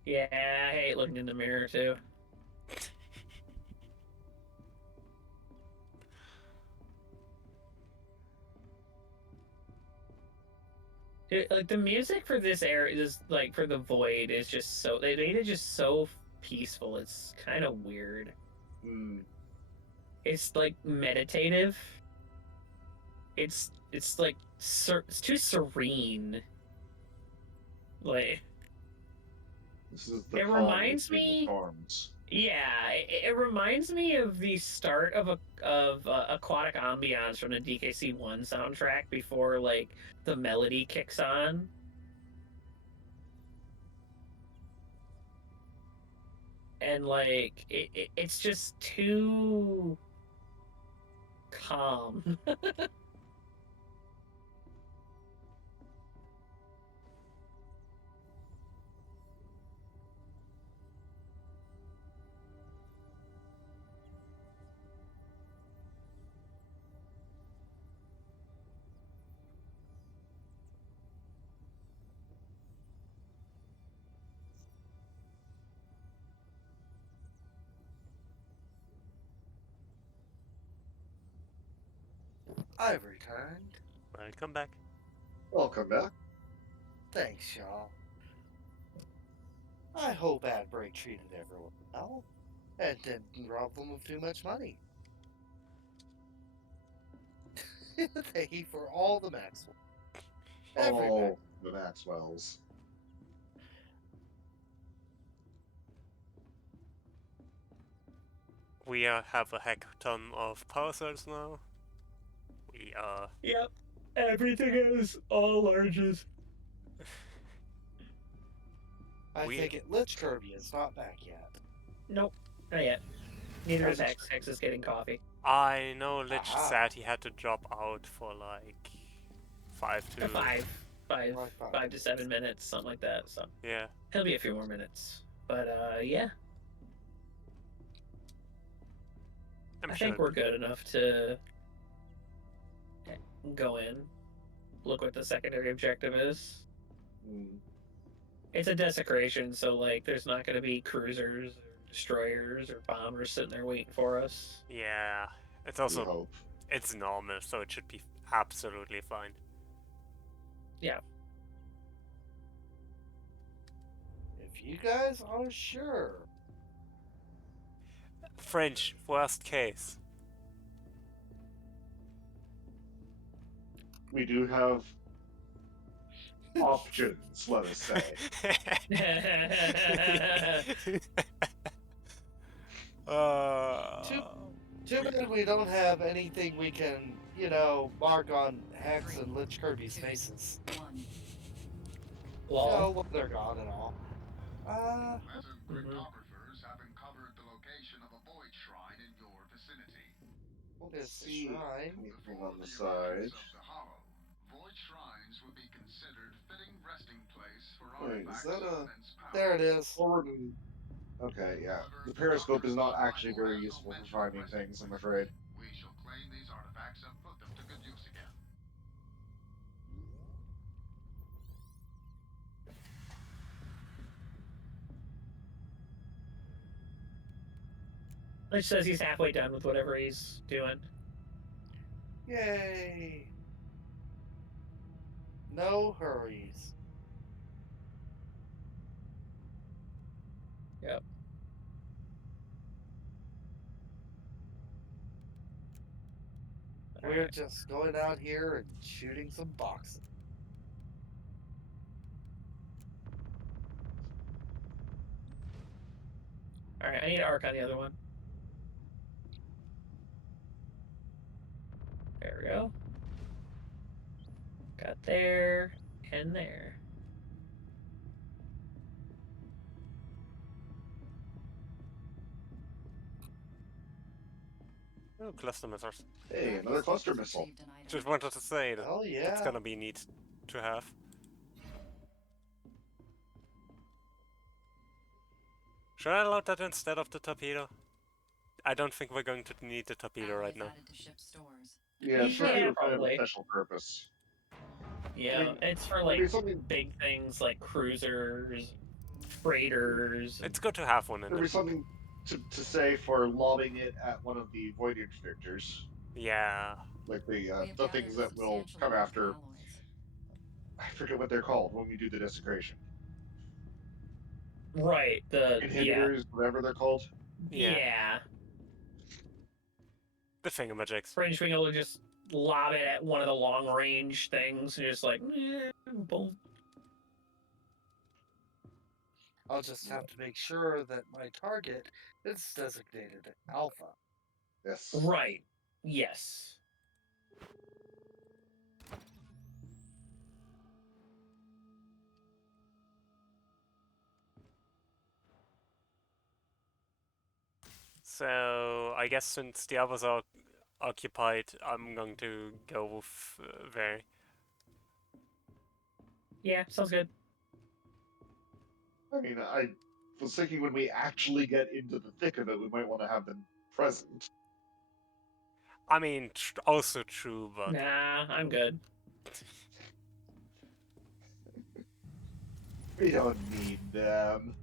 Yeah, I hate looking in the mirror too. Dude, like the music for this area is like for the void is just so they made it just so peaceful. It's kind of weird. It's like meditative. It's like it's too serene. Like this is the it reminds me. Storms. Yeah, it reminds me of the start of Aquatic Ambiance from the DKC1 soundtrack before like the melody kicks on. And like it's just too calm. I've returned. Welcome back. Welcome back. Thanks, y'all. I hope Ad Break treated everyone well and didn't rob them of too much money. Thank you for all the Maxwell. All the Maxwells. We have a heck ton of power cells now. We are. Yep, everything is all larges. I think it Lich Kirby is not back yet. Nope, not yet. Neither is Hex. Hex is getting coffee. I know Lich said he had to drop out for like 5 to 7 minutes, something like that. So yeah, he'll be a few more minutes. But yeah, I think we're good enough to go in, look what the secondary objective is. Mm. It's a desecration, so like there's not going to be cruisers or destroyers or bombers sitting there waiting for us. Yeah. It's We also hope. it's normal, so it should be absolutely fine. Yeah. If you guys are sure. French, worst case. We do have options, let us say. Too bad we don't have anything we can, mark on Hex and Lich Kirby's faces. 1. Lol. Well, they're gone and all. Meta cryptographers have uncovered the location of a void shrine in your vicinity. There's the See shrine. anything Before on the the side? emergence of the Hollow, void shrines would be considered fitting resting place for Wait, is artifacts that of a- immense power. There it is. Forward and... Okay, yeah. The periscope is not actually very useful for finding things, I'm afraid. We shall claim these artifacts and put them to good use again. Lich says he's halfway done with whatever he's doing. Yay. No hurries. Yep. We're just going out here and shooting some boxes. Alright, I need to arc on the other one. There we go. Got there and there. Oh, cluster missiles. Hey, another cluster missile. Retrieved an item. Just wanted to say that Hell yeah. it's gonna be neat to have. Should I load that instead of the torpedo? I don't think we're going to need the torpedo right Allies now. added to ship stores. Yeah, Yeah, sure. Kind of a probably. special purpose. Yeah, mean, it's for Maybe like something. big things like cruisers, freighters. It's good to have one in There'd be there. something to say for lobbing it at one of the void interdictors, Yeah. like We have the gathered things that will substantial come amount of after. alloys. I forget what they're called when we do the desecration. Right, the Inhibitors, whatever they're called. yeah. The thingamajigs. Fringe being able to just lob it at one of the long range things and just like boom. I'll just have to make sure that my target is designated Alpha. Yes. Right. Yes. So I guess since the others are occupied, I'm going to go with Very. Yeah, sounds good. I mean, I was thinking when we actually get into the thick of it, we might want to have them present. I mean, also true, but Nah, I'm good. We don't need them.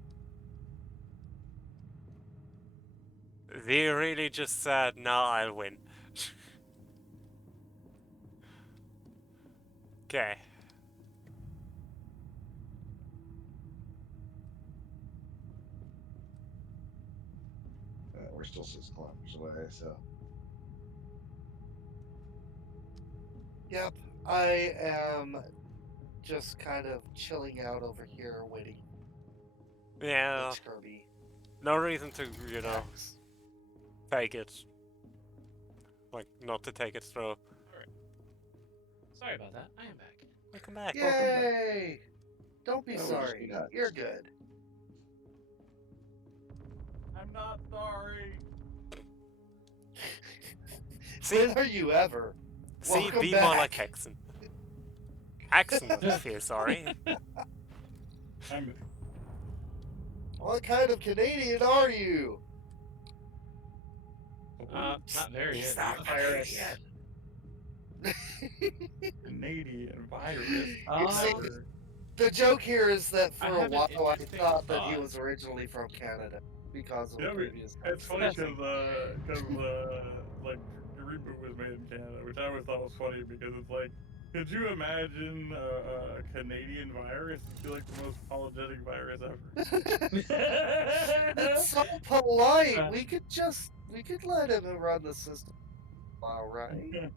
they really just said, "Now I'll win." Okay. We're still 6 kilometers away, so. Yep, I am just kind of chilling out over here waiting Yeah. for Kirby. No reason to, you know, Hex. take it. Like, not to take it slow. Sorry about that. I am back. Welcome back. Yay! Don't be No, we just sorry. need Hex. You're good. I'm not sorry. See, When are you ever? see, welcome be more like back. Hexen. Hexen doesn't feel sorry. I'm What kind of Canadian are you? not very He's yet. not Irish. Canadian. Canadian virus. You see, Never. the joke here is that I for a have an while I interesting thought that he thought. was originally from Canada because of Yeah, a I mean, previous it's funny conversation. because like the reboot was made in Canada, which I always thought was funny because it's like, could you imagine a Canadian virus be like the most apologetic virus ever? It's so polite. We could let him run the system. All right.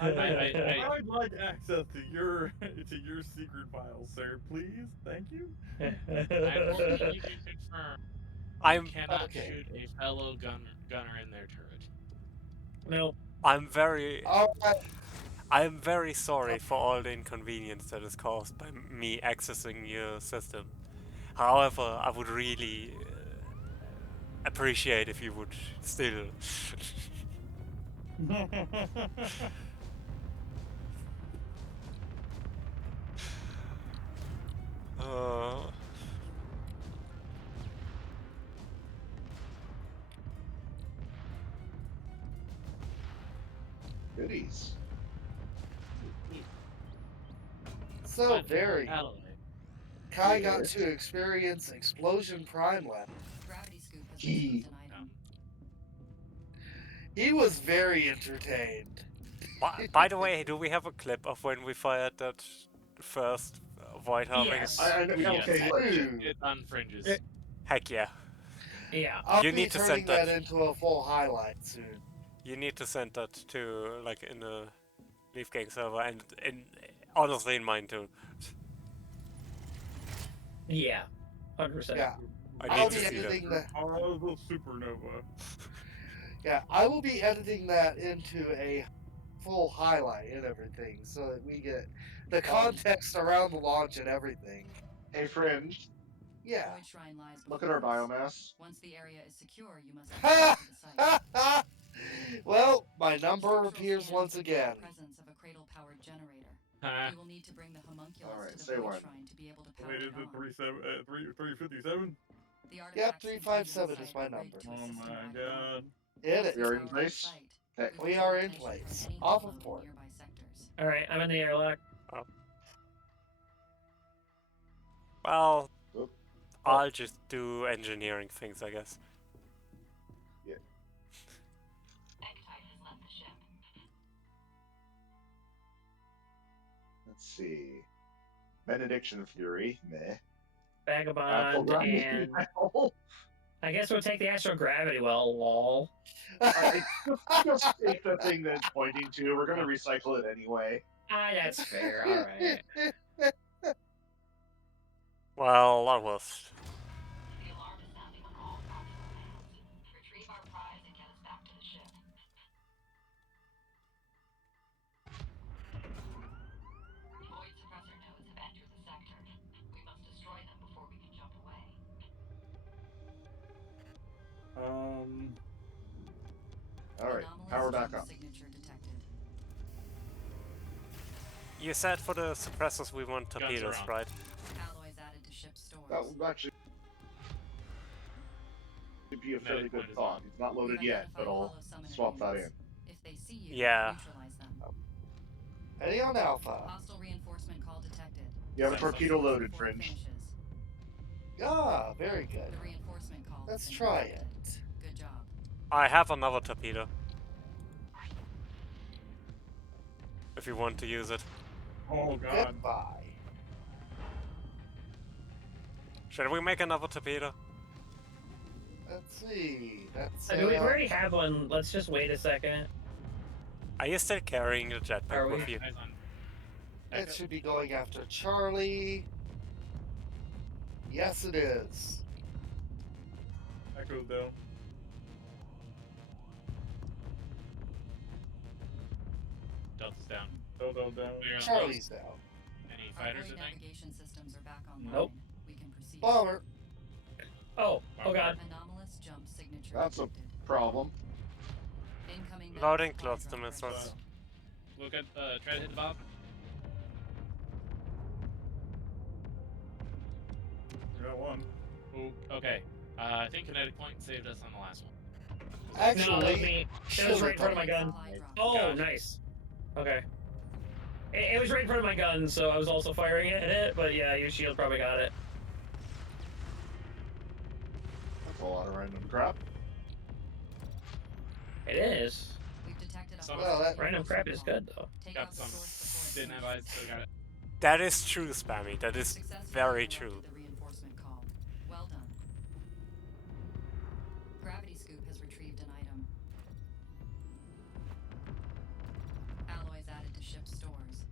I'd like access to your secret files, sir. Please, thank you. Unfortunately, you can confirm you I'm cannot Okay. shoot a fellow gunner in their turret. No. I'm very All right. I'm very sorry for all the inconvenience that is caused by me accessing your system. However, I would really appreciate if you would still. uh, Goodies. So But, very. Adelaide, Kai got Yes. to experience Explosion Prime Lab. Gravity scoop has He- retrieved an item. He was very entertained. by the way, do we have a clip of when we fired that first Void Harving? Yes. Yes. Okay, look. it's on fringes. Heck yeah. Yeah. I'll You be need to turning send that- that into a full highlight soon. You need to send that to, like, in a Leaf Gang server, and honestly in mine too. Yeah. 100%. Yeah. I I'll need be to see that. editing that. Oh, the supernova. Yeah, I will be editing that into a full highlight and everything, so that we get the context around the launch and everything. Hey, Fringe, Yeah. Void Shrine lies look at our before us. biomass. Once the area is secure, you must return to the site. Well, my number Structural appears scans once reveal again. the presence of a cradle-powered generator. Huh? We will need to bring the homunculus Alright, to the say Void when. Shrine to be able to power Wait, is it it on. 357? The Yep, artifacts contained in the 357 is site my are rigged number. to Oh assist in my guiding god. In Once it. We are in power on place? site, Okay. will We turn are in attention to place. any Off hollow of in port. nearby sectors. Alright, I'm in the airlock. Well, Oop. I'll just do engineering things, I guess. Let's see. Benediction Fury. Meh. Vagabond, and Oh, I guess we'll take the astrogravity well, lol. I just take the thing that it's pointing to. We're gonna recycle it anyway. Ah, that's fair, alright. Well, that was. The alarm is sounding on all practical bands. Retrieve our prize and get us back to the ship. Void suppressor nodes have entered the sector. We must destroy them before we can jump away. Alright, Anomalous power back gem up. signature detected. You said for the suppressors we want Guns torpedoes, around. right? Alloys added to ship stores. That would actually be a fairly Medic good point is thought. on. It's not loaded You've yet, but identified I'll hollow summoner swap that in. units. If they see you, Yeah. neutralize them. Heading on Alpha. Hostile reinforcement call detected. You have a Nice. torpedo loaded, Before it Fringe. finishes. Ah, very good. The reinforcement call. Let's has been try detected. it. Good job. I have another torpedo. If you want to use it. Oh god. Goodbye. Shall we make another torpedo? Let's see. That's I mean, we already have one. Let's just wait a second. Are you still carrying the jetpack Are we? with you? Guys on. it should be going after Charlie. Yes, it is. Echo's down. Delta's down. Down. Clear on Charlie's down. those. Any Our fighters, void I think? navigation systems are back online. Nope. We can proceed. Bomber. Oh god. Anomalous jump signature That's a detected. problem. Incoming Loading medical cluster supplies missiles. on route. Look at, try to hit the bottom. Got one. Ooh, okay. I think kinetic point saved us on the last one. No, that was Actually, me. That was right in front of my gun. Supply drop. Oh, Gotcha. nice. Okay. It was right in front of my gun, so I was also firing at it. But yeah, your shield probably got it. That's a lot of random crap. It is. We've detected a Some- Well, that- Random crap is good though. Take Got out the some. source before it Didn't have eyes, finishes. still got it. That is true, Spammy. That is Successfully very interrupted true. The reinforcement call. Well done. Gravity Scoop has retrieved an item. Alloys added to ship's stores.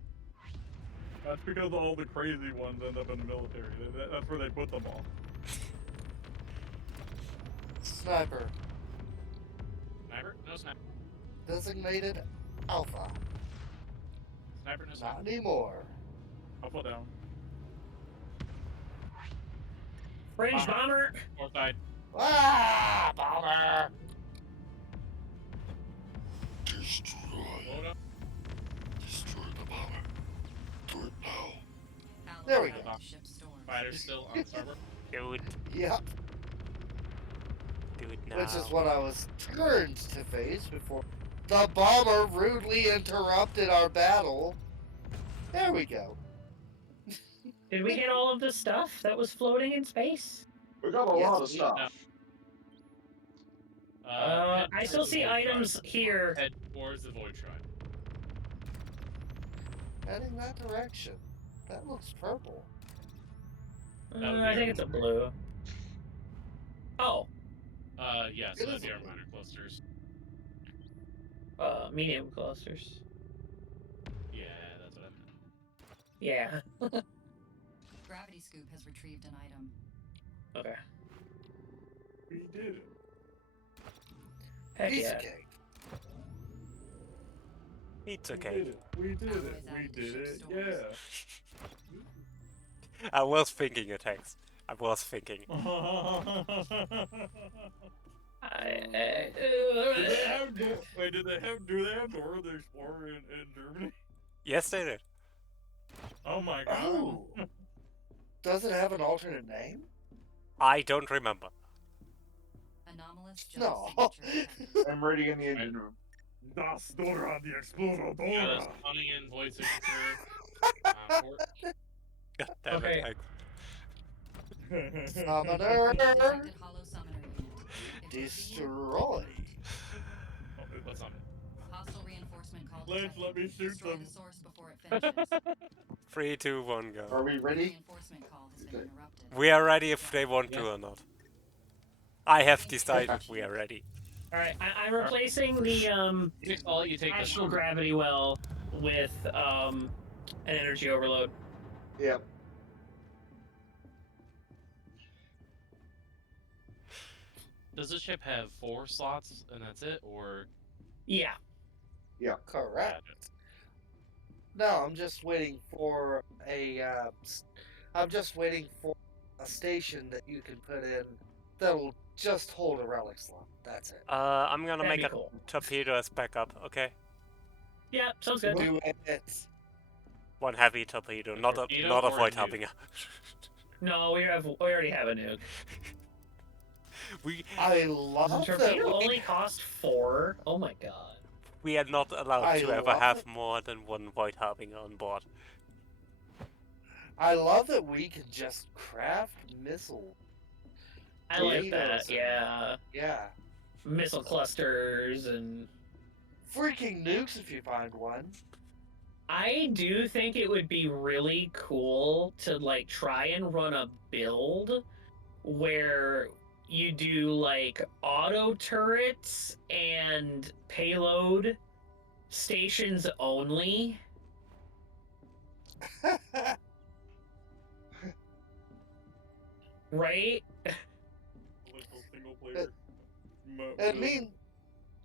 That's because all the crazy ones end up in the military. That's where they put them all. Sniper. Sniper? No sniper. Designated Alpha. Sniper, no sniper. Not anymore. I'll put down. Fringe bomber. Fourth side. Ah, bomber! Load up. Alloys There we added go. to ship's stores. Fighter's still on starboard. Do it. Yep. Do it now. Which is what I was turned to face before the bomber rudely interrupted our battle. There we go. Did we get all of the stuff that was floating in space? We got a Yes, lot of we- stuff. Head I still towards the see Void items Tribe. here. Head towards the Void Tribe. Heading that direction. That looks purple. That would be I think our- it's a blue. Oh, Yeah, so It that'd is be a our blue. minor clusters. medium clusters. Yeah, that's what I meant. Yeah. Gravity Scoop has retrieved an item. Okay. We did it. Heck Piece yeah. of cake. It's We okay. did it. We did it. Alloys We added to did ship's it. stores. Yeah. I was thinking attacks. I was thinking. Did they have do they have Dora the Explorer in Germany? Yes, they did. Oh my god. Oh. Does it have an alternate name? I don't remember. Anomalous jump No. signature detected. I'm ready in the engine room. Das Dora the Explorer Yeah, Dora. that's funny and voice signature. Port. God damn Okay. it. Summoner Detected hollow summoner unit. If destroy. What's on it? Hostile reinforcement call Lance, detected. let me shoot Destroy them. the source before it finishes. 3, 2, 1, go. Are we ready? Reinforcement call has been interrupted. We are ready if they want to or not. I have decided we are ready. Alright, I'm replacing the You take all. You take astral the. gravity well with an energy overload. Yep. Does the ship have 4 slots and that's it, or? Yeah. Correct. No, I'm just waiting for a. I'm just waiting for a station that you can put in that'll just hold a relic slot. That's it. I'm gonna That'd make be a cool. torpedo as backup, okay? Yeah, sounds good. Do it. One heavy torpedo, not a Torpedo not a or a void nuke? harbinger. No, we already have a nuke. I love Does a that. torpedo only cost 4? Oh my god. We are not allowed I to ever love have it. more than one void harbinger on board. I love that we can just craft missile. I like that, Torpedoes and- yeah. Yeah. Missile clusters and... Freaking nukes if you find one. I do think it would be really cool to, like, try and run a build where you do, like, auto turrets and payload stations only. Right? Little single player. And mean,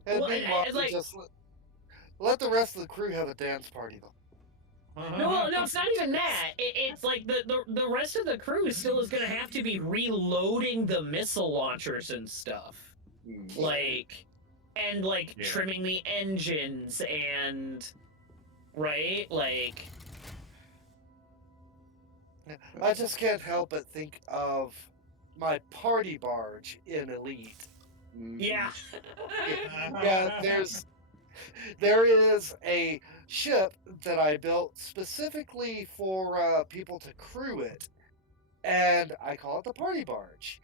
and Well, meanwhile, it's like- just let the rest of the crew have a dance party though. No, it's not even that. It's like the rest of the crew still is gonna have to be reloading the missile launchers and stuff. Hmm. Like, and like Yeah. trimming the engines and, right? Like, I just can't help but think of my party barge in Elite. Hmm. yeah. Yeah, there's there is a ship that I built specifically for people to crew it, and I call it the party barge.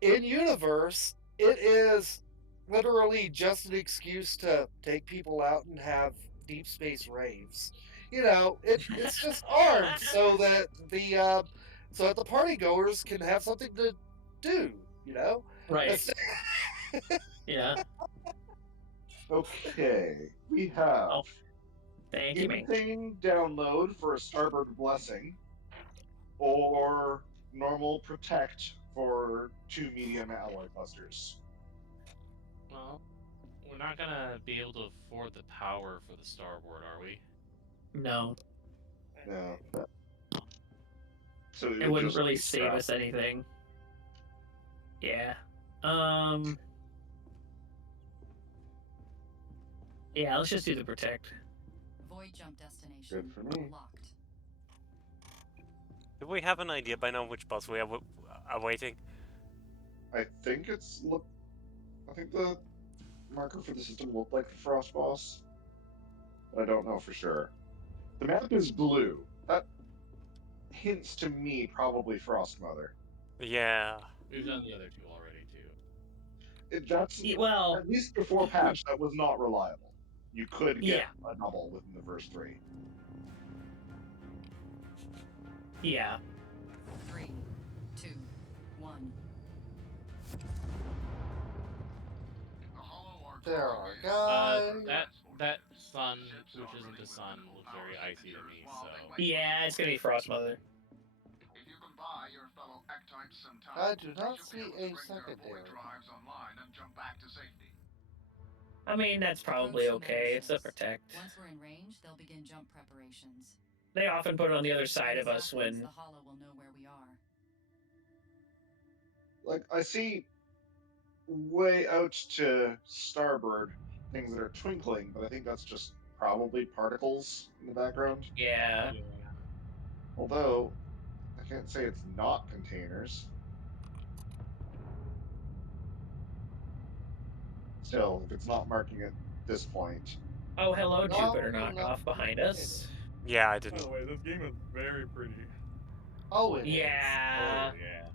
In universe, it is literally just an excuse to take people out and have deep space raves. You know, it's just armed so that the party goers can have something to do. You know, Right. That's- Yeah. Okay, we have Oh, thank you, mate. insane download for a starboard blessing, or normal protect for 2 medium alloy busters. Well, we're not gonna be able to afford the power for the starboard, are we? No, No. So it would wouldn't just really be save scrap. us anything. Yeah. Yeah, let's just do the protect. Void jump destination Good for me. locked. Do we have an idea by now which boss we are awaiting? I think I think the marker for the system looked like the frost boss, but I don't know for sure. The map is blue. That hints to me probably Frost Mother. Yeah. We've done the other two already too. That's Well, at least before patch. That was not reliable. You could get yeah, a double within the first 3. yeah. 3, 2, 1. The hollow are there are growing in. guys. That sun, which isn't a sun, looks very icy to me. So Yeah, it's gonna be Frost Mother. If you can buy your fellow Ectypes some time, I do not you'll be see able to a bring their secondary. void drives online and jump back to safety. I mean, that's probably okay. It's a protect. Once we're in range, they'll begin jump preparations. They often put it on the other side of us Zappings, when. the hollow will know where we are. Like I see way out to starboard things that are twinkling, but I think that's just probably particles in the background. Yeah. Although I can't say it's not containers. Still, if it's not marking at this point, Oh, hello, No, Jupiter no, knockoff behind us. Yeah, I By didn't. the way, this game is very pretty. Oh, it is. Yeah. oh yeah.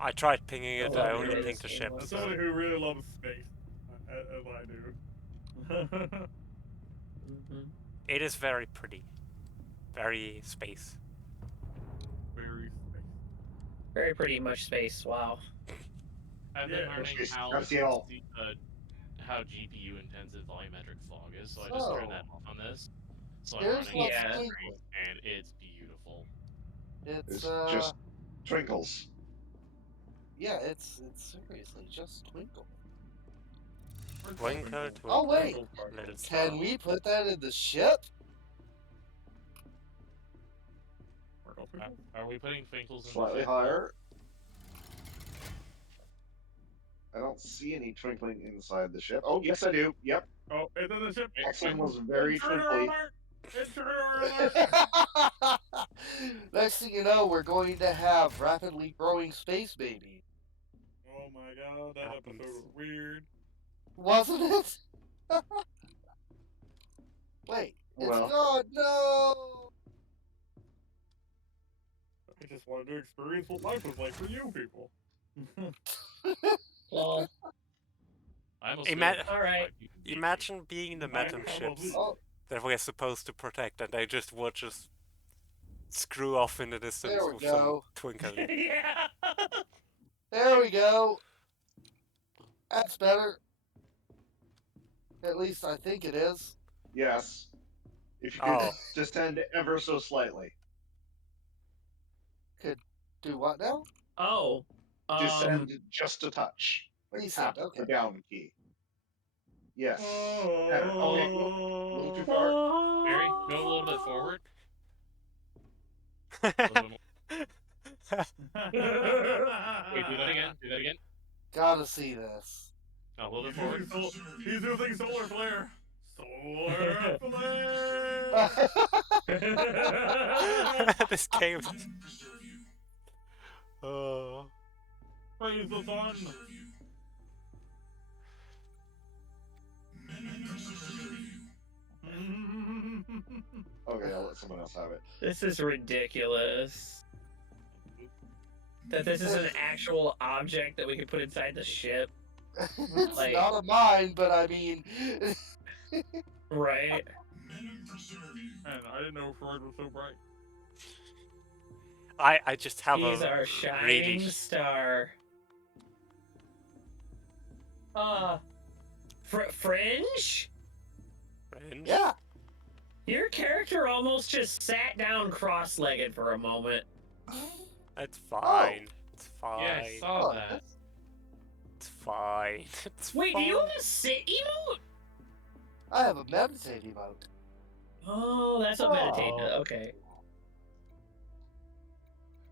I tried pinging I it, love I the only way pinged this the game ship. As looks. somebody So. who really loves space, as I do. Mhm. It is very pretty. Very space. Very space. Very pretty much space. Wow. I've been Yeah. learning Yes, how gotta see it all. how GPU intensive volumetric fog is, so I just So, turned that off on this. So I'm here's running what's Yeah. twinkling. and it's beautiful. It's it's just twinkles. yeah, it's seriously just twinkle. Twinkle, twinkle, Oh, wait. little star. Can we put that in the ship? Are we putting twinkles in Slightly the ship? higher. I don't see any twinkling inside the ship. Oh, yes, I do. Yep. Oh, it's in the ship. Axon was very Intruder twinkly. alert! Intruder alert! Next thing you know, we're going to have rapidly growing space baby. Oh my god, that episode was weird. Wasn't it? Wait, it's Well, gone. No. I just wanted to experience what life was like for you people. Well, I almost Ima- feel like alright. Imagine being the metal ships Oh, that we're supposed to protect and they just watch us screw off in the distance There we with some go. twinkling. Yeah. there we go. That's better. At least I think it is. yes. If you could Oh, descend ever so slightly. Could do what now? Oh. Descend just a touch. Like Descend, tap okay. the down key. Yes. Oh. Better. Okay, a little too far. Barry, go a little bit forward. A little bit more. Wait, do that again. Do that again. Gotta see this. A little bit He's forward. he's using solar flare. Solar flare. this game. Oh. Praise the sun. Okay, I'll let someone else have it. This is ridiculous. That this is an actual object that we could put inside the ship. It's Like- not a mine, but I mean, Right? And I didn't know Freud was so bright. I just have He's a our shining really star. Fringe? Fringe. yeah. Your character almost just sat down cross-legged for a moment. It's fine. It's fine. Yeah, I saw Oh, that. It's fine. It's Wait, do fine. you have a sit emote? I have a meditate emote. Oh, that's what meditate does. Okay.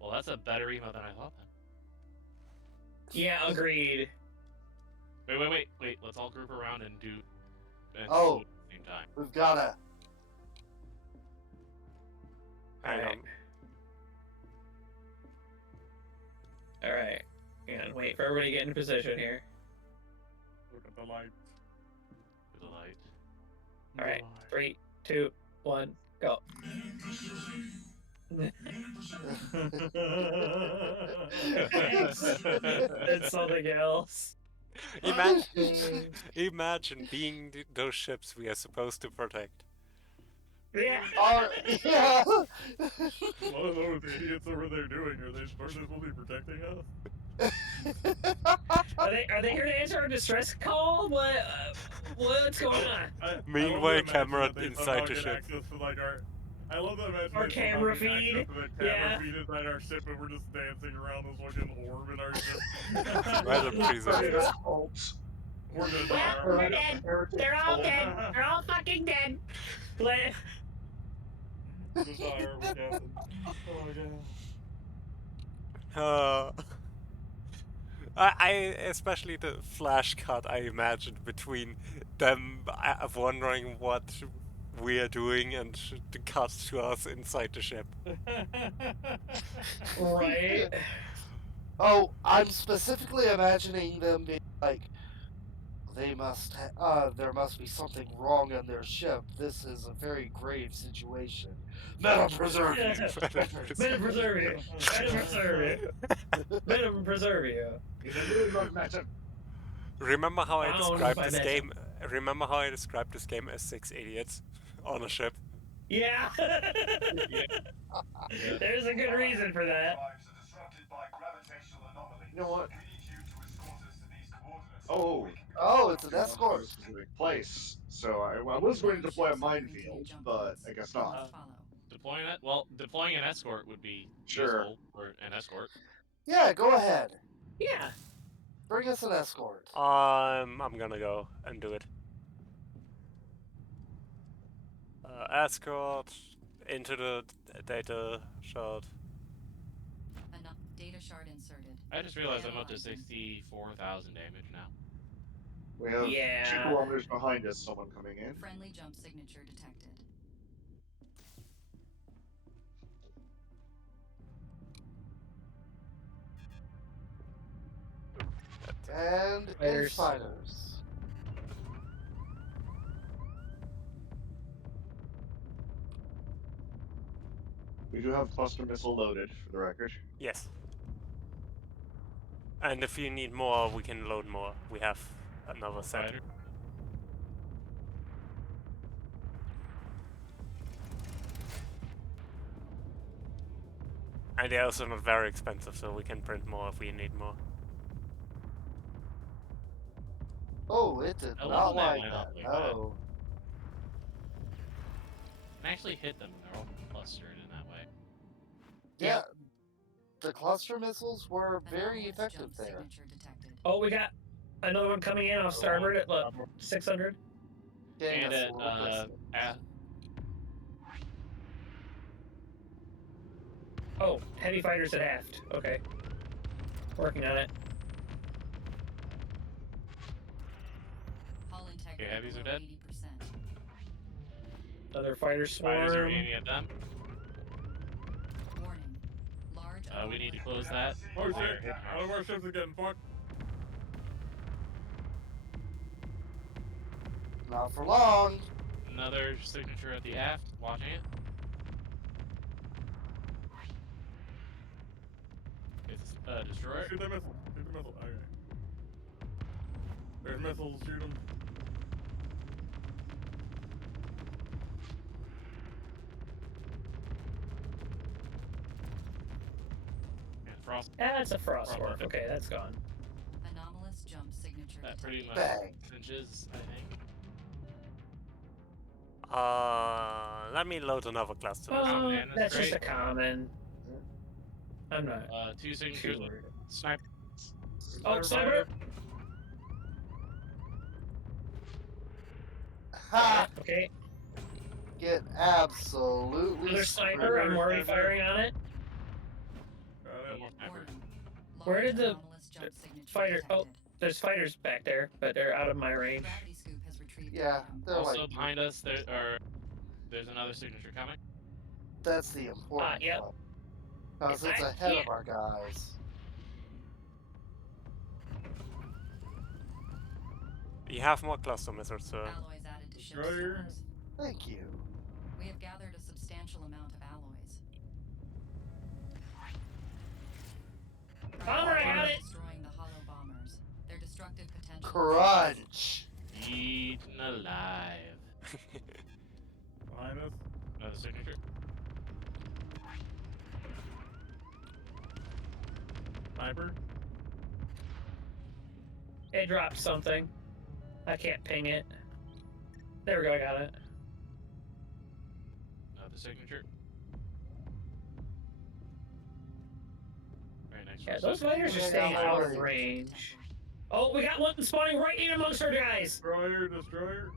Well, that's a better email than I thought then. Yeah, agreed. Wait. Let's all group around and do. And Oh. at the same time. We've gotta. Hang on. Alright. And wait for everybody to get in position here. Look at the light. To the light. Alright. 3, 2, 1, go. It's something else. Imagine being those ships we are supposed to protect. Yeah. Yeah. What are those idiots over there doing? Are they supposed to be protecting us? Are they here to answer our distress call? What's going on? Meanwhile, camera inside the ship. I love that imagine Our they somehow camera get access feed, to the yeah. camera feed inside our ship, and we're just dancing around this fucking orb in our ship. Rather preserved. We're gonna Yeah, die. we're dead. They're all dead. They're all fucking dead. Let- We're gonna die, aren't we, Captain? Oh my god. I especially the flash cut I imagined between them wondering what we are doing and the cut to us inside the ship. Right. Oh, I'm specifically imagining them being like, there must be something wrong on their ship. This is a very grave situation. Meta preserve you. Better preserve you. Better preserve you. Better preserve you. Remember how I Bound described by this magic. game? Remember how I described this game as 6 idiots on a ship? Yeah. There's a good reason for that. You know what? Oh, Oh, it's an escort. specific place. So I was going to deploy a minefield, but I guess not. Deploying an escort would be Sure. useful for an escort. Yeah, go ahead. Yeah. Bring us an escort. I'm gonna go and do it. Escort into the data shard. Enough data shard inserted. I just realized I'm up to 64,000 damage now. We have Yeah. 2 kilometers behind us, someone coming in. Friendly jump signature detected. And Fighters. fighters. We do have cluster missile loaded, for the record. Yes. And if you need more, we can load more. We have another set. Fighter. And they're also not very expensive, so we can print more if we need more. Oh, it did I love not when they like line that. up like No. I can actually hit them, and they're all clustered in that way. Yeah. The cluster missiles were very Anomalous effective jump there. signature detected. Oh, we got another one coming in off starboard at look 600. Dang, And that's at, a little bit. Oh, heavy fighters at aft. Okay. Working on it. Hull integrity Okay, heavies are below dead. 80%. Other fighter Fighters are swarm. aiming at them. Warning. Large We need to close that. Oh shit! One of our ships are getting fucked. Not for long. Another signature at the aft, watching it. It's a destroyer. Shoot the missile. Shoot the missile. Okay. There's missiles. Shoot them. And frost. That's a frost Frost orb. weapon. Okay, that's gone. Anomalous jump signature That detected. pretty much Bang. cinches, I think. Let me load another cluster. Oh, man, that's that's just a great. common. I'm not Two signatures. too worried. Sniper. Oh, sniper! Ha! Okay, Get absolutely another sniper. I'm already firing on it. Got One it. more sniper. Warning. Where Large did the anomalous jump signature fighter? Oh, detected. there's fighters back there, but they're out of my range. Gravity scoop has retrieved an Yeah, item. they're Also like, behind us, there's another signature coming. that's the important Yep. one. Because it's I ahead can't- of our guys. You have more cluster missiles, so Alloys added to ship Destroyer. stores. Thank you. We have gathered a substantial amount of alloys. Bomber, I got it. Destroying the hollow bombers. Their destructive potential. Crunch. Eaten alive. Behind us. Another signature. Sniper. It dropped something. I can't ping it. There we go. I got it. Another signature. Right next Yeah, to those us. fighters are Yeah, staying yeah, out yeah. of range. Oh, we got one spawning right in amongst our guys. Destroyer. Destroyer.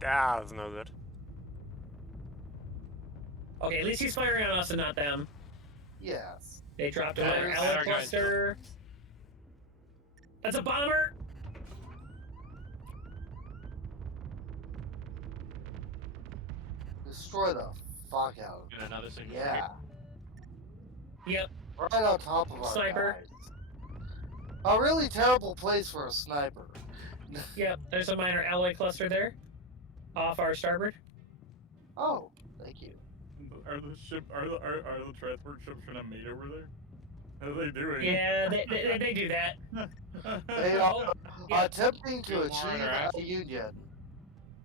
that's no good. Okay, at least he's firing on us and not them. Yes. They dropped Yeah, another our Ella guys cluster. That's a bomber. Destroy the fuck out of And another signature. Yeah. Yep. Right on top of our Sniper. guys. A really terrible place for a sniper. Yep. There's a minor alloy cluster there. Off our starboard. Oh, thank you. Are the transport ships trying to mate over there? How are they doing? Yeah, they do that. They are Oh, yeah. attempting to Two more achieve on our a aft. union.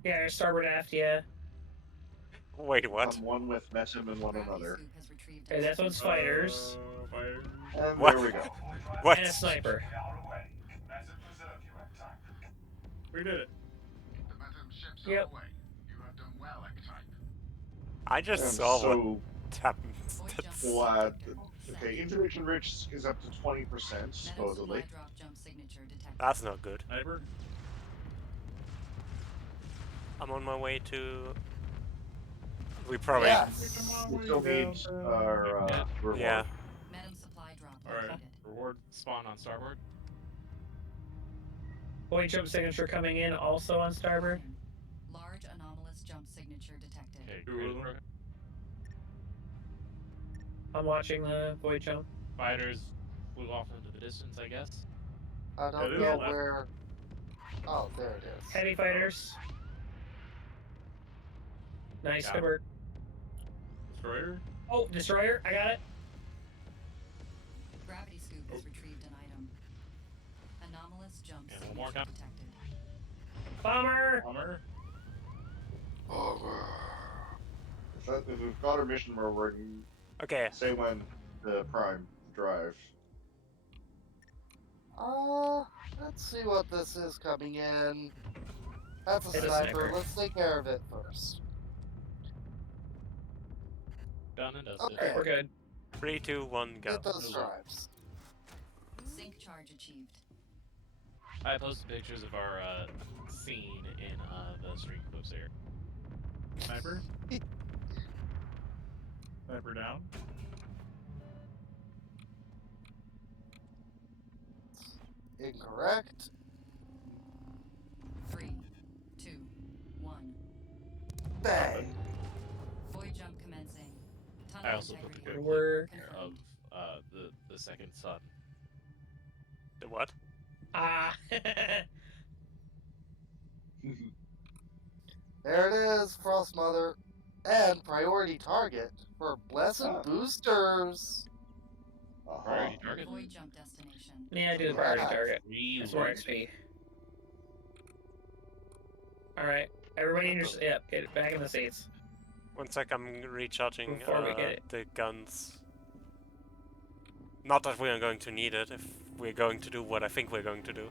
Yeah, our starboard aft, yeah. Wait, what? I'm one with Mesim and one Gravity another. scoop has retrieved Okay, an this item. one's fighters. Fire. And What? there we go. What? And a sniper. We did it. The Metum ships Yep. are away. You have done well, X-Type. I just I'm saw what so happened. Void jump glad. detected. Okay, interdiction rich is up to 20%, Metal supposedly. supply drop jump signature detected. That's not good. Sniper. I'm on my way to. We probably. Yes. We still need our Yeah. reward. Yeah. Metal supply drop Alright. located. Reward spawn on starboard. Void jump signature coming in also on starboard. Large anomalous jump signature detected. Okay, Two great of them. program. I'm watching the void jump. Fighters flew off into the distance, I guess. I It don't is know left. where. Oh, there it is. Heavy fighters. Nice, Got good it. work. Destroyer. Oh, destroyer, I got it. Gravity scoop has retrieved an item. Anomalous jump And one more signature coming. detected. Bomber. Bomber. If we've got our mission where we're Okay. say when the prime drive. Let's see what this is coming in. That's a It's a sniper. sniper. Let's take care of it first. Done and dusted. Okay. We're good. 3, 2, 1, go. Get those stripes. Sync charge achieved. I posted pictures of our scene in the stream clips here. Sniper. Sniper down. Incorrect. 3, 2, 1. Bang. Void jump commencing. Tunnel I also put the integrity. good We're clip of the second sun. The what? ah. There it is, Frost Mother. And priority target for Blessed Ah. Boosters. Uh-huh. Priority target. Void jump destination. Yeah, do the priority Yeah. target. That's more Reload. XP. Alright. Everybody in your... Yeah, get back in the seats. One sec, I'm recharging Before we get it. the guns. Not that we are going to need it if we're going to do what I think we're going to do.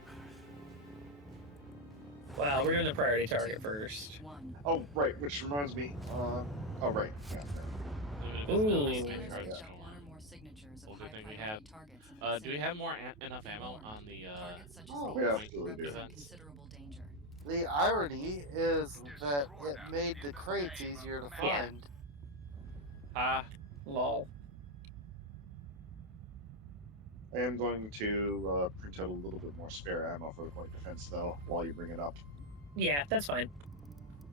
Well, we're doing the priority target first. 1. Oh, right, which reminds me. Oh, right. Yeah. Ooh. Scanners Yeah. picked up 1 or more signatures of Well, good high thing we priority have. targets in the Do we have more enough Be ammo warned, on the targets such as Oh, we these absolutely do. represent events? considerable danger. The irony is that it made the crates easier to Yeah. find. Ah, lol. I am going to print out a little bit more spare ammo for the point defense, though, while you bring it up. Yeah, that's fine.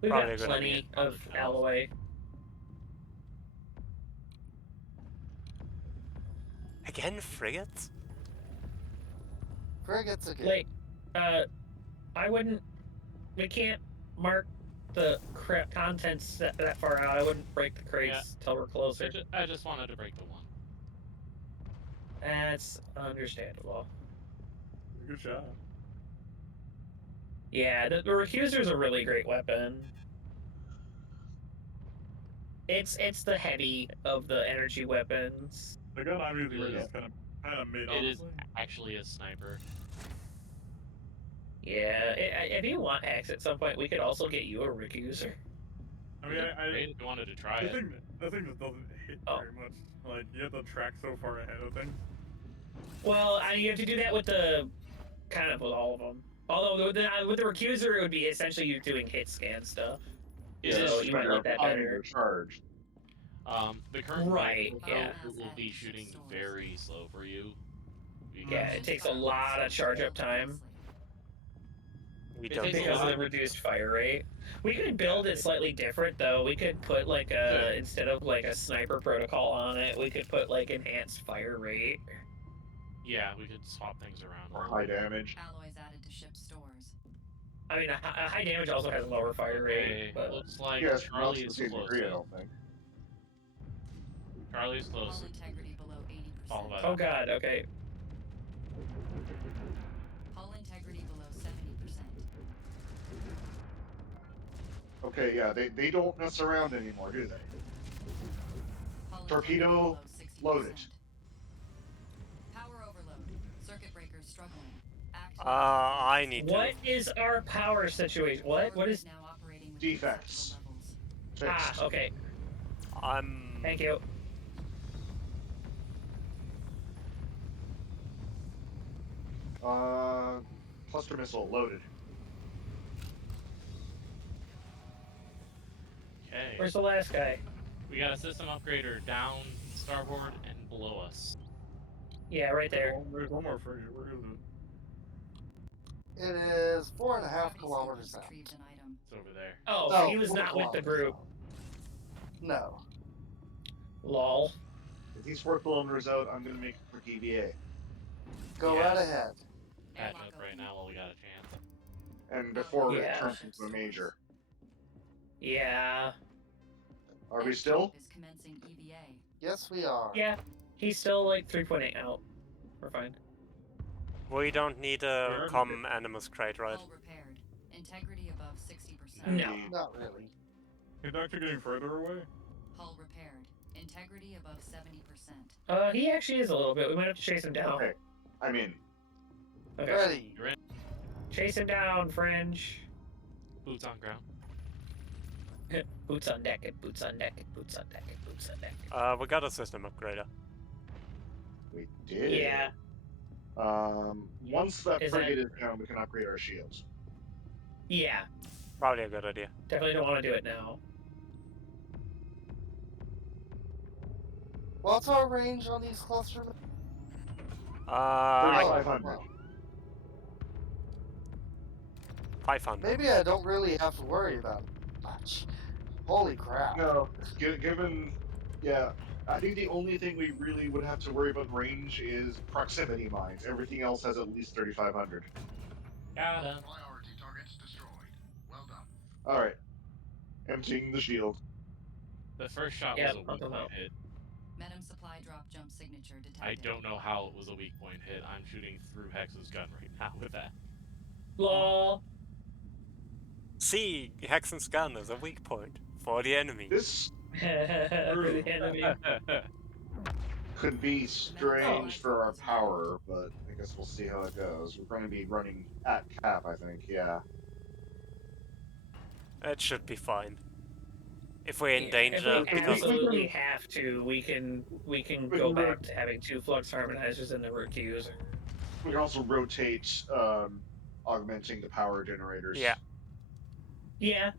We've Probably a got good plenty idea. of alloy. Again, frigates? Frigates again. Like, I wouldn't... We can't mark the contents that far out. I wouldn't break the crates till we're closer. I just wanted to break the one. That's understandable. Good shot. Yeah, the Recuser's a really great weapon. It's the heavy of the energy weapons. The gun I'm using right Yeah. now is kind of mid, It is honestly. actually a sniper. Yeah, if you want Hex at some point, we could also get you a Recuser. I mean, Great if you wanted to try the it. thing just doesn't hit Oh. very much. Like, you have to track so far ahead of things. Well, you have to do that with the kind of with all of them. Although with the Recuser, it would be essentially you doing hit scan stuff. It So is you might like that better. Charge. The current Right, yeah. will be shooting very slow for you. Yeah, it takes a lot of charge up time We It don't takes a need because of lot. it. the reduced fire rate. We could build it slightly different though. We could put like a instead of like a sniper protocol on it, we could put like enhanced fire rate. Yeah, we could swap things around. Or high damage. Alloys added to ship stores. I mean, a high damage also has a lower fire rate, Okay, but looks like Yes, not Charlie to the is same degree, I closest. don't think. Charlie's Hull close. integrity below 80%. All about oh god, okay. Hull integrity below 70%. Okay, yeah, they don't mess around anymore, do they? Hull Torpedo integrity below 60%. loaded. Power overload. Circuit breakers struggling. Active. I need to. What is our power situation? What is Now operating with Defects. acceptable levels. Fixed. okay. I'm. Thank you. Cluster missile loaded. Okay. Where's the last guy? We got a system upgrader down starboard and below us. Yeah, right there. Oh, there's one more frigate. Where is it? It is 4.5 Gravity kilometers signals out. retrieved an item. It's over there. Oh, No, he was 4 not with the kilometers group. out. No. Lol. If he's 4 kilometers out, I'm gonna make a quick EVA. Go Yes. right ahead. Patch Airlock up right open. now while we got a chance. And before Yeah. it turns into a major. Yeah. Are we Entry still? Is commencing EVA. Yes, we are. Yeah. He's still like 3.8 out. We're fine. We don't need a Where? common animus crate, right? Hull repaired. Integrity above 60%. No. Not really. Is actually getting further away? Hull repaired. Integrity above 70%. He actually is a little bit. We might have to chase him down. Okay. I'm in. Okay. Ready. You're in. Chase him down, Fringe. Boots on ground. Boots on deck and boots on deck and boots on deck and boots on deck. We got a system upgrader. We did. Yeah. Once that Is frigate is down, we can upgrade our shields. Yeah. Probably a good idea. Definitely don't want to do it now. What's our range on these cluster? 3,500. 500. Maybe I don't really have to worry about it much. Holy crap. No, given, yeah, I think the only thing we really would have to worry about range is proximity mines. Everything else has at least 3,500. Got him. Priority targets destroyed. Well done. All right. Emptying the shield. The first shot Yeah, was a pump weak 'em point out. hit. Medem supply drop jump signature detected. I don't know how it was a weak point hit. I'm shooting through Hex's gun right now with that. Lol. See, Hexen's gun is a weak point for the enemy. This For the enemy. could be strange for our power, but I guess we'll see how it goes. We're going to be running at cap, I think, yeah. It should be fine. If we're in If danger, we because absolutely have to, we can We go can back to having 2 flux harmonizers in the rookie user. We can also rotate, augmenting the power generators. Yeah. Yeah.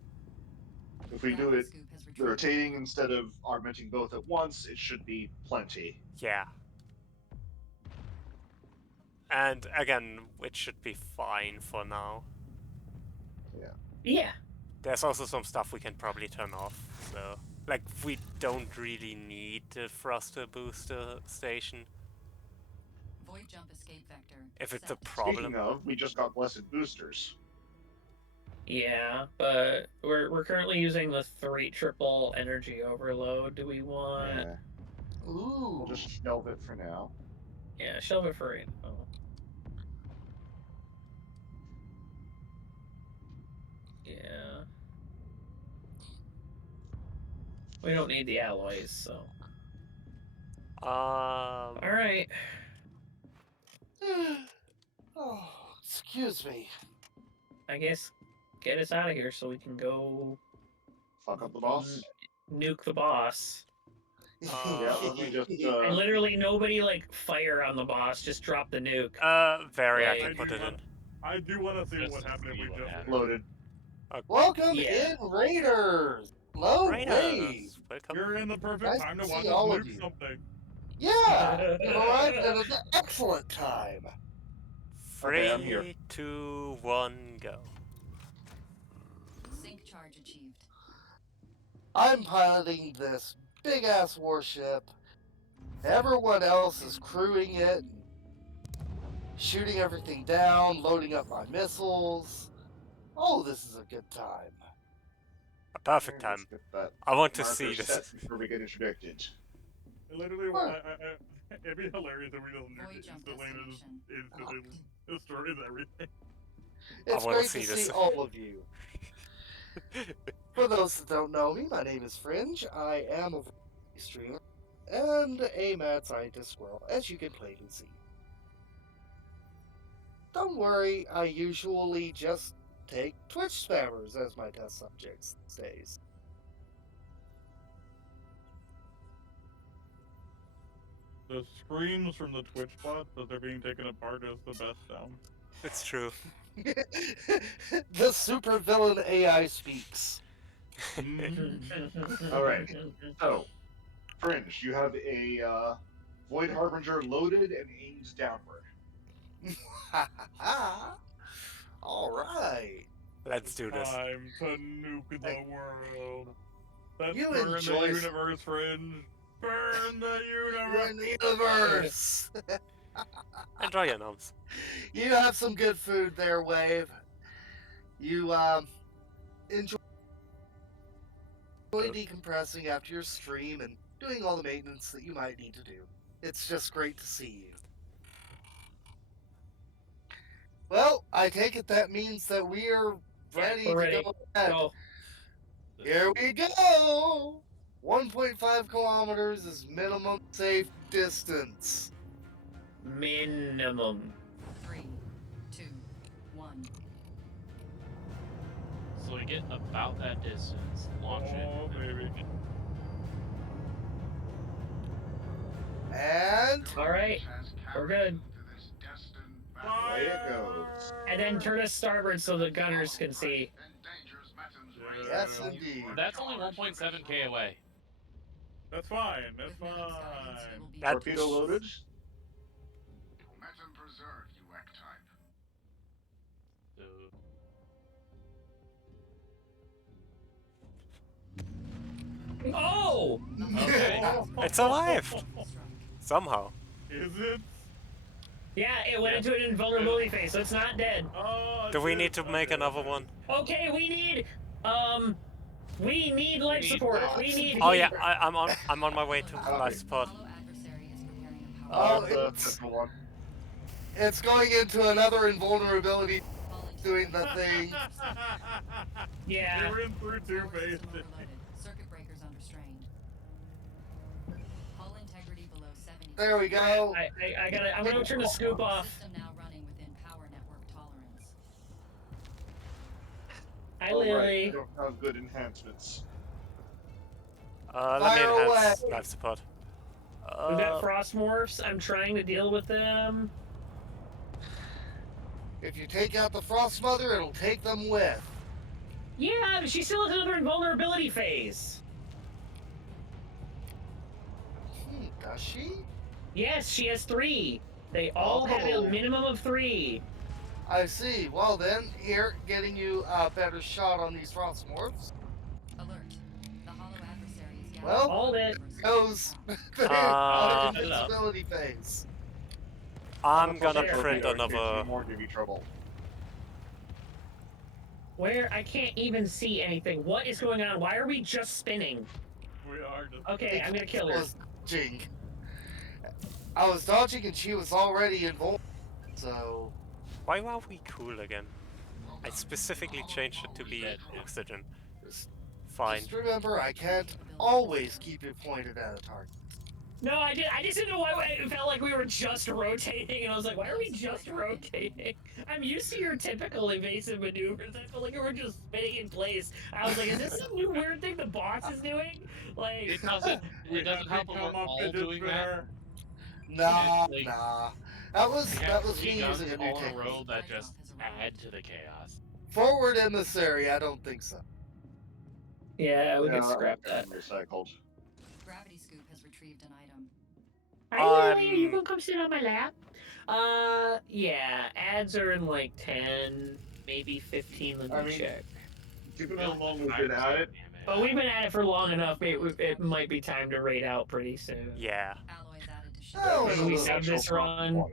If we do it Scoop has retrieved. rotating instead of augmenting both at once, it should be plenty. yeah. And again, it should be fine for now. Yeah. There's also some stuff we can probably turn off, so... Like, we don't really need the thruster booster station. Void jump escape vector. If it's a set. problem. Speaking of, we just got blessed boosters. Yeah, but we're currently using the 3 triple energy overload. Do we want... Yeah. Ooh. We'll just shelve it for now. Yeah, shelve it for right now. Yeah. We don't need the alloys, so... Alright. Oh, excuse me. I guess get us out of here so we can go Fuck up the boss. nuke the boss. Yeah, let me just, And literally nobody, like, fire on the boss, just drop the nuke. Very, I Like- can put it in. I do want to see Just what to happened if see we what just happened. loaded. Welcome Yeah. in, Raiders. Hello, Wave. Raiders, welcome. You're in the perfect Nice time to to watch see us all of nuke you. something. Yeah, you've arrived at an excellent time. 3, I'm here. 3, 2, 1, go. Sync charge achieved. I'm piloting this big-ass warship. Everyone else is crewing it, shooting everything down, loading up my missiles. Oh, this is a good time. A perfect Let's time. get that I want to marker see set this. before we get interdicted. Literally, Huh. it'd be hilarious if we just nuke Void it jump instantly and it destination. instantly destroys everything. It's wanna great see to this. see all of you. For those that don't know me, my name is Fringe. I am a streamer and a mad scientist squirrel, as you can plainly see. Don't worry, I usually just take Twitch spammers as my test subjects these days. The screams from the Twitch bot that they're being taken apart is the best sound. It's true. The supervillain AI speaks. Alright. So, Fringe, you have a Void Harbinger loaded and aimed downward. Alright. Let's do this. Time to nuke the world. Let's You burn enjoy the s- universe, Fringe. Burn the You're universe. in the universe. Enjoy your noms. You have some good food there, Wave. You enjoy decompressing after your stream and doing all the maintenance that you might need to do. It's just great to see you. Well, I take it that means that we are ready we're ready. to go ahead. Go. Here we go! 1.5 kilometers is minimum safe distance. Minimum. 3, 2, 1. So we get about that distance, launch Oh, it. baby. And Alright, Has we're carried good. you to this destined battle. Away it goes. And then turn us starboard so the gunners can see. Endangers Metin's Yeah. yes, indeed. That's only 1.7k away. That's fine. That's With Medem Stallions, fine. you will be That- Torpedo loaded. Metin preserved you, Type. So, Oh! okay. It's alive! Somehow. Is it? Yeah, it went into an invulnerability phase, so it's not dead. Oh, Do we shit. need to make Okay, another okay. one? Okay, we need, We need life support. We need Oh yeah, heat. I'm on my way to life support. Hollow adversary is preparing a power. Oh, That's the it's central one. it's going into another invulnerability, All doing the integrity thing. Yeah. They went through two Power phases. system overloaded. Circuit breakers under strain. Hull integrity below 70. There we go. I gotta. I'm gonna turn the scoop off. System now running within power network tolerance. Hi, Oh, right. Lily. I don't have good enhancements. Let me Fire enhance away. life support. We've got frost morphs. I'm trying to deal with them. If you take out the Frost Mother, it'll take them with. Yeah, but she still has another invulnerability phase. Does she? Yes, she has 3. They all have a Oh. minimum of 3. I see. Well then, here, getting you a better shot on these Frost Morphs. Alert. The hollow adversary is gathering. Well, Hold it. Goes Uh, the invincibility phase. I'm gonna There. print In case another. more give you trouble. Where? I can't even see anything. What is going on? Why are we just spinning? We are just. Okay, I'm gonna kill I her. was dodging. I was dodging and she was already invulnerable. So Why are we cool again? I specifically changed it to be oxygen. Fine. just remember, I can't always keep it pointed at a target. No, I just didn't know why it felt like we were just rotating, and I was like, why are we just rotating? I'm used to your typical evasive maneuvers. I felt like we were just spinning in place. I was like, is this some new weird thing the boss is doing? Like, It doesn't help when we're all doing that. Nah, Like, nah. That was We have me 3 guns using a new all in a technique. row that just add to the chaos. Forward emissary, I don't think so. yeah, we Yeah, could scrap I that. recycled. Gravity scoop has retrieved an item. Hi, Lily, are you gonna come sit on my lap? Yeah, ads are in like 10, maybe 15. Let me I mean, check. Given how long we've been at it, But we've been at it for long enough. It might be time to raid out pretty soon. Yeah. Alloys added to ship. Oh, Maybe we it's a save this run.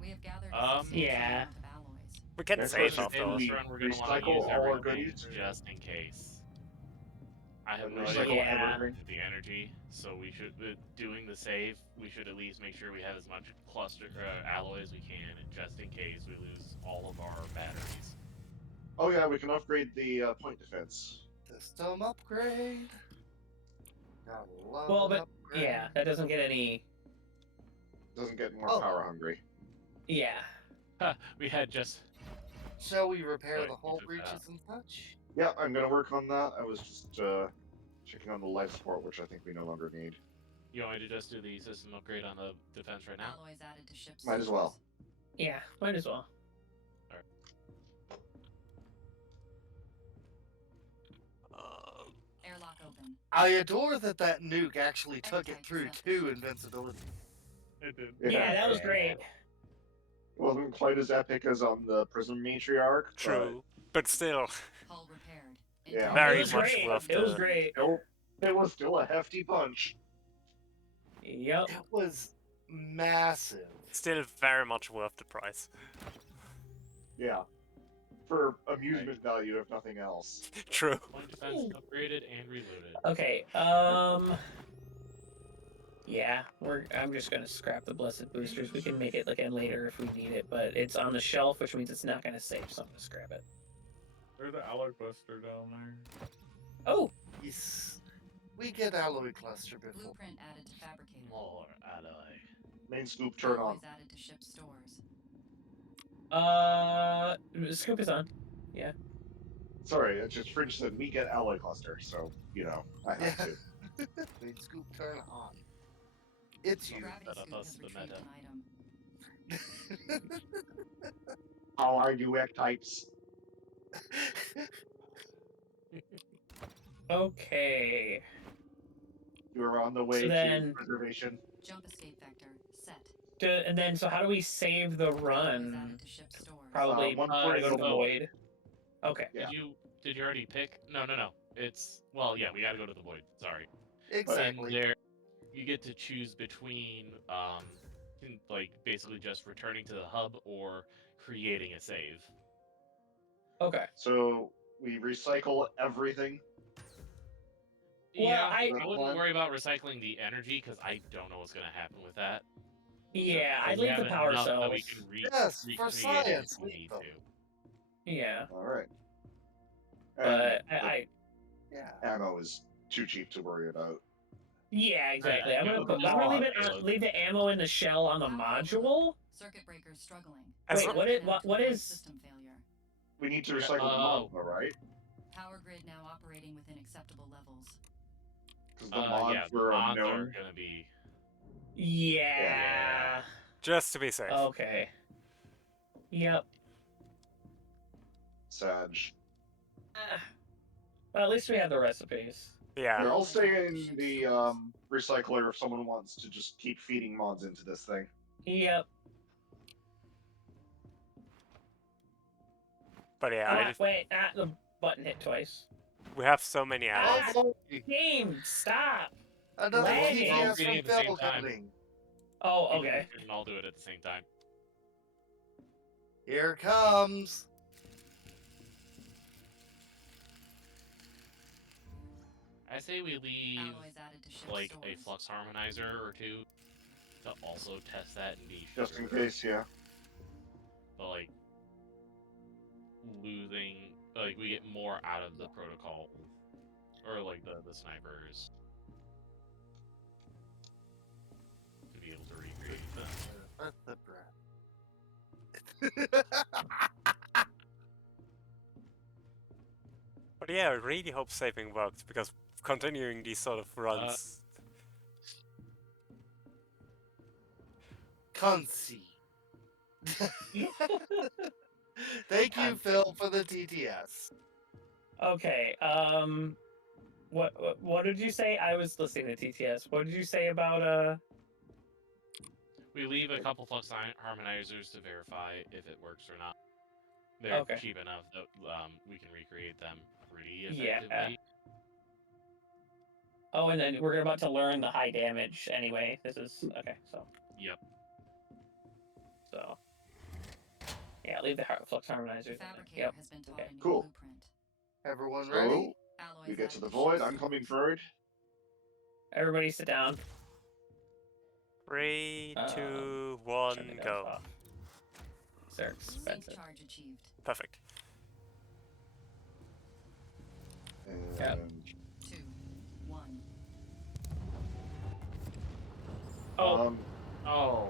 We have gathered a Um, substantial yeah. amount of alloys. We can Next save question, after can all. we This run we're gonna want to recycle use all every our domain goodies? just in case. I have And no recycle idea Yeah. everything? the energy, so we should doing the save. We should at least make sure we have as much cluster alloy as we can, just in case we lose all of our batteries. Oh yeah, we can upgrade the point defense. System upgrade. Gotta love Well, an but upgrade. yeah, that doesn't get any. Doesn't get more Oh. power hungry. Yeah. We had just Shall we repair Sorry, the hull you took that. breaches and such? Yeah, I'm gonna work on that. I was just checking on the life support, which I think we no longer need. you want me to just do the system upgrade on the defense right now? Alloys added to ship. Might as well. Yeah, might as well. Airlock open. I adore that nuke actually took it through 2 invincibility. It did. Yeah, that was great. It wasn't quite as epic as on the Prism Matriarch. True. But still, Hull repaired. Yeah. Very it was much great. worth It was the- great. It was still a hefty punch. Yep. It was massive. still very much worth the price. Yeah. For amusement value, if nothing else. True. Point defense upgraded and reloaded. Okay. Yeah, I'm just gonna scrap the blessed boosters. We can make it again later if we need it, but it's on the shelf, which means it's not gonna save, so I'm gonna scrap it. There's the alloy cluster down there. Oh, Yes. We get alloy cluster before. Blueprint added to fabricator. More alloy. Main scoop turn on. Alloys added to ship stores. scoop is on. Sorry, it just Fringe said we get alloy cluster, so you know I have to. Main scoop turn on. It's you. Gravity Set up scoop us has the retrieved meta. an item. How are you, types? Okay. You're on the way So to then- preservation. Jump escape vector set. And then, so how do we save the Alloys run? added to ship stores. Probably one go to the so- void. Okay. Yeah. Did you already pick? No. It's well, yeah, we gotta go to the void. Sorry. Exactly. And there, you get to choose between like basically just returning to the hub or creating a save. Okay. So we recycle everything. Yeah, I I wouldn't worry about recycling the energy because I don't know what's going to happen with that. yeah, But I'd we leave the have power enough that we cells. can Yes, for recreate it if science, we leave need them. to. Yeah, All right. but And Yeah. ammo is too cheap to worry about. yeah, exactly. I'm Yeah, gonna but put. I'm gonna leave it. payload. Leave the ammo in the shell on the module. Circuit breakers struggling. As Wait, lo- what is? System failure. We need to recycle the mod, though, right? Power grid now operating within acceptable levels. Because the mods Yeah, the were mods are unknown. going to be... Yeah. Just to be safe. Okay. Yep. Sag. Well, at least we have the recipes. Yeah. Here, I'll stay in the recycler if someone wants to just keep feeding mods into this thing. Yep. But yeah, Wait, the button hit twice. we have so many add-ons. Game, stop. Another Lagging. TTS Reading from at the same Phil time. coming. Oh, okay. We can all do it at the same time. Here it comes. I say we leave Alloys added to ship like stores. a flux harmonizer or two to also test that and be Just in sure. case, yeah. But like losing, like we get more out of the protocol, or like the snipers to be able to recreate them. Let the breath. But yeah, I really hope saving works because continuing these sort of runs. Concede. Thank you, Phil, for the TTS. Okay. What did you say? I was listening to TTS. What did you say about We leave a couple flux harmonizers to verify if it works or not. They're Okay. cheap enough that we can recreate them pretty Yeah. effectively. Oh, and then we're about to learn the high damage anyway. This is okay. Yep. So. Yeah, leave the flux harmonizers. in there. Fabricator Yep. has been taught Okay. a new Cool. blueprint. Everyone So, ready? Alloys we get added to the ship void. I'm stores. coming third. Everybody sit down. 3, 2, Turn 1, the guns go. off. They're Sync expensive. charge achieved. Perfect. And Yep. 2, 1. Oh. Oh.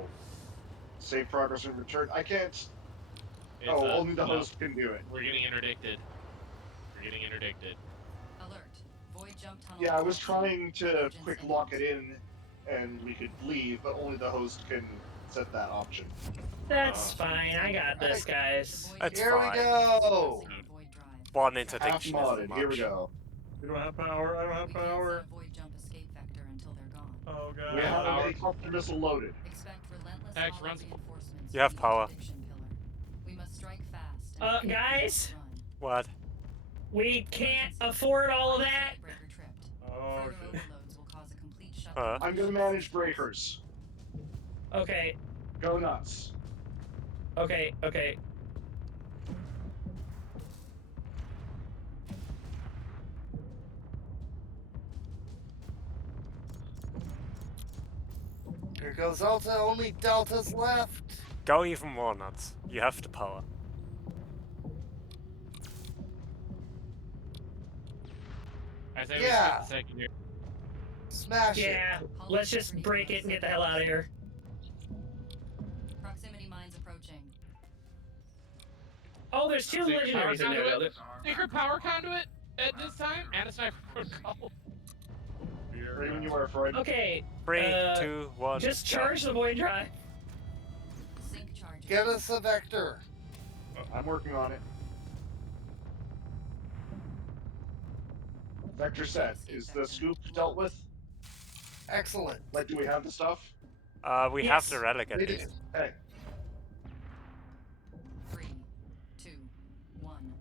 save progress and return. I can't. It's, Only the no, host can do it. We're getting interdicted. We're getting interdicted. Alert. Void jump tunnel. Yeah, I was collapsing. trying to Emergence quick imminent. lock it in, and we could leave, but only the host can set that option. That's fine. I got this, guys. The void That's is Here fine. we go. collapsing in void drive. One Half interdiction is modded. Here we much. go. We don't have power. I don't have We can't power. set a void jump escape vector until they're gone. Oh god. We have a power. helicopter missile loaded. Expect relentless Hex, hollow run- reinforcements You have from the power. interdiction pillar. We must strike fast. and create Guys? the run. What? We can't afford all of that. Circuit breaker tripped. Oh Further shit. overloads will cause a complete shutdown. I'm gonna manage breakers. Okay. Go nuts. Okay. Here goes Delta. Only Delta's left. Go even more nuts. You have the power. I say Yeah. we skip the secondary. Smash it. Yeah. Let's just break it and get the hell out of here. Proximity mines approaching. Oh, there's two Secret legendaries in power there. conduit? Secret power conduit at this time and a sniper protocol. Ready when you are, Freud. Okay. 3, 2, 1. Just go. charge the void drive. Sync charge. Get us a vector. I'm working on it. Vector set. Is the scoop dealt with? Excellent. Like, do we have the stuff? We Yes. have the relic at We do. least. Hey, 3, 2, 1.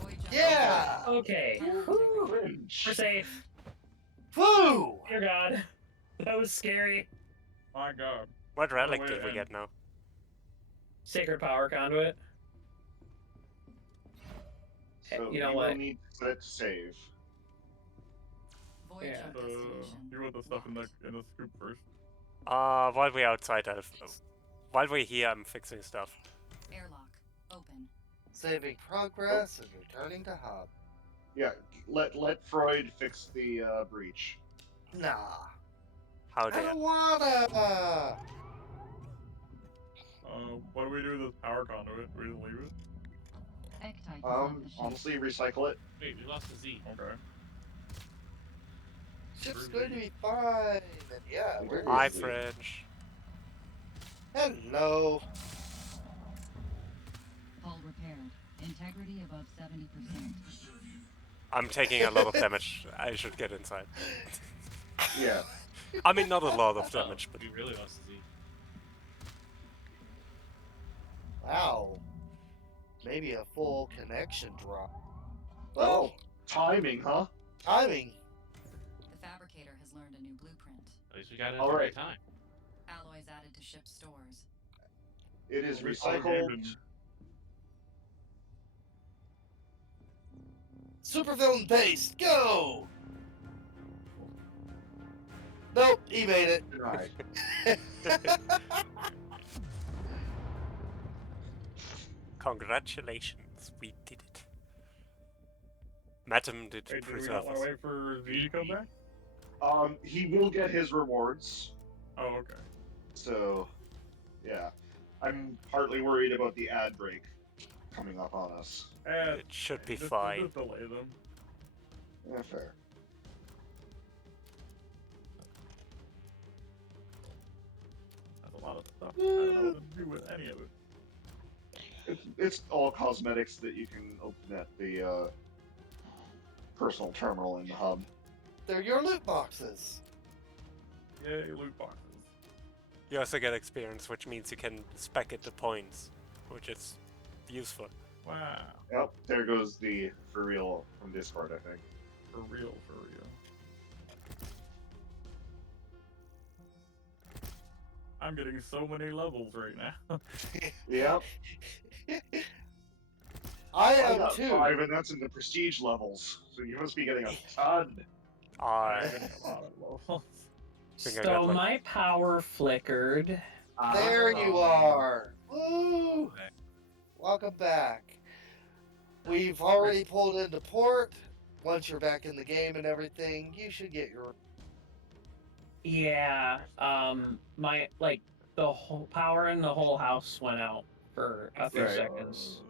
Void jump. Yeah. Okay. Whew. cringe. We're safe. Woo. Dear God. That was scary. My god. What relic wait, did we and- get now? Sacred power conduit. So You know you will what? need to set it to save. Void Yeah. jump destination. You want the stuff in the scoop first? While we're outside, while we're here, I'm fixing stuff. Airlock. Open. Saving progress and returning to hub. Yeah, let Freud fix the breach. Nah. How I dare. don't wanna. What do we do with this power conduit? Do we just leave it? Ektite is off the ship. Honestly, recycle it. Wait, we lost the Z. Okay. Ship's going to be fine. And yeah, we're Hi, just... Fridge. Hello. Hull repaired. Integrity above 70%. I'm taking a lot of damage. I should get inside. Yeah. I mean, not a lot of damage, but We really lost the Z. Wow. Maybe a full connection drop. Oh, timing, huh? Timing. The fabricator has learned a new blueprint. At least we got it at All the right. right time. Alloys added to ship stores. It is We recycled. Supervillain paste, go! Nope, he made it. Denied. congratulations, we did it. Madam did Wait, do we preserve not want us. to wait for Z to come back? He will get his rewards. Oh, okay. So, yeah. I'm partly worried about the ad break coming up on us. And It should be just, fine. Just delay them. Yeah, fair. That's a lot of stuff. I don't know what to do with any of it. It's all cosmetics that you can open at the personal terminal in the hub. They're your loot boxes. Yay, loot boxes. You also get experience, which means you can spec it to points, which is useful. Wow. Yep, there goes the for real from Discord, I think. For real, for real. I'm getting so many levels right now. Yep. I I am got too. 5, and that's in the prestige levels. So you must be getting a ton. I I'm getting a lot of levels. think I So got like my power flickered. There you Ah. are. Woo! Welcome back. We've already pulled into port. Once you're back in the game and everything, you should get your... Yeah. My the whole power in the whole house went out for a few Right. seconds.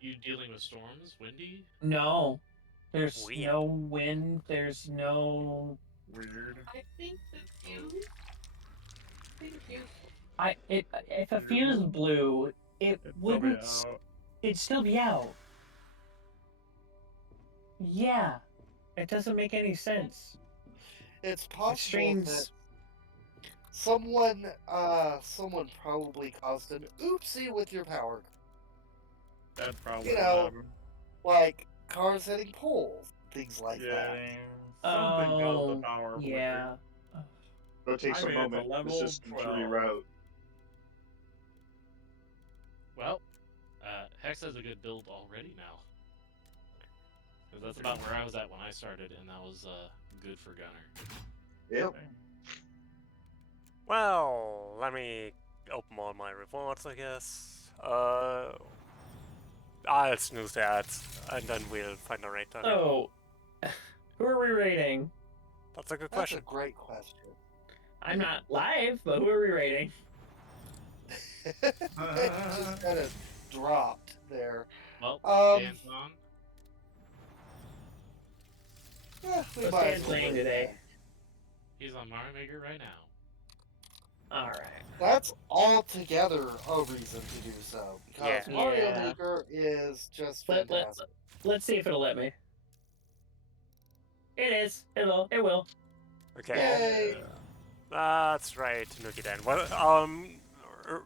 You dealing with storms? Windy? No. There's Weird. no wind. There's no. Weird. I think the fuse. If a fuse blew, it It's wouldn't. probably out. It'd still be out. Yeah. It doesn't make any sense. It's It possible strains. that someone probably caused an oopsie with your power. That's probably You what know, happened. Like cars hitting poles, things like Yeah. that. Something caused Oh, the power flicker. yeah. It'll take I some mean, it's a moment for the level system to 12. reroute. Well, Hex has a good build already now. 'Cause that's about where I was at when I started, and that was good for Gunner. Yep. Well, let me open all my rewards, I guess. I'll snooze the ads, and then we'll find a rate on it. Oh, who are we rating? That's a good That's question. a great question. I'm not live, but who are we rating? It just kind of dropped there. Well, Um, Dan's on. Yeah, we What's might Dan as well playing rate today? that. He's on Mario Maker right now. Alright. That's altogether a reason to do so because Yeah. Mario Yeah. Maker is just Let's fantastic. see if it'll let me. It is. It will. Okay. Yay! That's right, Nuki Dan. Well,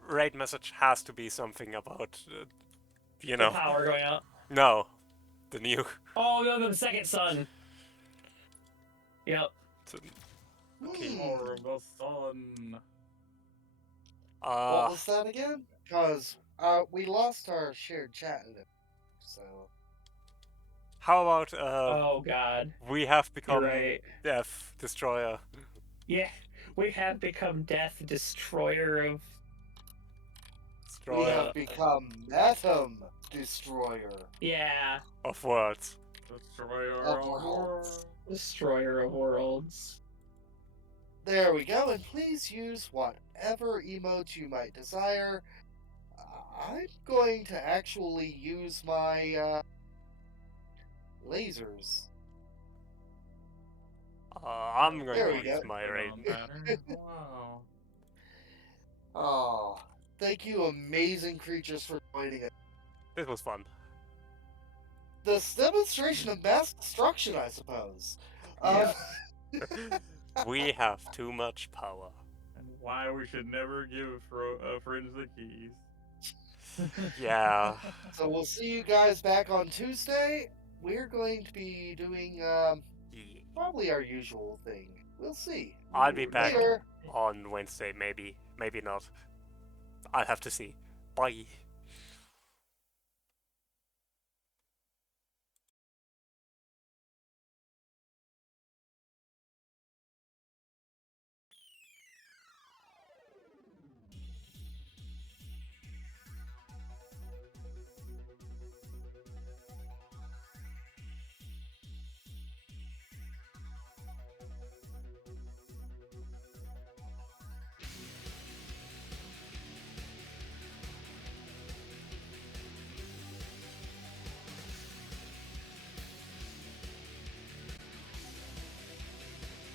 rate message has to be something about, you The know, power going out. no, the new. Oh, no, the second sun. Yep. Hmm, Power of the sun. what was that again? Because we lost our shared chat in it. So How about Oh God, we have you're become right. Death Destroyer? Yeah, we have become Death Destroyer of. We Destroyer have become Atom Destroyer Yeah, of worlds. Destroyer of of Worlds. worlds. Destroyer of Worlds. There we go, and please use whatever emote you might desire. I'm going to actually use my lasers. I'm going There to we use go. my Been raid. on better? Wow. Oh, thank you, amazing creatures, for joining us. This was fun. This demonstration of mass destruction, I suppose. Yeah. We have too much power. And why we should never give friends the keys. Yeah. So we'll see you guys back on Tuesday. We're going to be doing probably our usual thing. We'll see. I'll be back Later. on Wednesday, maybe. Maybe not. I'll have to see. Bye.